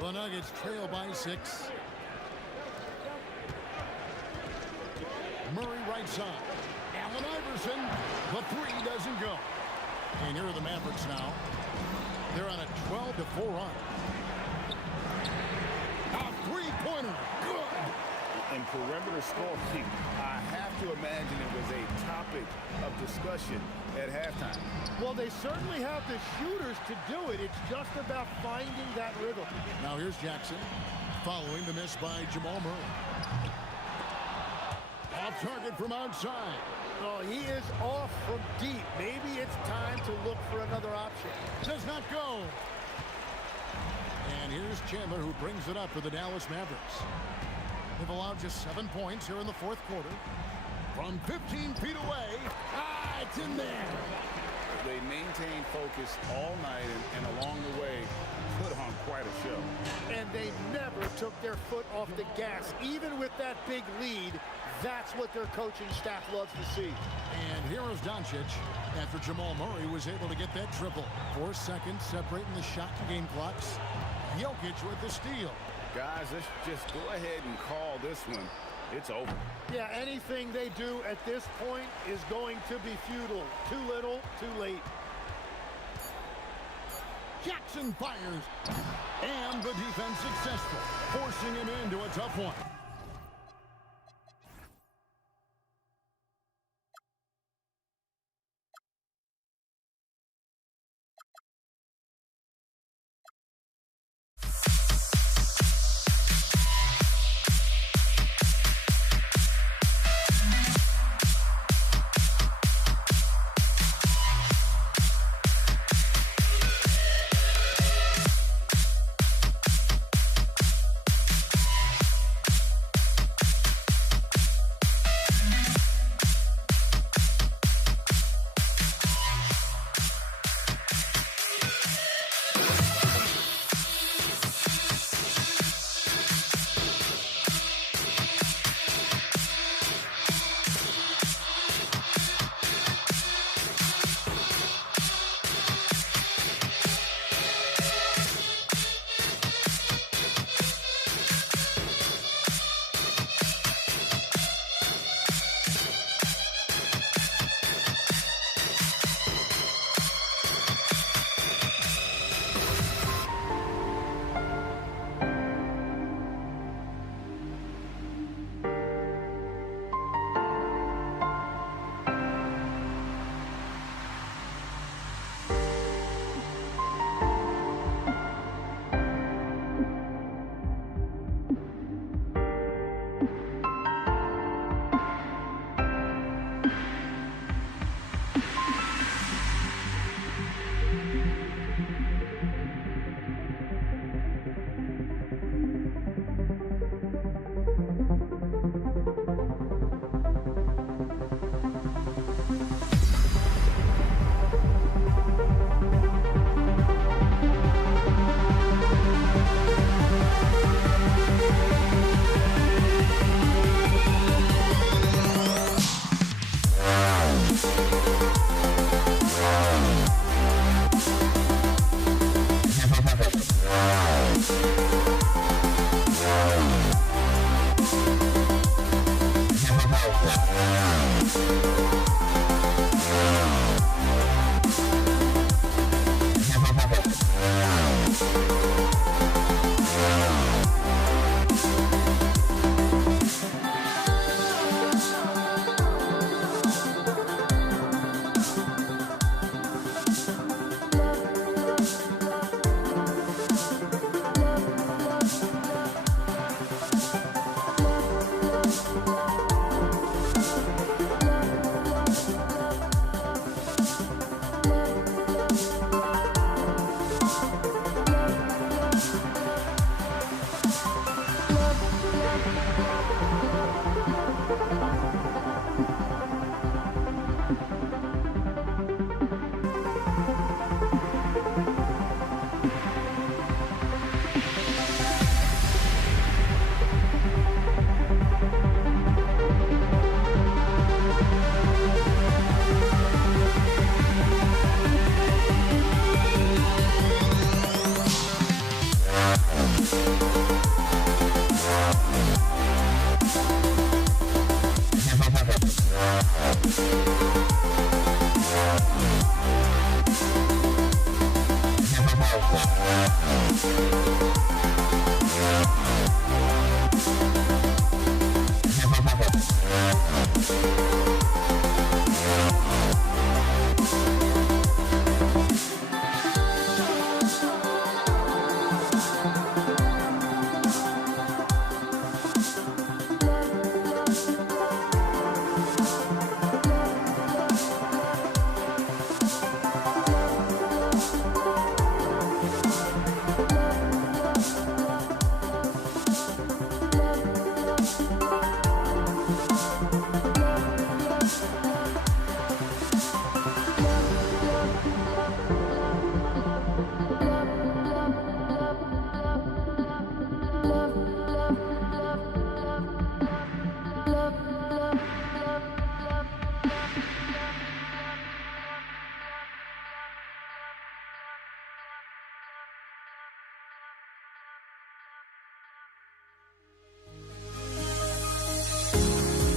The Nuggets trail by 6. Murray right side. Allen Iverson. The three doesn't go. And here are the Mavericks now. They're on a 12-4 run. A three-pointer. Good. In perimeter scoring, I have to imagine it was a topic of discussion at halftime. Well, they certainly have the shooters to do it. It's just about finding that rhythm. Now here's Jackson following the miss by Jamal Murray. Off target from outside. Oh, he is off from deep. Maybe it's time to look for another option. Does not go. And here's Chandler, who brings it up for the Dallas Mavericks. They've allowed just 7 points here in the fourth quarter. From 15 feet away. It's in there. They maintained focus all night and along the way put on quite a show. And they never took their foot off the gas. Even with that big lead, that's what their coaching staff loves to see. And here is Doncic after Jamal Murray was able to get that triple. 4 seconds separating the shot and game clocks. Jokic with the steal. Guys, let's just go ahead and call this one. It's over. Yeah, anything they do at this point is going to be futile. Too little, too late. Jackson fires. And the defense successful, forcing him into a tough one.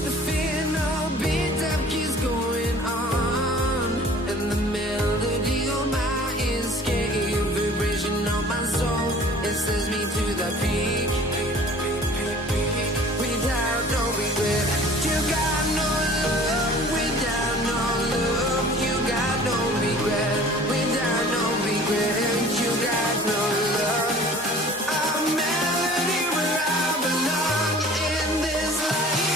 The fear no beat up keeps going on, and the melody on my escape, vibration on my soul, it sends me to the peak. Without no regret, you got no love. Without no love, you got no regret. Without no regret, you got no love. A melody where I belong in this life.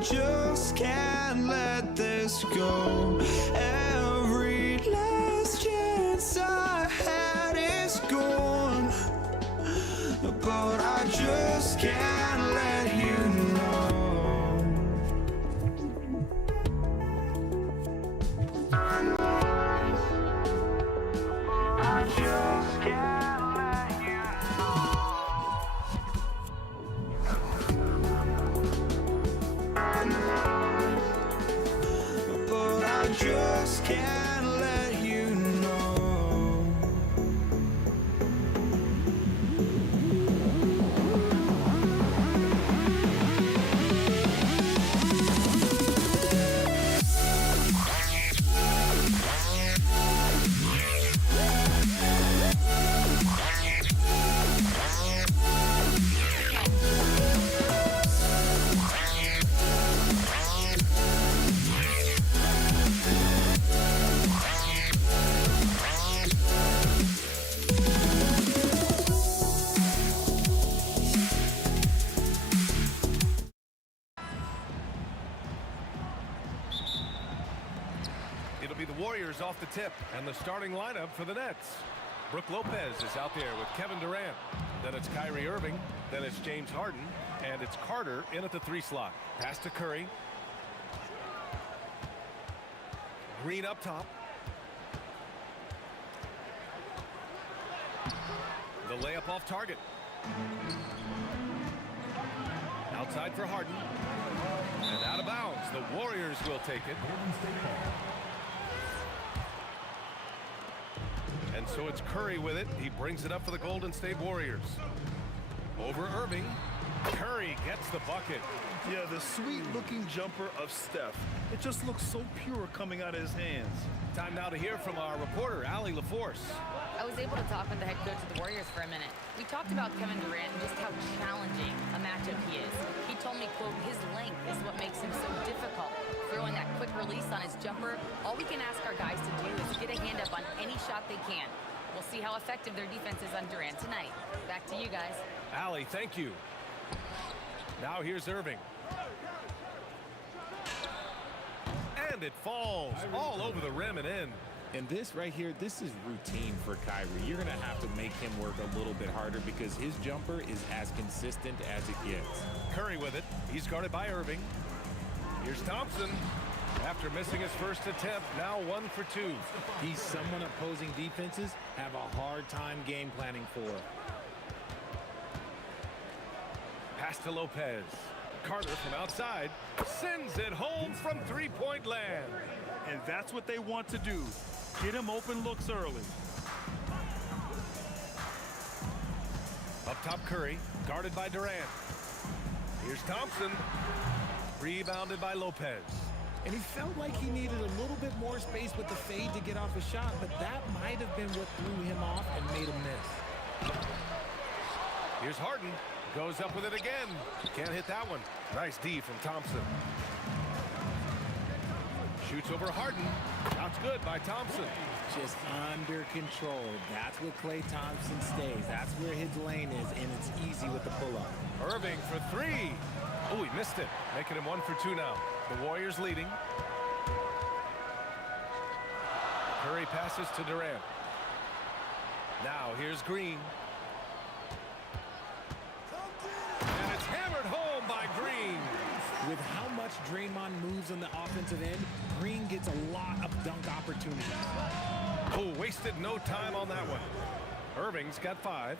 just can't let this go. Every last chance I had is gone, but I just can't let you know. I just can't let you know. But I just can't let you know. It'll be the Warriors off the tip, and the starting lineup for the Nets. Brook Lopez is out there with Kevin Durant. Then it's Kyrie Irving. Then it's James Harden. And it's Carter in at the 3 slot. Pass to Curry. Green up top. The layup off target. Outside for Harden. And out of bounds. The Warriors will take it. And so it's Curry with it. He brings it up for the Golden State Warriors. Over Irving. Curry gets the bucket. Yeah, the sweet-looking jumper of Steph. It just looks so pure coming out of his hands. Time now to hear from our reporter, Allie LaForce. I was able to talk with the head coach of the Warriors for a minute. We talked about Kevin Durant and just how challenging a matchup he is. He told me, quote, his length is what makes him so difficult. Throwing that quick release on his jumper, all we can ask our guys to do is get a hand up on any shot they can. We'll see how effective their defense is on Durant tonight. Back to you guys. Allie, thank you. Now here's Irving. And it falls all over the rim and in. And this right here, this is routine for Kyrie. You're going to have to make him work a little bit harder because his jumper is as consistent as it gets. Curry with it. He's guarded by Irving. Here's Thompson. After missing his first attempt, now 1 for 2. He's someone opposing defenses have a hard time game planning for. Pass to Lopez. Carter from outside sends it home from three-point land. And that's what they want to do. Get him open looks early. Up top Curry, guarded by Durant. Here's Thompson. Rebounded by Lopez. And he felt like he needed a little bit more space with the fade to get off a shot, but that might have been what threw him off and made him miss. Here's Harden. Goes up with it again. Can't hit that one. Nice D from Thompson. Shoots over Harden. Shot's good by Thompson. Just under control. That's where Klay Thompson stays. That's where his lane is, and it's easy with the pull-up. Irving for 3. Oh, he missed it. Making him 1 for 2 now. The Warriors leading. Curry passes to Durant. Now here's Green. And it's hammered home by Green. With how much Draymond moves on the offensive end, Green gets a lot of dunk opportunities. Oh, wasted no time on that one. Irving's got 5.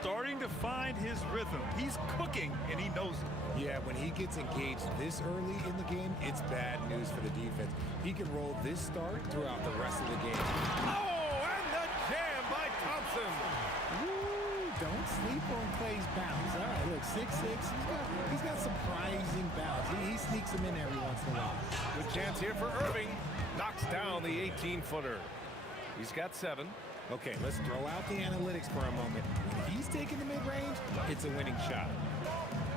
Starting to find his rhythm. He's cooking, and he knows it. Yeah, when he gets engaged this early in the game, it's bad news for the defense. He can roll this start throughout the rest of the game. Oh, and the jam by Thompson. Woo, don't sleep on Klay's bounce. All right, look, 6'6". He's got surprising bounce. He sneaks them in every once in a while. Good chance here for Irving. Knocks down the 18-footer. He's got 7. Okay, let's throw out the analytics for a moment. When he's taking the mid-range, it's a winning shot.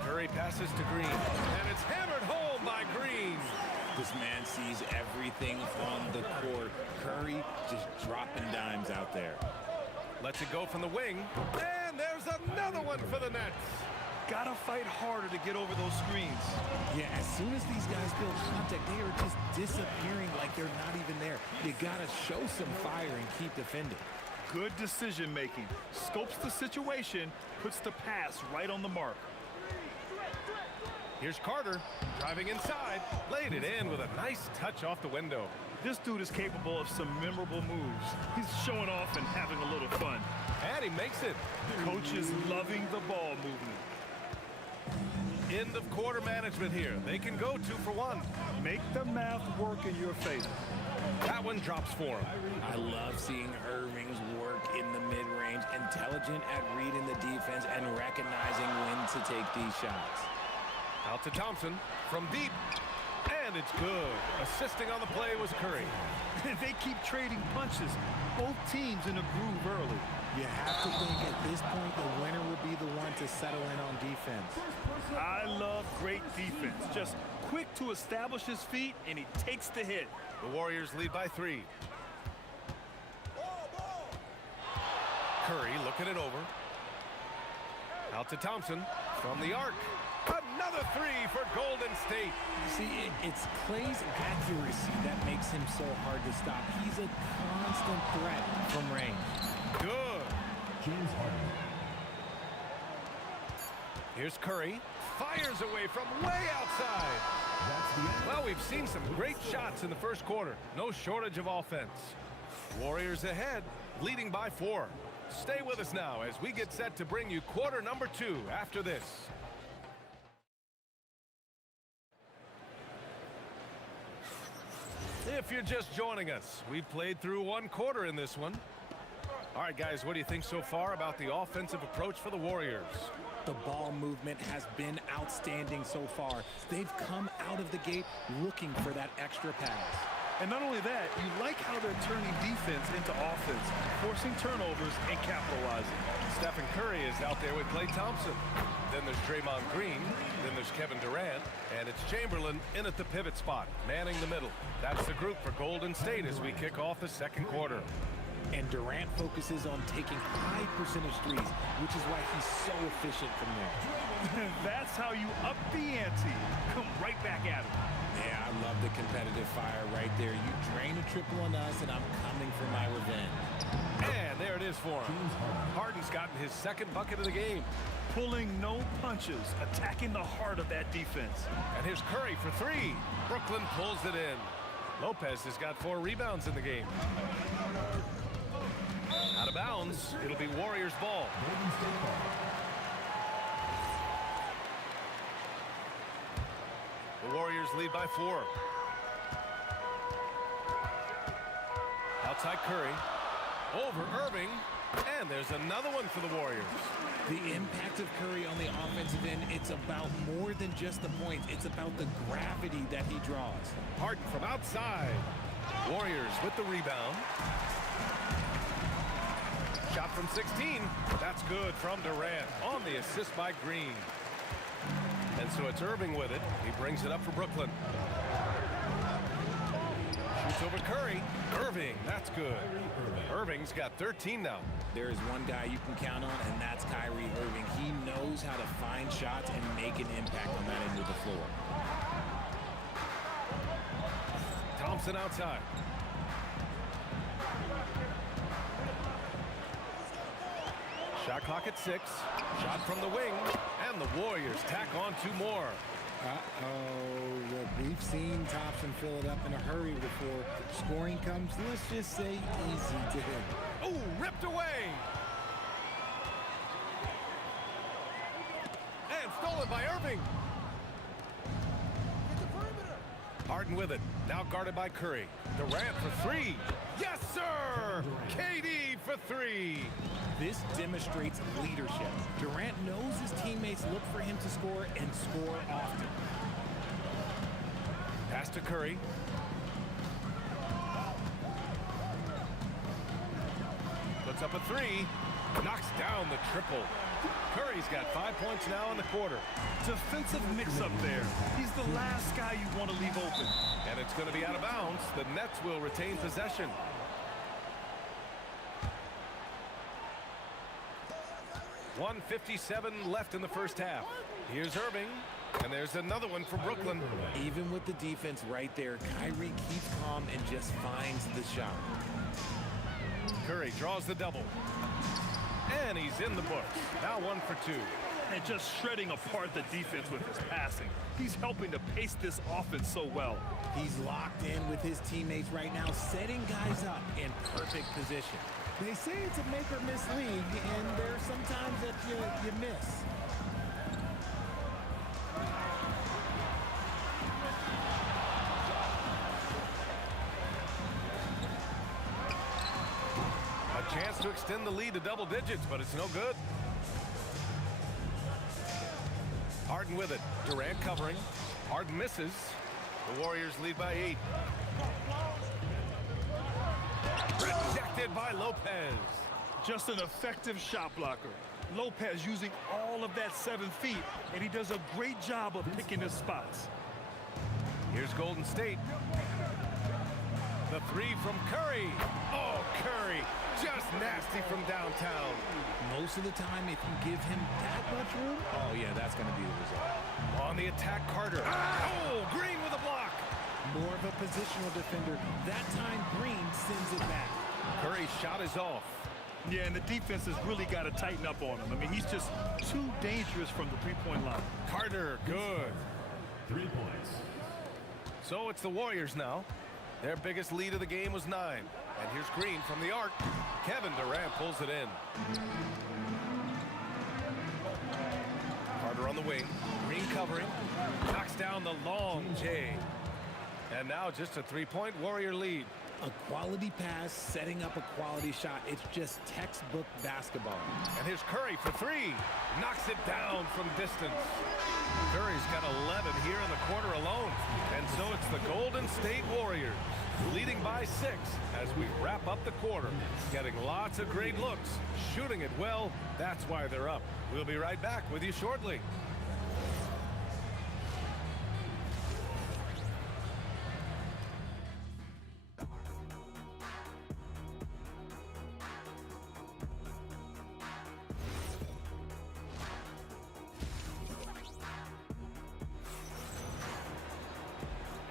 Curry passes to Green, and it's hammered home by Green. This man sees everything on the court. Curry just dropping dimes out there. Lets it go from the wing, and there's another one for the Nets. gotta fight harder to get over those screens. Yeah, as soon as these guys build contact, they are just disappearing like they're not even there. You gotta show some fire and keep defending. Good decision making. Scopes the situation, puts the pass right on the mark. Here's Carter driving inside, laid it in with a nice touch off the window. This dude is capable of some memorable moves. He's showing off and having a little fun. And he makes it. Coach is loving the ball movement. End of quarter management here. They can go 2 for 1. Make the math work in your favor. That one drops for him. I love seeing Irving's work in the mid-range, intelligent at reading the defense and recognizing when to take these shots. Out to Thompson from deep. And it's good. Assisting on the play was Curry. They keep trading punches. Both teams in a groove early. You have to think at this point the winner will be the one to settle in on defense. I love great defense. Just quick to establish his feet, and he takes the hit. The Warriors lead by 3. Curry looking it over. Out to Thompson from the arc. Another 3 for Golden State. See, it's Clay's accuracy that makes him so hard to stop. He's a constant threat from range. Good. James Harden. Here's Curry. Fires away from way outside. Well, we've seen some great shots in the first quarter. No shortage of offense. Warriors ahead, leading by 4. Stay with us now as we get set to bring you quarter number 2 after this. If you're just joining us, we've played through 1 quarter in this one. All right, guys, what do you think so far about the offensive approach for the Warriors? The ball movement has been outstanding so far. They've come out of the gate looking for that extra pass. And not only that, you like how they're turning defense into offense, forcing turnovers and capitalizing. Stephen Curry is out there with Klay Thompson. Then there's Draymond Green. Then there's Kevin Durant. And it's Chamberlain in at the pivot spot, manning the middle. That's the group for Golden State as we kick off the second quarter. And Durant focuses on taking high percentage threes, which is why he's so efficient from there. That's how you up the ante. Come right back at him. Yeah, I love the competitive fire right there. You drain a triple on us, and I'm coming for my revenge. And there it is for him. Harden's gotten his second bucket of the game. Pulling no punches, attacking the heart of that defense. And here's Curry for 3. Brooklyn pulls it in. Lopez has got 4 rebounds in the game. Out of bounds, it'll be Warriors ball. The Warriors lead by 4. Outside Curry. Over Irving. And there's another one for the Warriors. The impact of Curry on the offensive end, it's about more than just the points. It's about the gravity that he draws. Harden from outside. Warriors with the rebound. Shot from 16. That's good from Durant on the assist by Green. And so it's Irving with it. He brings it up for Brooklyn. Shoots over Curry. Irving, that's good. Irving's got 13 now. There is one guy you can count on, and that's Kyrie Irving. He knows how to find shots and make an impact on that end of the floor. Thompson outside. Shot clock at 6. Shot from the wing. And the Warriors tack on 2 more. Uh-oh. Look, we've seen Thompson fill it up in a hurry before scoring comes, let's just say, easy to him. Oh, ripped away. And stolen by Irving. Harden with it. Now guarded by Curry. Durant for 3. Yes, sir! KD for 3. This demonstrates leadership. Durant knows his teammates look for him to score and score often. Pass to Curry. Puts up a 3. Knocks down the triple. Curry's got 5 points now in the quarter. Defensive mix-up there. He's the last guy you want to leave open. And it's going to be out of bounds. The Nets will retain possession. 1:57 left in the first half. Here's Irving, and there's another one for Brooklyn. Even with the defense right there, Kyrie keeps calm and just finds the shot. Curry draws the double. And he's in the books. Now 1 for 2. And just shredding apart the defense with his passing. He's helping to pace this offense so well. He's locked in with his teammates right now, setting guys up in perfect position. They say it's a make or miss league, and there are some times that you miss. A chance to extend the lead to double digits, but it's no good. Harden with it. Durant covering. Harden misses. The Warriors lead by 8. Rejected by Lopez. Just an effective shot blocker. Lopez using all of that 7 feet, and he does a great job of picking his spots. Here's Golden State. The 3 from Curry. Oh, Curry. Just nasty from downtown. Most of the time, if you give him that much room, oh yeah, that's going to be the result. On the attack, Carter. Oh, Green with a block. More of a positional defender. That time, Green sends it back. Curry's shot is off. Yeah, and the defense has really got to tighten up on him. I mean, he's just too dangerous from the three-point line. Carter, good. 3 points. So it's the Warriors now. Their biggest lead of the game was 9. And here's Green from the arc. Kevin Durant pulls it in. Carter on the wing. Green covering. Knocks down the long J. And now just a 3-point Warrior lead. A quality pass, setting up a quality shot. It's just textbook basketball. And here's Curry for 3. Knocks it down from distance. Curry's got 11 here in the quarter alone. And so it's the Golden State Warriors leading by 6 as we wrap up the quarter. Getting lots of great looks, shooting it well. That's why they're up. We'll be right back with you shortly.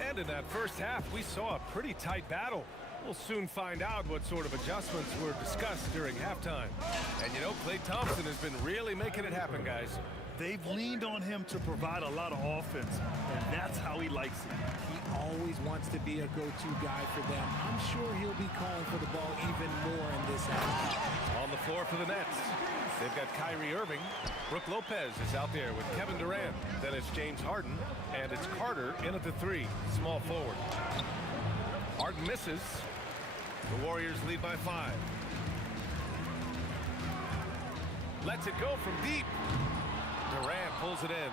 And in that first half, we saw a pretty tight battle. We'll soon find out what sort of adjustments were discussed during halftime. And you know, Klay Thompson has been really making it happen, guys. They've leaned on him to provide a lot of offense, and that's how he likes it. He always wants to be a go-to guy for them. I'm sure he'll be calling for the ball even more in this half. On the floor for the Nets, they've got Kyrie Irving. Brook Lopez is out there with Kevin Durant. Then it's James Harden, and it's Carter in at the 3, small forward. Harden misses. The Warriors lead by 5. Lets it go from deep. Durant pulls it in.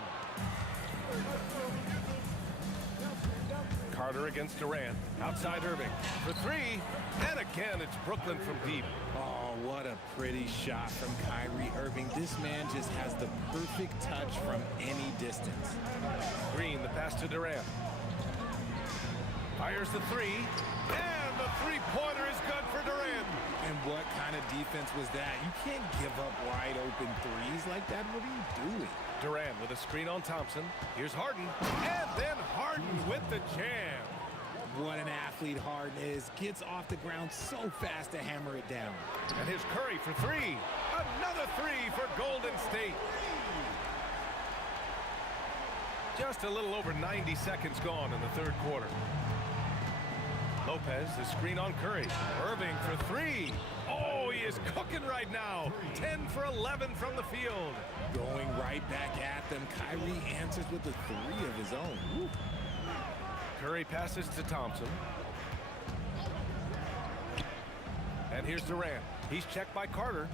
Carter against Durant. Outside Irving for 3. And again, it's Brooklyn from deep. Oh, what a pretty shot from Kyrie Irving. This man just has the perfect touch from any distance. Green, the pass to Durant. Fires the 3. And the 3-pointer is good for Durant. And what kind of defense was that? You can't give up wide open threes like that. What are you doing? Durant with a screen on Thompson. Here's Harden. And then Harden with the jam. What an athlete Harden is. Gets off the ground so fast to hammer it down. And here's Curry for 3. Another 3 for Golden State. Just a little over 90 seconds gone in the third quarter. Lopez, the screen on Curry. Irving for 3. Oh, he is cooking right now. 10 for 11 from the field. Going right back at them. Kyrie answers with a 3 of his own. Woo. Curry passes to Thompson. And here's Durant. He's checked by Carter.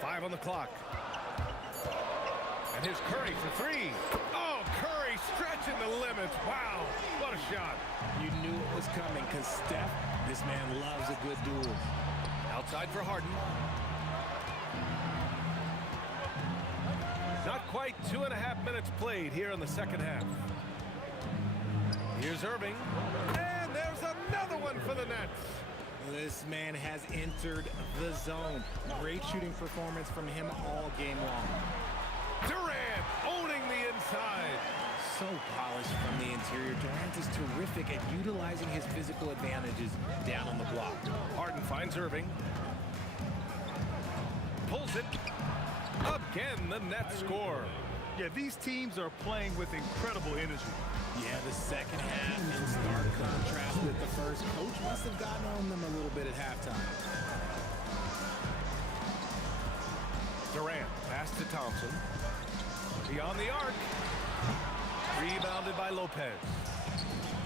5 on the clock. And here's Curry for 3. Oh, Curry stretching the limits. Wow, what a shot. You knew it was coming because Steph, this man loves a good duel. Outside for Harden. Not quite 2.5 minutes played here in the second half. Here's Irving. And there's another one for the Nets. This man has entered the zone. Great shooting performance from him all game long. Durant owning the inside. So polished from the interior. Durant is terrific at utilizing his physical advantages down on the block. Harden finds Irving. Pulls it. Again, the net score. Yeah, these teams are playing with incredible energy. Yeah, the second half in stark contrast with the first. Coach must have gotten on them a little bit at halftime. Durant, pass to Thompson. Beyond the arc. Rebounded by Lopez.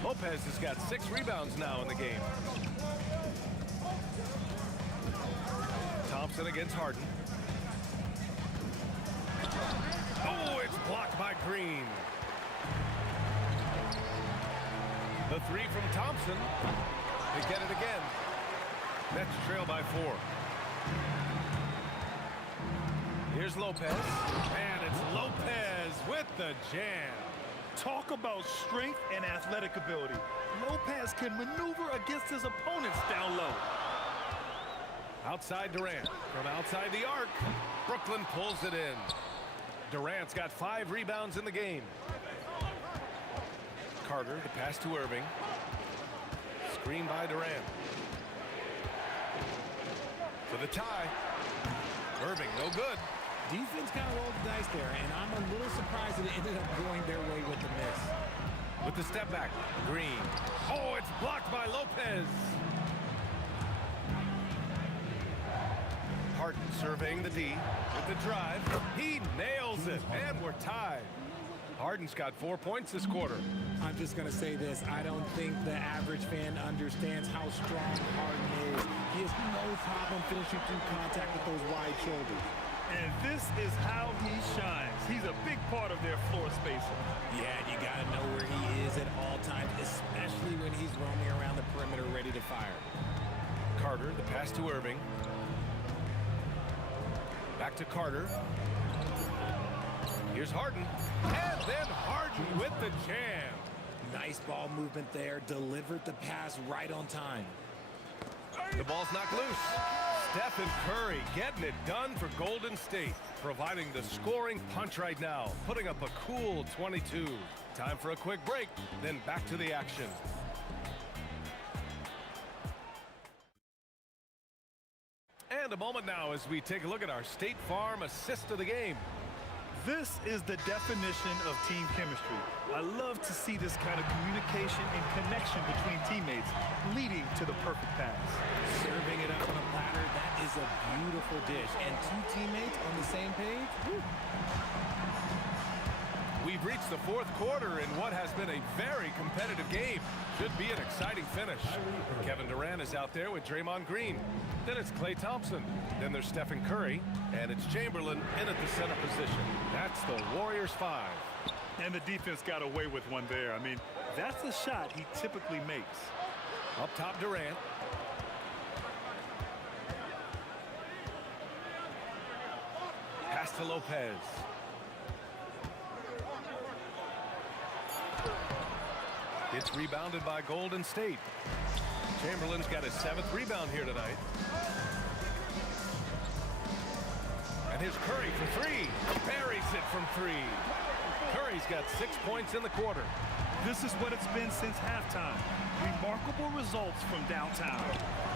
Lopez has got 6 rebounds now in the game. Thompson against Harden. Oh, it's blocked by Green. The 3 from Thompson. They get it again. Nets trail by 4. Here's Lopez. And it's Lopez with the jam. Talk about strength and athletic ability. Lopez can maneuver against his opponents down low. Outside Durant. From outside the arc. Brooklyn pulls it in. Durant's got 5 rebounds in the game. Carter, the pass to Irving. Screen by Durant. For the tie. Irving, no good. Defense kind of rolled the dice there, and I'm a little surprised that it ended up going their way with the miss. With the step back, Green. Oh, it's blocked by Lopez. Harden surveying the D with the drive. He nails it, and we're tied. Harden's got 4 points this quarter. I'm just going to say this. I don't think the average fan understands how strong Harden is. He has no problem finishing through contact with those wide shoulders. And this is how he shines. He's a big part of their floor spacing. Yeah, you got to know where he is at all times, especially when he's roaming around the perimeter ready to fire. Carter, the pass to Irving. Back to Carter. Here's Harden. And then Harden with the jam. Nice ball movement there. Delivered the pass right on time. The ball's knocked loose. Stephen Curry getting it done for Golden State, providing the scoring punch right now, putting up a cool 22. Time for a quick break, then back to the action. And a moment now as we take a look at our State Farm assist of the game. This is the definition of team chemistry. I love to see this kind of communication and connection between teammates leading to the perfect pass. Serving it up on a platter, that is a beautiful dish. And 2 teammates on the same page? Woo. We've reached the 4th quarter in what has been a very competitive game. Should be an exciting finish. Kevin Durant is out there with Draymond Green. Then it's Klay Thompson. Then there's Stephen Curry. And it's Chamberlain in at the center position. That's the Warriors 5. And the defense got away with one there. I mean, that's a shot he typically makes. Up top, Durant. Pass to Lopez. It's rebounded by Golden State. Chamberlain's got his 7th rebound here tonight. And here's Curry for 3. Buries it from 3. Curry's got 6 points in the quarter. This is what it's been since halftime. Remarkable results from downtown.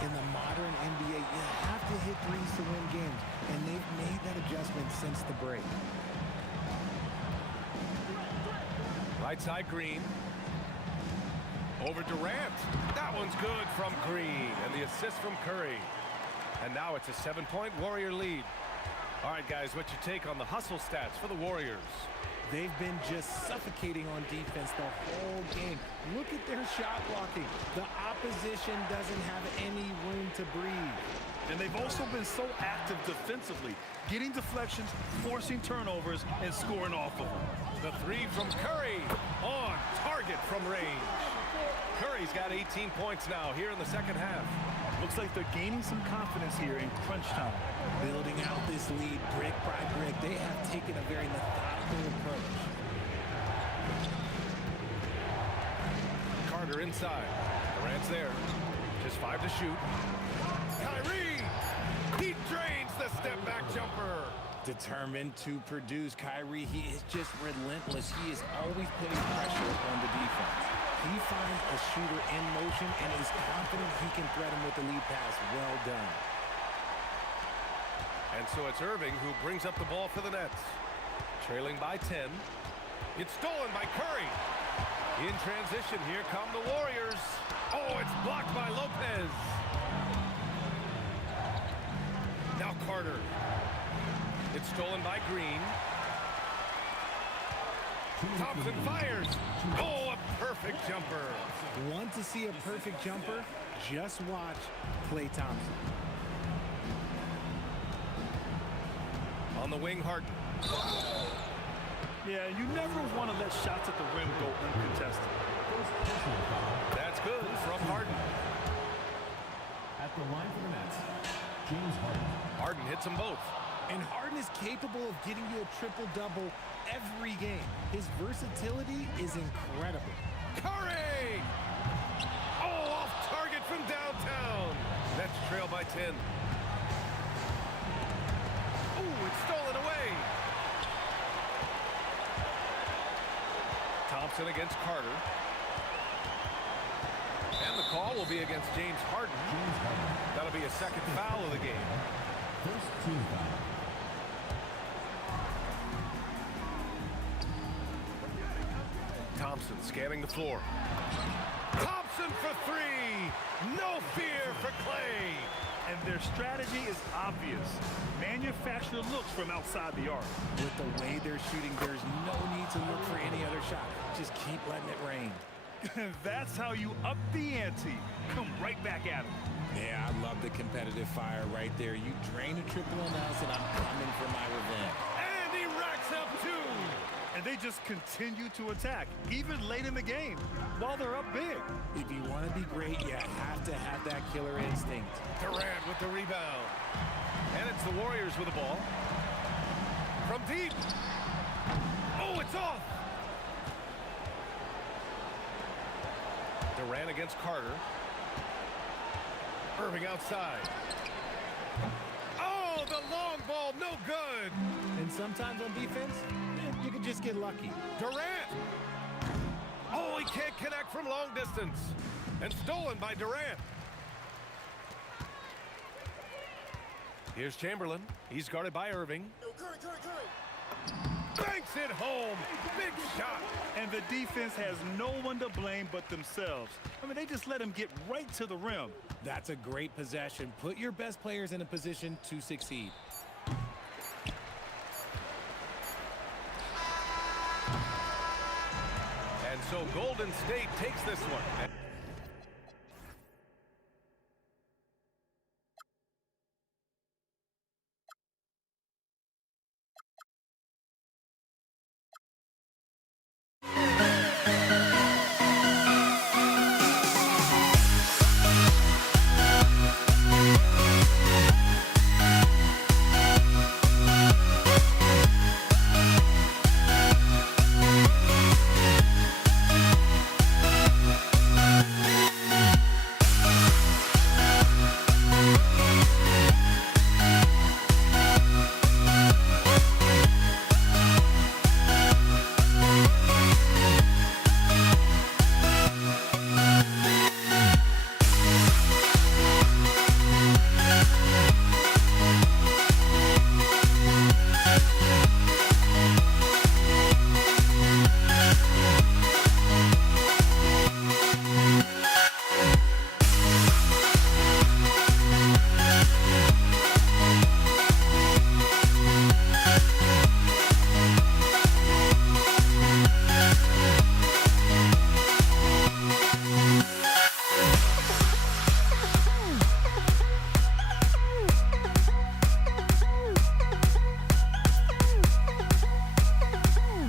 In the modern NBA, you have to hit threes to win games, and they've made that adjustment since the break. Right side, Green. Over Durant. That one's good from Green. And the assist from Curry. And now it's a 7-point Warrior lead. All right, guys, what's your take on the hustle stats for the Warriors? They've been just suffocating on defense the whole game. Look at their shot blocking. The opposition doesn't have any room to breathe. And they've also been so active defensively, getting deflections, forcing turnovers, and scoring off of them. The 3 from Curry on target from range. Curry's got 18 points now here in the second half. Looks like they're gaining some confidence here in crunch time. Building out this lead brick by brick, they have taken a very methodical approach. Carter inside. Durant's there. To Just 5 to shoot. Kyrie! He drains the step-back jumper. Determined to produce. Kyrie, he is just relentless. He is always putting pressure on the defense. He finds a shooter in motion and is confident he can threat him with the lead pass. Well done. And so it's Irving who brings up the ball for the Nets. Trailing by 10. It's stolen by Curry. In transition, here come the Warriors. Oh, it's blocked by Lopez. Now Carter. It's stolen by Green. Thompson fires. Oh, a perfect jumper. Want to see a perfect jumper? Just watch Klay Thompson. On the wing, Harden. Yeah, you never want to let shots at the rim go uncontested. That's good from Harden. At the line for the Nets, James Harden. Harden hits them both. And Harden is capable of getting you a triple-double every game. His versatility is incredible. Curry! Oh, off target from downtown. Nets trail by 10. Oh, it's stolen away. Thompson against Carter. And the call will be against James Harden. That'll be a second foul of the game. First team foul. Thompson scanning the floor. Thompson for 3. No fear for Klay. And their strategy is obvious. Manufacture looks from outside the arc. With the way they're shooting, there's no need to look for any other shot. Just keep letting it rain. That's how you up the ante. Come right back at them. Yeah, I love the competitive fire right there. You drain a triple on us, and I'm coming for my revenge. And he racks up 2. And they just continue to attack, even late in the game, while they're up big. If you want to be great, you have to have that killer instinct. Durant with the rebound. And it's the Warriors with the ball. From deep. Oh, it's off. Durant against Carter. Irving outside. Oh, the long ball, no good. And sometimes on defense, you can just get lucky. Durant. Oh, he can't connect from long distance. And stolen by Durant. Here's Chamberlain. He's guarded by Irving. Banks it home. Big shot. And the defense has no one to blame but themselves. I mean, they just let him get right to the rim. That's a great possession. Put your best players in a position to succeed. And so Golden State takes this one